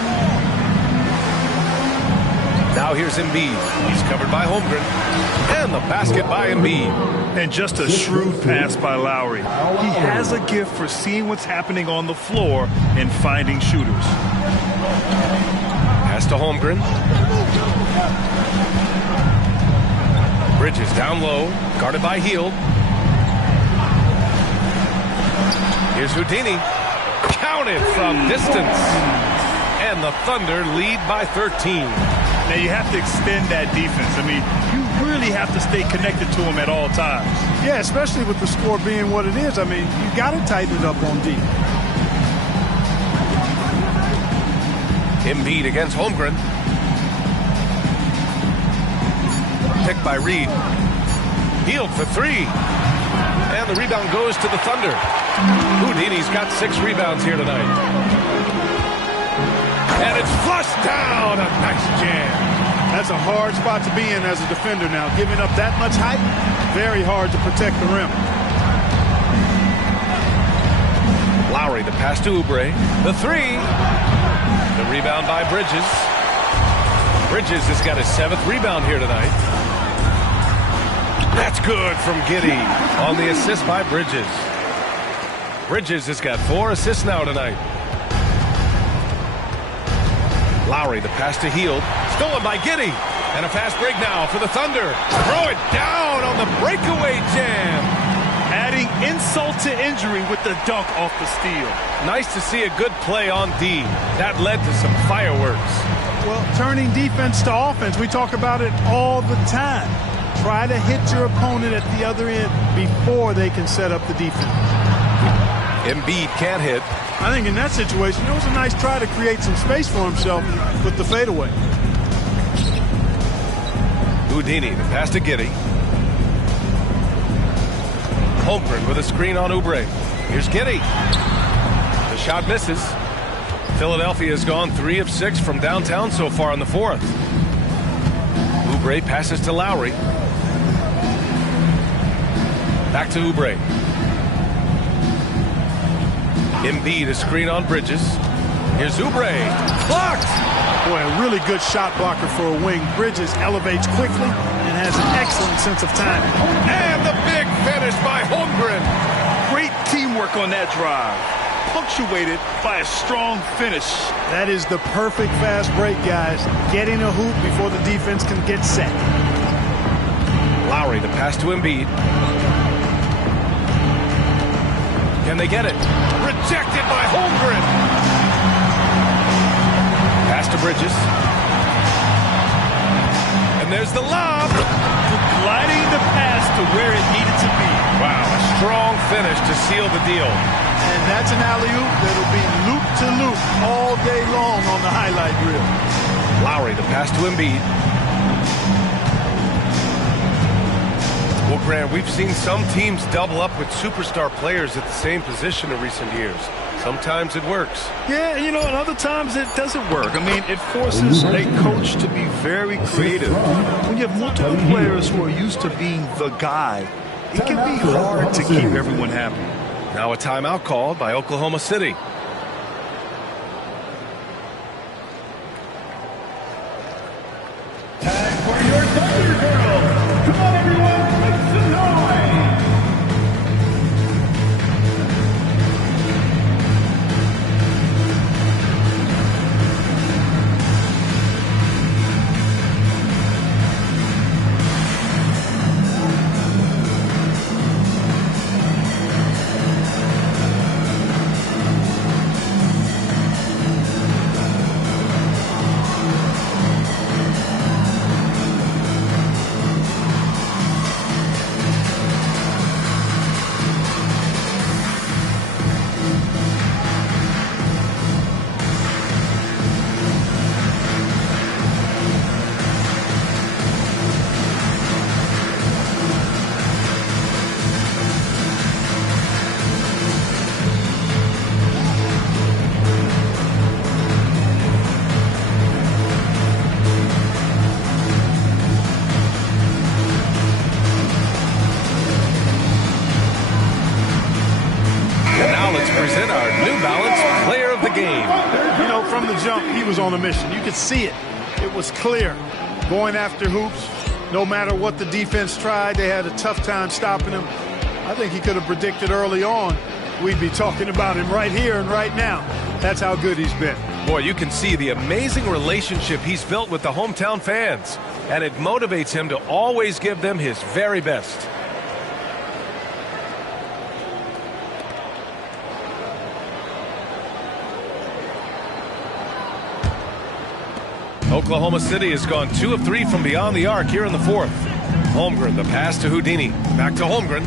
Now here's Embiid. He's covered by Holmgren. And the basket by Embiid. And just a shrewd pass by Lowry. He has a gift for seeing what's happening on the floor and finding shooters. Pass to Holmgren. Bridges down low, guarded by Hield. Here's Houdini. Counted from distance. And the Thunder lead by 13. Now you have to extend that defense. I mean, you really have to stay connected to him at all times. Yeah, especially with the score being what it is. I mean, you got to tighten it up on D. Embiid against Holmgren. Picked by Reed. Hield for three. And the rebound goes to the Thunder. Houdini's got 6 rebounds here tonight. And it's flushed down. A nice jam. That's a hard spot to be in as a defender now. Giving up that much height, very hard to protect the rim. Lowry, the pass to Oubre. The three. The rebound by Bridges. Bridges has got his 7th rebound here tonight. That's good from Giddey on the assist by Bridges. Bridges has got 4 assists now tonight. Lowry, the pass to Hield. Stolen by Giddey. And a fast break now for the Thunder. Throw it down on the breakaway jam. Adding insult to injury with the dunk off the steal. Nice to see a good play on D. That led to some fireworks. Well, turning defense to offense, we talk about it all the time. Try to hit your opponent at the other end before they can set up the defense. Embiid can't hit. I think in that situation, it was a nice try to create some space for himself with the fadeaway. Houdini, the pass to Giddey. Holmgren with a screen on Oubre. Here's Giddey. The shot misses. Philadelphia has gone 3 of 6 from downtown so far in the 4th. Oubre passes to Lowry. Back to Oubre. Embiid, a screen on Bridges. Here's Oubre. Blocked! Boy, a really good shot blocker for a wing. Bridges elevates quickly and has an excellent sense of timing. And the big finish by Holmgren. Great teamwork on that drive. Punctuated by a strong finish. That is the perfect fast break, guys. Getting a hoop before the defense can get set. Lowry, the pass to Embiid. Can they get it? Rejected by Holmgren. Pass to Bridges. And there's the lob. Gliding the pass to where it needed to be. Wow, a strong finish to seal the deal. And that's an alley-oop that'll be loop-to-loop all day long on the highlight reel. Lowry, the pass to Embiid. Well, Grant, we've seen some teams double up with superstar players at the same position in recent years. Sometimes it works. Yeah, you know, and other times it doesn't work. I mean, it forces a coach to be very creative. When you have multiple players who are used to being the guy, it can be hard to keep everyone happy. Now a timeout called by Oklahoma City. Time for your Thunder Girls. Come on, everyone, make some noise. was on a mission. You could see it. It was clear. Going after hoops, no matter what the defense tried, they had a tough time stopping him. I think he could have predicted early on we'd be talking about him right here and right now. That's how good he's been. Boy, you can see the amazing relationship he's built with the hometown fans, and it motivates him to always give them his very best. Oklahoma City has gone 2 of 3 from beyond the arc here in the fourth. Holmgren, the pass to Houdini. Back to Holmgren.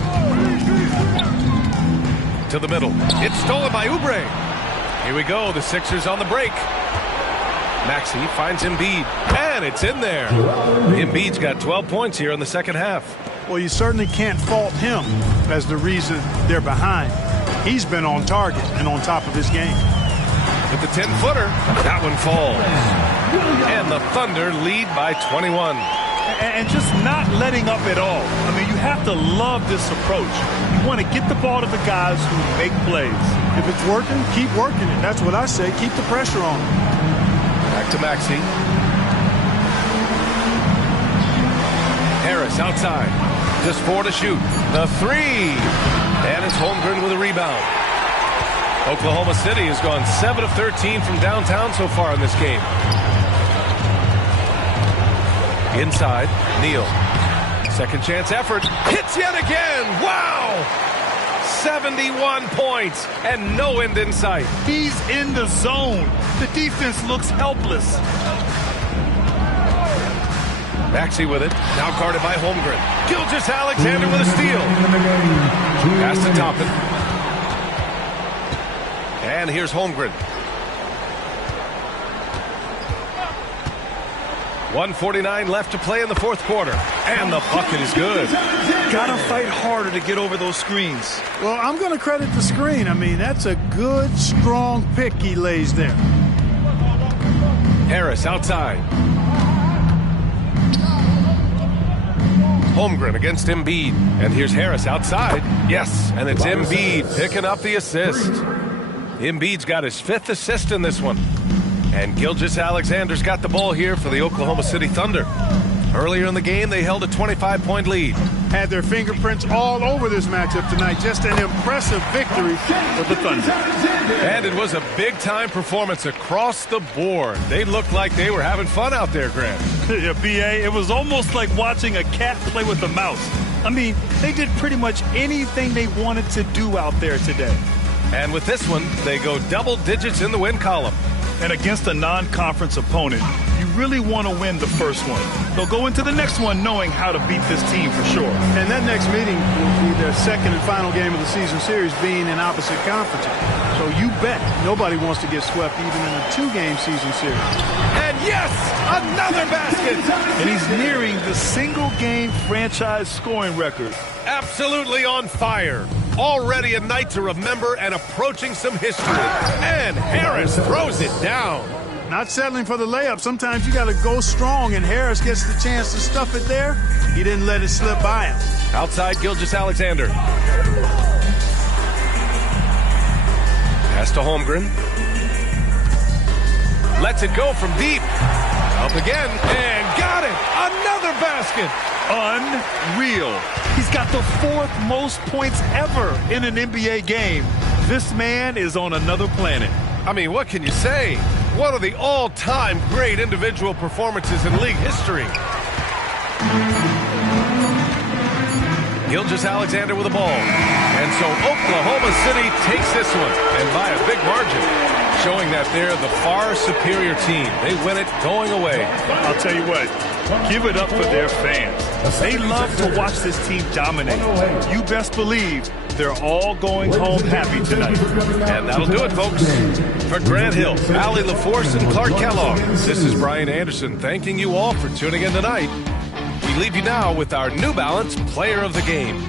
To the middle. It's stolen by Oubre. Here we go. The Sixers on the break. Maxey finds Embiid. And it's in there. Embiid's got 12 points here in the second half. Well, you certainly can't fault him as the reason they're behind. He's been on target and on top of his game. With the 10-footer, that one falls. And the Thunder lead by 21. And just not letting up at all. I mean, you have to love this approach. You want to get the ball to the guys who make plays. If it's working, keep working it. That's what I say. Keep the pressure on. Back to Maxey. Harris outside. Just 4 to shoot. The 3. And it's Holmgren with a rebound. Oklahoma City has gone 7 of 13 from downtown so far in this game. Inside, Neal. Second chance effort. Hits yet again. Wow! 71 points and no end in sight. He's in the zone. The defense looks helpless. Maxey with it. Now guarded by Holmgren. Gilgeous-Alexander with a steal. Pass to Toppin. And here's Holmgren. 1:49 left to play in the fourth quarter. And the bucket is good. Gotta fight harder to get over those screens. Well, I'm going to credit the screen. I mean, that's a good, strong pick he lays there. Harris outside. Holmgren against Embiid. And here's Harris outside. Yes, and it's Embiid picking up the assist. Embiid's got his 5th assist in this one. And Gilgeous-Alexander's got the ball here for the Oklahoma City Thunder. Earlier in the game, they held a 25-point lead. Had their fingerprints all over this matchup tonight. Just an impressive victory for the Thunder. And it was a big-time performance across the board. They looked like they were having fun out there, Grant. Yeah, B.A., it was almost like watching a cat play with a mouse. I mean, they did pretty much anything they wanted to do out there today. And with this one, they go double digits in the win column. And against a non-conference opponent, you really want to win the first one. They'll go into the next one knowing how to beat this team for sure. And that next meeting will be their second and final game of the season series, being in opposite conferences. So you bet nobody wants to get swept even in a 2-game season series. And yes, another basket! And he's nearing the single-game franchise scoring record. Absolutely on fire. Already a night to remember and approaching some history. And Harris throws it down. Not settling for the layup. Sometimes you got to go strong, and Harris gets the chance to stuff it there. He didn't let it slip by him. Outside Gilgeous-Alexander. Pass to Holmgren. Lets it go from deep. Up again, and got it. Another basket. Unreal. He's got the 4th most points ever in an NBA game. This man is on another planet. I mean, what can you say? One of the all-time great individual performances in league history. Gilgeous-Alexander with the ball. And so Oklahoma City takes this one, and by a big margin, showing that they're the far superior team. They win it going away. I'll tell you what, give it up for their fans. They love to watch this team dominate. You best believe they're all going home happy tonight. And that'll do it, folks. For Grant Hill, Allie LaForce, and Clark Kellogg, this is Brian Anderson thanking you all for tuning in tonight. We leave you now with our New Balance Player of the Game.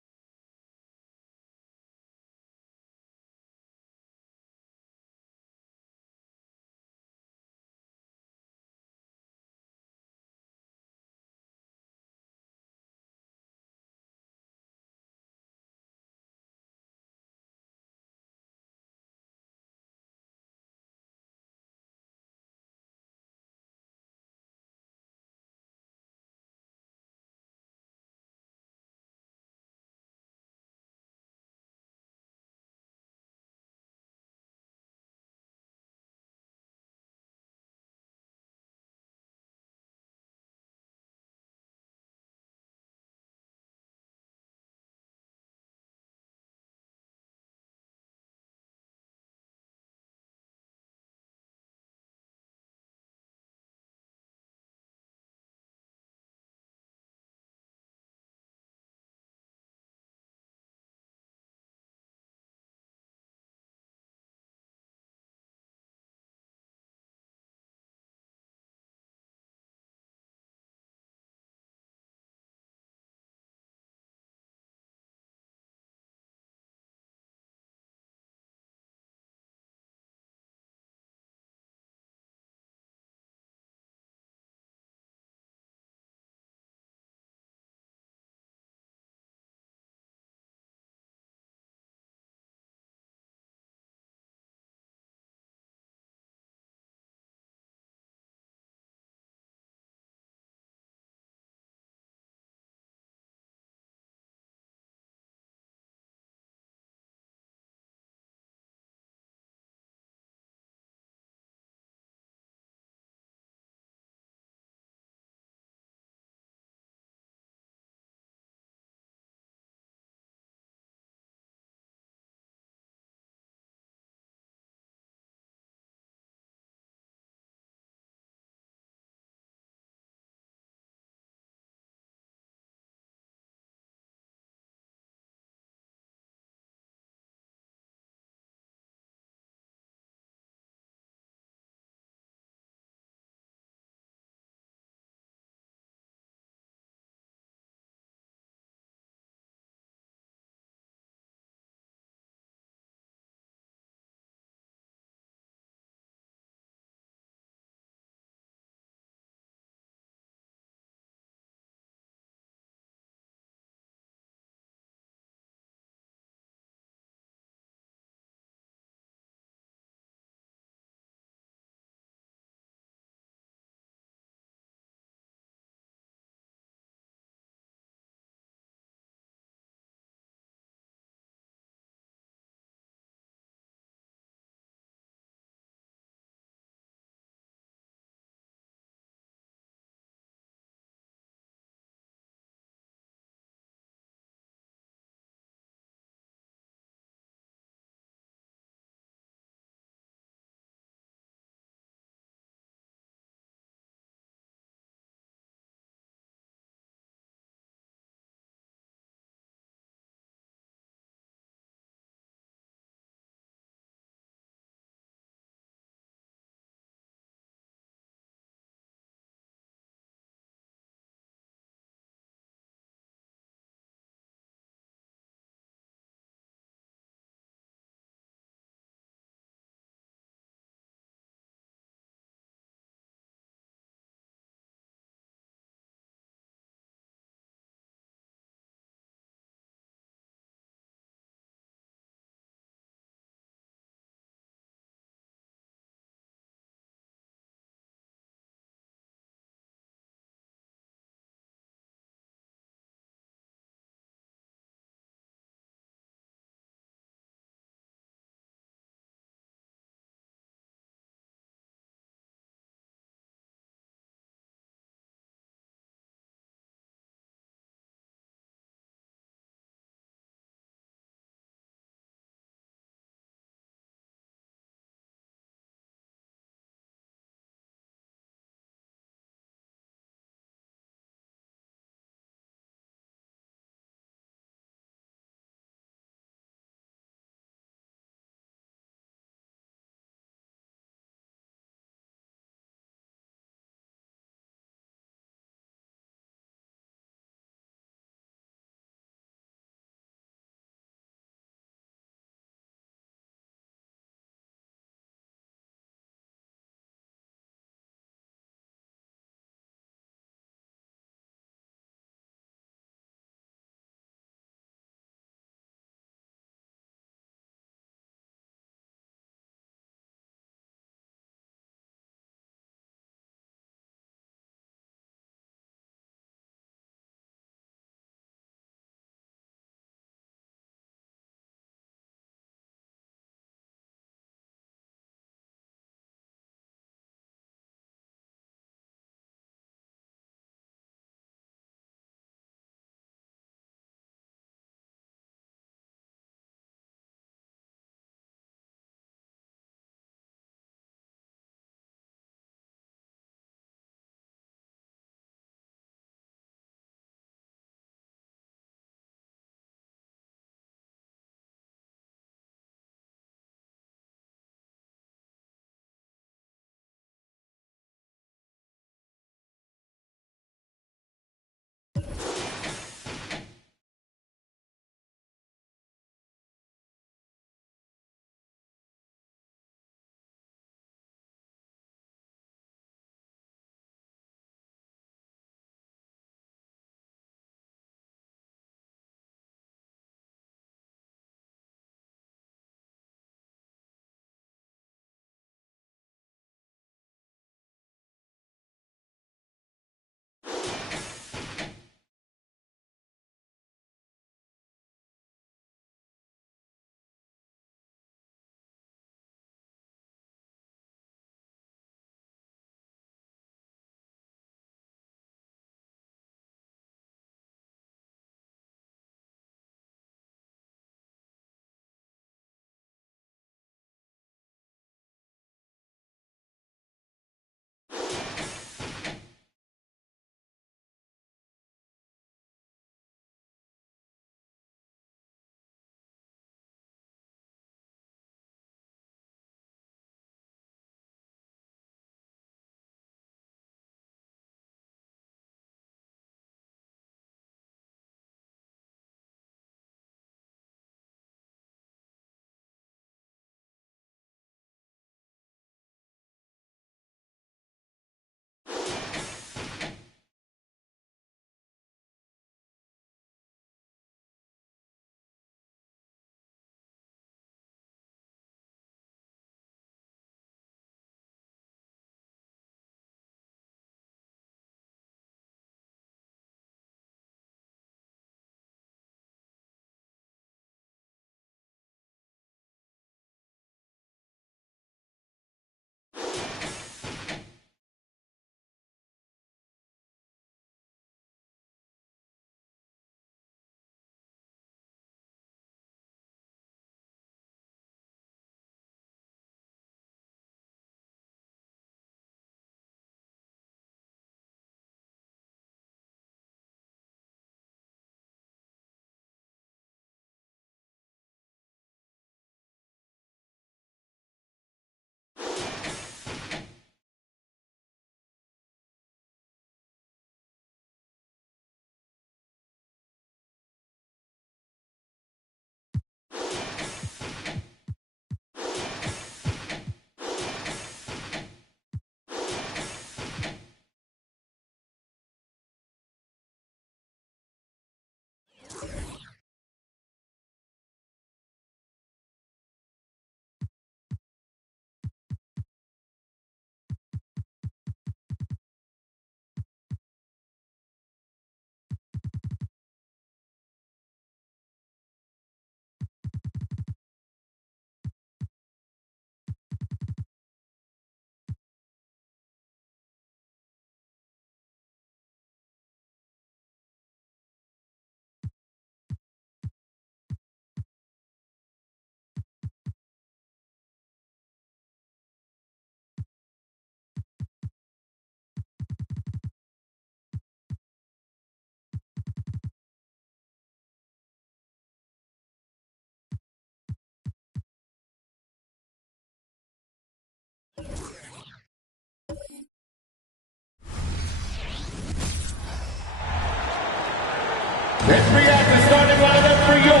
Let's react to starting lineup for your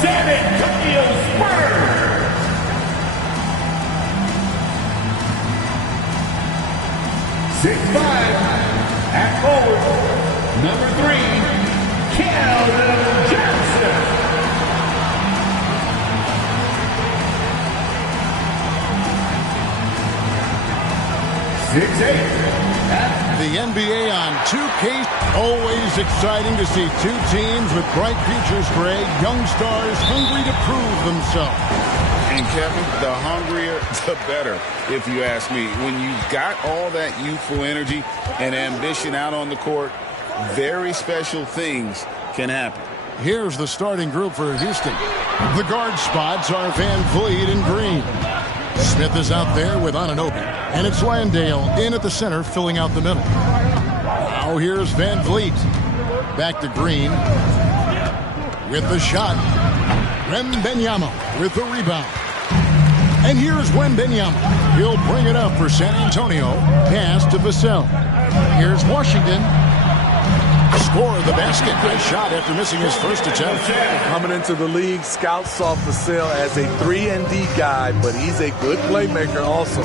San Antonio Spurs. 6'5", at forward, number 3, Keldon Johnson. 6'8". The NBA on 2K. Always exciting to see two teams with bright futures, Greg. Young stars hungry to prove themselves. And Kevin, the hungrier, the better, if you ask me. When you've got all that youthful energy and ambition out on the court, very special things can happen. Here's the starting group for Houston. The guard spots are Van Vliet and Green. Smith is out there with Anunoby. And it's Landale in at the center, filling out the middle. Now here's Van Vliet. Back to Green. With the shot. Wembanyama with the rebound. And here's Wembanyama. He'll bring it up for San Antonio. Pass to Vassell. Here's Washington. Score the basket. Nice shot after missing his first attempt. Coming into the league, scouts saw Vassell as a 3-and-D guy, but he's a good playmaker also.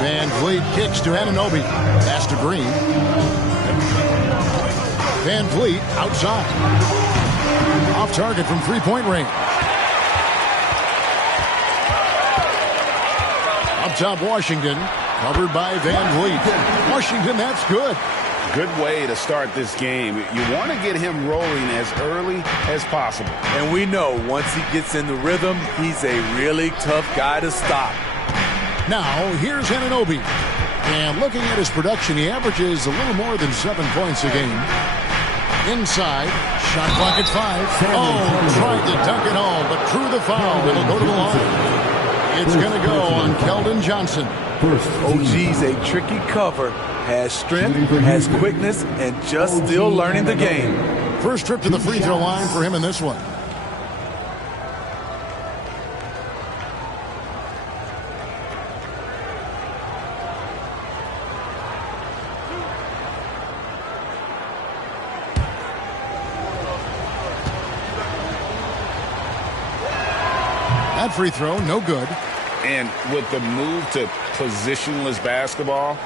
Van Vliet kicks to Anunoby. Pass to Green. Van Vliet outside. Off target from three-point range. Up top, Washington. Covered by Van Vliet. Washington, that's good. Good way to start this game. You want to get him rolling as early as possible. And we know once he gets in the rhythm, he's a really tough guy to stop. Now, here's Anunoby. And looking at his production, he averages a little more than 7 points a game. Inside, shot clock at 5. Oh, tried to dunk it home, but drew the foul. It'll go to the line. It's going to go on Keldon Johnson. OG's a tricky cover. Has strength, has quickness, and just still learning the game. First trip to the free throw line for him in this one. That free throw, no good. And with the move to positionless basketball,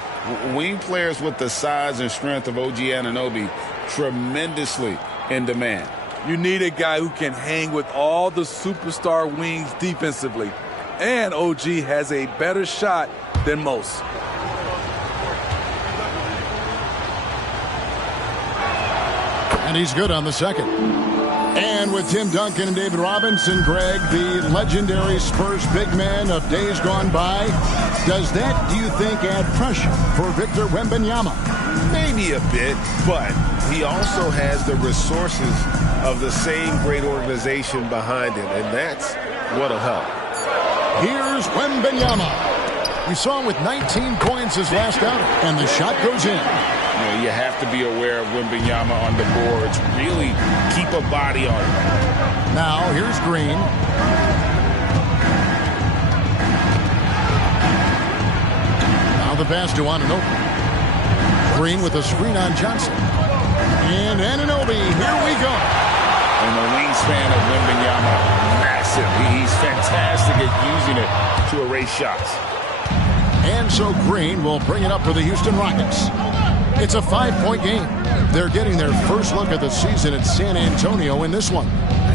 wing players with the size and strength of OG Anunoby tremendously in demand. You need a guy who can hang with all the superstar wings defensively. And OG has a better shot than most. And he's good on the second. And with Tim Duncan and David Robinson, Greg, the legendary Spurs big man of days gone by, does that, do you think, add pressure for Victor Wembanyama? Maybe a bit, but he also has the resources of the same great organization behind him, and that's what'll help. Here's Wembanyama. We saw him with 19 points his last outing, and the shot goes in. You have to be aware of Wembanyama on the boards. Really keep a body on him. Now, here's Green. Now the pass to Anunoby. Green with a screen on Johnson. And Anunoby, here we go. And the wingspan of Wembanyama, massive. He's fantastic at using it to erase shots. And so Green will bring it up for the Houston Rockets. It's a 5-point game. They're getting their first look at the season at San Antonio in this one.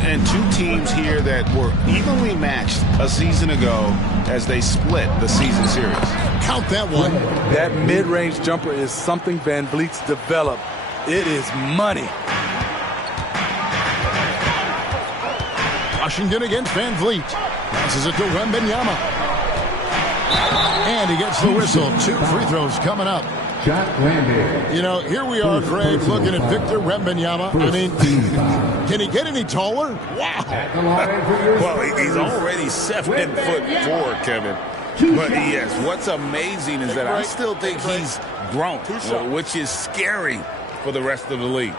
And two teams here that were evenly matched a season ago as they split the season series. Count that one. That mid-range jumper is something Van Vliet's developed. It is money. Washington against Van Vliet. Passes it to Wembanyama. And he gets the whistle. 2 free throws coming up. You know, here we are, Greg, looking at Victor Wembanyama. I mean, can he get any taller? Wow. Well, he's already 7'4", Kevin. But yes, what's amazing is that I still think he's grown, which is scary for the rest of the league.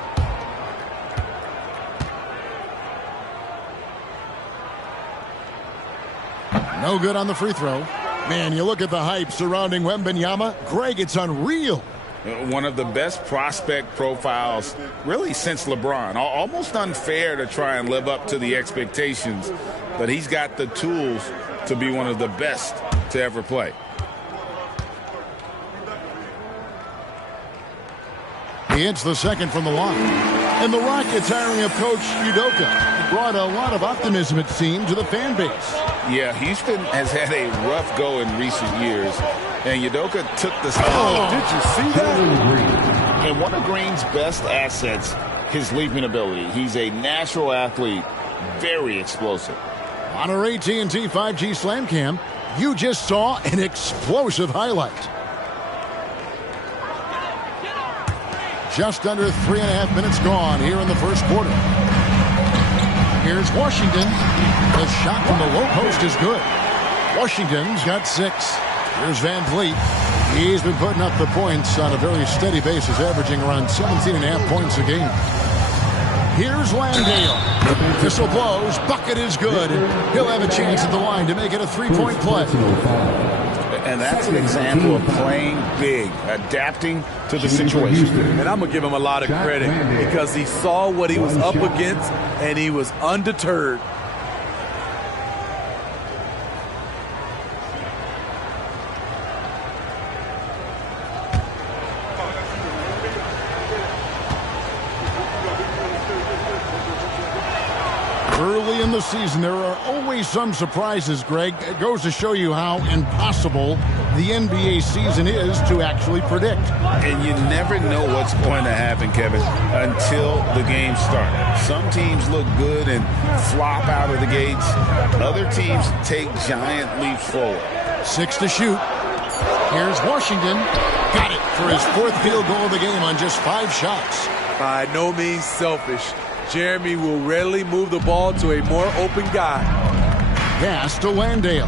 No good on the free throw. Man, you look at the hype surrounding Wembanyama. Greg, it's unreal. One of the best prospect profiles really since LeBron. Almost unfair to try and live up to the expectations, but he's got the tools to be one of the best to ever play. He hits the second from the line. And the Rockets hiring of Coach Udoka brought a lot of optimism, it seemed, to the fan base. Yeah, Houston has had a rough go in recent years, and Udoka took the step. Oh, did you see that? And one of Green's best assets, his leaping ability. He's a natural athlete, very explosive. On our AT&T 5G Slam Cam, you just saw an explosive highlight. Just under 3.5 minutes gone here in the first quarter. Here's Washington. The shot from the low post is good. Washington's got 6. Here's Van Vliet. He's been putting up the points on a very steady basis, averaging around 17.5 points a game. Here's Landale. Whistle blows. Bucket is good. He'll have a chance at the line to make it a 3-point play. And that's an example of playing big, adapting to the situation. And I'm going to give him a lot of credit because he saw what he was up against and he was undeterred. Early in the season, there are always some surprises, Greg. It goes to show you how impossible the NBA season is to actually predict. And you never know what's going to happen, Kevin, until the game starts. Some teams look good and flop out of the gates. Other teams take giant leaps forward. 6 to shoot. Here's Washington. Got it for his 4th field goal of the game on just 5 shots. By no means selfish. Jeremy will readily move the ball to a more open guy. Pass to Landale.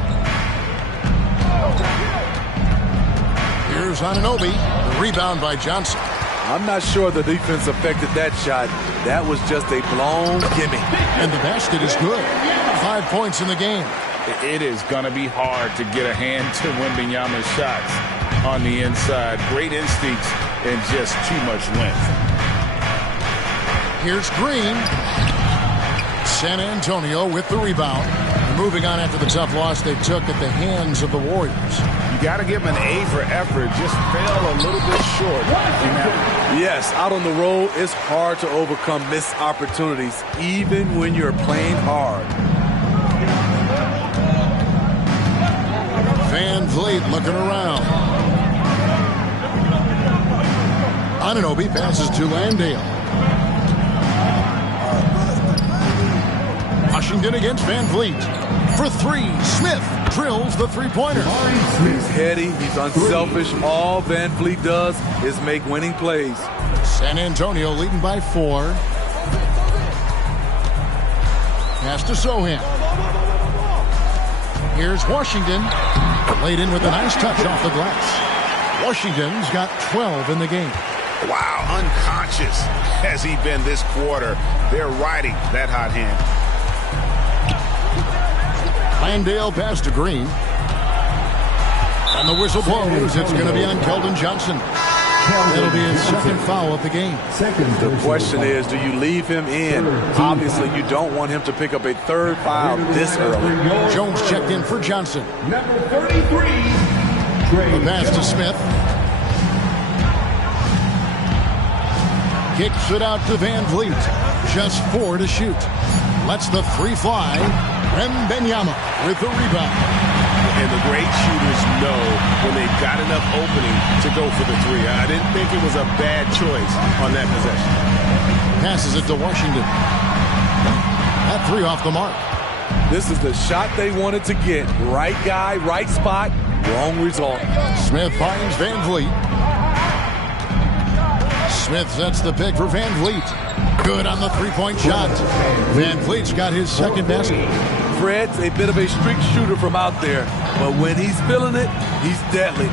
Here's Anunoby. The rebound by Johnson. I'm not sure the defense affected that shot. That was just a blown gimme. And the basket is good. 5 points in the game. It is going to be hard to get a hand to Wembanyama's shots on the inside. Great instincts and just too much length. Here's Green. San Antonio with the rebound. Moving on after the tough loss they took at the hands of the Warriors. You got to give him an A for effort. Just fell a little bit short. Yes, out on the road, it's hard to overcome missed opportunities, even when you're playing hard. Van Vliet looking around. Anunoby passes to Landale. Washington against Van Vliet. For 3, Smith drills the 3-pointer. He's heady, he's unselfish. All Van Vliet does is make winning plays. San Antonio leading by 4. Pass to Sohan. Here's Washington. Laid in with a nice touch off the glass. Washington's got 12 in the game. Wow, unconscious has he been this quarter. They're riding that hot hand. Landale pass to Green. And the whistle blows. It's going to be on Keldon Johnson. It'll be his 2nd foul of the game. The question is, do you leave him in? Obviously, you don't want him to pick up a 3rd foul this early. Jones checked in for Johnson. Number 33. The pass to Smith. Kicks it out to Van Vliet. Just 4 to shoot. Lets the 3 fly. Wembanyama with the rebound. And the great shooters know when they've got enough opening to go for the 3. I didn't think it was a bad choice on that possession. Passes it to Washington. That 3 off the mark. This is the shot they wanted to get. Right guy, right spot, wrong result. Smith finds Van Vliet. Smith sets the pick for Van Vliet. Good on the 3-point shot. Van Vliet's got his 2nd basket. Fred's a bit of a streak shooter from out there, but when he's feeling it, he's deadly.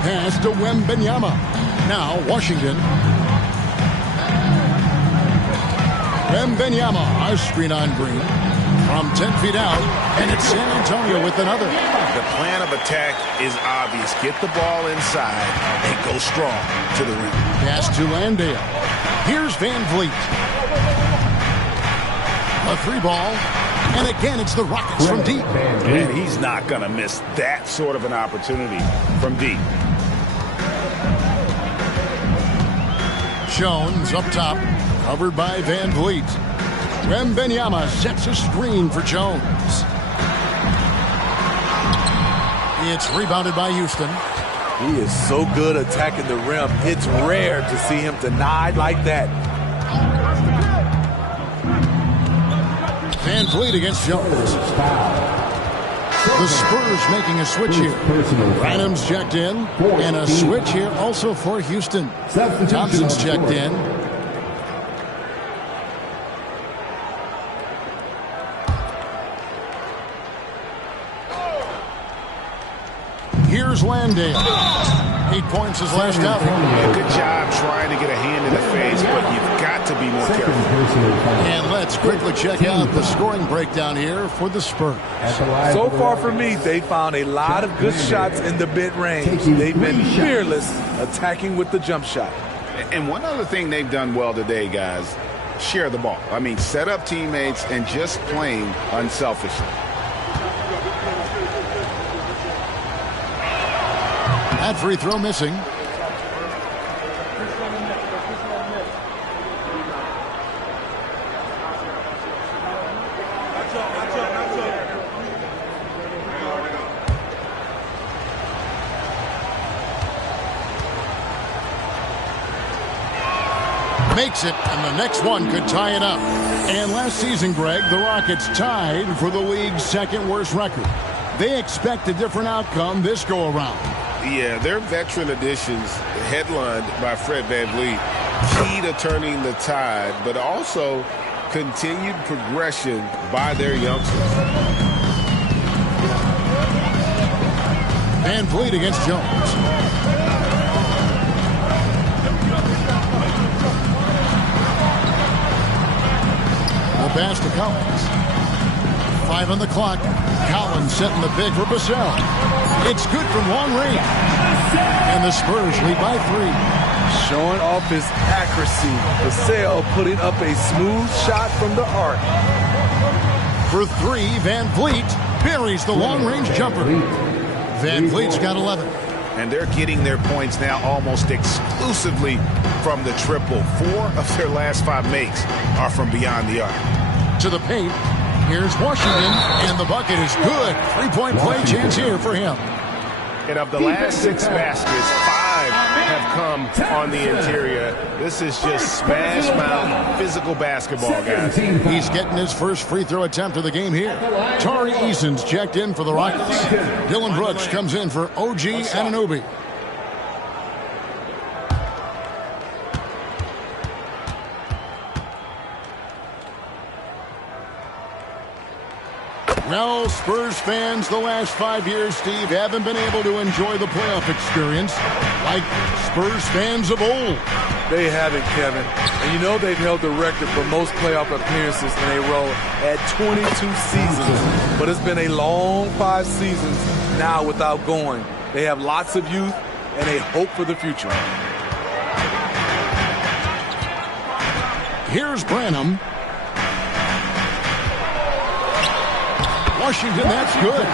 Pass to Wembanyama. Now Washington. Wembanyama, a screen on Green. From 10 feet out, and it's San Antonio with another. The plan of attack is obvious. Get the ball inside and go strong to the rim. Pass to Landale. Here's Van Vliet. A 3-ball. And again, it's the Rockets from deep. And he's not going to miss that sort of an opportunity from deep. Jones up top, covered by Van Vliet. Wembanyama sets a screen for Jones. It's rebounded by Houston. He is so good attacking the rim. It's rare to see him denied like that. Van Vliet against Jones. The Spurs making a switch here. Branham's checked in. And a switch here also for Houston. Thompson's checked in. Here's Landale. 8 points his last out. Good job trying to get a hand in the face, but you've got to be more careful. And let's quickly check out the scoring breakdown here for the Spurs. So far for me, they found a lot of good shots in the mid-range. They've been fearless attacking with the jump shot. And one other thing they've done well today, guys, share the ball. I mean, set up teammates and just playing unselfishly. That free throw missing. Makes it, and the next one could tie it up. And last season, Greg, the Rockets tied for the league's second worst record. They expect a different outcome this go-around. Yeah, their veteran additions, headlined by Fred VanVleet, key to turning the tide, but also continued progression by their youngsters. VanVleet against Jones. The pass to Collins. 5 on the clock. Collins setting the pick for Basel. It's good from long range. And the Spurs lead by 3. Showing off his accuracy. Basel putting up a smooth shot from the arc. For 3, VanVleet buries the long-range jumper. VanVleet's got 11. And they're getting their points now almost exclusively from the triple. 4 of their last 5 makes are from beyond the arc. To the paint. Here's Washington, and the bucket is good. 3-point play chance here for him. And of the last 6 baskets, 5 have come on the interior. This is just smash mouth physical basketball, guys. He's getting his first free throw attempt of the game here. Tari Eason's checked in for the Rockets. Dylan Brooks comes in for OG Anunoby. Well, Spurs fans, the last 5 years, Steve, haven't been able to enjoy the playoff experience like Spurs fans of old. They haven't, Kevin. And you know they've held the record for most playoff appearances in a row at 22 seasons. But it's been a long 5 seasons now without going. They have lots of youth and a hope for the future. Here's Branham. Washington, that's good.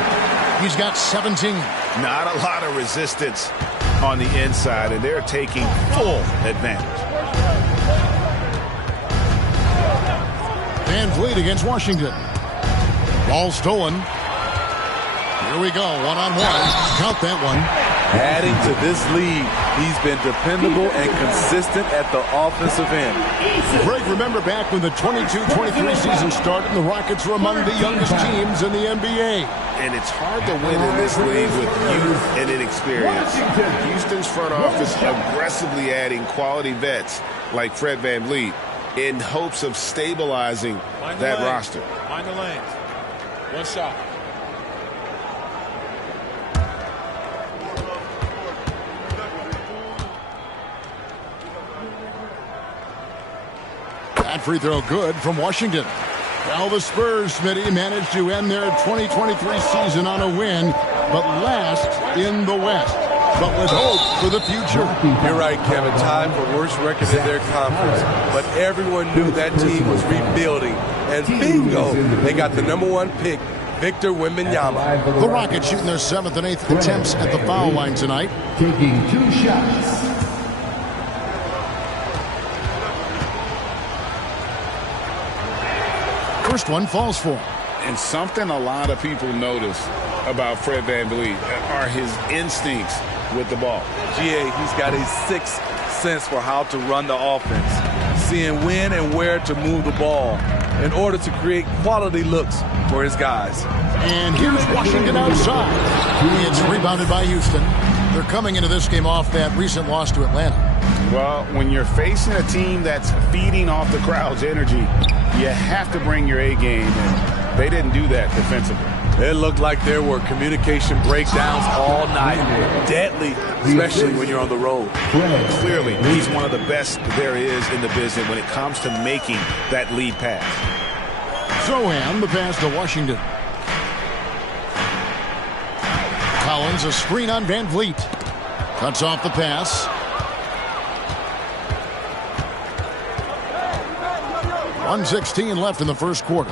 He's got 17. Not a lot of resistance on the inside, and they're taking full advantage. VanVleet against Washington. Ball stolen. Here we go, one-on-one. Count that one. Adding to this lead, he's been dependable and consistent at the offensive end. Greg, remember back when the 22-23 season started and the Rockets were among the youngest teams in the NBA. And it's hard to win in this league with youth and inexperience. Houston's front office aggressively adding quality vets like Fred VanVleet in hopes of stabilizing that roster. Mind the lanes. One shot. That free throw good from Washington. Well, the Spurs, Smitty, managed to end their 2023 season on a win, but last in the West. But with hope for the future. You're right, Kevin. Tied for worst record in their conference. But everyone knew that team was rebuilding. And bingo, they got the #1 pick, Victor Wembanyama. The Rockets shooting their 7th and 8th attempts at the foul line tonight. Taking 2 shots. First one falls for him. And something a lot of people notice about Fred VanVleet are his instincts with the ball. GA, he's got a sixth sense for how to run the offense, seeing when and where to move the ball in order to create quality looks for his guys. And here's Washington outside. It's rebounded by Houston. They're coming into this game off that recent loss to Atlanta. Well, when you're facing a team that's feeding off the crowd's energy, you have to bring your A game, and they didn't do that defensively. It looked like there were communication breakdowns all night. Deadly, especially when you're on the road. Clearly, he's one of the best there is in the business when it comes to making that lead pass. Zohan, the pass to Washington. Collins, a screen on VanVleet. Cuts off the pass. .116 left in the first quarter.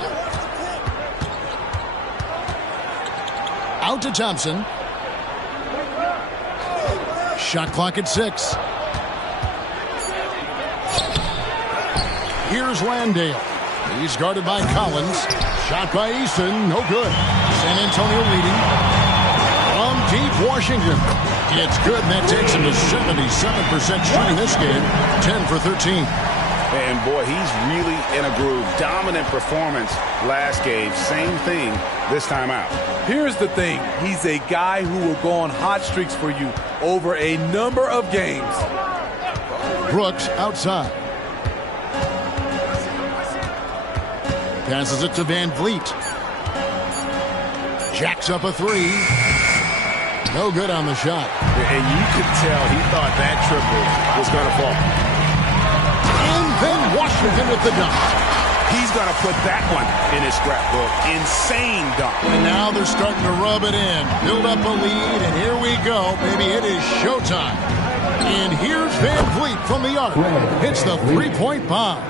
Out to Thompson. Shot clock at 6. Here's Landale. He's guarded by Collins. Shot by Eason. No good. San Antonio leading. From deep Washington. It's good, and that takes him to 77% shooting this game. 10 for 13. And boy, he's really in a groove. Dominant performance last game. Same thing this time out. Here's the thing. He's a guy who will go on hot streaks for you over a number of games. Brooks outside. Passes it to VanVleet. Jacks up a 3. No good on the shot. And you could tell he thought that triple was going to fall. Then Washington with the dunk. He's going to put that one in his scrapbook. Insane dunk. And now they're starting to rub it in. Build up a lead, and here we go. Baby, it is showtime. And here's VanVleet from the arc. Hits the three-point bomb.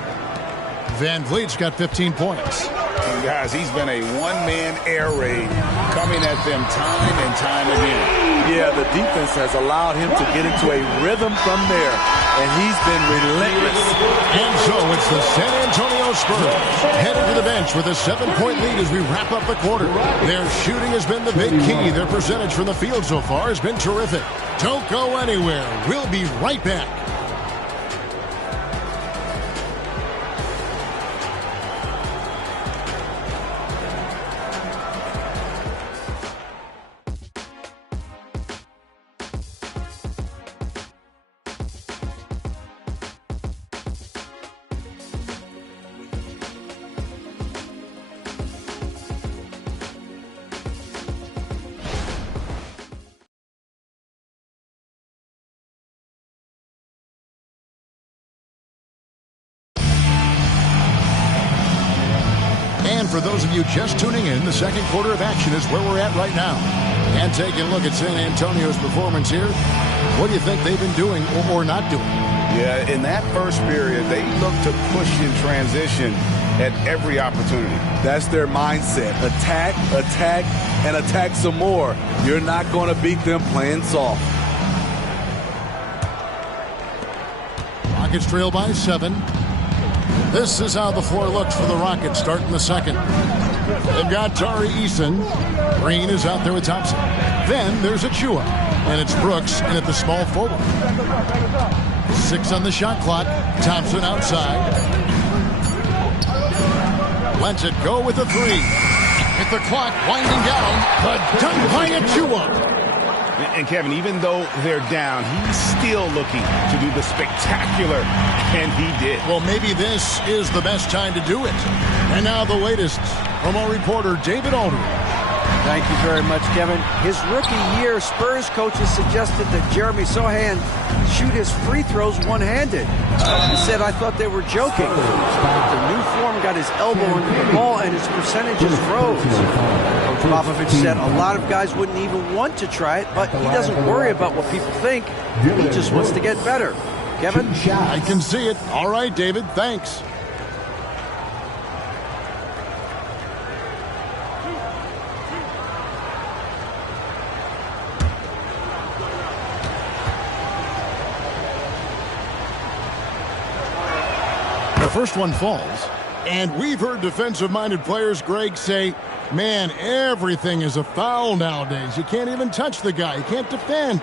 VanVleet's got 15 points. And guys, he's been a one-man air raid coming at them time and time again. Yeah, the defense has allowed him to get into a rhythm from there, and he's been relentless. And so it's the San Antonio Spurs headed to the bench with a 7-point lead as we wrap up the quarter. Their shooting has been the big key. Their percentage from the field so far has been terrific. Don't go anywhere. We'll be right back. For those of you just tuning in, the second quarter of action is where we're at right now. And taking a look at San Antonio's performance here, what do you think they've been doing or not doing? Yeah, in that first period, they looked to push in transition at every opportunity. That's their mindset. Attack, attack, and attack some more. You're not going to beat them playing soft. Rockets trail by 7. This is how the floor looks for the Rockets starting the second. They've got Tari Eason. Green is out there with Thompson. Then there's Achua. And it's Brooks in at the small forward. 6 on the shot clock. Thompson outside. Lets it go with a 3. With the clock winding down. The dunk by Achua. And Kevin, even though they're down, he's still looking to do the spectacular, and he did. Well, maybe this is the best time to do it. And now the latest from our reporter, David Aldridge. Thank you very much, Kevin. His rookie year, Spurs coaches suggested that Jeremy Sohan shoot his free throws one-handed. He said, I thought they were joking. The new form got his elbow into the ball and his percentages rose. Coach Popovich said a lot of guys wouldn't even want to try it, but he doesn't worry about what people think. He just wants to get better. Kevin? I can see it. All right, David, thanks. The first one falls, and we've heard defensive-minded players, Greg, say, man, everything is a foul nowadays. You can't even touch the guy. You can't defend.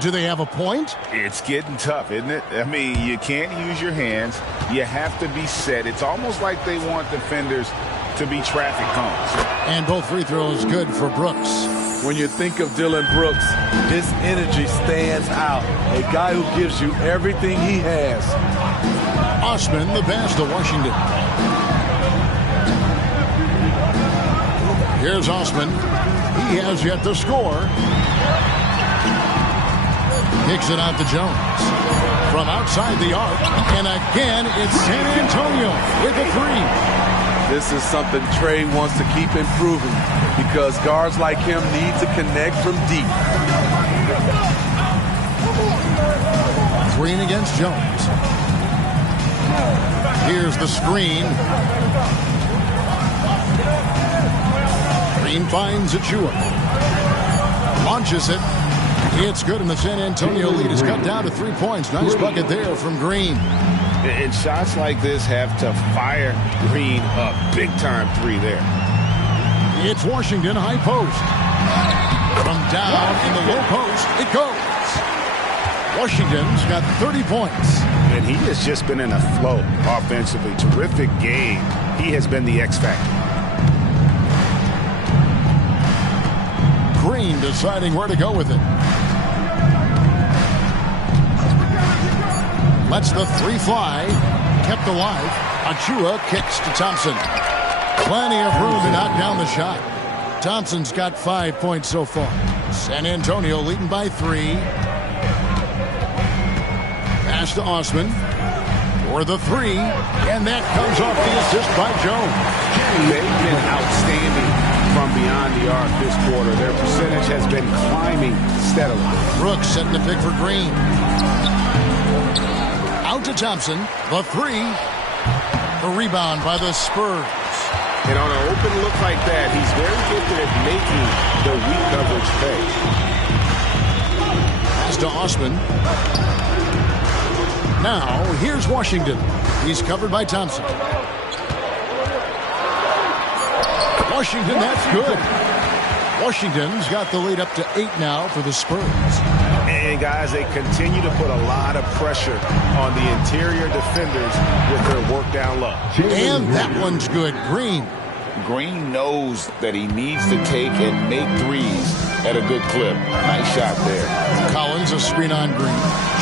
Do they have a point? It's getting tough, isn't it? I mean, you can't use your hands. You have to be set. It's almost like they want defenders to be traffic cones. And both free throws good for Brooks. When you think of Dillon Brooks, his energy stands out. A guy who gives you everything he has. Osman, the pass to Washington. Here's Osman. He has yet to score. Kicks it out to Jones. From outside the arc. And again, it's San Antonio with a three. This is something Trey wants to keep improving because guards like him need to connect from deep. Green against Jones. Here's the screen. Green finds Achua. Launches it. It's good, and the San Antonio lead is cut down to 3 points. Nice bucket there from Green. And shots like this have to fire Green up. Big-time three there. It's Washington high post. From down in the low post, it goes. Washington's got 30 points. And he has just been in a flow offensively. Terrific game. He has been the X factor. Green deciding where to go with it. Lets the three fly. Kept alive. Achua kicks to Thompson. Plenty of room to knock down the shot. Thompson's got 5 points so far. San Antonio leading by 3. Pass to Osman for the three, and that comes off the assist by Jones. They've been outstanding from beyond the arc this quarter. Their percentage has been climbing steadily. Brooks setting the pick for Green. Out to Thompson, the three. The rebound by the Spurs. And on an open look like that, he's very gifted at making the weak coverage pay. Pass to Osman. Now, here's Washington. He's covered by Thompson. Washington, that's good. Washington's got the lead up to 8 now for the Spurs. And, guys, they continue to put a lot of pressure on the interior defenders with their work down low. And that one's good. Green. Green knows that he needs to take and make threes at a good clip. Nice shot there. Collins, a screen on Green.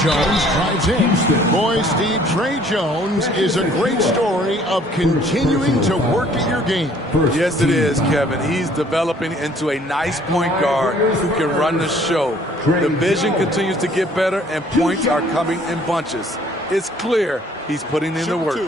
Jones drives in. Boy, Steve, Trey Jones is a great story of continuing to work at your game. Yes, it is, Kevin. He's developing into a nice point guard who can run the show. The vision continues to get better, and points are coming in bunches. It's clear he's putting in the work.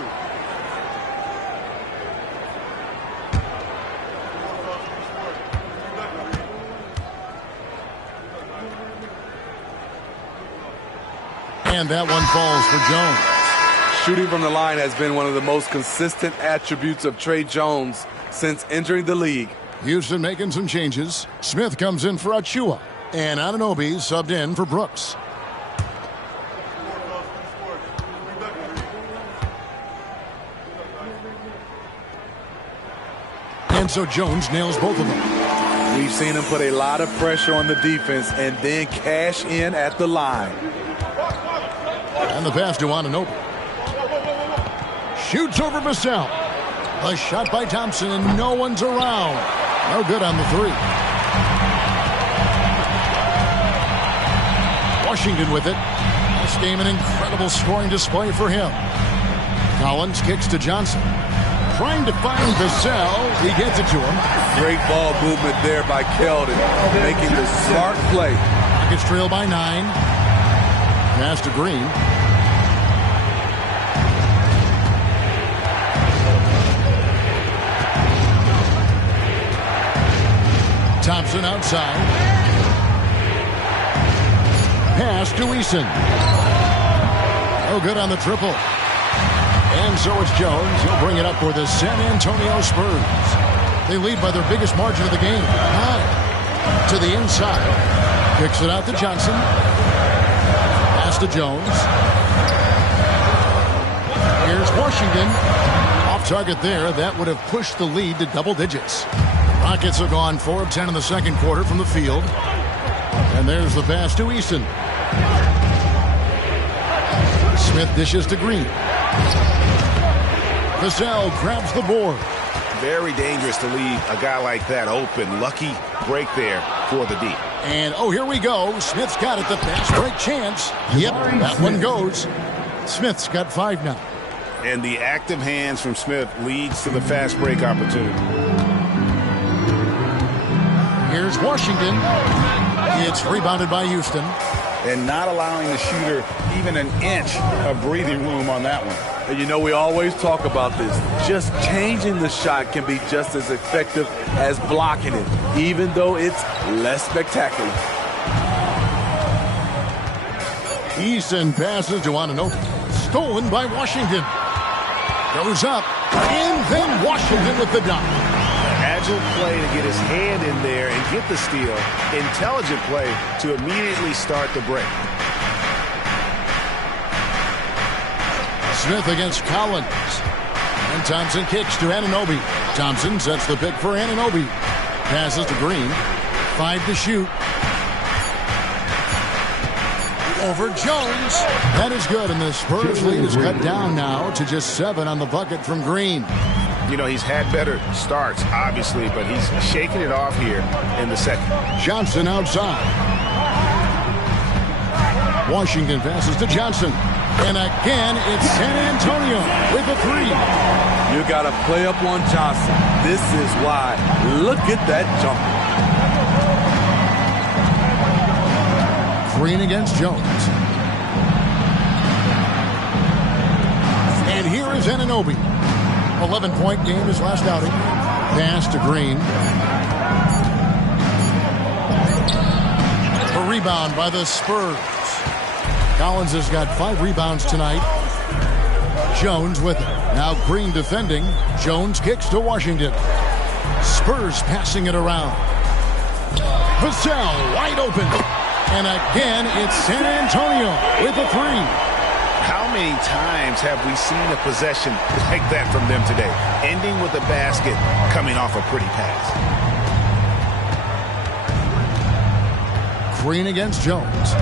And that one falls for Jones. Shooting from the line has been one of the most consistent attributes of Trey Jones since entering the league. Houston making some changes. Smith comes in for Achua. And Anunoby subbed in for Brooks. And so Jones nails both of them. We've seen him put a lot of pressure on the defense and then cash in at the line. And the pass to Anunoby. Shoots over Vassell. A shot by Thompson, and no one's around. No good on the three. Washington with it. This game an incredible scoring display for him. Collins kicks to Johnson. trying to find Vassell. He gets it to him. Great ball movement there by Keldon, making the smart play. Rockets trail by 9. Pass to Green. Thompson outside. Pass to Eason. No good on the triple. And so it's Jones. He'll bring it up for the San Antonio Spurs. They lead by their biggest margin of the game. 9. To the inside. Kicks it out to Johnson. Pass to Jones. Here's Washington. Off target there. That would have pushed the lead to double digits. Rockets have gone 4 of 10 in the second quarter from the field. And there's the pass to Eason. Smith dishes to Green. Vassell grabs the board. Very dangerous to leave a guy like that open. Lucky break there for the D. And, oh, here we go. Smith's got it. The fast break chance. Yep, that one goes. Smith's got 5 now. And the active hands from Smith leads to the fast break opportunity. Here's Washington. It's rebounded by Houston. And not allowing the shooter even an inch of breathing room on that one. And you know, we always talk about this. Just changing the shot can be just as effective as blocking it, even though it's less spectacular. Eason passes to Anunoby. Stolen by Washington. Goes up, and then Washington with the dunk. Agile play to get his hand in there and get the steal. Intelligent play to immediately start the break. Smith against Collins. And Thompson kicks to Anunoby. Thompson sets the pick for Anunoby. Passes to Green. 5 to shoot. Over Jones. That is good, and the Spurs lead is cut down now to just 7 on the bucket from Green. You know, he's had better starts, obviously, but he's shaking it off here in the second. Johnson outside. Washington passes to Johnson. And again, it's San Antonio with a 3. You got to play up on Johnson. This is why. Look at that jumper. Green against Jones. And here is Anunoby. 11-point game his last outing. Pass to Green. A rebound by the Spurs. Collins has got 5 rebounds tonight. Jones with it. Now Green defending. Jones kicks to Washington. Spurs passing it around. Vassell wide open. And again, it's San Antonio with a 3. How many times have we seen a possession like that from them today? Ending with a basket, coming off a pretty pass. Green against Jones.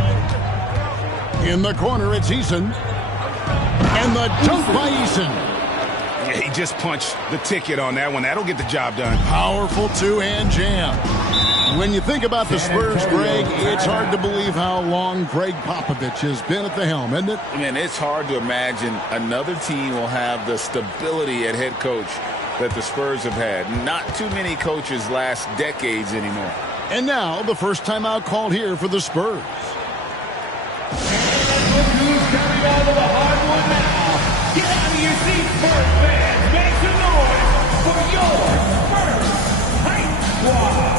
In the corner, it's Eason. And the dunk by Eason. Yeah, he just punched the ticket on that one. That'll get the job done. Powerful two-hand jam. When you think about the Spurs, Greg, it's hard to believe how long Greg Popovich has been at the helm, isn't it? Man, it's hard to imagine another team will have the stability at head coach that the Spurs have had. Not too many coaches last decades anymore. And now, the first timeout called here for the Spurs. Who's coming out of the hardwood now? Get out of your seats, Spurs fans. Make some noise for your Spurs Hype Squad.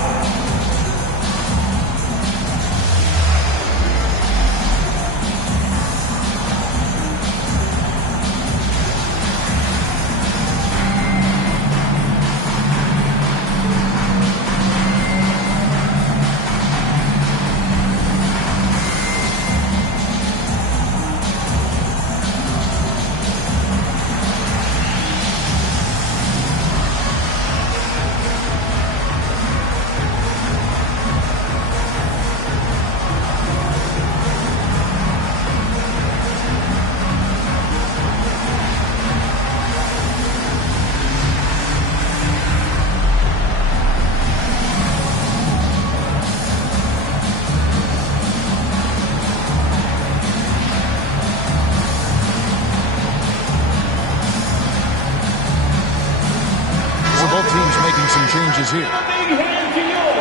is here.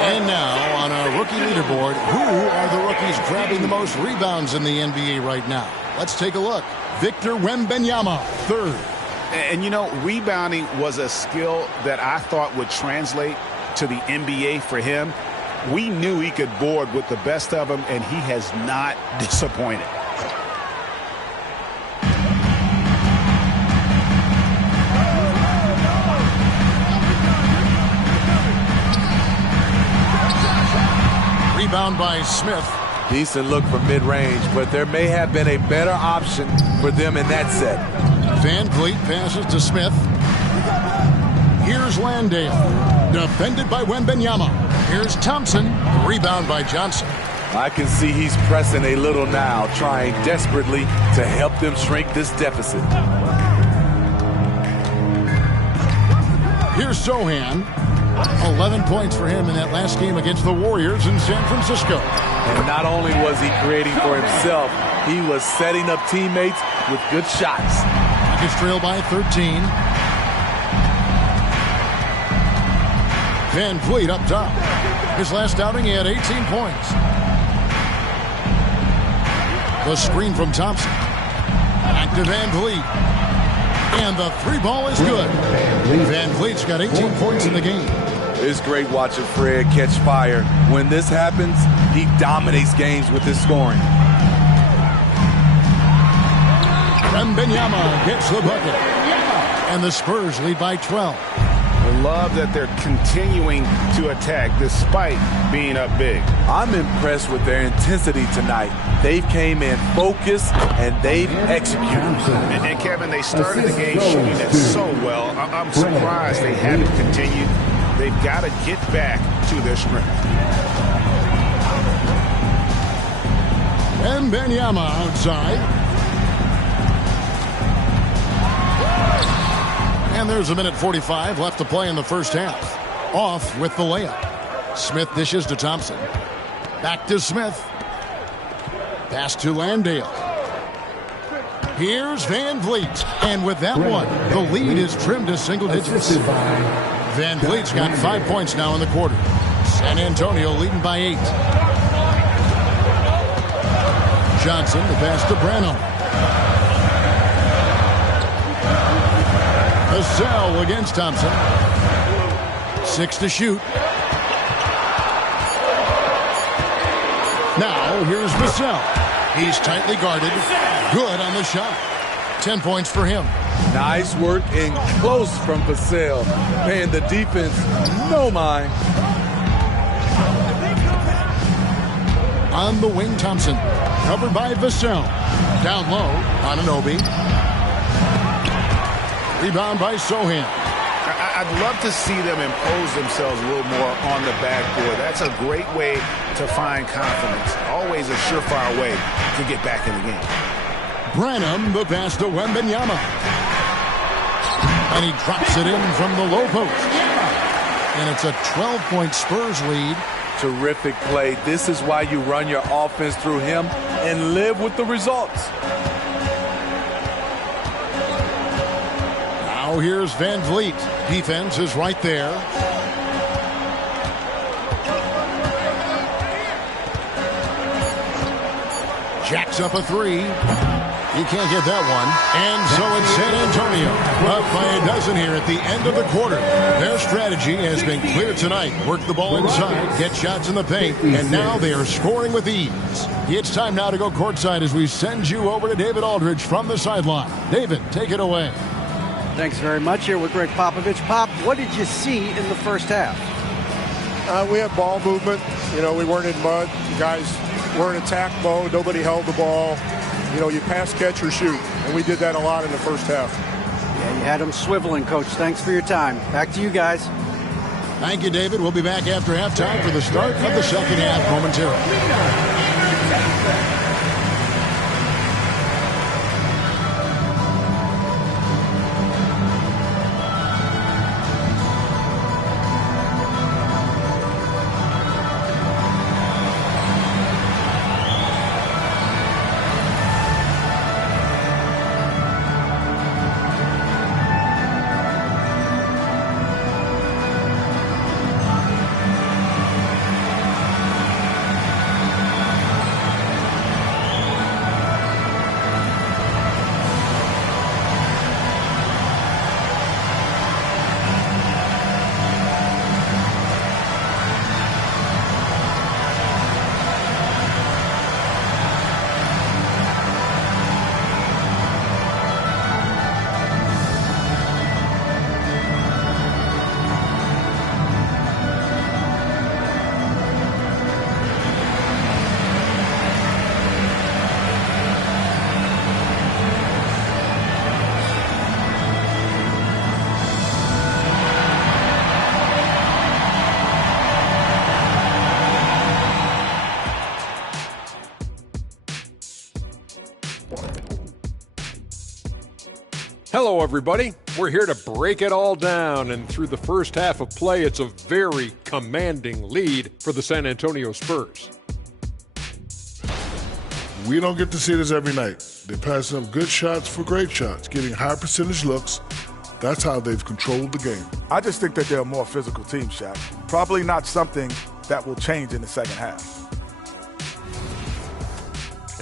And now on our rookie leaderboard, who are the rookies grabbing the most rebounds in the NBA right now? Let's take a look. Victor Wembanyama, third. And, you know, rebounding was a skill that I thought would translate to the NBA for him. We knew he could board with the best of them, and he has not disappointed. Rebound by Smith. Decent look from mid-range, but there may have been a better option for them in that set. Van Vliet passes to Smith. Here's Landale. Defended by Wembanyama. Here's Thompson. Rebound by Johnson. I can see he's pressing a little now, trying desperately to help them shrink this deficit. Here's Sohan. 11 points for him in that last game against the Warriors in San Francisco. And not only was he creating for himself, he was setting up teammates with good shots. Rockets trail by 13. Van Vliet up top. His last outing, he had 18 points. The screen from Thompson. Back to Van Vliet. And the three ball is good. Van Vliet's got 18 points in the game. It's great watching Fred catch fire. When this happens, he dominates games with his scoring. Wembanyama gets the bucket. And the Spurs lead by 12. I love that they're continuing to attack despite being up big. I'm impressed with their intensity tonight. They've came in focused and they've executed. And Kevin, they started the game shooting it so well. I'm surprised they haven't continued. They've got to get back to their strength. Wembanyama outside. And there's a minute 45 left to play in the first half. Off with the layup. Smith dishes to Thompson. Back to Smith. Pass to Landale. Here's Van Vliet. And with that one, the lead is trimmed to single digits. Van Vliet's got 5 points now in the quarter. San Antonio leading by 8. Johnson, the pass to Branham. Vassell against Thompson. 6 to shoot. Now here's Vassell. He's tightly guarded. Good on the shot. 10 points for him. Nice work and close from Vassell. Paying the defense no mind. On the wing, Thompson. Covered by Vassell. Down low, Anunoby. Rebound by Sohan. I'd love to see them impose themselves a little more on the backboard. That's a great way to find confidence. Always a surefire way to get back in the game. Branham, the pass to Wembanyama. And he drops it in from the low post. And it's a 12-point Spurs lead. Terrific play. This is why you run your offense through him and live with the results. Now here's Van Vliet. Defense is right there. Jacks up a three. He can't get that one. And so it's San Antonio up by a dozen here at the end of the quarter. Their strategy has been clear tonight. Work the ball inside, get shots in the paint, and now they are scoring with ease. It's time now to go courtside as we send you over to David Aldridge from the sideline. David, take it away. Thanks very much. Here with Greg Popovich. Pop, what did you see in the first half? We had ball movement. You know, we weren't in mud. Guys were in attack mode. Nobody held the ball. You know, you pass, catch, or shoot. And we did that a lot in the first half. Yeah, you had them swiveling, Coach. Thanks for your time. Back to you guys. Thank you, David. We'll be back after halftime for the start of the second half momentarily. Hello, everybody. We're here to break it all down, and through the first half of play, it's a very commanding lead for the San Antonio Spurs. We don't get to see this every night. They're passing up good shots for great shots, getting high percentage looks. That's how they've controlled the game. I just think that they're a more physical team, Shaq. Probably not something that will change in the second half.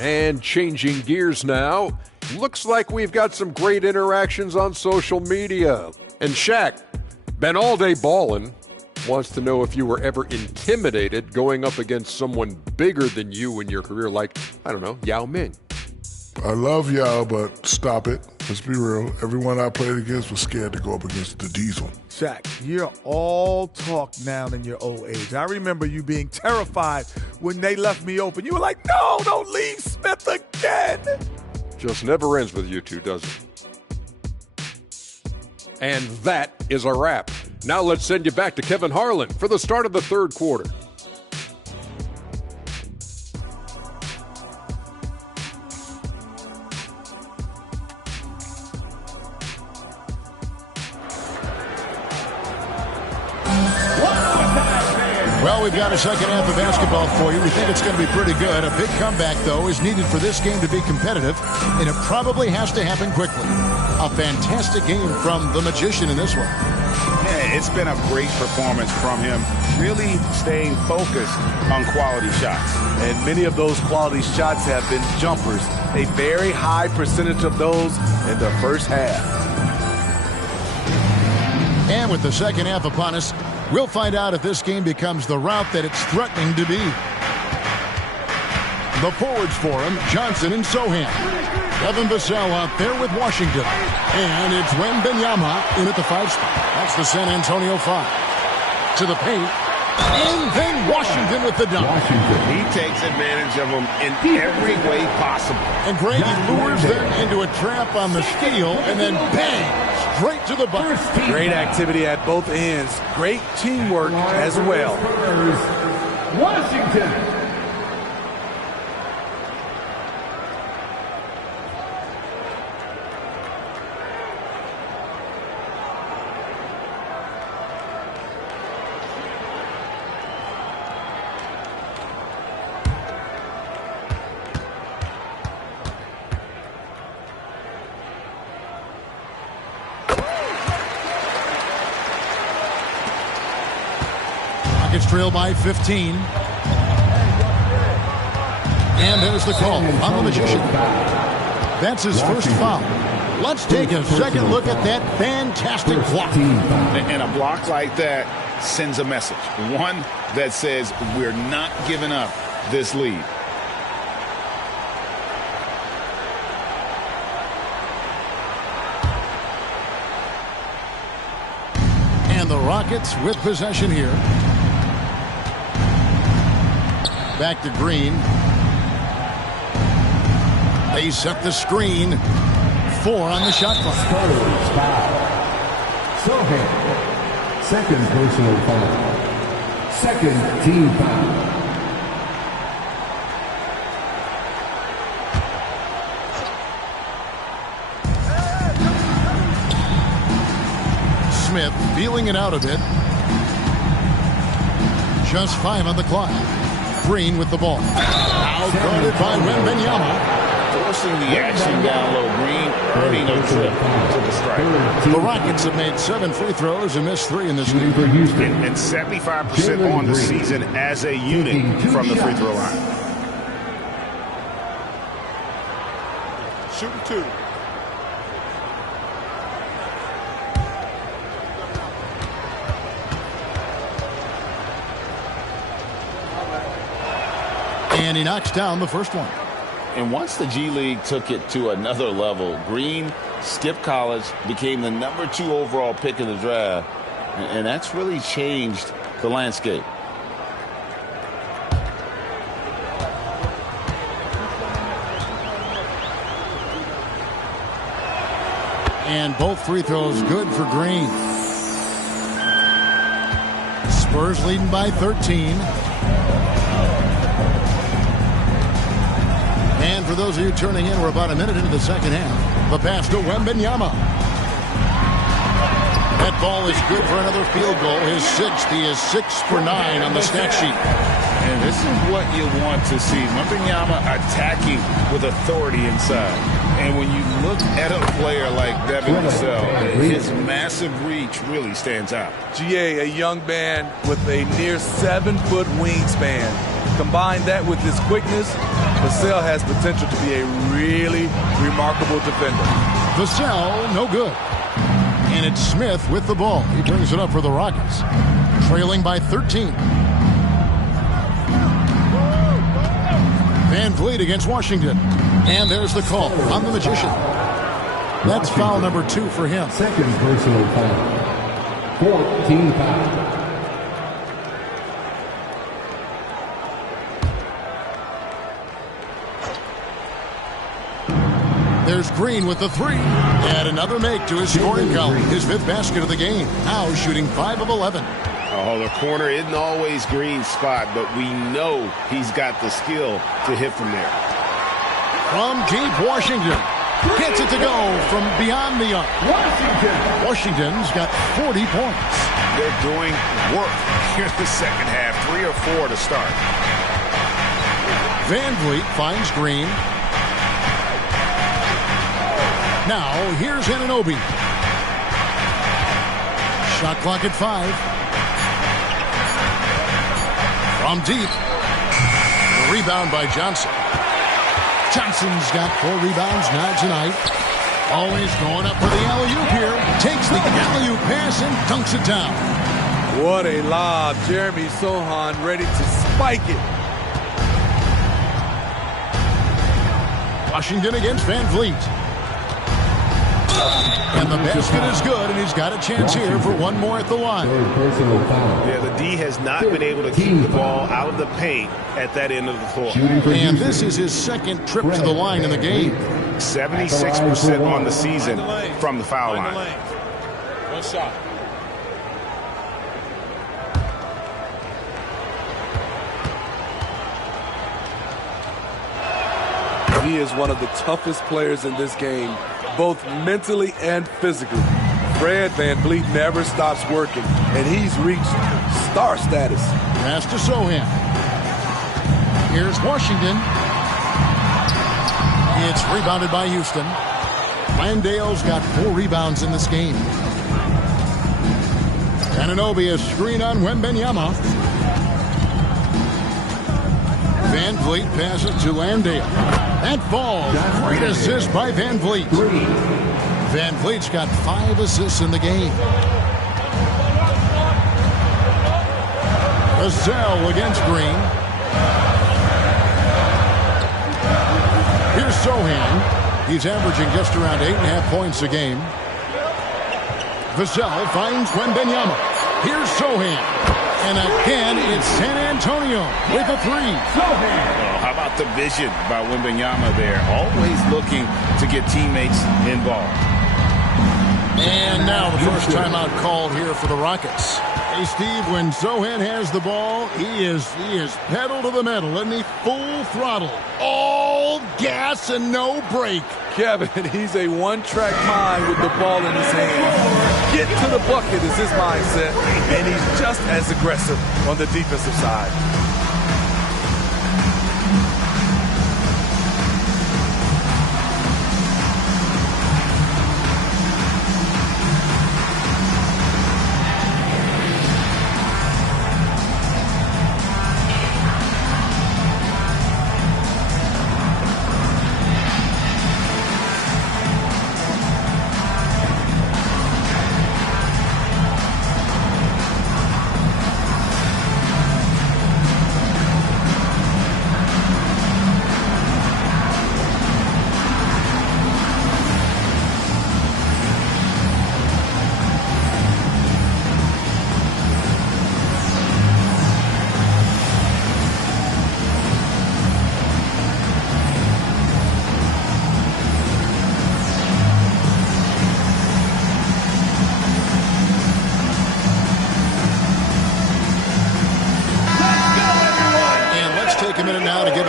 And changing gears now, looks like we've got some great interactions on social media. And Shaq, been all day ballin', wants to know if you were ever intimidated going up against someone bigger than you in your career, like, I don't know, Yao Ming. I love Yao, but stop it. Let's be real. Everyone I played against was scared to go up against the Diesel. Shaq, you're all talk now in your old age. I remember you being terrified when they left me open. You were like, no, don't leave Smith again. Just never ends with you two, does it? And that is a wrap. Now let's send you back to Kevin Harlan for the start of the third quarter. Well, we've got a second half of basketball for you. We think it's going to be pretty good. A big comeback, though, is needed for this game to be competitive, and it probably has to happen quickly. A fantastic game from the Magician in this one. Yeah, it's been a great performance from him, really staying focused on quality shots. And many of those quality shots have been jumpers. A very high percentage of those in the first half. And with the second half upon us, we'll find out if this game becomes the route that it's threatening to be. The forwards for him, Johnson and Sohan. Kevin Vassell out there with Washington. And it's Wembanyama in at the 5 spot. That's the San Antonio 5. To the paint. And then Washington with the dunk. He takes advantage of them in every way possible. And Grady lures them into a trap on the steal, and then bang, straight to the bucket. Great activity at both ends. Great teamwork as well. Washington. Trail by 15. And there's the call on the Magician. That's his first foul. Let's take a second look at that fantastic block. And a block like that sends a message. One that says we're not giving up this lead. And the Rockets with possession here. Back to Green. They set the screen. 4 on the shot clock. Spurs foul. Sohan, second personal foul. Second team foul. Smith feeling it out a bit. Just 5 on the clock. Green with the ball. Outguarded by Wembanyama. Forcing the action down low. Green earning a trip to the stripe. The Rockets have made 7 free throws and missed 3 in this game. And 75% on the season as a unit from the free throw line. Shooting 2. And he knocks down the first one. And once the G League took it to another level, Green skipped college, became the number 2 overall pick in the draft, and that's really changed the landscape. And both free throws good for Green. Spurs leading by 13. And for those of you turning in, we're about a minute into the second half. The pass to Wembanyama. That ball is good for another field goal. His sixth. He is 6 for 9 on the stat sheet. And this is what you want to see. Wembanyama attacking with authority inside. And when you look at a player like Devin Vassell, his massive reach really stands out. GA, a young man with a near 7-foot wingspan. Combine that with his quickness, Vassell has potential to be a really remarkable defender. Vassell, no good. And it's Smith with the ball. He brings it up for the Rockets. Trailing by 13. Van Vliet against Washington. And there's the call on the Magician. That's foul number 2 for him. Second personal foul. 14 foul. There's Green with the 3. And another make to his scoring column. His 5th basket of the game. Now shooting 5 of 11. Oh, the corner isn't always Green's spot, but we know he's got the skill to hit from there. From deep, Washington gets it to go from beyond the arc. Washington's got 40 points. They're doing work here in the second half. 3 or 4 to start. Van Vliet finds Green. Now, here's Anunoby. Shot clock at 5. From deep. The rebound by Johnson. Johnson's got 4 rebounds now tonight. Always going up for the alley-oop here. Takes the alley-oop pass and dunks it down. What a lob. Jeremy Sohan ready to spike it. Washington against Van Vliet. And the basket is good, and he's got a chance here for one more at the line. Yeah, the D has not been able to keep the ball out of the paint at that end of the floor. And this is his second trip to the line in the game. 76% on the season from the foul line. One shot. He is one of the toughest players in this game, both mentally and physically. Fred VanVleet never stops working, and he's reached star status. Pass to Sohan. Here's Washington. It's rebounded by Houston. Landale's got 4 rebounds in this game. Anunoby a screen on Wembanyama. Van Vliet passes to Landale. That falls. Great assist by Van Vliet. Van Vliet's got 5 assists in the game. Vassell against Green. Here's Sohan. He's averaging just around 8.5 points a game. Vassell finds Wembanyama. Here's Sohan. And again, it's San Antonio with a 3. Oh, how about the vision by Wembanyama there? Always looking to get teammates involved. And now the first timeout called here for the Rockets. Hey, Steve, when Sohan has the ball, he is pedal to the metal, isn't he? Full throttle. All gas and no brake. Kevin, he's a one-track mind with the ball in his hand. Get to the bucket is his mindset, and he's just as aggressive on the defensive side.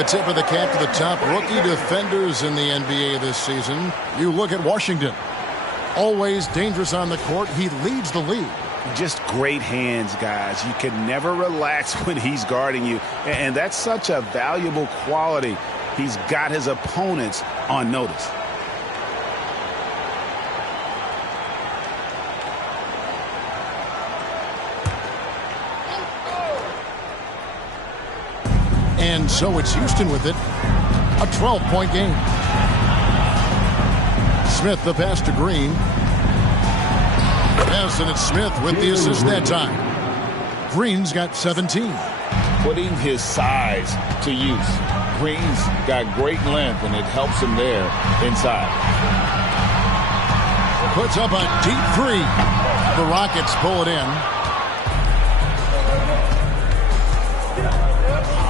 Tip of the cap to the top rookie defenders in the NBA this season. You look at Washington. Always dangerous on the court. He leads the league. Just great hands, guys. You can never relax when he's guarding you. And that's such a valuable quality. He's got his opponents on notice. And so it's Houston with it. A 12-point game. Smith the pass to Green. Yes, and it's Smith with the assist that time. Green's got 17. Putting his size to use. Green's got great length, and it helps him there inside. Puts up a deep three. The Rockets pull it in.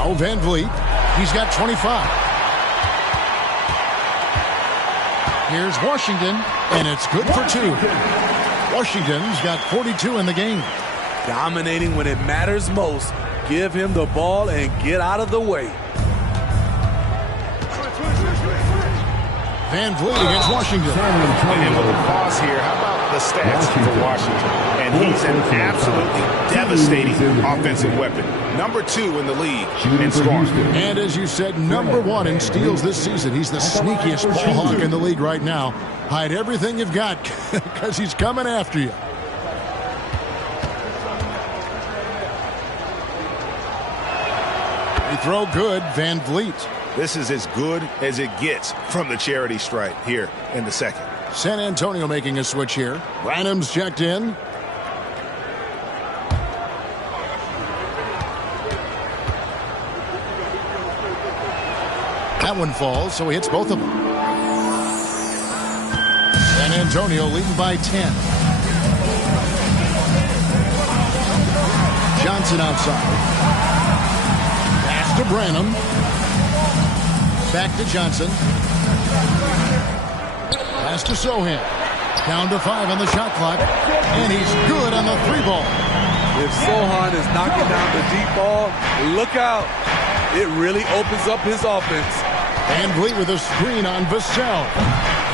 Now Van Vliet. He's got 25. Here's Washington, and it's good for 2. Washington's got 42 in the game. Dominating when it matters most. Give him the ball and get out of the way. Van Vliet against Washington. And with the pause here, how about the stats for Washington? And he's an absolutely devastating offensive weapon. Number 2 in the league in scoring. And as you said, number 1 in steals this season. He's the sneakiest ball hawk in the league right now. Hide everything you've got because he's coming after you. They throw good, Van Vliet. This is as good as it gets from the charity stripe here in the second. San Antonio making a switch here. Branham's checked in. That one falls, so he hits both of them. San Antonio leading by 10. Johnson outside. Pass to Branham. Back to Johnson. Pass to Sohan. Down to 5 on the shot clock. And he's good on the 3-ball. If Sohan is knocking down the deep ball, look out. It really opens up his offense. Van Vliet with a screen on Vassell.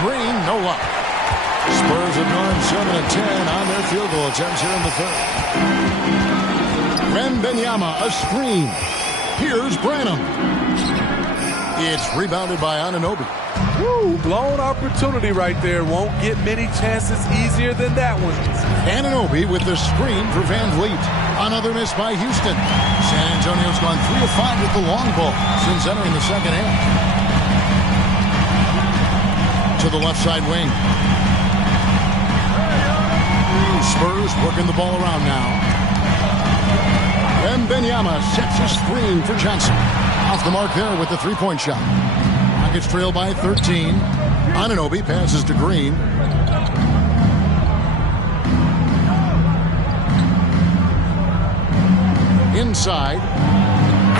Green, no luck. Spurs have gone 7-10 on their field goal attempts here in the third. Wembanyama, a screen. Here's Branham. It's rebounded by Anunoby. Woo, blown opportunity right there. Won't get many chances easier than that one. Anunoby with the screen for Van Vliet. Another miss by Houston. San Antonio's gone 3 of 5 with the long ball since entering the second half. To the left side wing. Spurs working the ball around now. Wembanyama sets a screen for Johnson. Off the mark there with the 3-point shot. Rockets trail by 13. Anunoby passes to Green. Inside.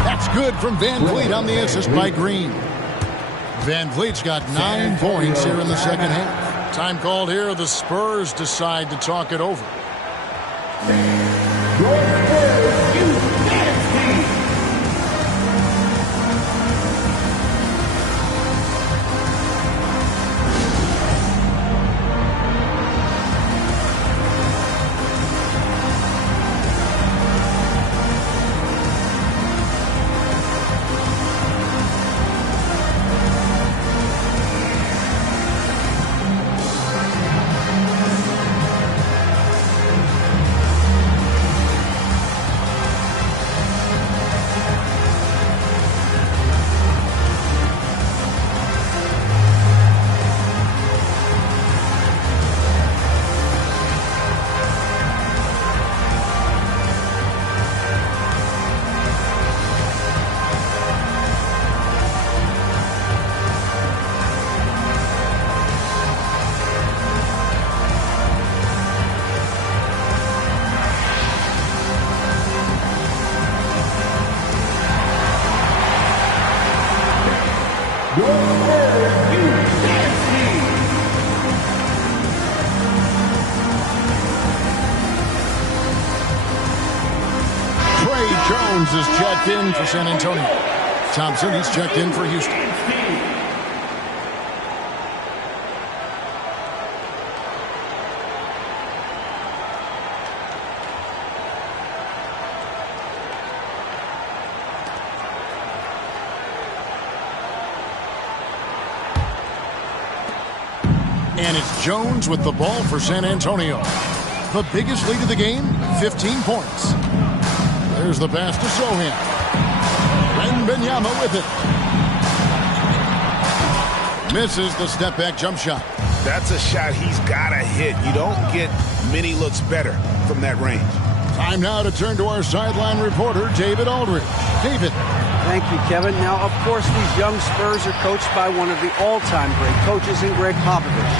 That's good from Van Vliet on the assist by Green. Van Vliet's got 9 points here in the second half. Time called here. The Spurs decide to talk it over. Is checked in for San Antonio. Thompson, he's checked in for Houston. And it's Jones with the ball for San Antonio. The biggest lead of the game, 15 points. There's the pass to Sohan. Wembanyama with it. Misses the step-back jump shot. That's a shot he's got to hit. You don't get many looks better from that range. Time now to turn to our sideline reporter, David Aldridge. David. Thank you, Kevin. Now, of course, these young Spurs are coached by one of the all-time great coaches in Greg Popovich.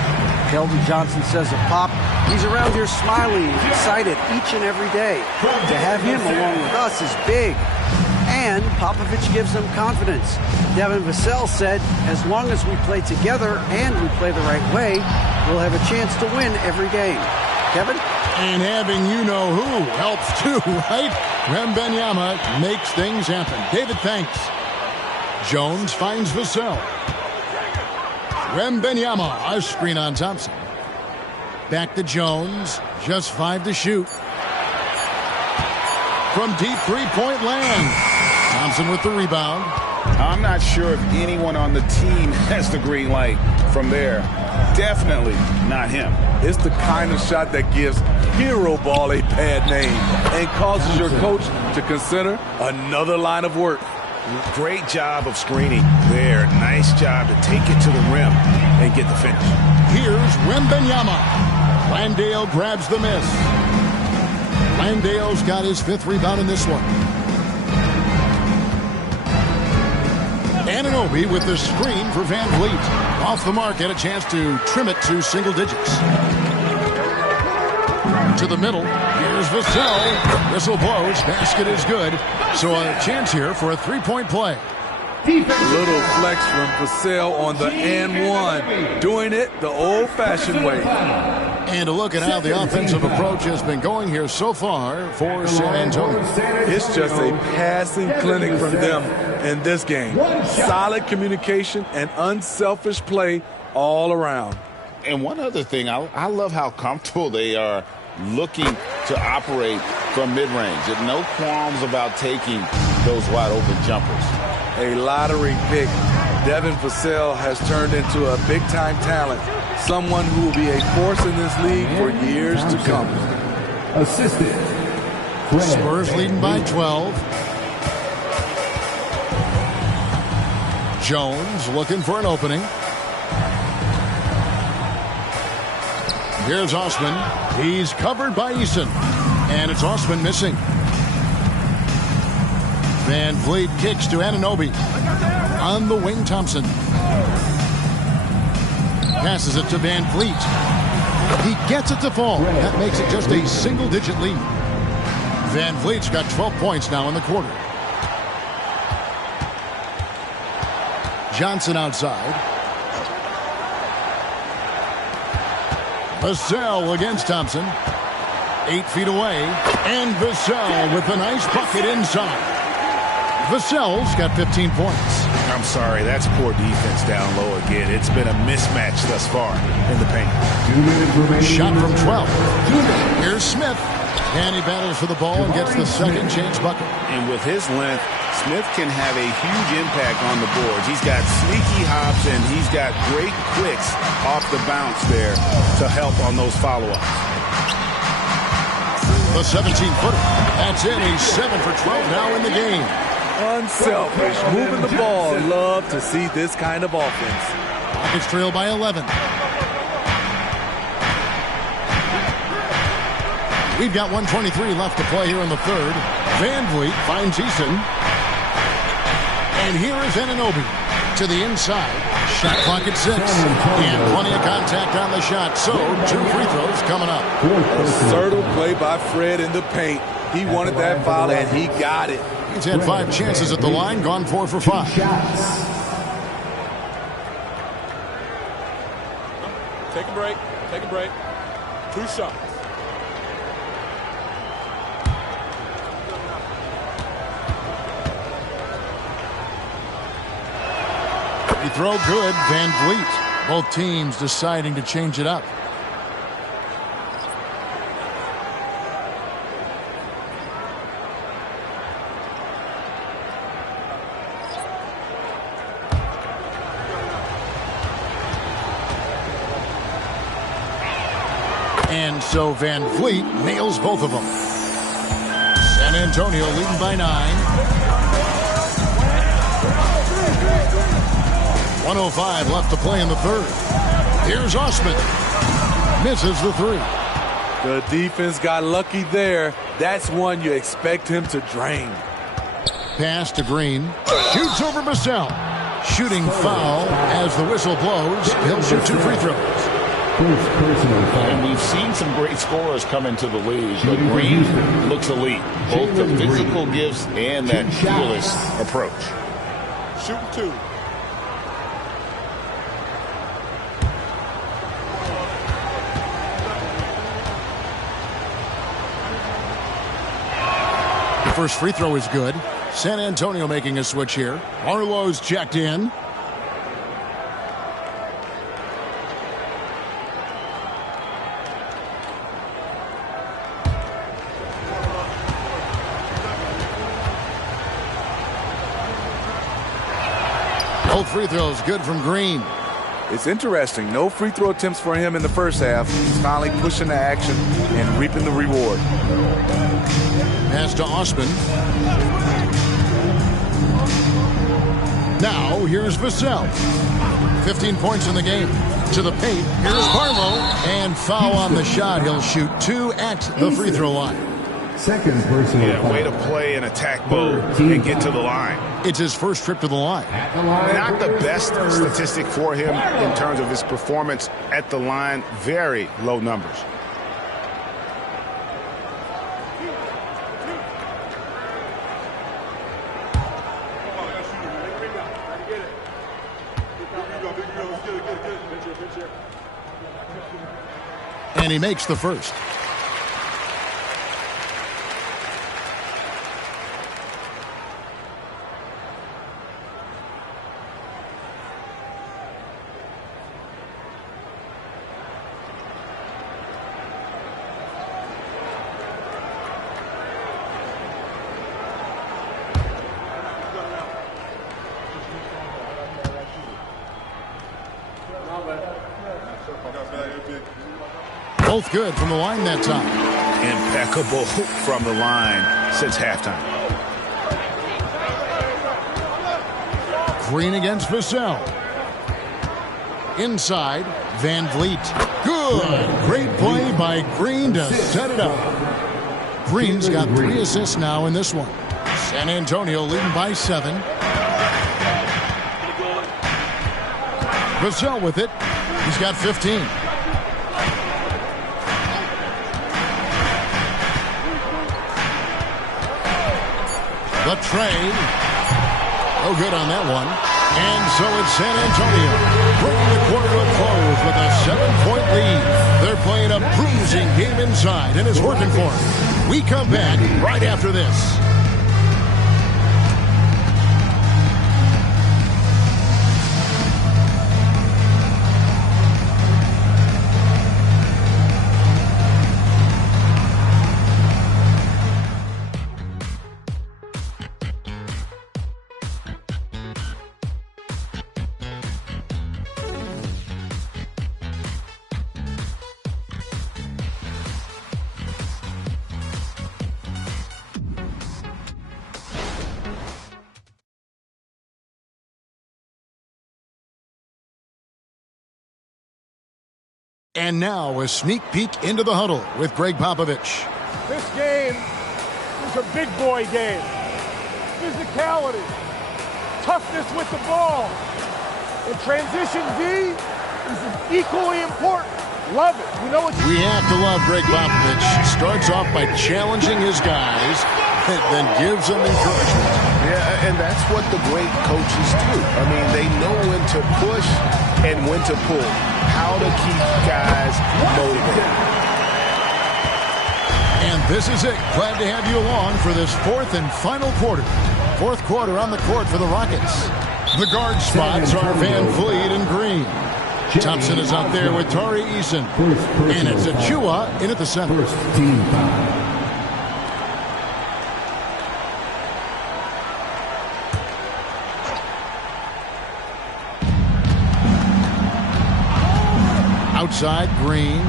Keldon Johnson says of Pop, he's around here smiling and excited each and every day. To have him along with us is big. And Popovich gives them confidence. Devin Vassell said, as long as we play together and we play the right way, we'll have a chance to win every game. Kevin? And having you-know-who helps too, right? Wembanyama makes things happen. David, thanks. Jones finds Vassell. Wembanyama, a screen on Thompson. Back to Jones. Just 5 to shoot. From deep three-point land. Thompson with the rebound. I'm not sure if anyone on the team has the green light from there. Definitely not him. It's the kind of shot that gives hero ball a bad name and causes your coach to consider another line of work. Great job of screening there. Nice job to take it to the rim and get the finish. Here's Wembanyama. Landale grabs the miss. Landale's got his 5th rebound in this one. Anunoby with the screen for Van Vliet. Off the mark, had a chance to trim it to single digits. To the middle, here's Vassell. Whistle blows, basket is good. So a chance here for a 3-point play. Little flex from Vassell on the and one. Doing it the old-fashioned way. And a look at how the offensive approach has been going here so far for San Antonio. It's just a passing clinic from them in this game. Solid communication and unselfish play all around. And one other thing, I love how comfortable they are looking to operate from mid-range. And no qualms about taking those wide-open jumpers. A lottery pick. Devin Vassell has turned into a big-time talent. Someone who will be a force in this league for years to come. Assistant. Spurs leading by 12. Jones looking for an opening. Here's Osman. He's covered by Eason. And it's Osman missing. Van Vliet kicks to Anunoby. On the wing, Thompson. Passes it to Van Vliet. He gets it to fall. That makes it just a single-digit lead. Van Vliet's got 12 points now in the quarter. Johnson outside. Vassell against Thompson. 8 feet away. And Vassell with a nice bucket inside. Vassell's got 15 points. I'm sorry, that's poor defense down low again. It's been a mismatch thus far in the paint. Shot from 12. Here's Smith. And he battles for the ball and gets the second chance bucket. And with his length, Smith can have a huge impact on the boards. He's got sneaky hops and he's got great quicks off the bounce there to help on those follow-ups. The 17-footer. That's it. He's 7 for 12 now in the game. Unselfish, moving the ball. Love to see this kind of offense. Rockets trail by 11. We've got 1:23 left to play here in the third. Van Vliet finds Eason. And here is Anunoby to the inside. Shot clock at 6. And plenty of contact on the shot. So 2 free throws coming up. Assertive play by Fred in the paint. He wanted that foul and he got it. He's had 5 chances at the line, gone 4 for 5. Take a break. Take a break. 2 shots. He throw good, Van Vliet. Both teams deciding to change it up. And so Van Vliet nails both of them. San Antonio leading by 9. 1:05 left to play in the third. Here's Osman. Misses the 3. The defense got lucky there. That's one you expect him to drain. Pass to Green. Shoots over Vassell. Shooting foul as the whistle blows. He'll shoot 2 free throws. And we've seen some great scorers come into the league, but Green looks elite. Both the physical gifts and that fearless approach. Shooting 2. First free throw is good. San Antonio making a switch here. Arlo's checked in. Both free throws good from Green. It's interesting. No free throw attempts for him in the first half. He's finally pushing the action and reaping the reward. Pass to Osman. Now here's Vassell. 15 points in the game. To the paint. Here's Barlow. And foul on the shot. He'll shoot 2 at the free throw line. Second personal foul. Way to play in attack mode and get to the line. It's his first trip to the line. Not the best statistic for him in terms of his performance at the line. Very low numbers. And he makes the first. Both good from the line that time. Impeccable from the line since halftime. Green against Vassell. Inside, Van Vliet. Good. Great play by Green to set it up. Green's got 3 assists now in this one. San Antonio leading by 7. Vassell with it. He's got 15. The train. Oh, good on that one. And so it's San Antonio bringing the quarter to a close with a 7-point lead. They're playing a bruising game inside, and it's working for them. We come back right after this. And now a sneak peek into the huddle with Greg Popovich. This game is a big boy game. Physicality, toughness with the ball. And transition D is equally important. Love it. You know what we have to love Greg Popovich. Starts off by challenging his guys and then gives them encouragement. Yeah, and that's what the great coaches do. I mean, they know when to push and when to pull. How to keep guys motivated. And this is it. Glad to have you along for this 4th and final quarter. 4th quarter on the court for the Rockets. The guard spots are Van Vliet and Green. Thompson is out there with Tari Eason. And it's Achua in at the center. First team foul. Outside, Green.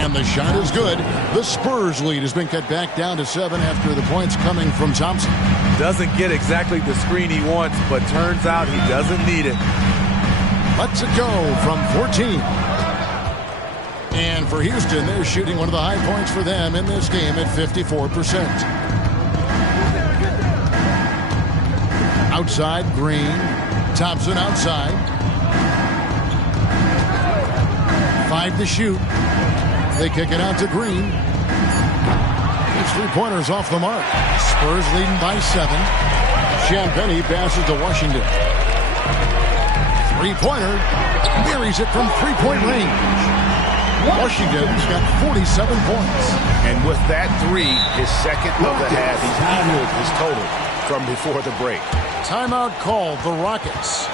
And the shot is good. The Spurs lead has been cut back down to 7 after the points coming from Thompson. Doesn't get exactly the screen he wants, but turns out he doesn't need it. Lets it go from 14. And for Houston, they're shooting one of the high points for them in this game at 54%. Outside, Green. Thompson outside. 5 to shoot. They kick it out to Green. His three-pointers off the mark. Spurs leading by 7. Champagnie passes to Washington. Three-pointer. Buries it from three-point range. Washington's got 47 points. And with that 3, his second of the half, he equaled his total from before the break. Timeout called the Rockets.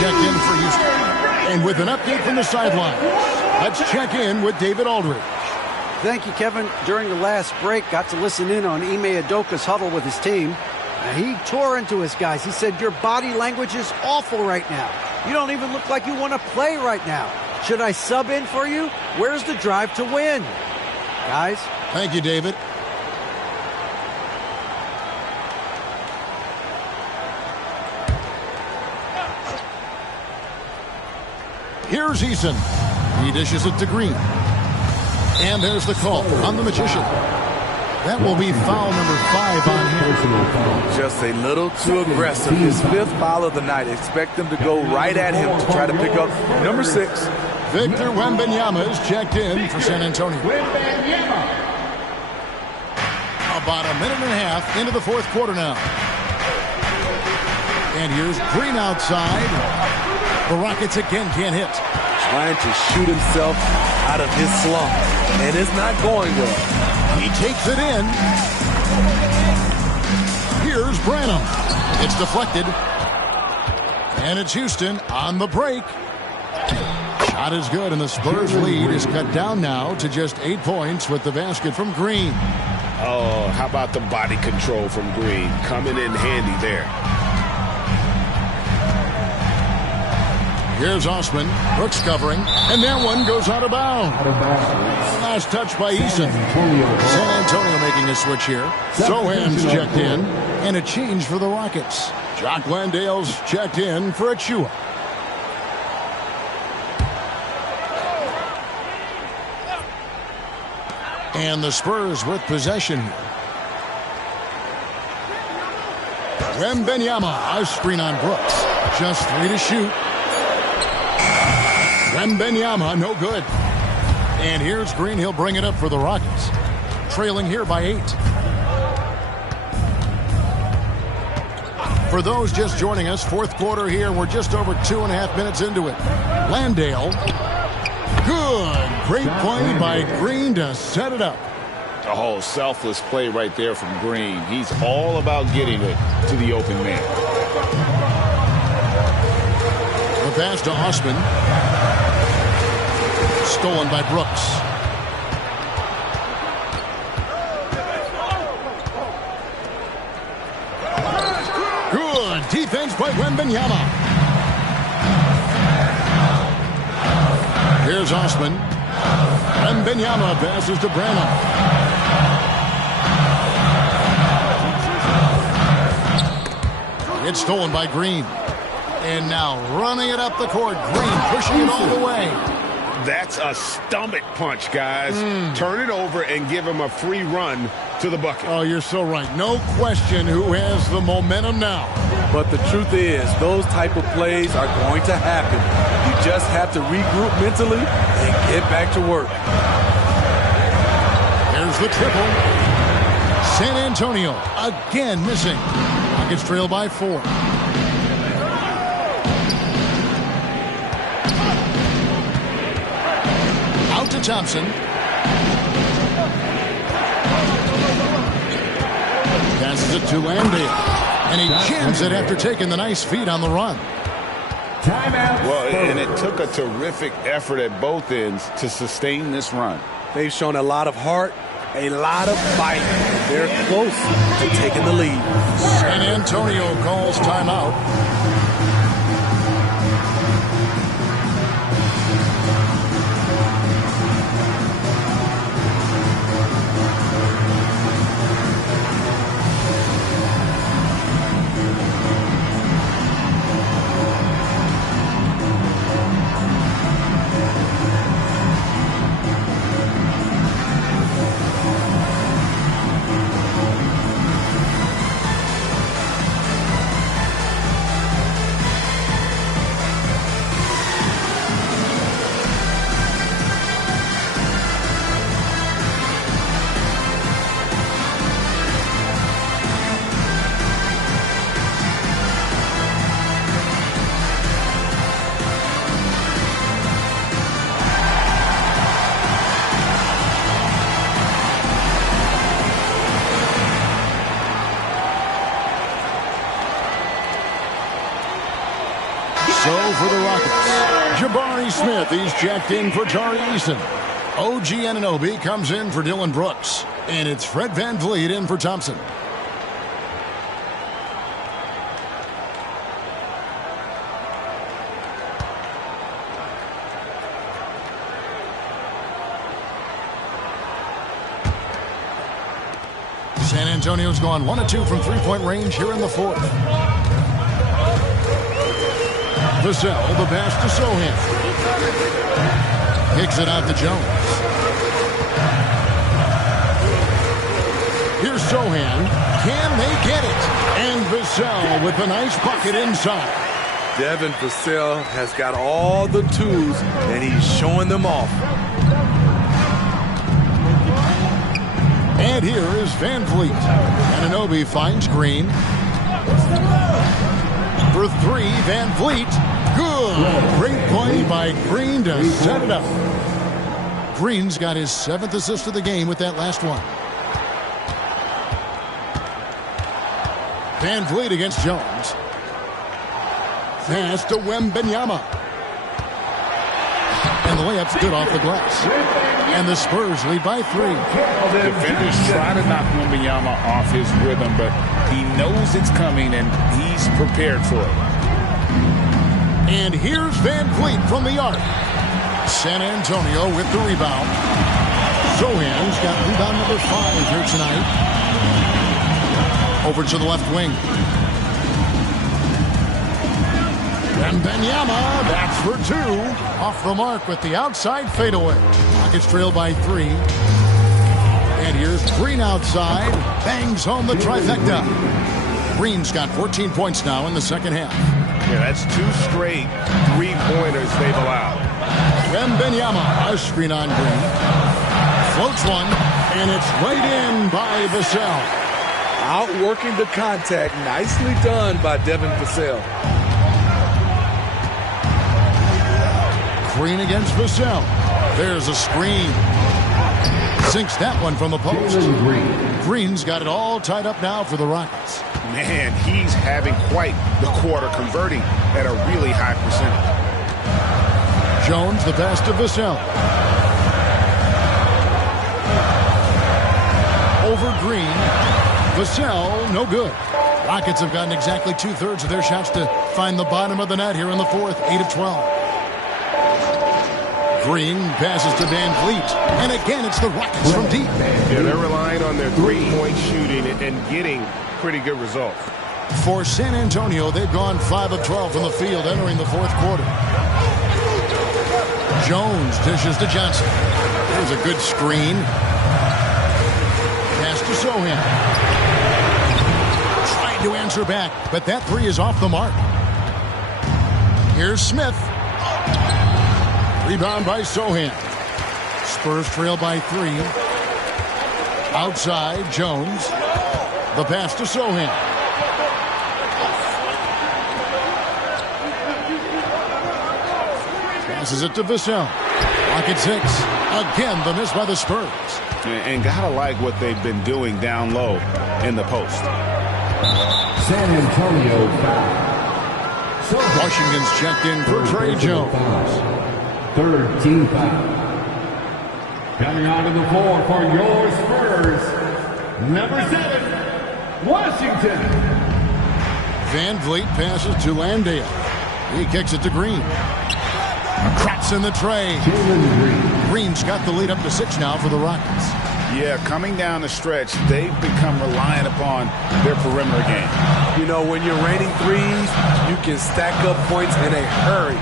Checked in for Houston. And with an update from the sideline, let's check in with David Aldridge. Thank you, Kevin. During the last break, got to listen in on Ime Udoka's huddle with his team. Now, he tore into his guys. He said, your body language is awful right now. You don't even look like you want to play right now. Should I sub in for you? Where's the drive to win? Guys? Thank you, David. Here's Eason. He dishes it to Green. And there's the call on the Magician. That will be foul number 5 on him. Just a little too aggressive. His 5th foul of the night. Expect them to go right at him to try to pick up number 6. Victor Wembanyama is checked in for San Antonio. About a minute and a half into the fourth quarter now. And here's Green outside. The Rockets again can't hit. Trying to shoot himself out of his slump. And it's not going well. He takes it in. Here's Branham. It's deflected. And it's Houston on the break. Shot is good, and the Spurs lead is cut down now to just 8 points with the basket from Green. Oh, how about the body control from Green? Coming in handy there. Here's Osman. Brooks covering. And that one goes out of bounds. Last touch by Eason. San Antonio making a switch here. Sohan's checked in. And a change for the Rockets. Jock Landale's checked in for Achua. And the Spurs with possession. Wembanyama, a screen on Brooks. Just 3 to shoot. Wembanyama, no good. And here's Green. He'll bring it up for the Rockets. Trailing here by 8. For those just joining us, fourth quarter here. We're just over 2.5 minutes into it. Landale. Good. Great play by Green to set it up. Oh, selfless play right there from Green. He's all about getting it to the open man. The pass to Osman. Stolen by Brooks. Good defense by Wembanyama. Here's Osman. And Benyama passes to Branham. It's stolen by Green. And now running it up the court. Green pushing it all the way. That's a stomach punch, guys. Turn it over and give him a free run to the bucket. Oh, you're so right. No question who has the momentum now. But the truth is, those type of plays are going to happen. You just have to regroup mentally and get back to work. There's the triple. San Antonio again missing. Rockets trail by 4. Out to Thompson. Passes it to Landale. And he jams it after taking the nice feed on the run. Well, and it took a terrific effort at both ends to sustain this run. They've shown a lot of heart, a lot of fight. They're close to taking the lead. San Antonio calls timeout. So for the Rockets, Jabari Smith, he's checked in for Tari Eason. OG Anunoby comes in for Dylan Brooks. And it's Fred VanVleet in for Thompson. San Antonio's gone 1 of 2 from three-point range here in the 4th. Vassell, the pass to Sohan. Kicks it out to Jones. Here's Sohan. Can they get it? And Vassell with a nice bucket inside. Devin Vassell has got all the tools, and he's showing them off. And here is VanVleet. Anunoby finds Green. For 3, VanVleet. Good. Great play by Green to set it up. Green's got his 7th assist of the game with that last one. VanVleet against Jones. Pass to Wembanyama. And the layup's good off the glass. And the Spurs lead by 3. Defenders try to knock Wembanyama off his rhythm, but he knows it's coming and he's prepared for it. And here's VanVleet from the arc. San Antonio with the rebound. Sohan's got rebound number 5 here tonight. Over to the left wing. And Wembanyama, that's for 2. Off the mark with the outside fadeaway. Rockets trail by 3. And here's Green outside. Bangs home the trifecta. Green's got 14 points now in the second half. Yeah, that's 2 straight 3-pointers they've allowed. Wembanyama, a screen on Green. Floats one, and it's right in by Vassell. Outworking the contact. Nicely done by Devin Vassell. Green against Vassell. There's a screen. Sinks that one from the post. Green's got it all tied up now for the Rockets. Man, he's having quite the quarter, converting at a really high percentage. Jones, the pass to Vassell. Over Green. Vassell, no good. Rockets have gotten exactly 2/3 of their shots to find the bottom of the net here in the 4th, 8 of 12. Green passes to Van Vliet. And again, it's the Rockets from deep. Yeah, they're relying on their three-point shooting and getting pretty good results. For San Antonio, they've gone 5 of 12 from the field entering the fourth quarter. Jones dishes to Johnson. There's a good screen. Pass to Sohan. Trying to answer back, but that three is off the mark. Here's Smith. Rebound by Sohan. Spurs trail by 3. Outside, Jones. The pass to Sohan. Passes it to Vassell. Rocket 6. Again, the miss by the Spurs. And gotta like what they've been doing down low in the post. San Antonio foul. Washington's checked in for Trey Jones. Third team foul. Coming onto the floor for your Spurs, number 7, Washington. Van Vliet passes to Landale. He kicks it to Green. Traps in the tray. Green's got the lead up to 6 now for the Rockets. Yeah, coming down the stretch, they've become reliant upon their perimeter game. You know, when you're raining threes, you can stack up points in a hurry,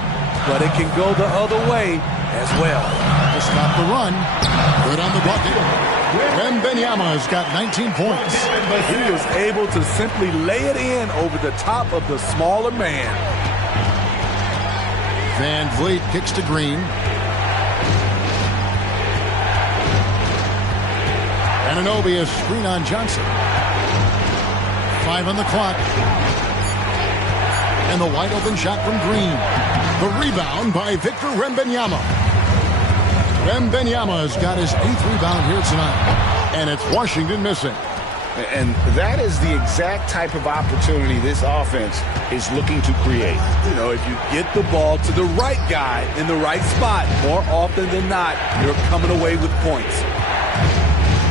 but it can go the other way as well. To stop the run, good on the bucket. Wembanyama's got 19 points. He was able to simply lay it in over the top of the smaller man. Van Vliet kicks to Green. Anunoby a screen on Johnson. 5 on the clock. And the wide open shot from Green. The rebound by Victor Wembanyama. Wembanyama's got his 8th rebound here tonight. And it's Washington missing. And that is the exact type of opportunity this offense is looking to create. You know, if you get the ball to the right guy in the right spot, more often than not, you're coming away with points.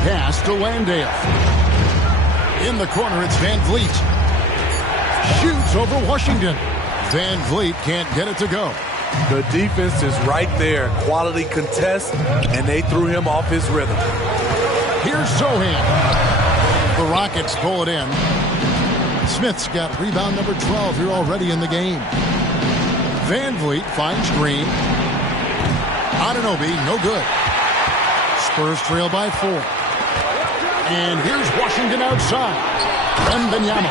Pass to Landale. In the corner, it's Van Vliet. Shoots over Washington. Van Vliet can't get it to go. The defense is right there. Quality contest, and they threw him off his rhythm. Here's Sohan. The Rockets pull it in. Smith's got rebound number 12 here already in the game. Van Vliet finds Green. Anunoby, no good. Spurs trail by 4. And here's Washington outside. Wembanyama.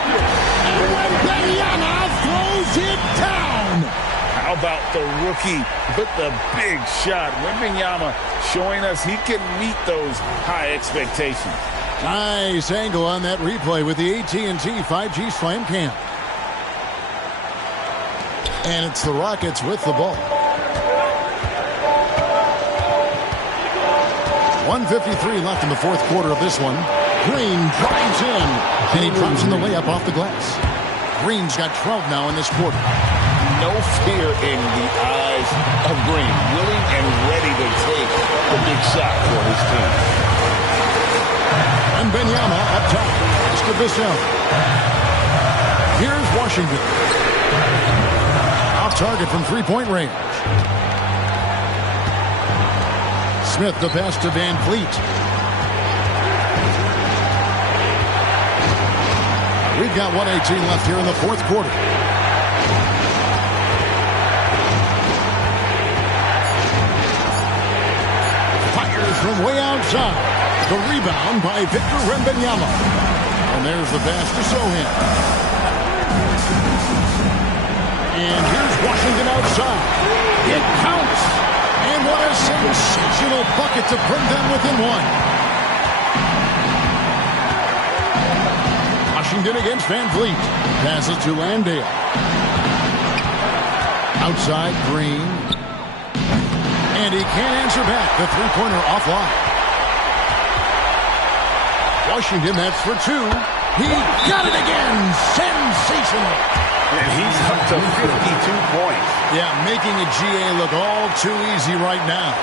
Wembanyama throws it down. How about the rookie with the big shot? Wembanyama showing us he can meet those high expectations. Nice angle on that replay with the AT&T 5G Slam Cam. And it's the Rockets with the ball. 1:53 left in the fourth quarter of this one. Green drives in, and he drops in the layup off the glass. Green's got 12 now in this quarter. No fear in the eyes of Green. Willing and ready to take the big shot for his team. And Wembanyama up top. It's to Vassell. Here's Washington. Off target from three-point range. Smith the pass to Van Vliet. We've got 1:18 left here in the fourth quarter. Fires from way outside. The rebound by Victor Wembanyama. And there's the pass to Sohan. And here's Washington outside. It counts. And what a sensational bucket to bring them within one. Washington against Van Vliet. Passes to Landale. Outside, Green. And he can't answer back. The three-pointer offline. Washington, that's for 2. He got it again. Sensational. And he's up to 52 points. Yeah, making a GA look all too easy right now.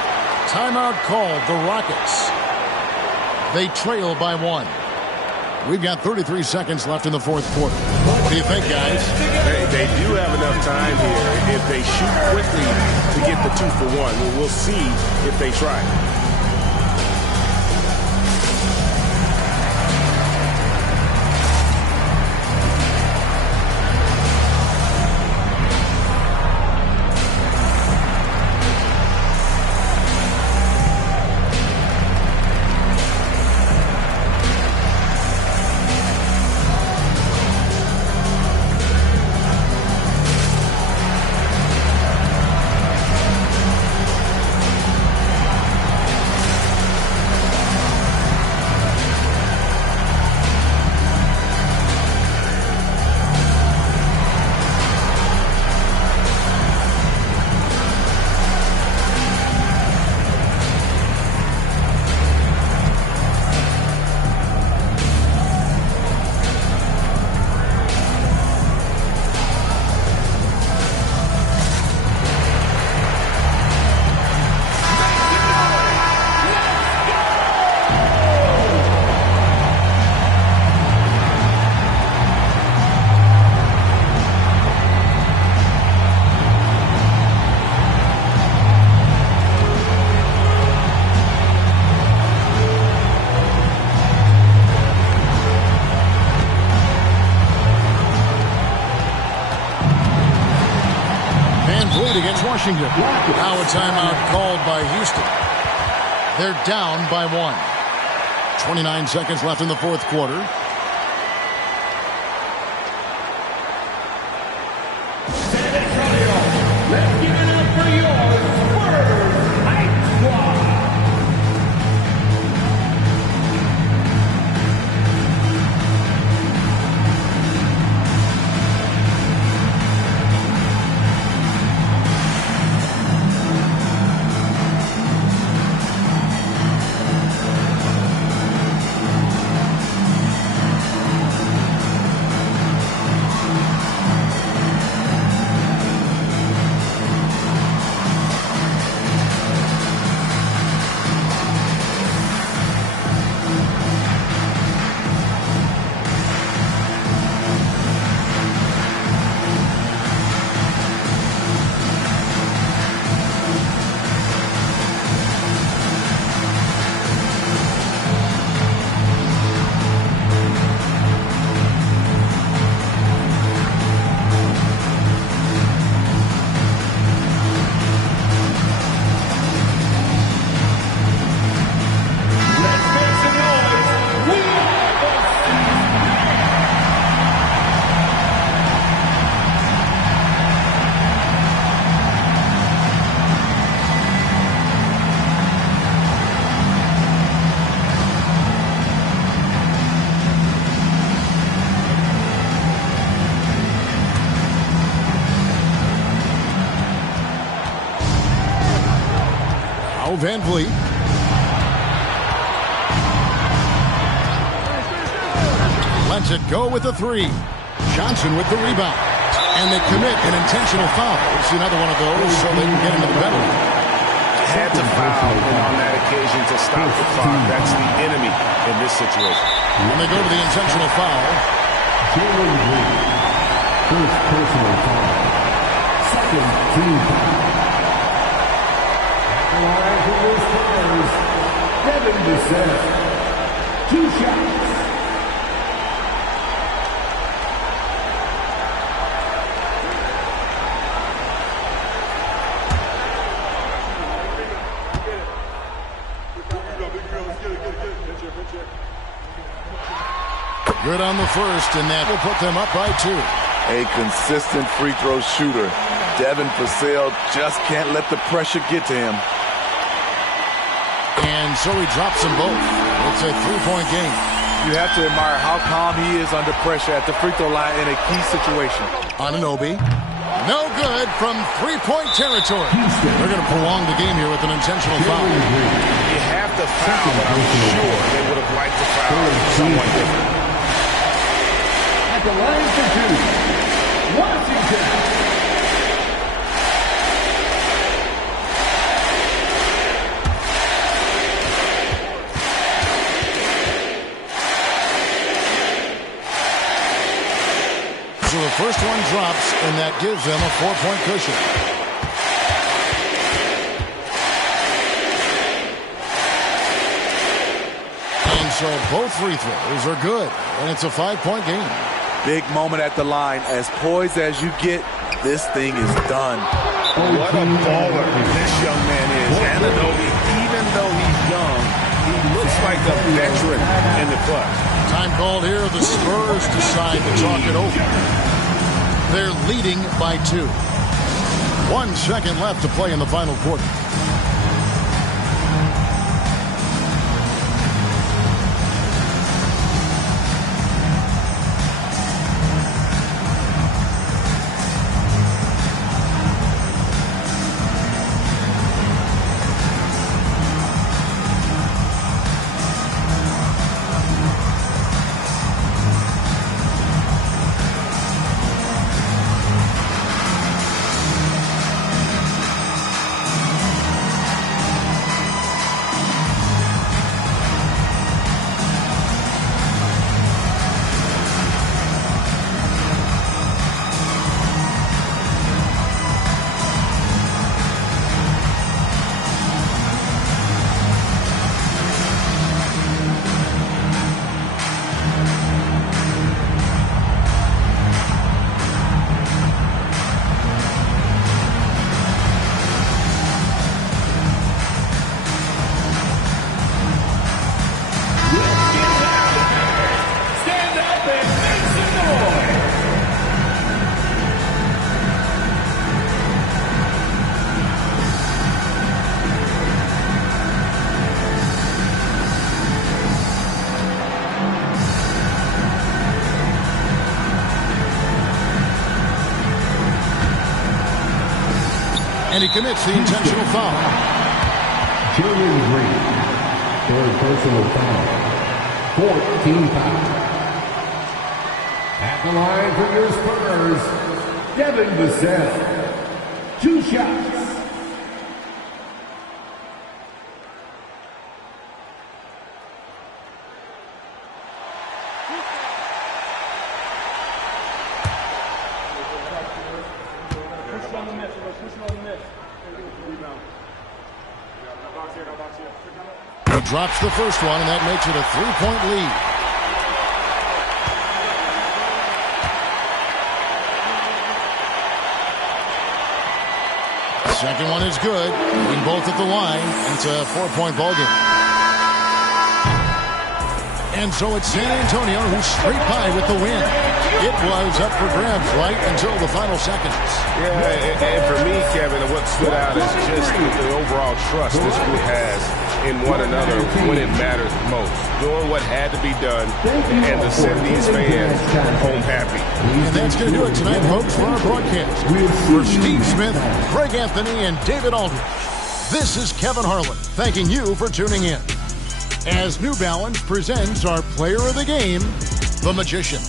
Timeout called, the Rockets. They trail by 1. We've got 33 seconds left in the fourth quarter. What do you think, guys? They do have enough time here if they shoot quickly to get the 2 for 1. We'll see if they try. Against Washington. Now a timeout called by Houston. They're down by 1. 29 seconds left in the fourth quarter. San Antonio, let's give it up for your Spurs Hype Squad. Van Vliet. Lets it go with the 3. Johnson with the rebound. And they commit an intentional foul. It's another one of those so they can get into the penalty. Had to foul on that occasion to stop the clock. That's the enemy in this situation. And they go to the intentional foul. First personal foul. Second team foul. Line for the Spurs, Devin Vassell. 2 shots. Good on the first, and that will put them up by 2. A consistent free throw shooter. Devin Vassell just can't let the pressure get to him. And so he drops them both. It's a 3-point game. You have to admire how calm he is under pressure at the free throw line in a key situation. Anunoby. No good from 3-point territory. They're going to prolong the game here with an intentional foul. You have to foul, but I'm sure they would have liked to foul someone different. At the line for 2, Washington. And that gives them a 4-point cushion. And so both free throws are good. And it's a 5-point game. Big moment at the line. As poised as you get, this thing is done. What a baller this young man is. Anunoby, even though he's young, he looks like a veteran in the clutch. Time called here. The Spurs decide to talk it over. They're leading by 2. 1 second left to play in the final quarter. And he commits the intentional foul. Julian Green, third personal foul. 14 foul. At the line for your Spurs, Devin Vassell. 2 shots. He drops the first one, and that makes it a 3-point lead. The second one is good. Being both at the line, and it's a 4-point ball game. And so it's San Antonio who's straight by with the win. It was up for grabs right until the final seconds. Yeah, and for me, Kevin, what stood out is just the overall trust this group has in one another when it matters most. Doing what had to be done and to send these fans home happy. And that's going to do it tonight, folks, for our broadcast. For Steve Smith, Greg Anthony, and David Aldridge, this is Kevin Harlan thanking you for tuning in. As New Balance presents our player of the game, the Magician.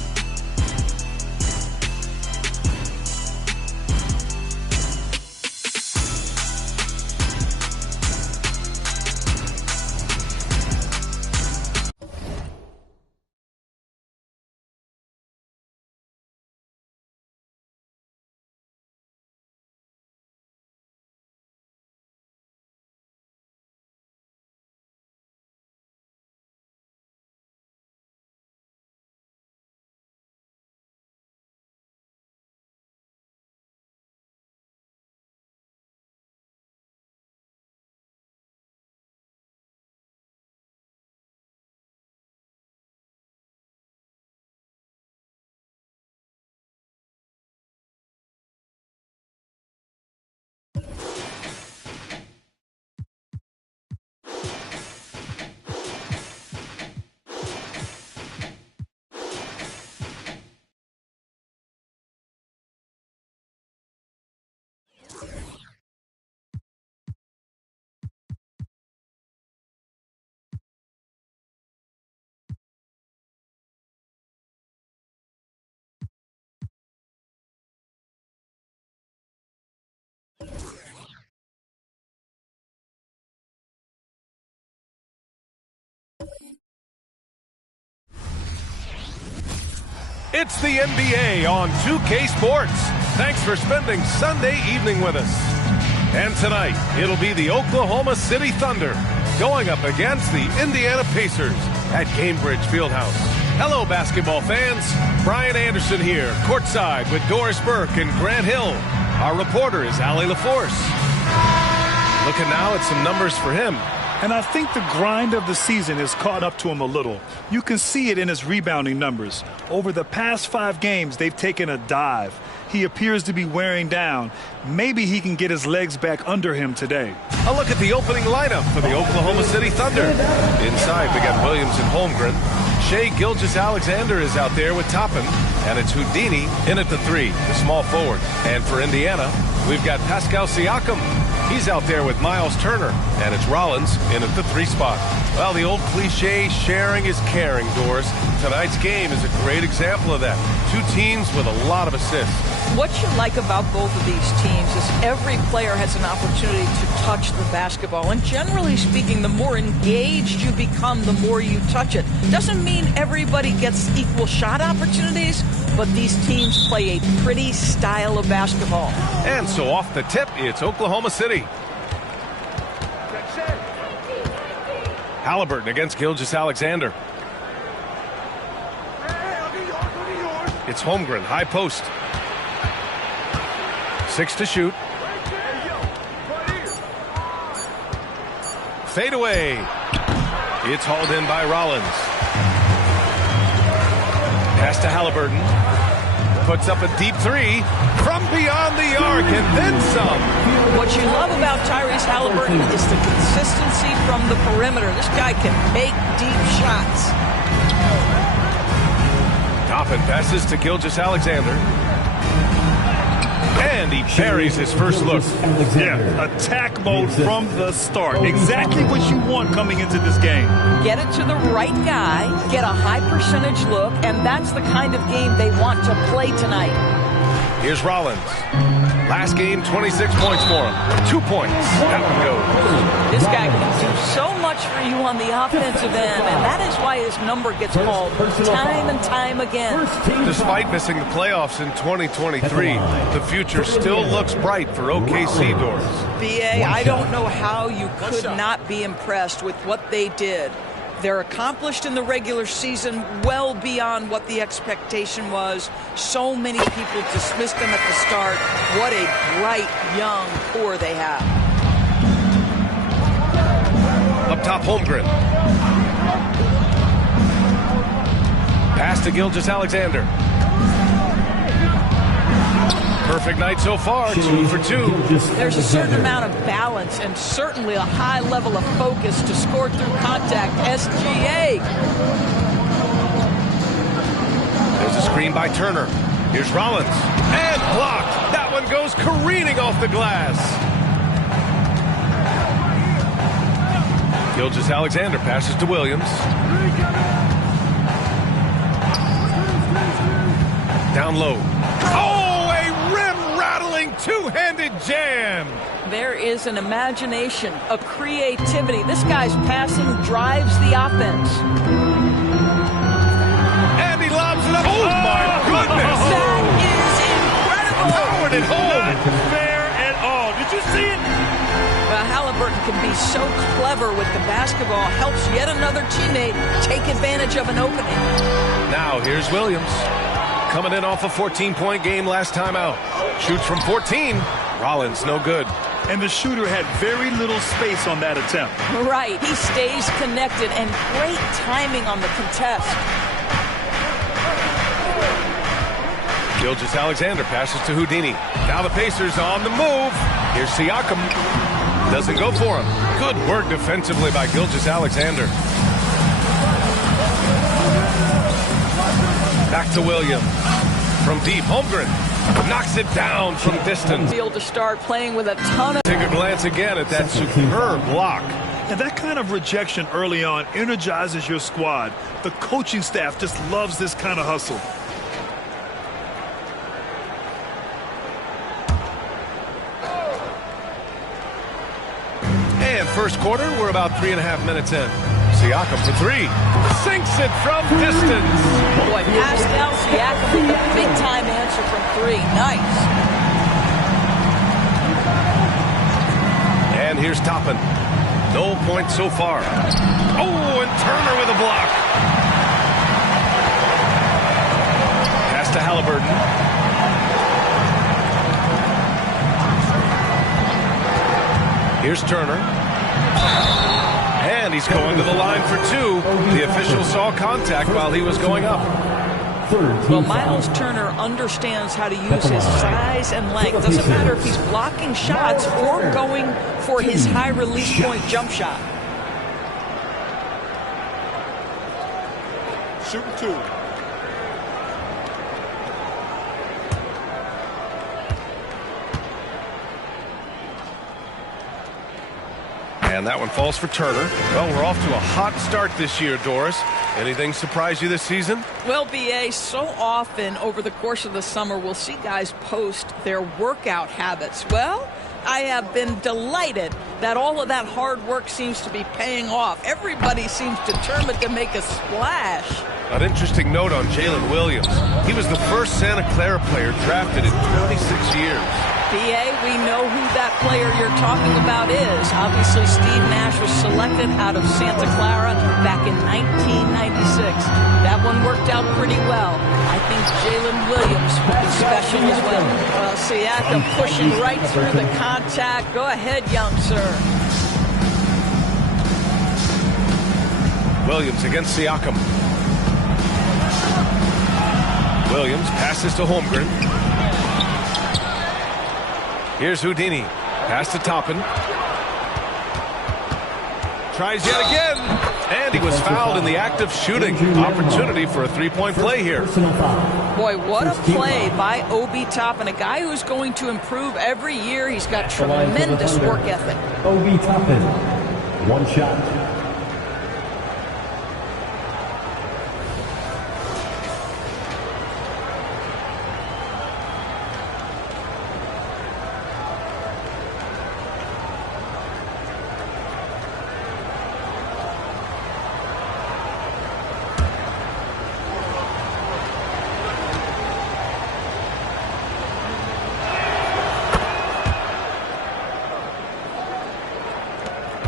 It's the NBA on 2K Sports. Thanks for spending Sunday evening with us. And tonight, it'll be the Oklahoma City Thunder going up against the Indiana Pacers at Gainbridge Fieldhouse. Hello, basketball fans. Brian Anderson here, courtside with Doris Burke and Grant Hill. Our reporter is Allie LaForce. Looking now at some numbers for him. And I think the grind of the season has caught up to him a little. You can see it in his rebounding numbers. Over the past 5 games, they've taken a dive. He appears to be wearing down. Maybe he can get his legs back under him today. A look at the opening lineup for the Oklahoma City Thunder. Inside, we got Williams and Holmgren. Shai Gilgeous-Alexander is out there with Toppin. And it's Houdini in at the 3, the small forward. And for Indiana, we've got Pascal Siakam. He's out there with Miles Turner. And it's Rollins in at the 3 spot. Well, the old cliche, sharing is caring, Doris. Tonight's game is a great example of that. 2 teams with a lot of assists. What you like about both of these teams is every player has an opportunity to touch the basketball. And generally speaking, the more engaged you become, the more you touch it. Doesn't mean everybody gets equal shot opportunities, but these teams play a pretty style of basketball. And so off the tip, it's Oklahoma City. Halliburton against Gilgeous-Alexander. It's Holmgren, high post. 6 to shoot. Fade away. It's hauled in by Rollins. Pass to Halliburton. Puts up a deep 3 from beyond the arc and then some. What you love about Tyrese Halliburton is the consistency from the perimeter. This guy can make deep shots. Toppin passes to Gilgeous-Alexander. And he buries his first look. Yeah, attack mode from the start. Exactly what you want coming into this game. Get it to the right guy, get a high percentage look, and that's the kind of game they want to play tonight. Here's Rollins. Last game, 26 points for him. 2 points. That one goes. This guy can do so much for you on the offensive end, and that is why his number gets called time and time again. Despite missing the playoffs in 2023, the future still looks bright for OKC, Doris. BA, I don't know how you could not be impressed with what they did. They're accomplished in the regular season well beyond what the expectation was. So many people dismissed them at the start. What a bright, young core they have. Up top, Holmgren. Pass to Gilgeous-Alexander. Perfect night so far, 2 for 2. There's a certain amount of balance and certainly a high level of focus to score through contact. SGA. There's a screen by Turner. Here's Rollins. And blocked. That one goes careening off the glass. Gilgeous-Alexander passes to Williams. Down low. Oh! Two-handed jam. There is an imagination, a creativity. This guy's passing drives the offense. And he lobs it up. Oh, my goodness. That is incredible. Powered it home. Not fair at all. Did you see it? Well, Halliburton can be so clever with the basketball. Helps yet another teammate take advantage of an opening. Now here's Williams. Coming in off a 14-point game last time out. Shoots from 14. Rollins, no good. And the shooter had very little space on that attempt. Right. He stays connected and great timing on the contest. Gilgeous-Alexander passes to Houdini. Now the Pacers on the move. Here's Siakam. Doesn't go for him. Good work defensively by Gilgeous-Alexander. Back to Williams. From deep, Holmgren knocks it down from distance. Field to start playing with a ton of... Take a glance again at that superb block. And that kind of rejection early on energizes your squad. The coaching staff just loves this kind of hustle. And first quarter, we're about 3.5 minutes in. Siakam for 3. sinks it from distance. Boy, Pascal Siakam with a big-time answer from three. Nice. And here's Toppin. No points so far. Oh, and Turner with a block. Pass to Halliburton. Here's Turner. And he's going to the line for two. The official saw contact while he was going up. Well, Miles Turner understands how to use his size and length. Doesn't matter if he's blocking shots or going for his high release point jump shot. Shooting two. And that one falls for Turner. Well, we're off to a hot start this year, Doris. Anything surprise you this season? Well, B.A., so often over the course of the summer, we'll see guys post their workout habits. Well, I have been delighted that all of that hard work seems to be paying off. Everybody seems determined to make a splash. An interesting note on Jalen Williams. He was the first Santa Clara player drafted in 26 years. B.A., we know who that player you're talking about is. Obviously, Steve Nash was selected out of Santa Clara back in 1996. That one worked out pretty well. I think Jalen Williams will be special as well. Siakam pushing right through the contact. Go ahead, young sir. Williams against Siakam. Williams passes to Holmgren. Here's Houdini. Pass to Toppin. Tries yet again. And he was fouled in the act of shooting. Opportunity for a three-point play here. Boy, what a play by Obi Toppin. A guy who's going to improve every year. He's got tremendous work ethic. Obi Toppin. One shot.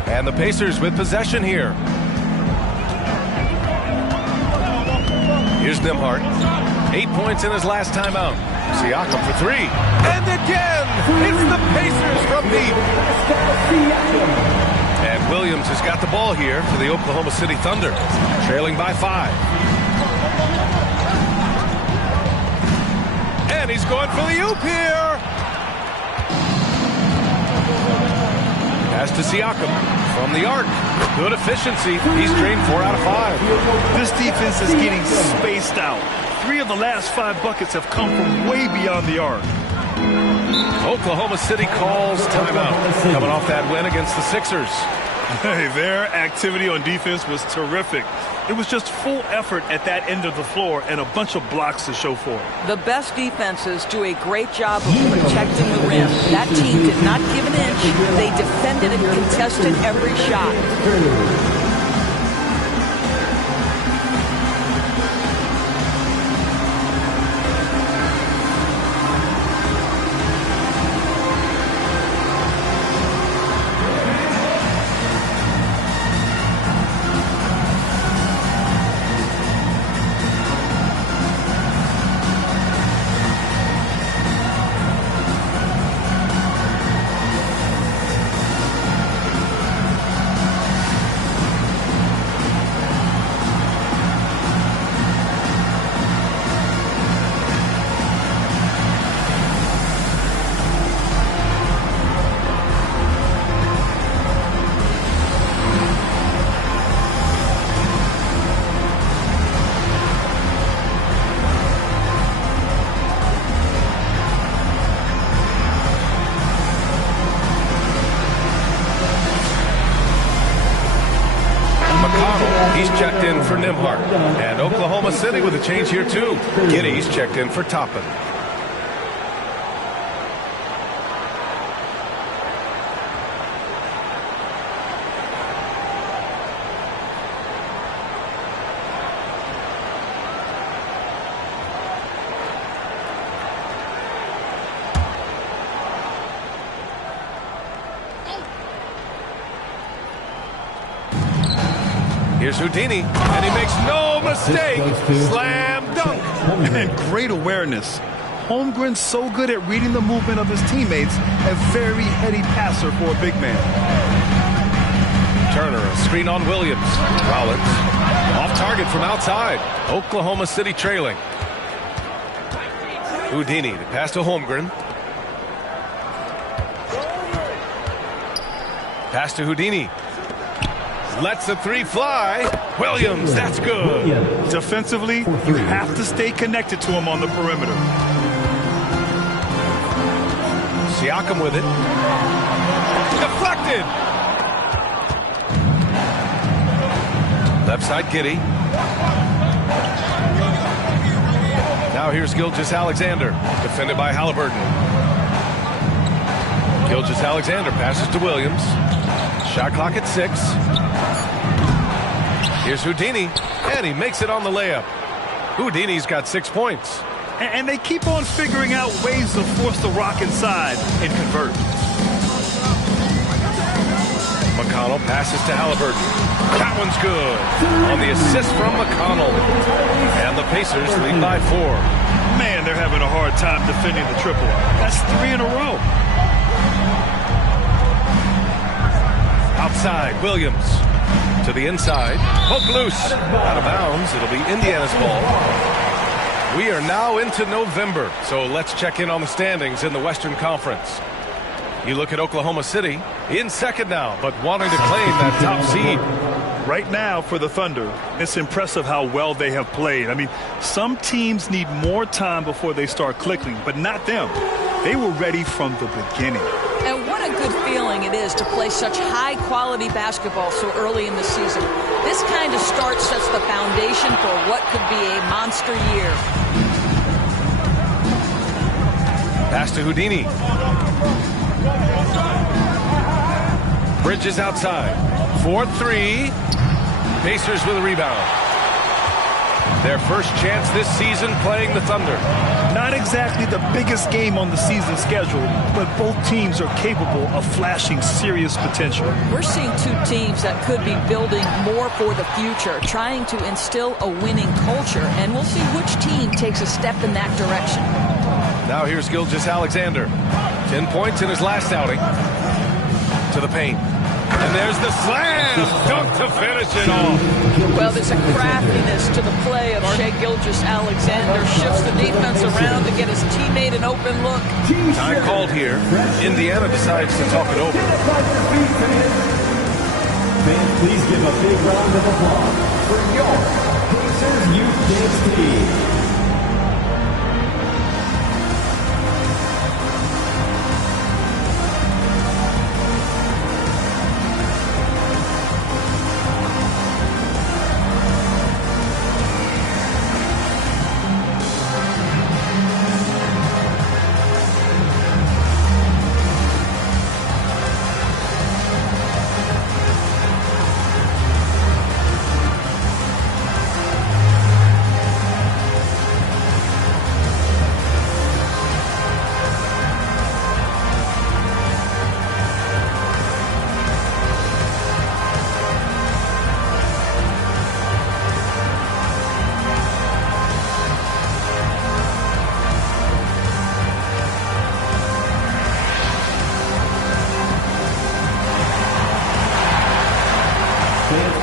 And the Pacers with possession here. Here's Nembhard. 8 points in his last time out. Siakam for three. And again, it's the Pacers from deep. And Williams has got the ball here for the Oklahoma City Thunder, trailing by 5. And he's going for the oop here. Pass to Siakam from the arc. Good efficiency. He's drained 4 out of 5. This defense is getting spaced out. 3 of the last 5 buckets have come from way beyond the arc. Oklahoma City calls timeout. Coming off that win against the Sixers. Hey, their activity on defense was terrific. It was just full effort at that end of the floor and a bunch of blocks to show for it. The best defenses do a great job of protecting the rim. That team did not give an inch. They defended and contested every shot. He's checked in for Nembhard. And Oklahoma City with a change here, too. Giddey's checked in for Toppin. Here's Houdini, and he makes no mistake. Slam dunk. And great awareness. Holmgren's so good at reading the movement of his teammates, a very heady passer for a big man. Turner, a screen on Williams. Rollins, off target from outside. Oklahoma City trailing. Houdini, the pass to Holmgren. Pass to Houdini. Lets the three fly. Williams, that's good. Defensively, you have to stay connected to him on the perimeter. Siakam with it. Deflected. Left side, Giddey. Now here's Gilgeous-Alexander, defended by Halliburton. Gilgeous-Alexander passes to Williams. Shot clock at 6. Here's Houdini, and he makes it on the layup. Houdini's got 6 points. And they keep on figuring out ways to force the rock inside and convert. McConnell passes to Halliburton. That one's good. On the assist from McConnell. And the Pacers lead by 4. Man, they're having a hard time defending the triple. That's 3 in a row. Outside, Williams. To the inside. Poke loose. Out of bounds. It'll be Indiana's ball. We are now into November, so let's check in on the standings in the Western Conference. You look at Oklahoma City, in second now, but wanting to claim that top seed. Right now for the Thunder, it's impressive how well they have played. I mean, some teams need more time before they start clicking, but not them. They were ready from the beginning. And what a good feeling it is to play such high-quality basketball so early in the season. This kind of start sets the foundation for what could be a monster year. Pass to Houdini. Bridges outside. 4-3. Pacers with a rebound. Their first chance this season playing the Thunder. Not exactly the biggest game on the season schedule, but both teams are capable of flashing serious potential. We're seeing two teams that could be building more for the future, trying to instill a winning culture, and we'll see which team takes a step in that direction. Now here's Gilgeous-Alexander. 10 points in his last outing. To the paint. And there's the slam dunk to finish it off. Well, there's a craftiness to the play of Shai Gilgeous-Alexander. Shifts the defense around to get his teammate an open look. Time called here. Indiana decides to talk it over. Fans, please give a big round of applause for your Pacers Youth Dance Team.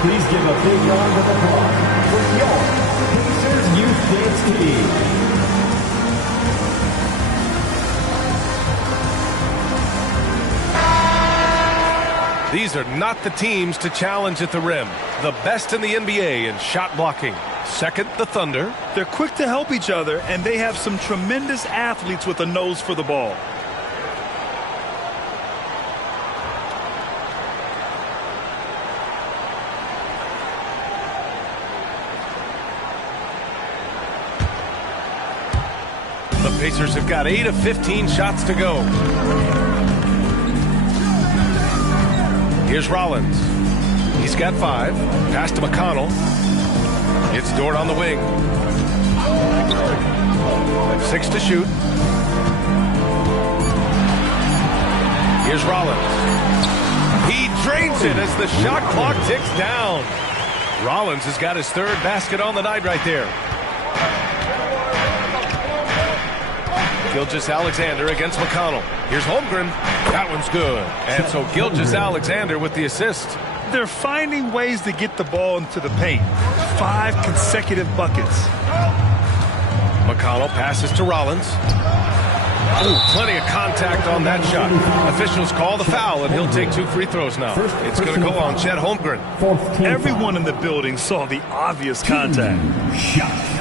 Please give a big round of applause for your Pacers Youth Dance Team. These are not the teams to challenge at the rim. The best in the NBA in shot blocking. Second, the Thunder. They're quick to help each other, and they have some tremendous athletes with a nose for the ball. The Pacers have got 8 of 15 shots to go. Here's Rollins. He's got 5. Pass to McConnell. It's Dort on the wing. 6 to shoot. Here's Rollins. He drains it as the shot clock ticks down. Rollins has got his third basket on the night right there. Gilgeous-Alexander against McConnell. Here's Holmgren. That one's good. And so Gilgeous-Alexander with the assist. They're finding ways to get the ball into the paint. 5 consecutive buckets. McConnell passes to Rollins. Ooh, plenty of contact on that shot. Officials call the foul, and he'll take 2 free throws now. It's going to go on Chet Holmgren. Everyone in the building saw the obvious contact.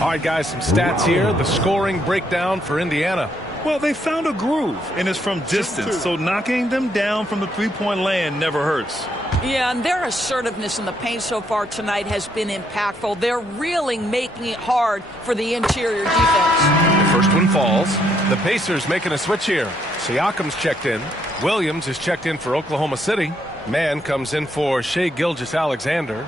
All right, guys, some stats here. The scoring breakdown for Indiana. Well, they found a groove, and it's from distance, so knocking them down from the three-point land never hurts. Yeah, and their assertiveness in the paint so far tonight has been impactful. They're really making it hard for the interior defense. The first one falls. The Pacers making a switch here. Siakam's checked in. Williams is checked in for Oklahoma City. Mann comes in for Shai Gilgeous-Alexander.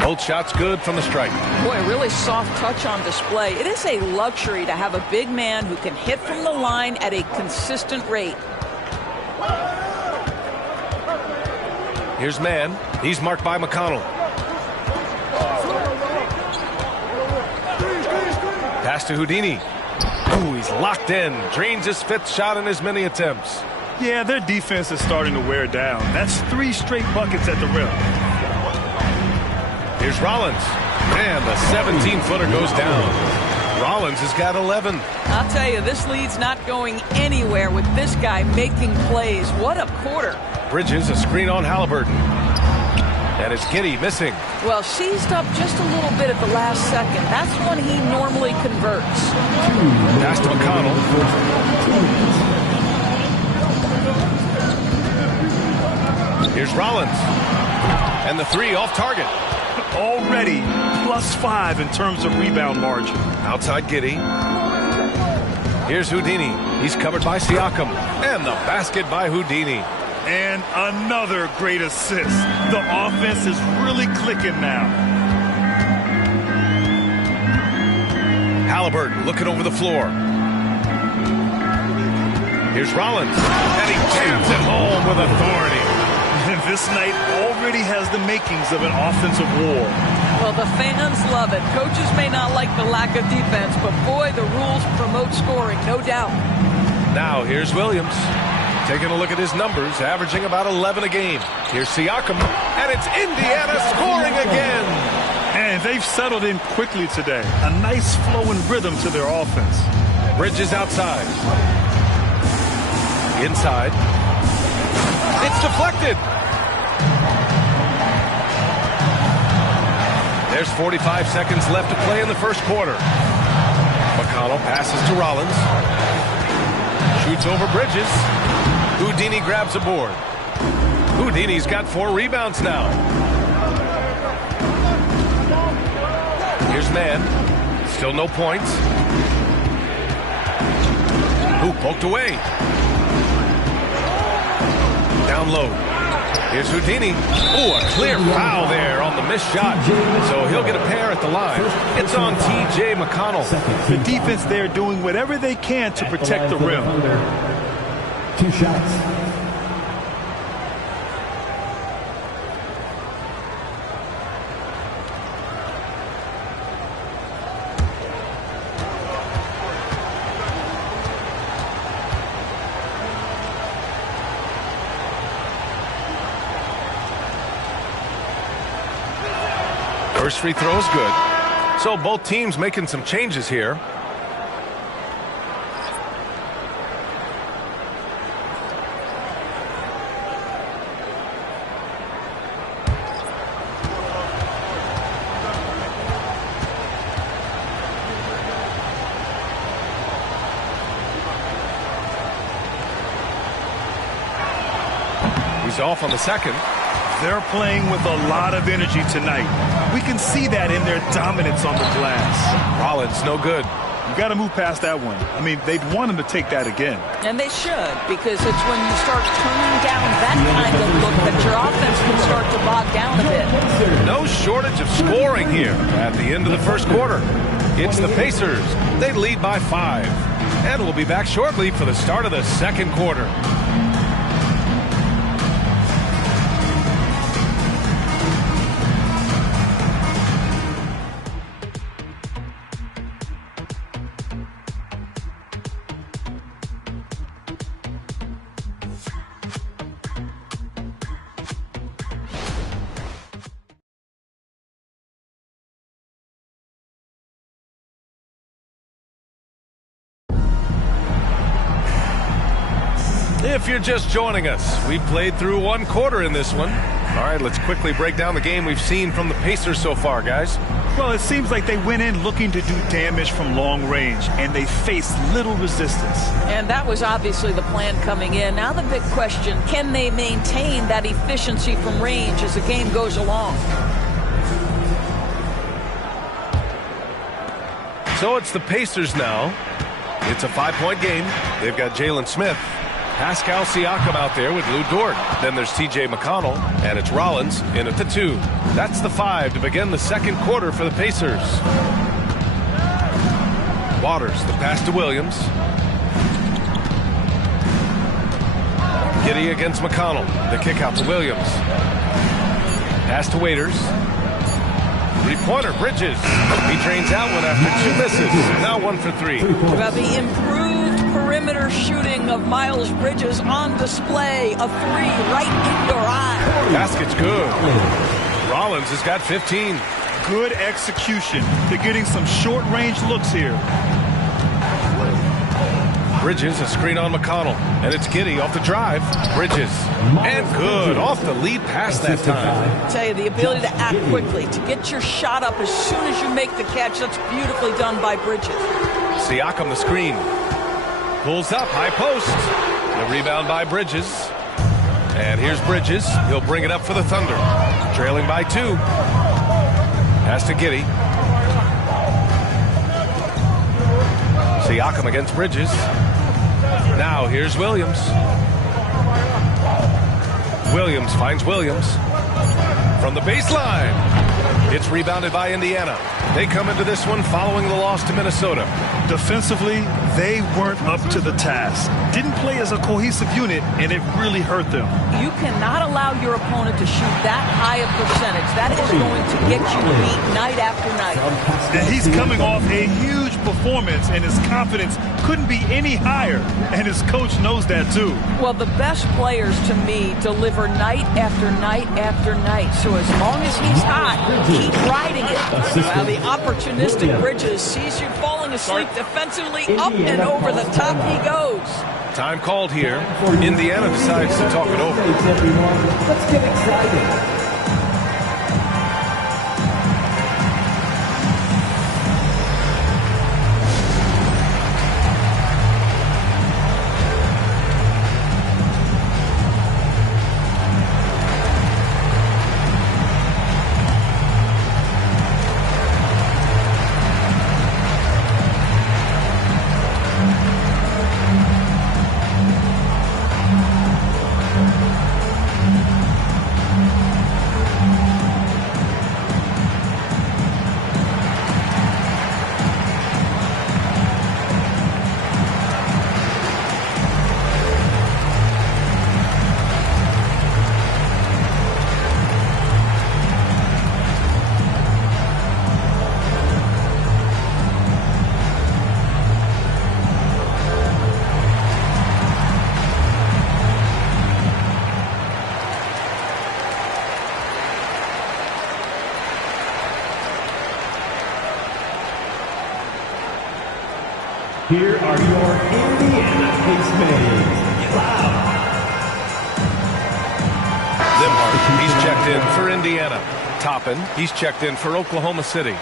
Both shots good from the stripe. Boy, really soft touch on display. It is a luxury to have a big man who can hit from the line at a consistent rate. Here's Mann. He's marked by McConnell. Pass to Houdini. Ooh, he's locked in. Drains his 5th shot in as many attempts. Yeah, their defense is starting to wear down. That's 3 straight buckets at the rim. Here's Rollins. And the 17-footer goes down. Rollins has got 11. I'll tell you, this lead's not going anywhere with this guy making plays. What a quarter. Bridges, a screen on Halliburton. And it's Giddey missing. Well, seized up just a little bit at the last second. That's when he normally converts. Pass to McConnell. Here's Rollins. And the 3 off target. Already +5 in terms of rebound margin. Outside Giddey. Here's Houdini. He's covered by Siakam. And the basket by Houdini. And another great assist. The offense is really clicking now. Halliburton looking over the floor. Here's Rollins. And he jams it home with authority. And this night already has the makings of an offensive war. Well, the fans love it. Coaches may not like the lack of defense, but boy, the rules promote scoring, no doubt. Now here's Williams. Taking a look at his numbers, averaging about 11 a game. Here's Siakam, and it's Indiana scoring again. And they've settled in quickly today. A nice flow and rhythm to their offense. Bridges outside. Inside. It's deflected. There's 45 seconds left to play in the first quarter. McConnell passes to Rollins. Shoots over Bridges. Houdini grabs a board. Houdini's got 4 rebounds now. Here's Mann. Still no points. Ooh, poked away. Down low. Here's Houdini. Ooh, a clear foul there on the missed shot. So he'll get a pair at the line. It's on T.J. McConnell. The defense there doing whatever they can to protect the rim. 2 shots. First free throw is good. So both teams making some changes here. He's off on the second. They're playing with a lot of energy tonight. We can see that in their dominance on the glass. Rollins, no good. You got to move past that one. I mean, they'd want him to take that again. And they should, because it's when you start turning down that kind of look that your offense can start to bog down a bit. No shortage of scoring here at the end of the first quarter. It's the Pacers. They lead by 5. And we'll be back shortly for the start of the second quarter. If you're just joining us, we played through one quarter in this one. All right, let's quickly break down the game we've seen from the Pacers so far, guys. Well, it seems like they went in looking to do damage from long range, and they faced little resistance. And that was obviously the plan coming in. Now the big question, can they maintain that efficiency from range as the game goes along? So it's the Pacers now. It's a 5-point game. They've got Jalen Smith, Pascal Siakam out there with Lou Dort. Then there's T.J. McConnell, and it's Rollins in at the 2. That's the 5 to begin the second quarter for the Pacers. Waters, the pass to Williams. Giddey against McConnell. The kick out to Williams. Pass to Waiters. Three-pointer, Bridges. He drains out one after 2 misses. Now 1 for 3. Well, the improved perimeter shooting of Miles Bridges on display. A 3 right in your eye. Basket's good. Rollins has got 15. Good execution. They're getting some short-range looks here. Bridges, a screen on McConnell. And it's Giddey off the drive. Bridges. And good. Off the lead pass that time. I tell you, the ability to act quickly, to get your shot up as soon as you make the catch, that's beautifully done by Bridges. Siakam the screen. Pulls up, high post. The rebound by Bridges. And here's Bridges. He'll bring it up for the Thunder. Trailing by 2. Pass to Giddey. Siakam against Bridges. Now here's Williams. Williams finds Williams from the baseline. It's rebounded by Indiana. They come into this one following the loss to Minnesota. Defensively, they weren't up to the task. Didn't play as a cohesive unit, and it really hurt them. You cannot allow your opponent to shoot that high a percentage. That is going to get you beat night after night. And he's coming off a huge performance, and his confidence couldn't be any higher. And his coach knows that, too. Well, the best players, to me, deliver night after night after night. So as long as he's hot, keep riding it. Well, the opportunistic Bridges sees you falling asleep defensively, up and over the top he goes. Time called here. Indiana decides to talk it over. Let's get excited. Here are your Indiana Pacemates. Limhart, he's checked in for Indiana. Toppin, he's checked in for Oklahoma City.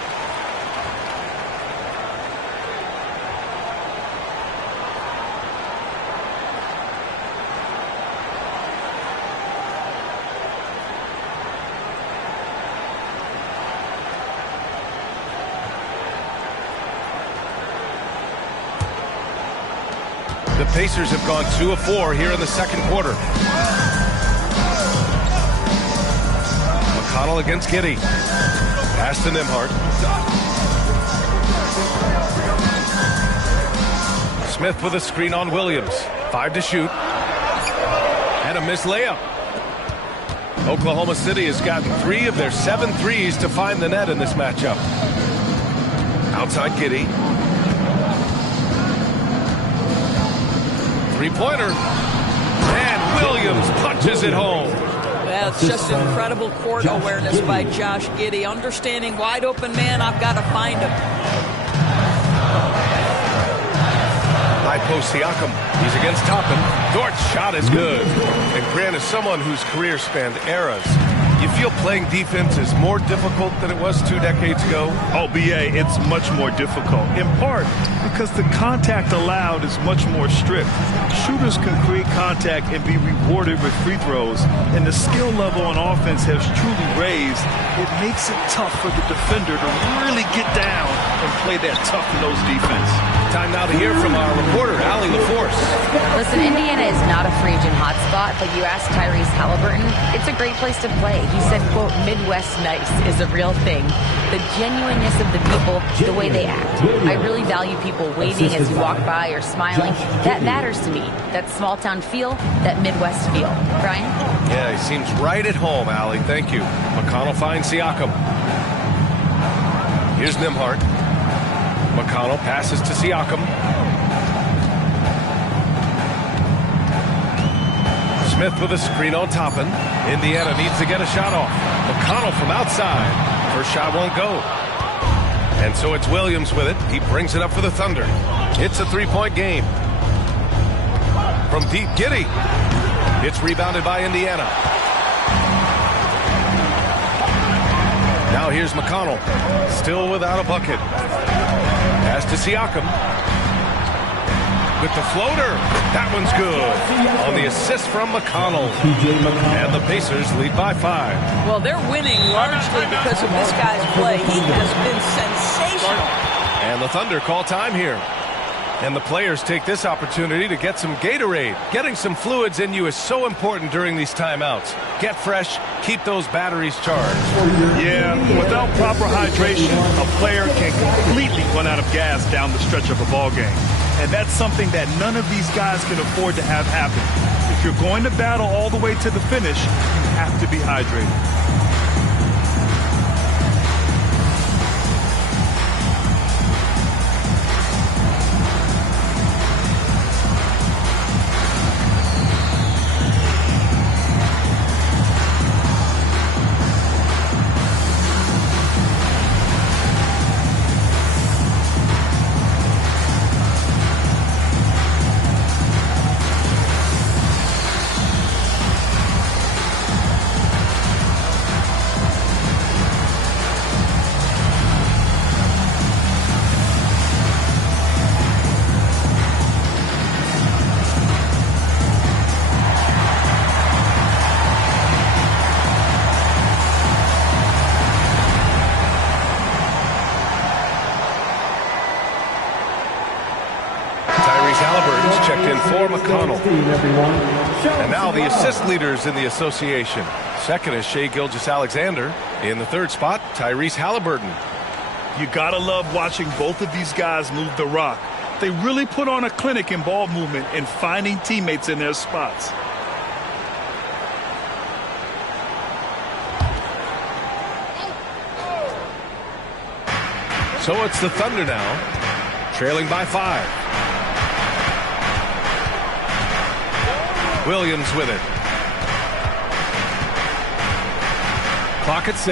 The Pacers have gone 2 of 4 here in the second quarter. McConnell against Giddey. Pass to Nembhard. Smith with a screen on Williams. 5 to shoot. And a missed layup. Oklahoma City has gotten 3 of their 7 threes to find the net in this matchup. Outside Giddey. Three-pointer. And Williams punches it home. Well, it's just incredible court awareness by Josh Giddey. Understanding wide open man, I've got to find him. High Siakam. He's against Toppin. Dort's shot is good. And Grant, is someone whose career spanned eras, you feel playing defense is more difficult than it was 2 decades ago? Oh, BA, it's much more difficult, in part because the contact allowed is much more strict. Shooters can create contact and be rewarded with free throws, and the skill level on offense has truly raised. It makes it tough for the defender to really get down and play that tough-nosed defense. Time now to hear from our reporter, Allie LaForce. Listen, Indiana is not a free agent hotspot, but you ask Tyrese Halliburton, it's a great place to play. He said, quote, Midwest nice is a real thing. The genuineness of the people, the way they act. I really value people waving as you walk by or smiling. That matters to me. That small town feel, that Midwest feel. Brian? Yeah, he seems right at home, Allie. Thank you. McConnell finds Siakam. Here's Nembhard. McConnell passes to Siakam. Smith with a screen on Toppin. Indiana needs to get a shot off. McConnell from outside. First shot won't go. And so it's Williams with it. He brings it up for the Thunder. It's a 3-point game. From deep, Giddey. It's rebounded by Indiana. Now here's McConnell. Still without a bucket. Pass to Siakam. With the floater. That one's good. On the assist from McConnell. And the Pacers lead by 5. Well, they're winning largely because of this guy's play. He has been sensational. And the Thunder call time here. And the players take this opportunity to get some Gatorade. Getting some fluids in you is so important during these timeouts. Get fresh, keep those batteries charged. Yeah, without proper hydration, a player can completely run out of gas down the stretch of a ball game. And that's something that none of these guys can afford to have happen. If you're going to battle all the way to the finish, you have to be hydrated. McConnell. And now the assist leaders in the association. Second is Shai Gilgeous-Alexander. In the third spot, Tyrese Halliburton. You gotta love watching both of these guys move the rock. They really put on a clinic in ball movement and finding teammates in their spots. So it's the Thunder now, trailing by 5. Williams with it. Clock at 6.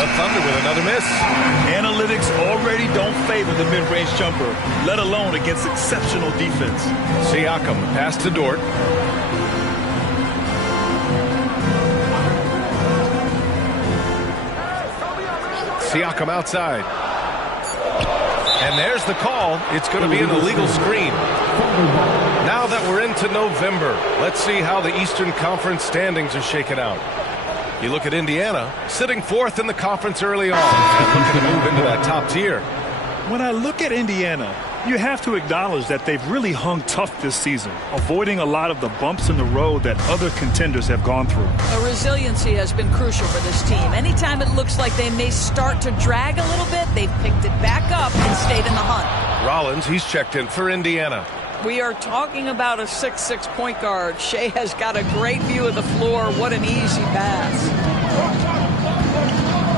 The Thunder with another miss. Analytics already don't favor the mid-range jumper, let alone against exceptional defense. Siakam, pass to Dort. Siakam outside. And there's the call. It's going to be an illegal screen. Now that we're into November, let's see how the Eastern Conference standings are shaken out. You look at Indiana, sitting 4th in the conference early on, and looking to move into that top tier. When I look at Indiana, you have to acknowledge that they've really hung tough this season, avoiding a lot of the bumps in the road that other contenders have gone through. The resiliency has been crucial for this team. Anytime it looks like they may start to drag a little bit, they've picked it back up and stayed in the hunt. Rollins, he's checked in for Indiana. We are talking about a 6'6" point guard. Shai has got a great view of the floor. What an easy pass.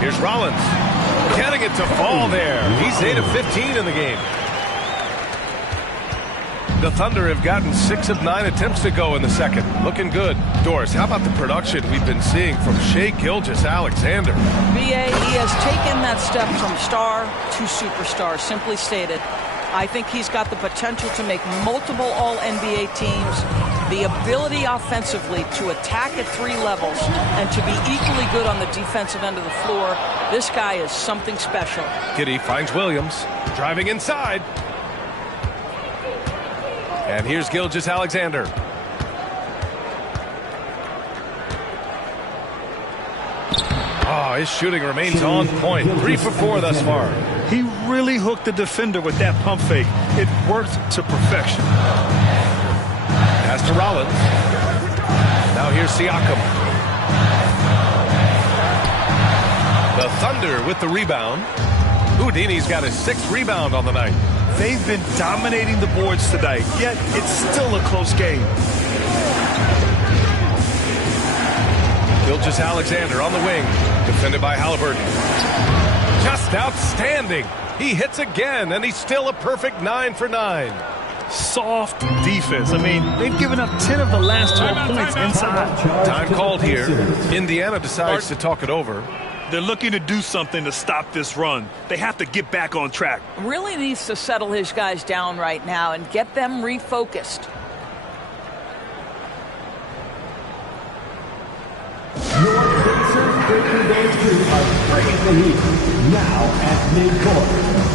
Here's Rollins. Getting it to fall there. He's 8 of 15 in the game. the Thunder have gotten 6 of 9 attempts to go in the second. Looking good. Doris, how about the production we've been seeing from Shai Gilgeous-Alexander? BA, he has taken that step from star to superstar, simply stated. I think he's got the potential to make multiple All-NBA teams, the ability offensively to attack at 3 levels, and to be equally good on the defensive end of the floor. This guy is something special. Giddey finds Williams, driving inside. And here's Gilgeous-Alexander. Oh, his shooting remains on point. 3 for 4 thus far. He really hooked the defender with that pump fake. It worked to perfection. Pass to Rollins. Now here's Siakam. The Thunder with the rebound. Houdini's got his 6th rebound on the night. They've been dominating the boards tonight, yet it's still a close game. Gilgeous-Alexander on the wing, defended by Halliburton. Just outstanding. He hits again, and he's still a perfect 9 for 9. Soft defense. I mean, they've given up 10 of the last 12 points inside. Time called here. Indiana decides to talk it over. They're looking to do something to stop this run. They have to get back on track. Really needs to settle his guys down right now and get them refocused. Your Pacers breaking those 2 are bringing the heat. Now at midcourt.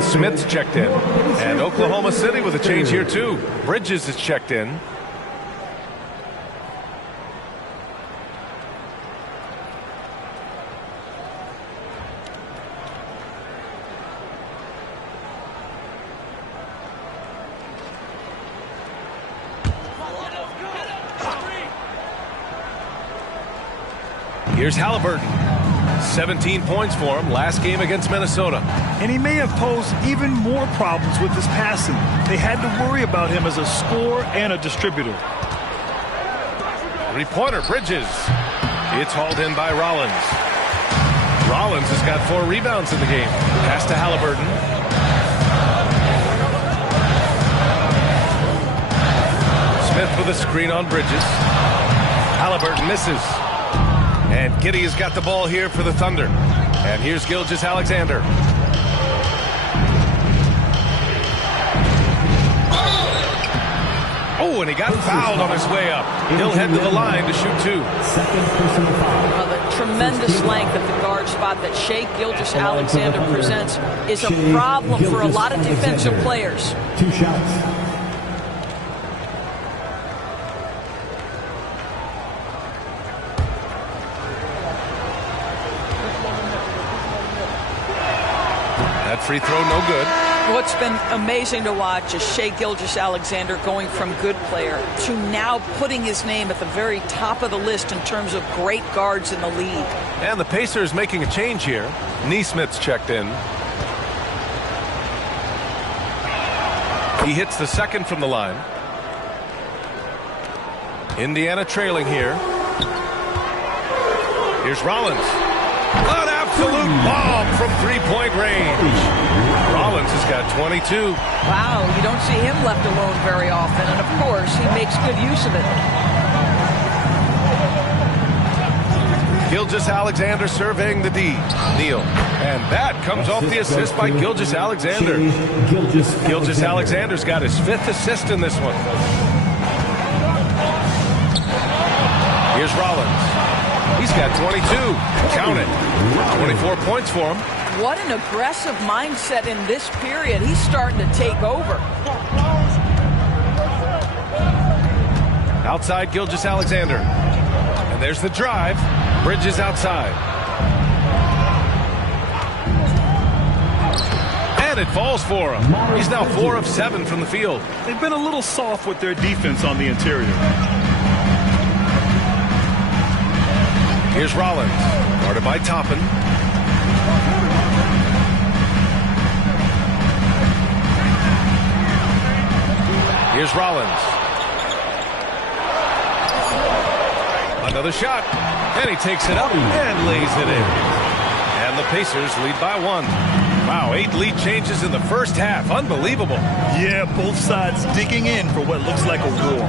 Smith's checked in. And Oklahoma City with a change here, too. Bridges is checked in. Here's Halliburton. 17 points for him last game against Minnesota. And he may have posed even more problems with his passing. They had to worry about him as a scorer and a distributor. 3-pointer, Bridges. It's hauled in by Rollins. Rollins has got 4 rebounds in the game. Pass to Halliburton. Smith with a screen on Bridges. Halliburton misses. And Giddey has got the ball here for the Thunder. And here's Gilgeous-Alexander. Oh, and he got fouled on his way up. He'll head to the line to shoot 2. Well, the tremendous length at the guard spot that Shai Gilgeous-Alexander presents is a problem for a lot of defensive players. 2 shots. That free throw no good. What's been amazing to watch is Shai Gilgeous-Alexander going from good player to now putting his name at the very top of the list in terms of great guards in the league. And the Pacers making a change here. Nesmith's checked in. He hits the second from the line. Indiana trailing here. Here's Rollins. An absolute bomb from 3-point range. Rollins has got 22. Wow, you don't see him left alone very often, and of course, he makes good use of it. Gilgeous-Alexander surveying the D. Neal. And that comes off the assist by Gilgeous-Alexander. Gilgeous-Alexander's got his 5th assist in this one. Here's Rollins. He's got 22. Count it. 24 points for him. What an aggressive mindset in this period. He's starting to take over. Outside Gilgeous-Alexander. And there's the drive. Bridges outside. And it falls for him. He's now 4 of 7 from the field. They've been a little soft with their defense on the interior. Here's Rollins. Guarded by Toppin. Here's Rollins. Another shot. And he takes it up and lays it in. And the Pacers lead by 1. Wow, 8 lead changes in the first half. Unbelievable. Yeah, both sides digging in for what looks like a war.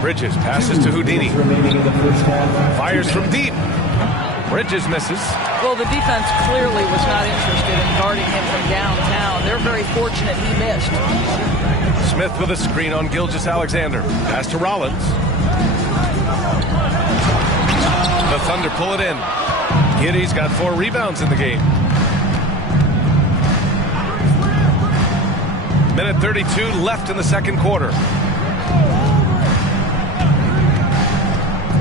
Bridges passes to Houdini. Fires from deep. Bridges misses. Well, the defense clearly was not interested in guarding him from downtown. They're very fortunate he missed. Smith with a screen on Gilgeous-Alexander. Pass to Rollins. The Thunder pull it in. Giddey's got 4 rebounds in the game. Minute 32 left in the second quarter.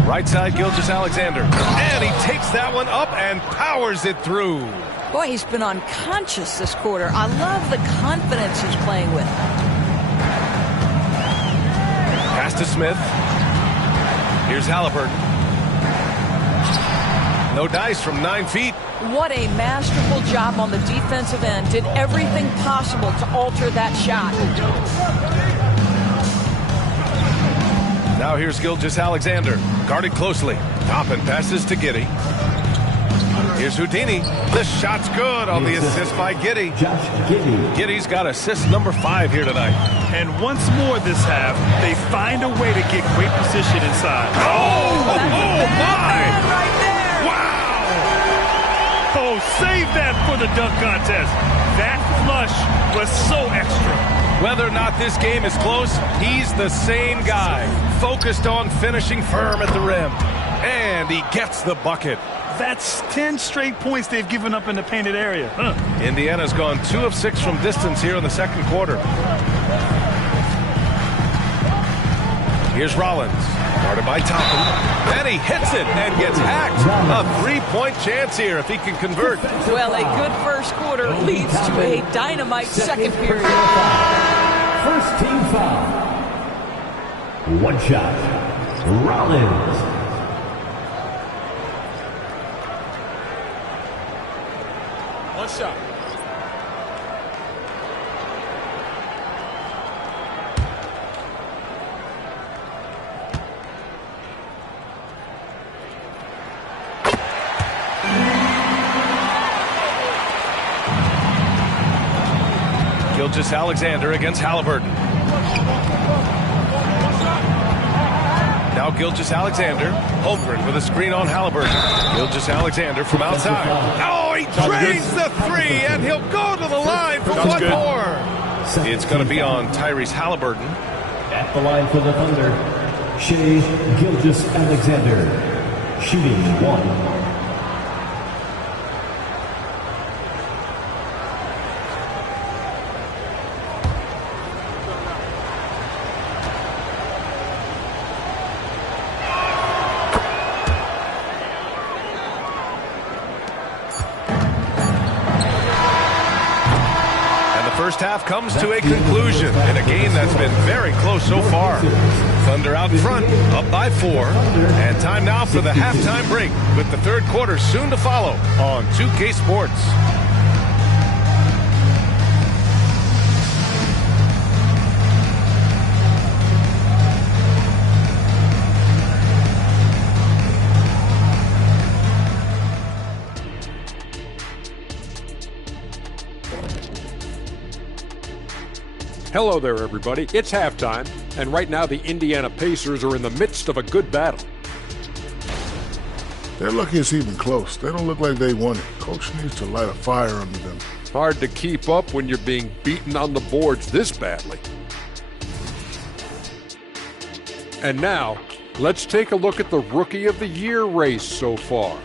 Right side, Gilgeous-Alexander. And he takes that one up and powers it through. Boy, he's been unconscious this quarter. I love the confidence he's playing with. Pass to Smith. Here's Halliburton. No dice from 9 feet. What a masterful job on the defensive end. Did everything possible to alter that shot. Now here's Gilgeous-Alexander. Guarded closely. Toppin passes to Giddey. Here's Houdini. The shot's good on the assist by Giddey. Giddey's got assist number 5 here tonight. And once more this half, they find a way to get great position inside. Oh my! Right there. Wow! Oh, save that for the dunk contest. That flush was so extra. Whether or not this game is close, he's the same guy. Focused on finishing firm at the rim. And he gets the bucket. That's 10 straight points they've given up in the painted area. Indiana's gone 2 of 6 from distance here in the second quarter. Here's Rollins. Guarded by Toppin. And he hits it and gets hacked. A 3-point chance here if he can convert. Well, a good first quarter leads to a dynamite second period. First team foul. 1 shot. Rollins. One shot. Gilgeous-Alexander against Halliburton. Now Gilgeous-Alexander. Holmgren with a screen on Halliburton. Gilgeous-Alexander from outside. Oh, he drains the 3, and he'll go to the line for one more. It's going to be on Tyrese Halliburton. At the line for the Thunder, Shai Gilgeous-Alexander, shooting 1. First half comes to a conclusion in a game that's been very close so far. Thunder out front, up by 4. And time now for the halftime break with the third quarter soon to follow on 2K Sports. Hello there, everybody. It's halftime, and right now the Indiana Pacers are in the midst of a good battle. They're lucky it's even close. They don't look like they won it. Coach needs to light a fire under them. Hard to keep up when you're being beaten on the boards this badly. And now, let's take a look at the Rookie of the Year race so far.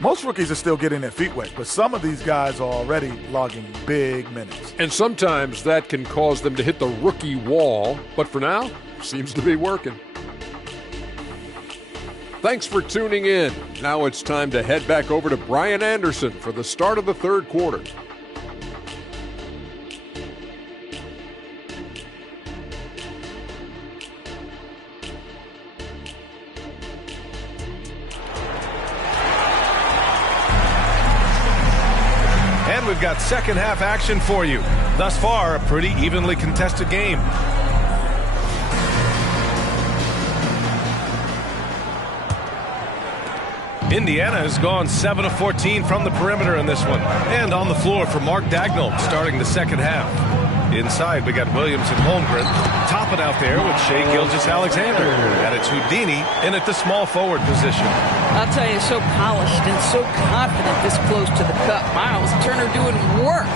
Most rookies are still getting their feet wet, but some of these guys are already logging big minutes. And sometimes that can cause them to hit the rookie wall, but for now, seems to be working. Thanks for tuning in. Now it's time to head back over to Brian Anderson for the start of the third quarter. And we've got second half action for you. Thus far, a pretty evenly contested game. Indiana has gone 7 of 14 from the perimeter in this one. And on the floor for Mark Dagnall starting the second half. Inside, we got Williams and Holmgren. Topping out there with Shai Gilgeous-Alexander. And it's Houdini in at the small forward position. I'll tell you, so polished and so confident this close to the cup. Miles Turner doing work.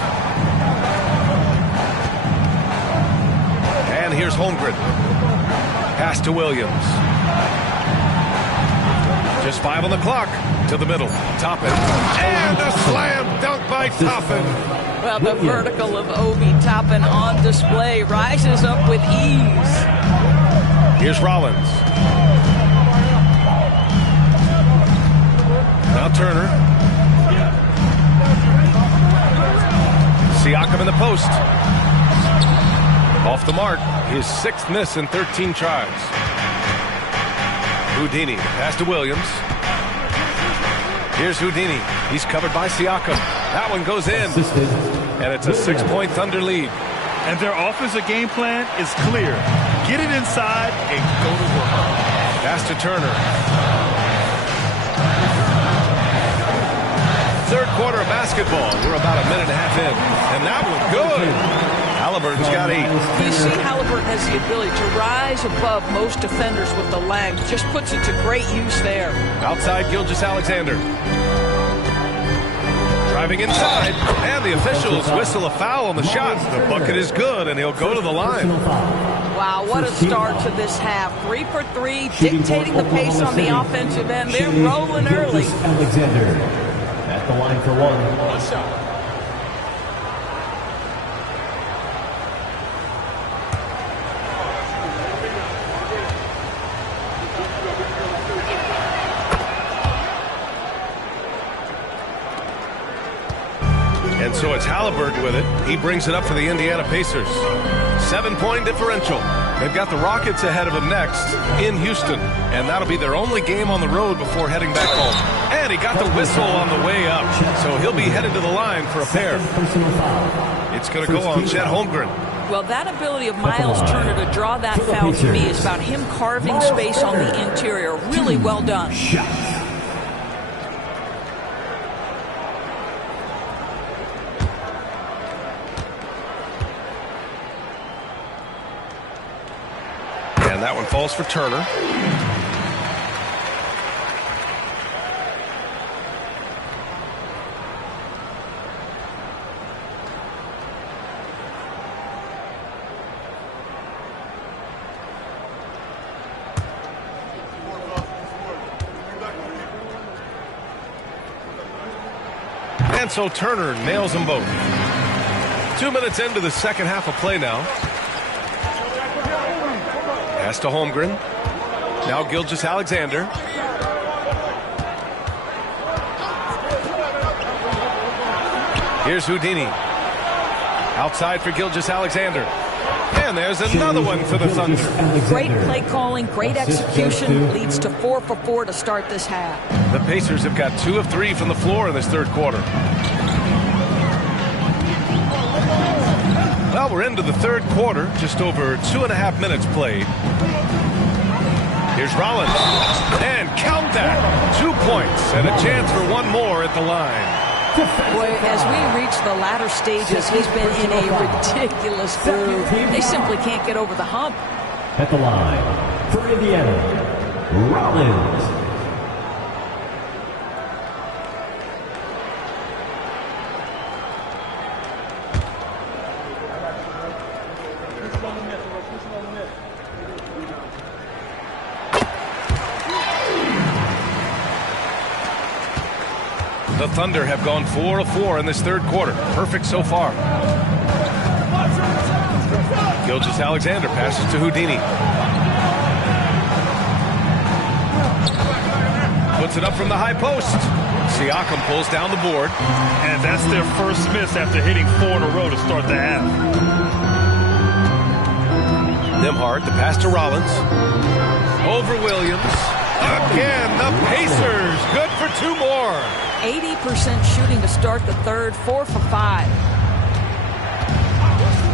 And here's Holmgren. Pass to Williams. Just 5 on the clock. To the middle. Toppin. And a slam dunk by Toppin. Well, the vertical of Obi Toppin on display. Rises up with ease. Here's Rollins. Now Turner. Siakam in the post. Off the mark. His 6th miss in 13 tries. Houdini. Pass to Williams. Here's Houdini. He's covered by Siakam. That one goes in. And it's a 6-point Thunder lead. And their offensive game plan is clear. Get it inside and go to work. Pass to Turner. Third quarter of basketball. We're about a minute and a half in. And that one good. Halliburton's got 8. You see, Halliburton has the ability to rise above most defenders with the length. Just puts it to great use there. Outside Gilgeous-Alexander. Driving inside. And the officials whistle a foul on the shot. The bucket is good, and he'll go to the line. Wow, what a start to this half. 3 for 3, dictating the pace on the offensive end. They're rolling early. Alexander at the line for one. And so it's Halliburton with it. He brings it up for the Indiana Pacers. 7-point differential. They've got the Rockets ahead of them next in Houston. And that'll be their only game on the road before heading back home. And he got the whistle on the way up. So he'll be headed to the line for a pair. It's going to go on Chet Holmgren. Well, that ability of Miles Turner to draw that foul to me is about him carving space on the interior. Really well done. And that one falls for Turner. And so Turner nails them both. 2 minutes into the second half of play now. Pass to Holmgren. Now Gilgeous-Alexander. Here's Houdini. Outside for Gilgeous-Alexander. And there's another one for the Thunder. Great play calling, great execution. Leads to 4 for 4 to start this half. The Pacers have got 2 of 3 from the floor in this third quarter. Well, we're into the third quarter. Just over 2.5 minutes played. Here's Rollins. And count that. 2 points and a chance for one more at the line. Boy, as we reach the latter stages, he's been in a ridiculous groove. They simply can't get over the hump. At the line, for Indiana, Rollins. The Thunder have gone 4 of 4 in this third quarter. Perfect so far. Gilgeous-Alexander passes to Houdini. Puts it up from the high post. Siakam pulls down the board. And that's their first miss after hitting 4 in a row to start the half. Nembhard, the pass to Rollins. Over Williams. Again, the Pacers. Good for 2 more. 80% shooting to start the third, 4 for 5.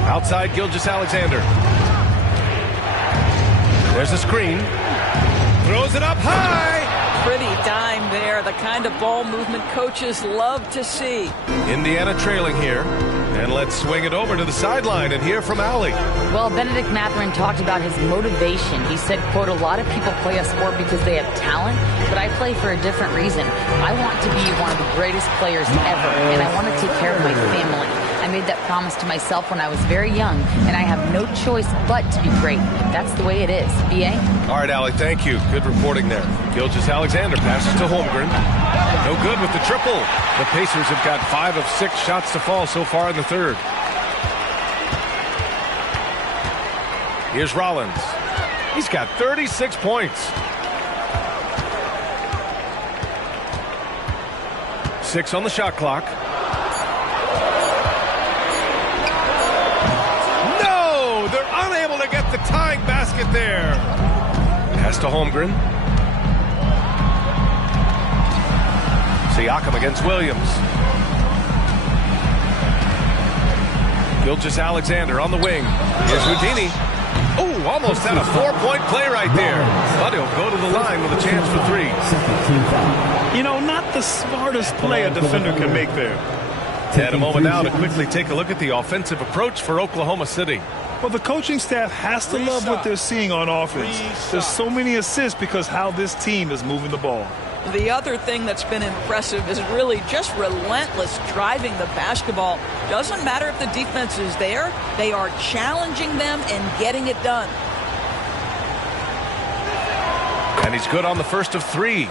Outside Gilgeous-Alexander. There's a screen. Throws it up high. Pretty dime there, the kind of ball movement coaches love to see. Indiana trailing here. And let's swing it over to the sideline and hear from Allie. Well, Benedict Mathurin talked about his motivation. He said, quote, a lot of people play a sport because they have talent, but I play for a different reason. I want to be one of the greatest players ever, and I want to take care of my family. I made that promise to myself when I was very young, and I have no choice but to be great. That's the way it is. B.A.? All right, Allie, thank you. Good reporting there. Gilgeous-Alexander passes to Holmgren. No good with the triple. The Pacers have got 5 of 6 shots to fall so far in the third. Here's Rollins. He's got 36 points. 6 on the shot clock. No! They're unable to get the tying basket there. Pass to Holmgren. Siakam against Williams. Gilgeous-Alexander on the wing. Here's Houdini. Oh, almost had a 4-point play right there. But he'll go to the line with a chance for 3. You know, not the smartest play a defender can make there. And a moment now to quickly take a look at the offensive approach for Oklahoma City. Well, the coaching staff has to love what they're seeing on offense. There's so many assists because how this team is moving the ball. The other thing that's been impressive is really just relentless driving the basketball. Doesn't matter if the defense is there, they are challenging them and getting it done. And he's good on the first of 3.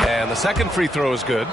And the second free throw is good.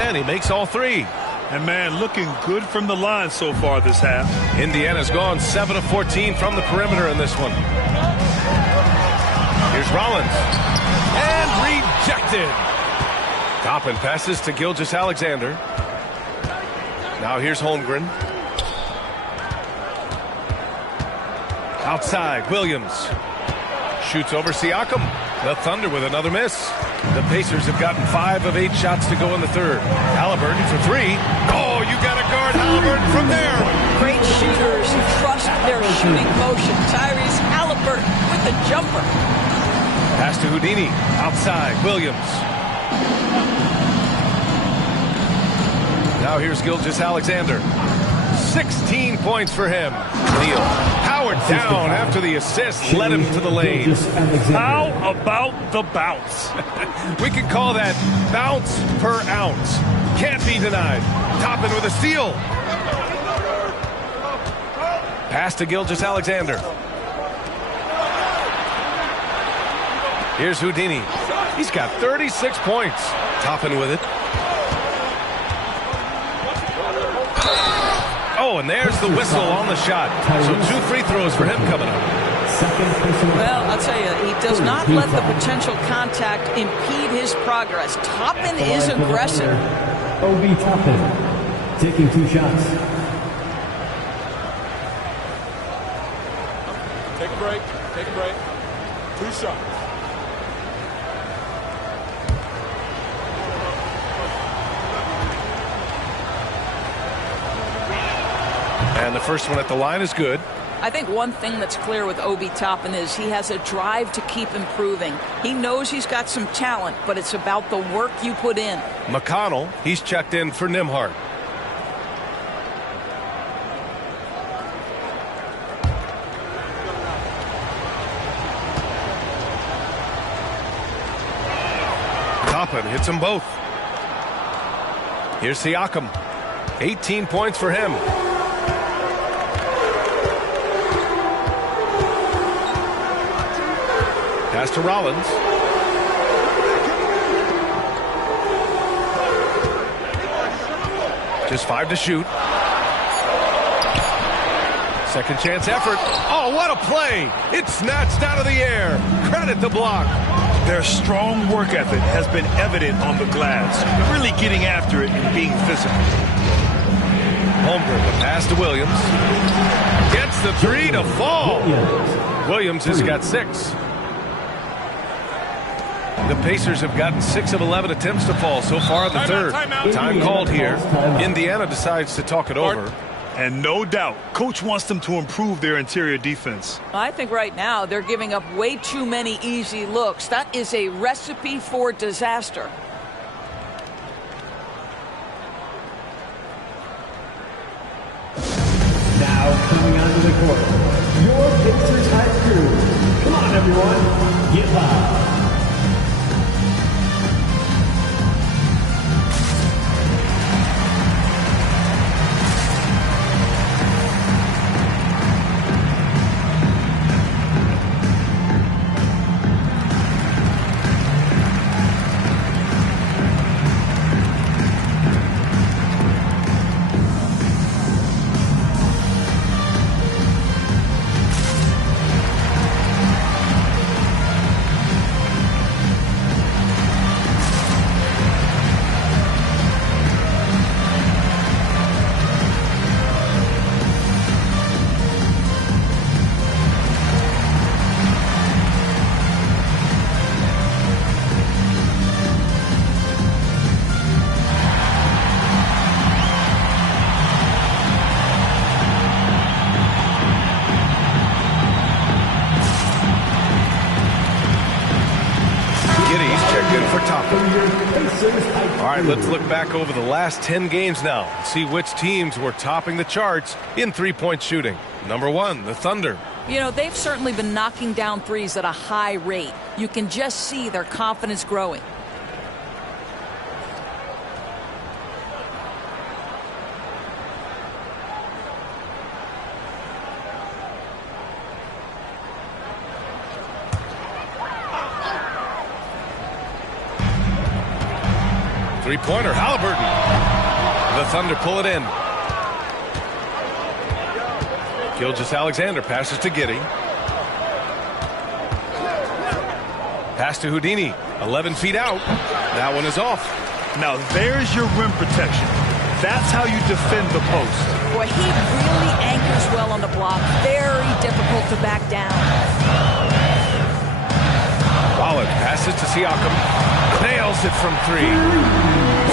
And he makes all 3. And, man, looking good from the line so far this half. Indiana's gone 7 of 14 from the perimeter in this one. Here's Rollins. And rejected. Toppin passes to Gilgeous-Alexander. Now here's Holmgren. Outside, Williams. Shoots over Siakam. The Thunder with another miss. The Pacers have gotten 5 of 8 shots to go in the third. Halliburton for 3. Oh, you got to guard Halliburton from there. Great shooters trust their shooting motion. Tyrese Halliburton with the jumper. Pass to Houdini. Outside, Williams. Now here's Gilgeous-Alexander. 16 points for him. Neal powered down after the assist led him to the lane. How about the bounce? We could call that bounce per ounce. Can't be denied. Toppin with a steal. Pass to Gilgeous-Alexander. Here's Houdini. He's got 36 points. Toppin with it. Oh, and there's the whistle on the shot. So 2 free throws for him coming up. Well, I'll tell you, he does not let the potential contact impede his progress. Toppin is aggressive. Obi Toppin taking 2 shots. Take a break. Take a break. 2 shots. And the first one at the line is good. I think one thing that's clear with Obi Toppin is he has a drive to keep improving. He knows he's got some talent, but it's about the work you put in. McConnell, he's checked in for Nimhart. Toppin hits them both. Here's Siakam. 18 points for him. Pass to Rollins. Just 5 to shoot. Second chance effort. Oh, what a play! It's snatched out of the air. Credit the block. Their strong work ethic has been evident on the glass. Really getting after it and being physical. Holmgren, the pass to Williams. Gets the 3 to fall. Williams has got 6. The Pacers have gotten 6 of 11 attempts to fall so far in the third. Time called here. Indiana decides to talk it over. And no doubt, Coach wants them to improve their interior defense. I think right now they're giving up way too many easy looks. That is a recipe for disaster. Now coming onto the court, your Pacers high crew. Come on, everyone, get loud. All right, let's look back over the last 10 games now and see which teams were topping the charts in three-point shooting. Number 1, the Thunder. You know, they've certainly been knocking down threes at a high rate. You can just see their confidence growing. Three-pointer, Halliburton. The Thunder pull it in. Gilgeous-Alexander passes to Giddey. Pass to Houdini. 11 feet out. That one is off. Now there's your rim protection. That's how you defend the post. Boy, he really anchors well on the block. Very difficult to back down. Rollins passes to Siakam. Nails it from 3.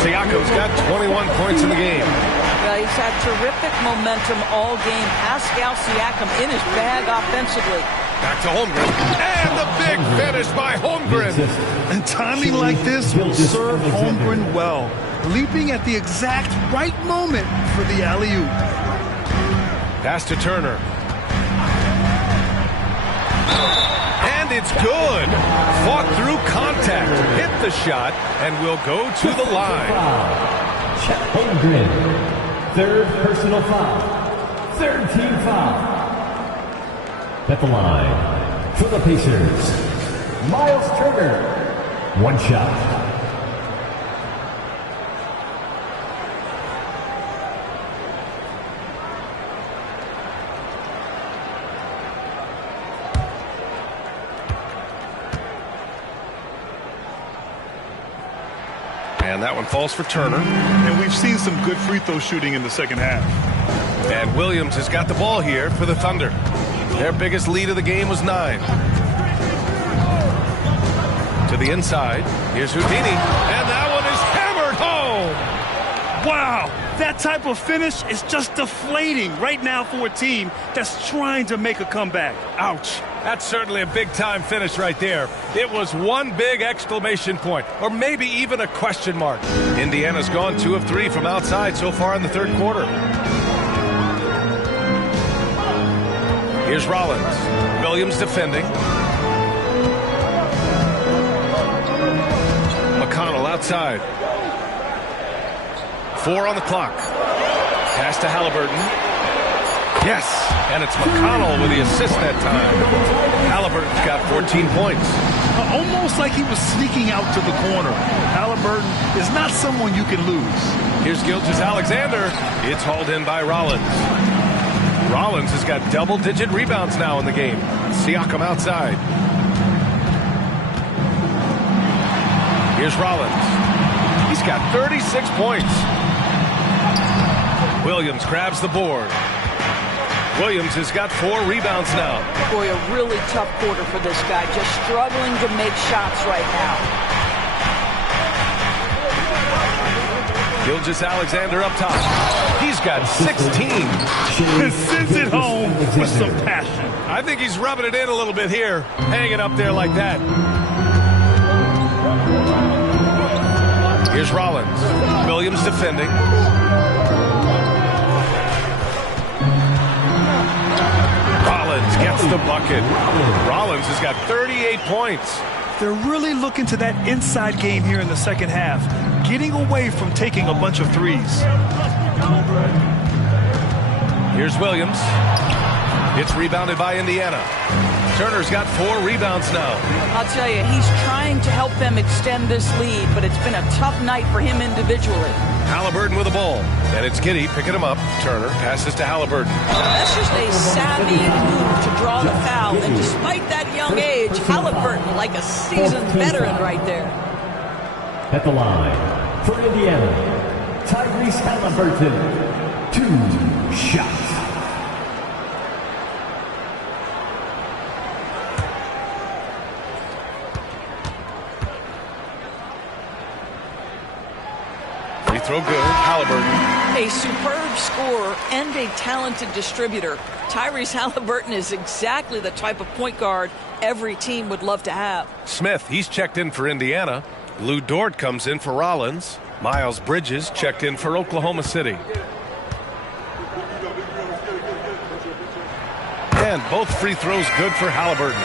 Siakam's got 21 points in the game. Well, he's had terrific momentum all game. Pascal Siakam in his bag offensively. Back to Holmgren. And the big finish by Holmgren. And timing like this will serve Holmgren well. Leaping at the exact right moment for the alley-oop. Pass to Turner. And it's good. Fought through contact. Hit the shot and will go to the line. Chet Holmgren. Third personal foul. Third team foul. At the line for the Pacers, Miles Turner. One shot. And that one falls for Turner. And we've seen some good free throw shooting in the second half. And Williams has got the ball here for the Thunder. Their biggest lead of the game was 9. To the inside. Here's Houdini. And that one is hammered home. Wow, that type of finish is just deflating right now for a team that's trying to make a comeback. Ouch. That's certainly a big-time finish right there. It was one big exclamation point, or maybe even a question mark. Indiana's gone 2 of 3 from outside so far in the third quarter. Here's Rollins. Williams defending. McConnell outside. 4 on the clock. Pass to Halliburton. Yes, and it's McConnell with the assist that time. Halliburton's got 14 points. Almost like he was sneaking out to the corner. Halliburton is not someone you can lose. Here's Gilgeous-Alexander. It's hauled in by Rollins. Rollins has got double-digit rebounds now in the game. Siakam outside. Here's Rollins. He's got 36 points. Williams grabs the board. Williams has got 4 rebounds now. Boy, a really tough quarter for this guy. Just struggling to make shots right now. Gilgeous-Alexander up top. He's got 16. Sends it home with some passion. I think he's rubbing it in a little bit here. Hanging up there like that. Here's Rollins. Williams defending. Rollins gets the bucket. Rollins has got 38 points. They're really looking to that inside game here in the second half, getting away from taking a bunch of threes. Here's Williams. It's rebounded by Indiana. Turner's got 4 rebounds now. I'll tell you, he's trying to help them extend this lead, but it's been a tough night for him individually. Halliburton with the ball. And it's Giddey picking him up. Turner passes to Halliburton. That's just a savvy move to draw the foul. And despite that young age, Halliburton like a seasoned veteran right there. At the line, for Indiana, Tyrese Halliburton, 2 shots. Throw good. Halliburton. A superb scorer and a talented distributor. Tyrese Halliburton is exactly the type of point guard every team would love to have. Smith, he's checked in for Indiana. Lou Dort comes in for Rollins. Miles Bridges checked in for Oklahoma City. And both free throws good for Halliburton.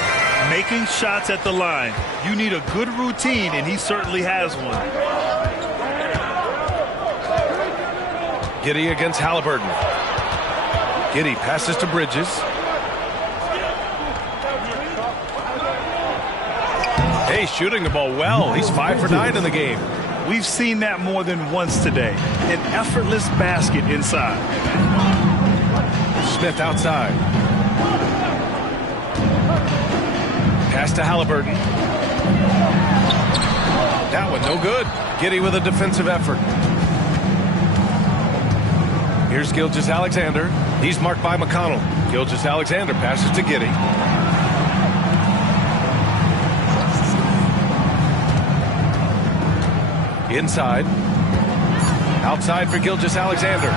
Making shots at the line. You need a good routine, and he certainly has one. Giddey against Halliburton. Giddey passes to Bridges. Hey, shooting the ball well. He's 5 for 9 in the game. We've seen that more than once today. An effortless basket inside. Smith outside. Pass to Halliburton. That one no good. Giddey with a defensive effort. Here's Gilgeous-Alexander. He's marked by McConnell. Gilgeous-Alexander passes to Giddey. Inside. Outside for Gilgeous-Alexander.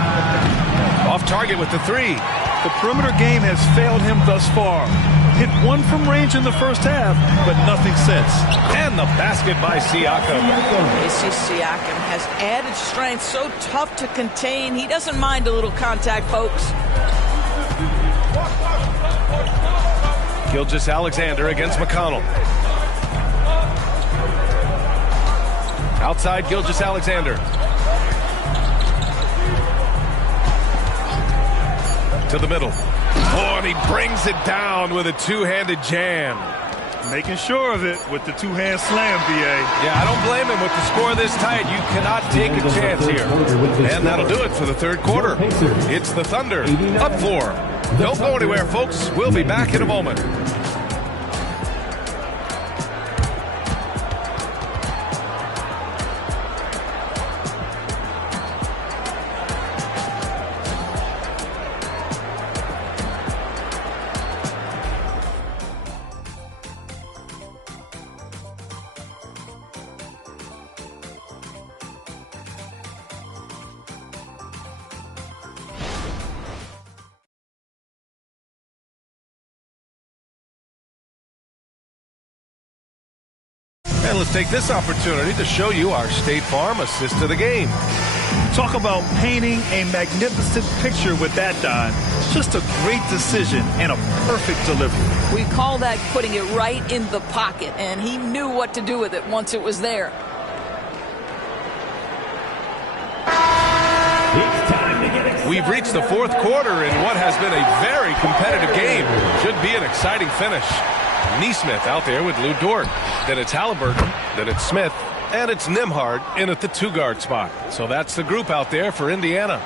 Off target with the 3. The perimeter game has failed him thus far. Hit 1 from range in the first half, but nothing since. And the basket by Siakam. Siakam has added strength, so tough to contain. He doesn't mind a little contact, folks. Gilgeous-Alexander against McConnell. Outside Gilgeous-Alexander. To the middle. Oh, and he brings it down with a 2-handed jam. Making sure of it with the two-hand slam, B.A. Yeah, I don't blame him. With the score this tight, you cannot take a chance here. And that'll do it for the third quarter. It's the Thunder up 4. Don't go anywhere, folks. We'll be back in a moment. And let's take this opportunity to show you our State Farm assist to the game. Talk about painting a magnificent picture with that, Don. Just a great decision and a perfect delivery. We call that putting it right in the pocket, and he knew what to do with it once it was there. We've reached the fourth quarter in what has been a very competitive game. Should be an exciting finish. Neesmith out there with Lou Dort. Then it's Halliburton. Then it's Smith. And it's Nembhard in at the 2-guard spot. So that's the group out there for Indiana.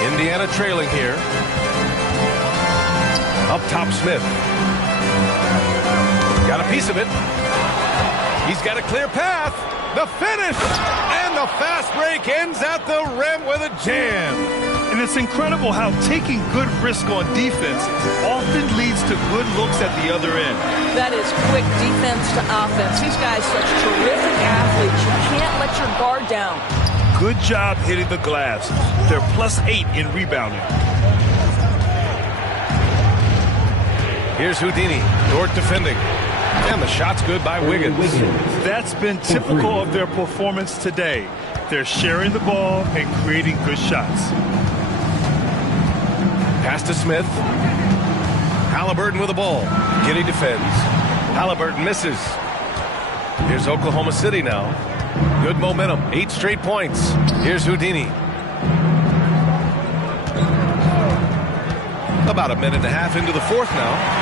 Indiana trailing here. Up top, Smith. Got a piece of it. He's got a clear path. The finish. And the fast break ends at the rim with a jam. And it's incredible how taking good risk on defense often leads to good looks at the other end. That is quick defense to offense. These guys such terrific athletes. You can't let your guard down. Good job hitting the glass. They're +8 in rebounding. Here's Houdini. Dort defending. And the shot's good by Wiggins. That's been typical of their performance today. They're sharing the ball and creating good shots. Pass to Smith. Halliburton with the ball. Giddey defends. Halliburton misses. Here's Oklahoma City now. Good momentum. 8 straight points. Here's Houdini. About a minute and a half into the fourth now.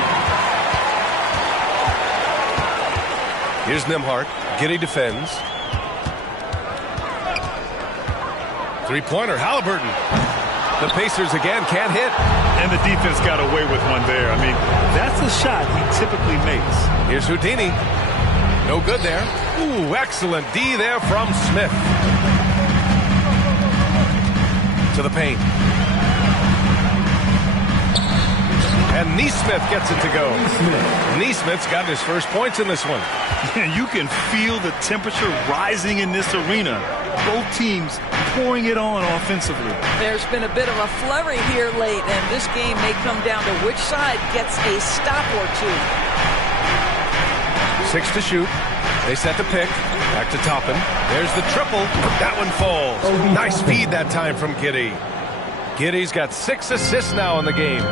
Here's Nembhard. Giddey defends. Three-pointer. Halliburton. The Pacers again can't hit. And the defense got away with one there. I mean, that's a shot he typically makes. Here's Houdini. No good there. Ooh, excellent D there from Smith. To the paint. And Neesmith gets it to go. Neesmith's got his first points in this one. You can feel the temperature rising in this arena. Both teams pouring it on offensively. There's been a bit of a flurry here late, and this game may come down to which side gets a stop or two. 6 to shoot. They set the pick. Back to Toppin. There's the triple. That one falls. Nice feed that time from Giddey. Giddey's got 6 assists now in the game.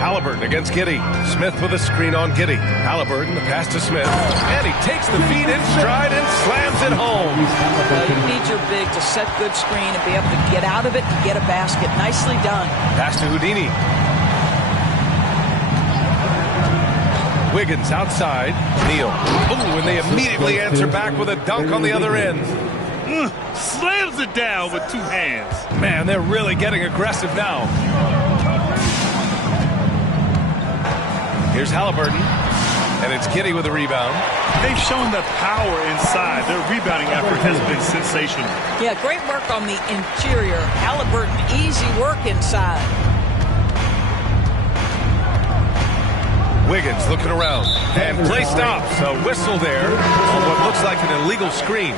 Halliburton against Giddey. Smith with a screen on Giddey. Halliburton, the pass to Smith. And he takes the feed in stride and slams it home. You need your big to set good screen and be able to get out of it and get a basket. Nicely done. Pass to Houdini. Wiggins outside. Neal. Ooh, and they immediately answer back with a dunk on the other end. Slams it down with 2 hands. Man, they're really getting aggressive now. Here's Halliburton, and it's Giddey with a rebound. They've shown the power inside. Their rebounding effort has been sensational. Yeah, great work on the interior. Halliburton, easy work inside. Wiggins looking around, and play stops. A whistle there on what looks like an illegal screen.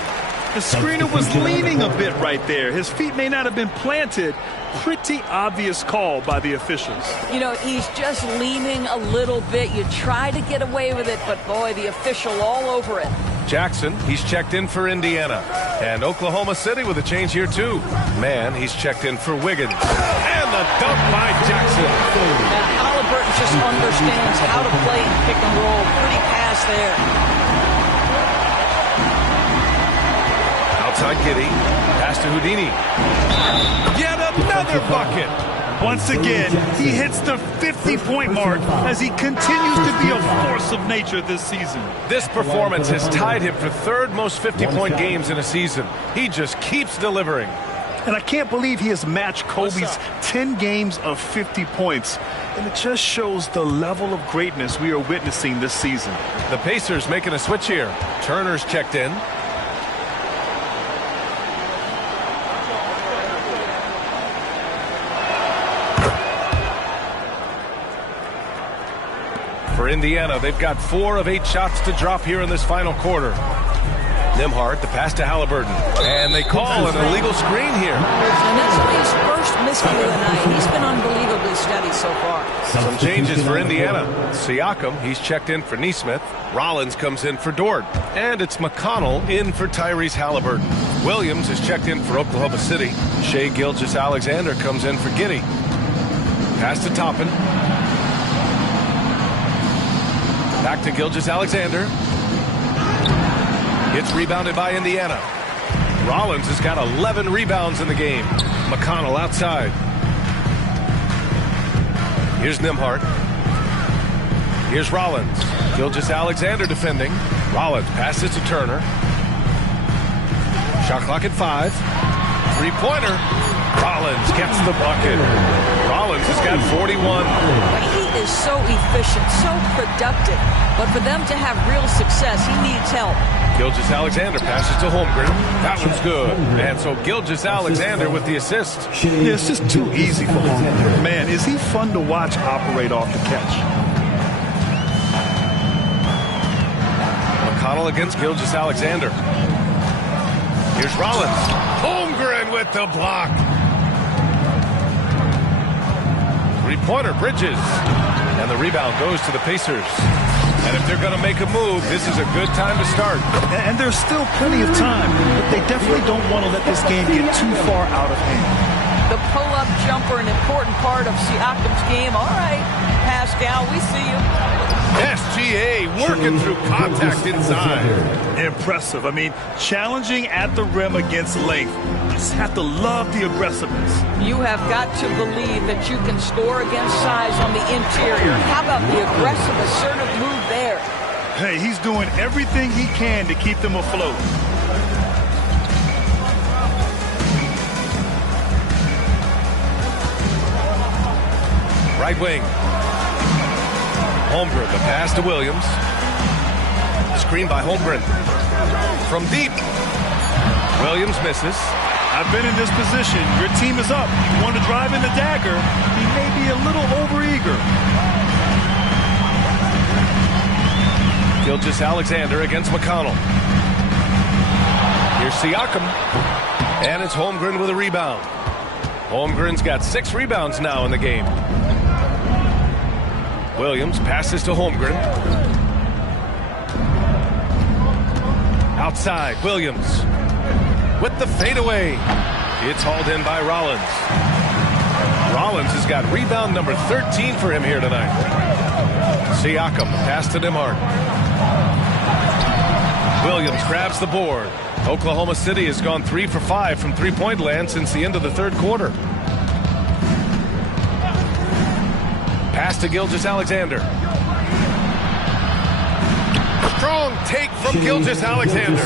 The screener was leaning a bit right there. His feet may not have been planted. Pretty obvious call by the officials. You know, he's just leaning a little bit. You try to get away with it, but boy, the official all over it. Jackson, he's checked in for Indiana. And Oklahoma City with a change here too. Man, he's checked in for Wiggins. And the dunk by Jackson. Now, Halliburton just understands how to play pick and roll. Pretty pass there. Outside Giddey. Pass to Houdini. Yet another bucket. Once again, he hits the 50-point mark as he continues to be a force of nature this season. This performance has tied him for third most 50-point games in a season. He just keeps delivering. And I can't believe he has matched Kobe's 10 games of 50 points. And it just shows the level of greatness we are witnessing this season. The Pacers making a switch here. Turner's checked in. For Indiana, they've got 4 of 8 shots to drop here in this final quarter. Nembhard, the pass to Halliburton. And they call an illegal screen here. And that's only his first miscue of the night. He's been unbelievably steady so far. Some changes for Indiana. Siakam, he's checked in for Nesmith. Rollins comes in for Dort. And it's McConnell in for Tyrese Halliburton. Williams is checked in for Oklahoma City. Shai Gilgeous-Alexander comes in for Giddey. Pass to Toppin. Back to Gilgeous-Alexander. It's rebounded by Indiana. Rollins has got 11 rebounds in the game. McConnell outside. Here's Nembhard. Here's Rollins. Gilgeous-Alexander defending. Rollins passes to Turner. Shot clock at 5. Three-pointer. Rollins gets the bucket. Rollins has got 41. He is so efficient, so productive. But for them to have real success, he needs help. Gilgeous-Alexander passes to Holmgren. That one's good. And so Gilgeous-Alexander with the assist. Yeah, it's just too easy for Holmgren. Man, is he fun to watch operate off the catch. McConnell against Gilgeous-Alexander. Here's Rollins. Holmgren with the block. Three-pointer, Bridges. And the rebound goes to the Pacers. And if they're going to make a move, this is a good time to start. And there's still plenty of time, but they definitely don't want to let this game get too far out of hand. The pull-up jumper, an important part of Siakam's game. All right, Pascal, we see you. SGA working through contact inside. Impressive. I mean, challenging at the rim against length. You just have to love the aggressiveness. You have got to believe that you can score against size on the interior. How about the aggressive, assertive move there? Hey, he's doing everything he can to keep them afloat. Right wing. Holmgren, the pass to Williams. Screen by Holmgren. From deep. Williams misses. I've been in this position. Your team is up. You want to drive in the dagger. He may be a little overeager. Gilgeous-Alexander against McConnell. Here's Siakam. And it's Holmgren with a rebound. Holmgren's got 6 rebounds now in the game. Williams passes to Holmgren. Outside, Williams with the fadeaway. It's hauled in by Rollins. Rollins has got rebound number 13 for him here tonight. Siakam, pass to Nembhard. Williams grabs the board. Oklahoma City has gone 3 for 5 from three-point land since the end of the third quarter. Pass to Gilgeous-Alexander. Strong take from Gilgeous-Alexander.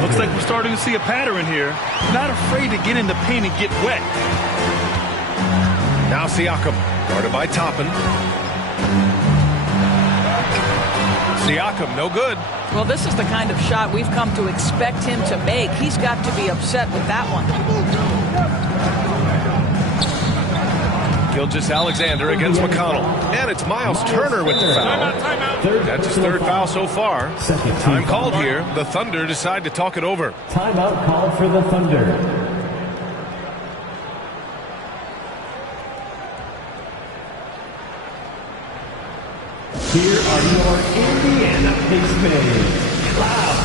Looks like we're starting to see a pattern here. Not afraid to get in the paint and get wet. Now Siakam, guarded by Toppin. Siakam, no good. Well, this is the kind of shot we've come to expect him to make. He's got to be upset with that one. Gilgeous-Alexander against McConnell. And it's Miles Turner with the foul. That's his third foul so far. Time called here. The Thunder decide to talk it over. Timeout called for the Thunder. Here are your Indiana Pacers. Cloud.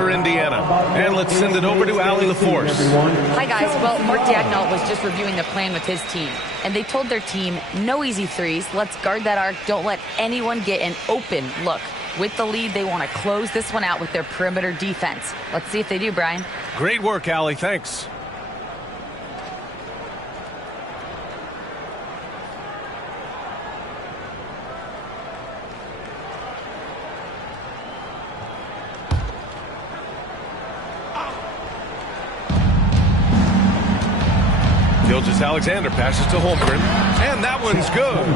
for Indiana. And let's send it over to Allie LaForce. Hi, guys. Well, Mark Dagnall was just reviewing the plan with his team. And they told their team, no easy threes. Let's guard that arc. Don't let anyone get an open look. With the lead, they want to close this one out with their perimeter defense. Let's see if they do, Brian. Great work, Allie. Thanks. Gilgeous-Alexander passes to Holmgren, and that one's good.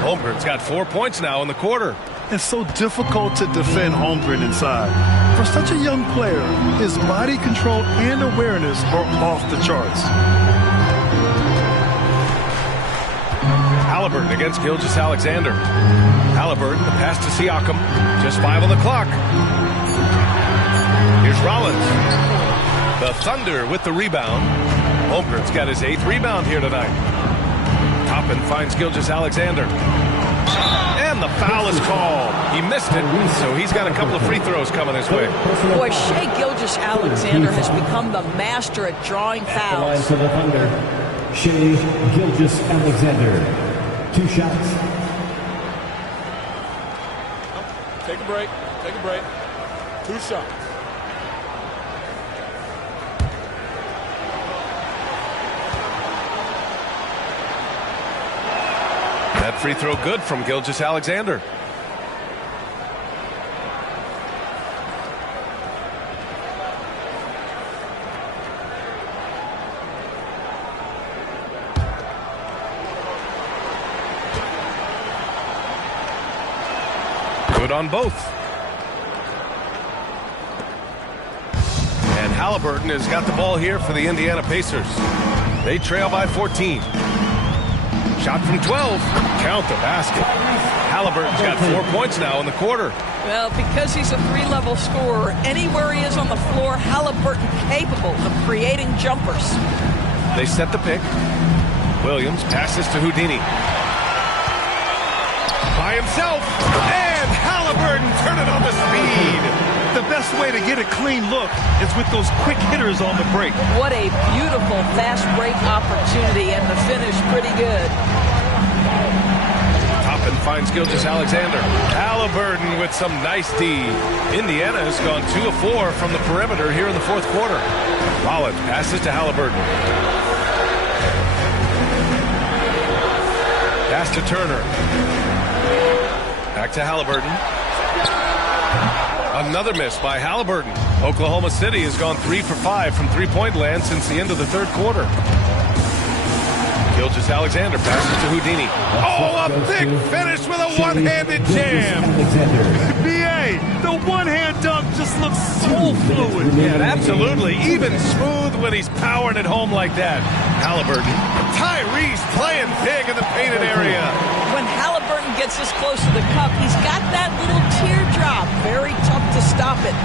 Holmgren's got 4 points now in the quarter. It's so difficult to defend Holmgren inside. For such a young player, his body control and awareness are off the charts. Halliburton against Gilgeous-Alexander. Halliburton, the pass to Siakam. Just 5 on the clock. Here's Rollins. The Thunder with the rebound. Holmgren's got his 8th rebound here tonight. Toppin finds Gilgeous-Alexander. And the foul is called. He missed it, so he's got a couple of free throws coming his way. Boy, Shai Gilgeous-Alexander has become the master at drawing fouls. For the Thunder, Shai Gilgeous-Alexander. 2 shots. Take a break. Take a break. 2 shots. That free throw good from Gilgeous-Alexander. Good on both. And Halliburton has got the ball here for the Indiana Pacers. They trail by 14. Shot from 12. Count the basket. Halliburton's got 4 points now in the quarter. Well, because he's a 3-level scorer, anywhere he is on the floor, Halliburton capable of creating jumpers. They set the pick. Williams passes to Houdini. By himself. And Halliburton turned it on the speed. The best way to get a clean look is with those quick hitters on the break. What a beautiful fast break opportunity, and the finish pretty good. Toppin finds Gilgeous-Alexander. Halliburton with some nice D. Indiana has gone 2 of 4 from the perimeter here in the 4th quarter. Rollins passes to Halliburton. Pass to Turner. Back to Halliburton. Another miss by Halliburton. Oklahoma City has gone 3 for 5 from three-point land since the end of the 3rd quarter. Gilgeous-Alexander passes to Houdini. Oh, a big finish with a one-handed jam. B.A., the one-hand dunk just looks so fluid. Yeah, absolutely. Even smooth when he's powering it home like that. Halliburton. Tyrese playing big in the painted area. When Halliburton gets this close to the cup, he's got that little teardrop. Very tough to stop it.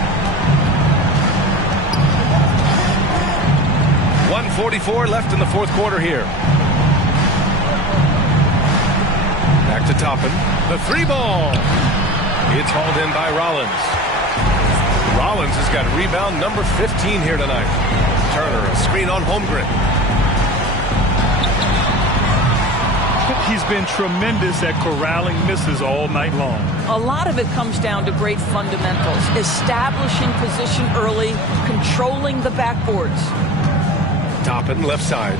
1:44 left in the 4th quarter here. Back to Toppin. The 3-ball. It's hauled in by Rollins. Rollins has got rebound number 15 here tonight. Turner, a screen on Holmgren. He's been tremendous at corralling misses all night long. A lot of it comes down to great fundamentals. Establishing position early, controlling the backboards. Toppin, left side.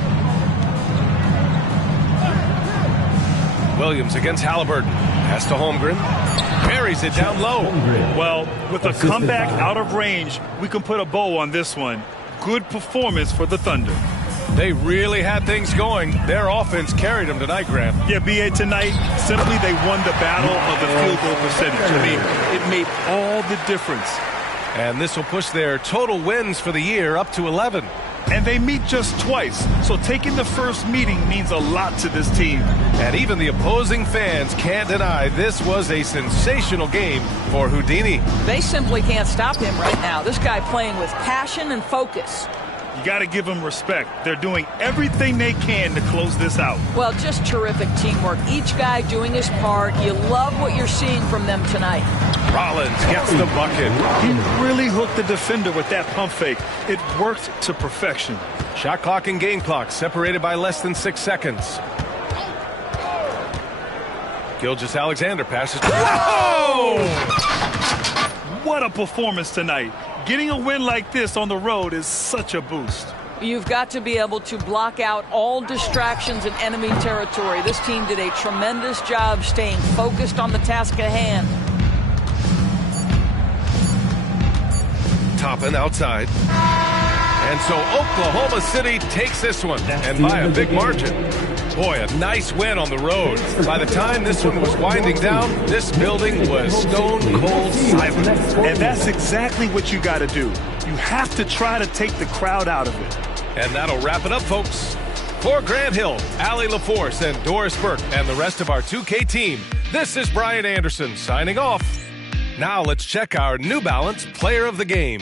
Williams against Halliburton. Pass to Holmgren. Buries it down low. Well, with a comeback out of range, we can put a bow on this one. Good performance for the Thunder. They really had things going. Their offense carried them tonight, Graham. Yeah, B.A., tonight, simply they won the battle of the field goal percentage. I mean, it made all the difference. And this will push their total wins for the year up to 11. And they meet just twice, so taking the first meeting means a lot to this team. And even the opposing fans can't deny this was a sensational game for Houdini. They simply can't stop him right now. This guy playing with passion and focus. You got to give them respect. They're doing everything they can to close this out. Well, just terrific teamwork. Each guy doing his part. You love what you're seeing from them tonight. Rollins gets the bucket. He really hooked the defender with that pump fake. It worked to perfection. Shot clock and game clock separated by less than 6 seconds. Gilgeous-Alexander passes. Whoa! What a performance tonight. Getting a win like this on the road is such a boost. You've got to be able to block out all distractions in enemy territory. This team did a tremendous job staying focused on the task at hand. Toppin outside. And so Oklahoma City takes this one, and by a big margin. Boy, a nice win on the road. By the time this one was winding down, this building was stone cold silent. And that's exactly what you got to do. You have to try to take the crowd out of it. And that'll wrap it up, folks. For Grant Hill, Allie LaForce, and Doris Burke, and the rest of our 2K team, this is Brian Anderson signing off. Now let's check our New Balance Player of the Game.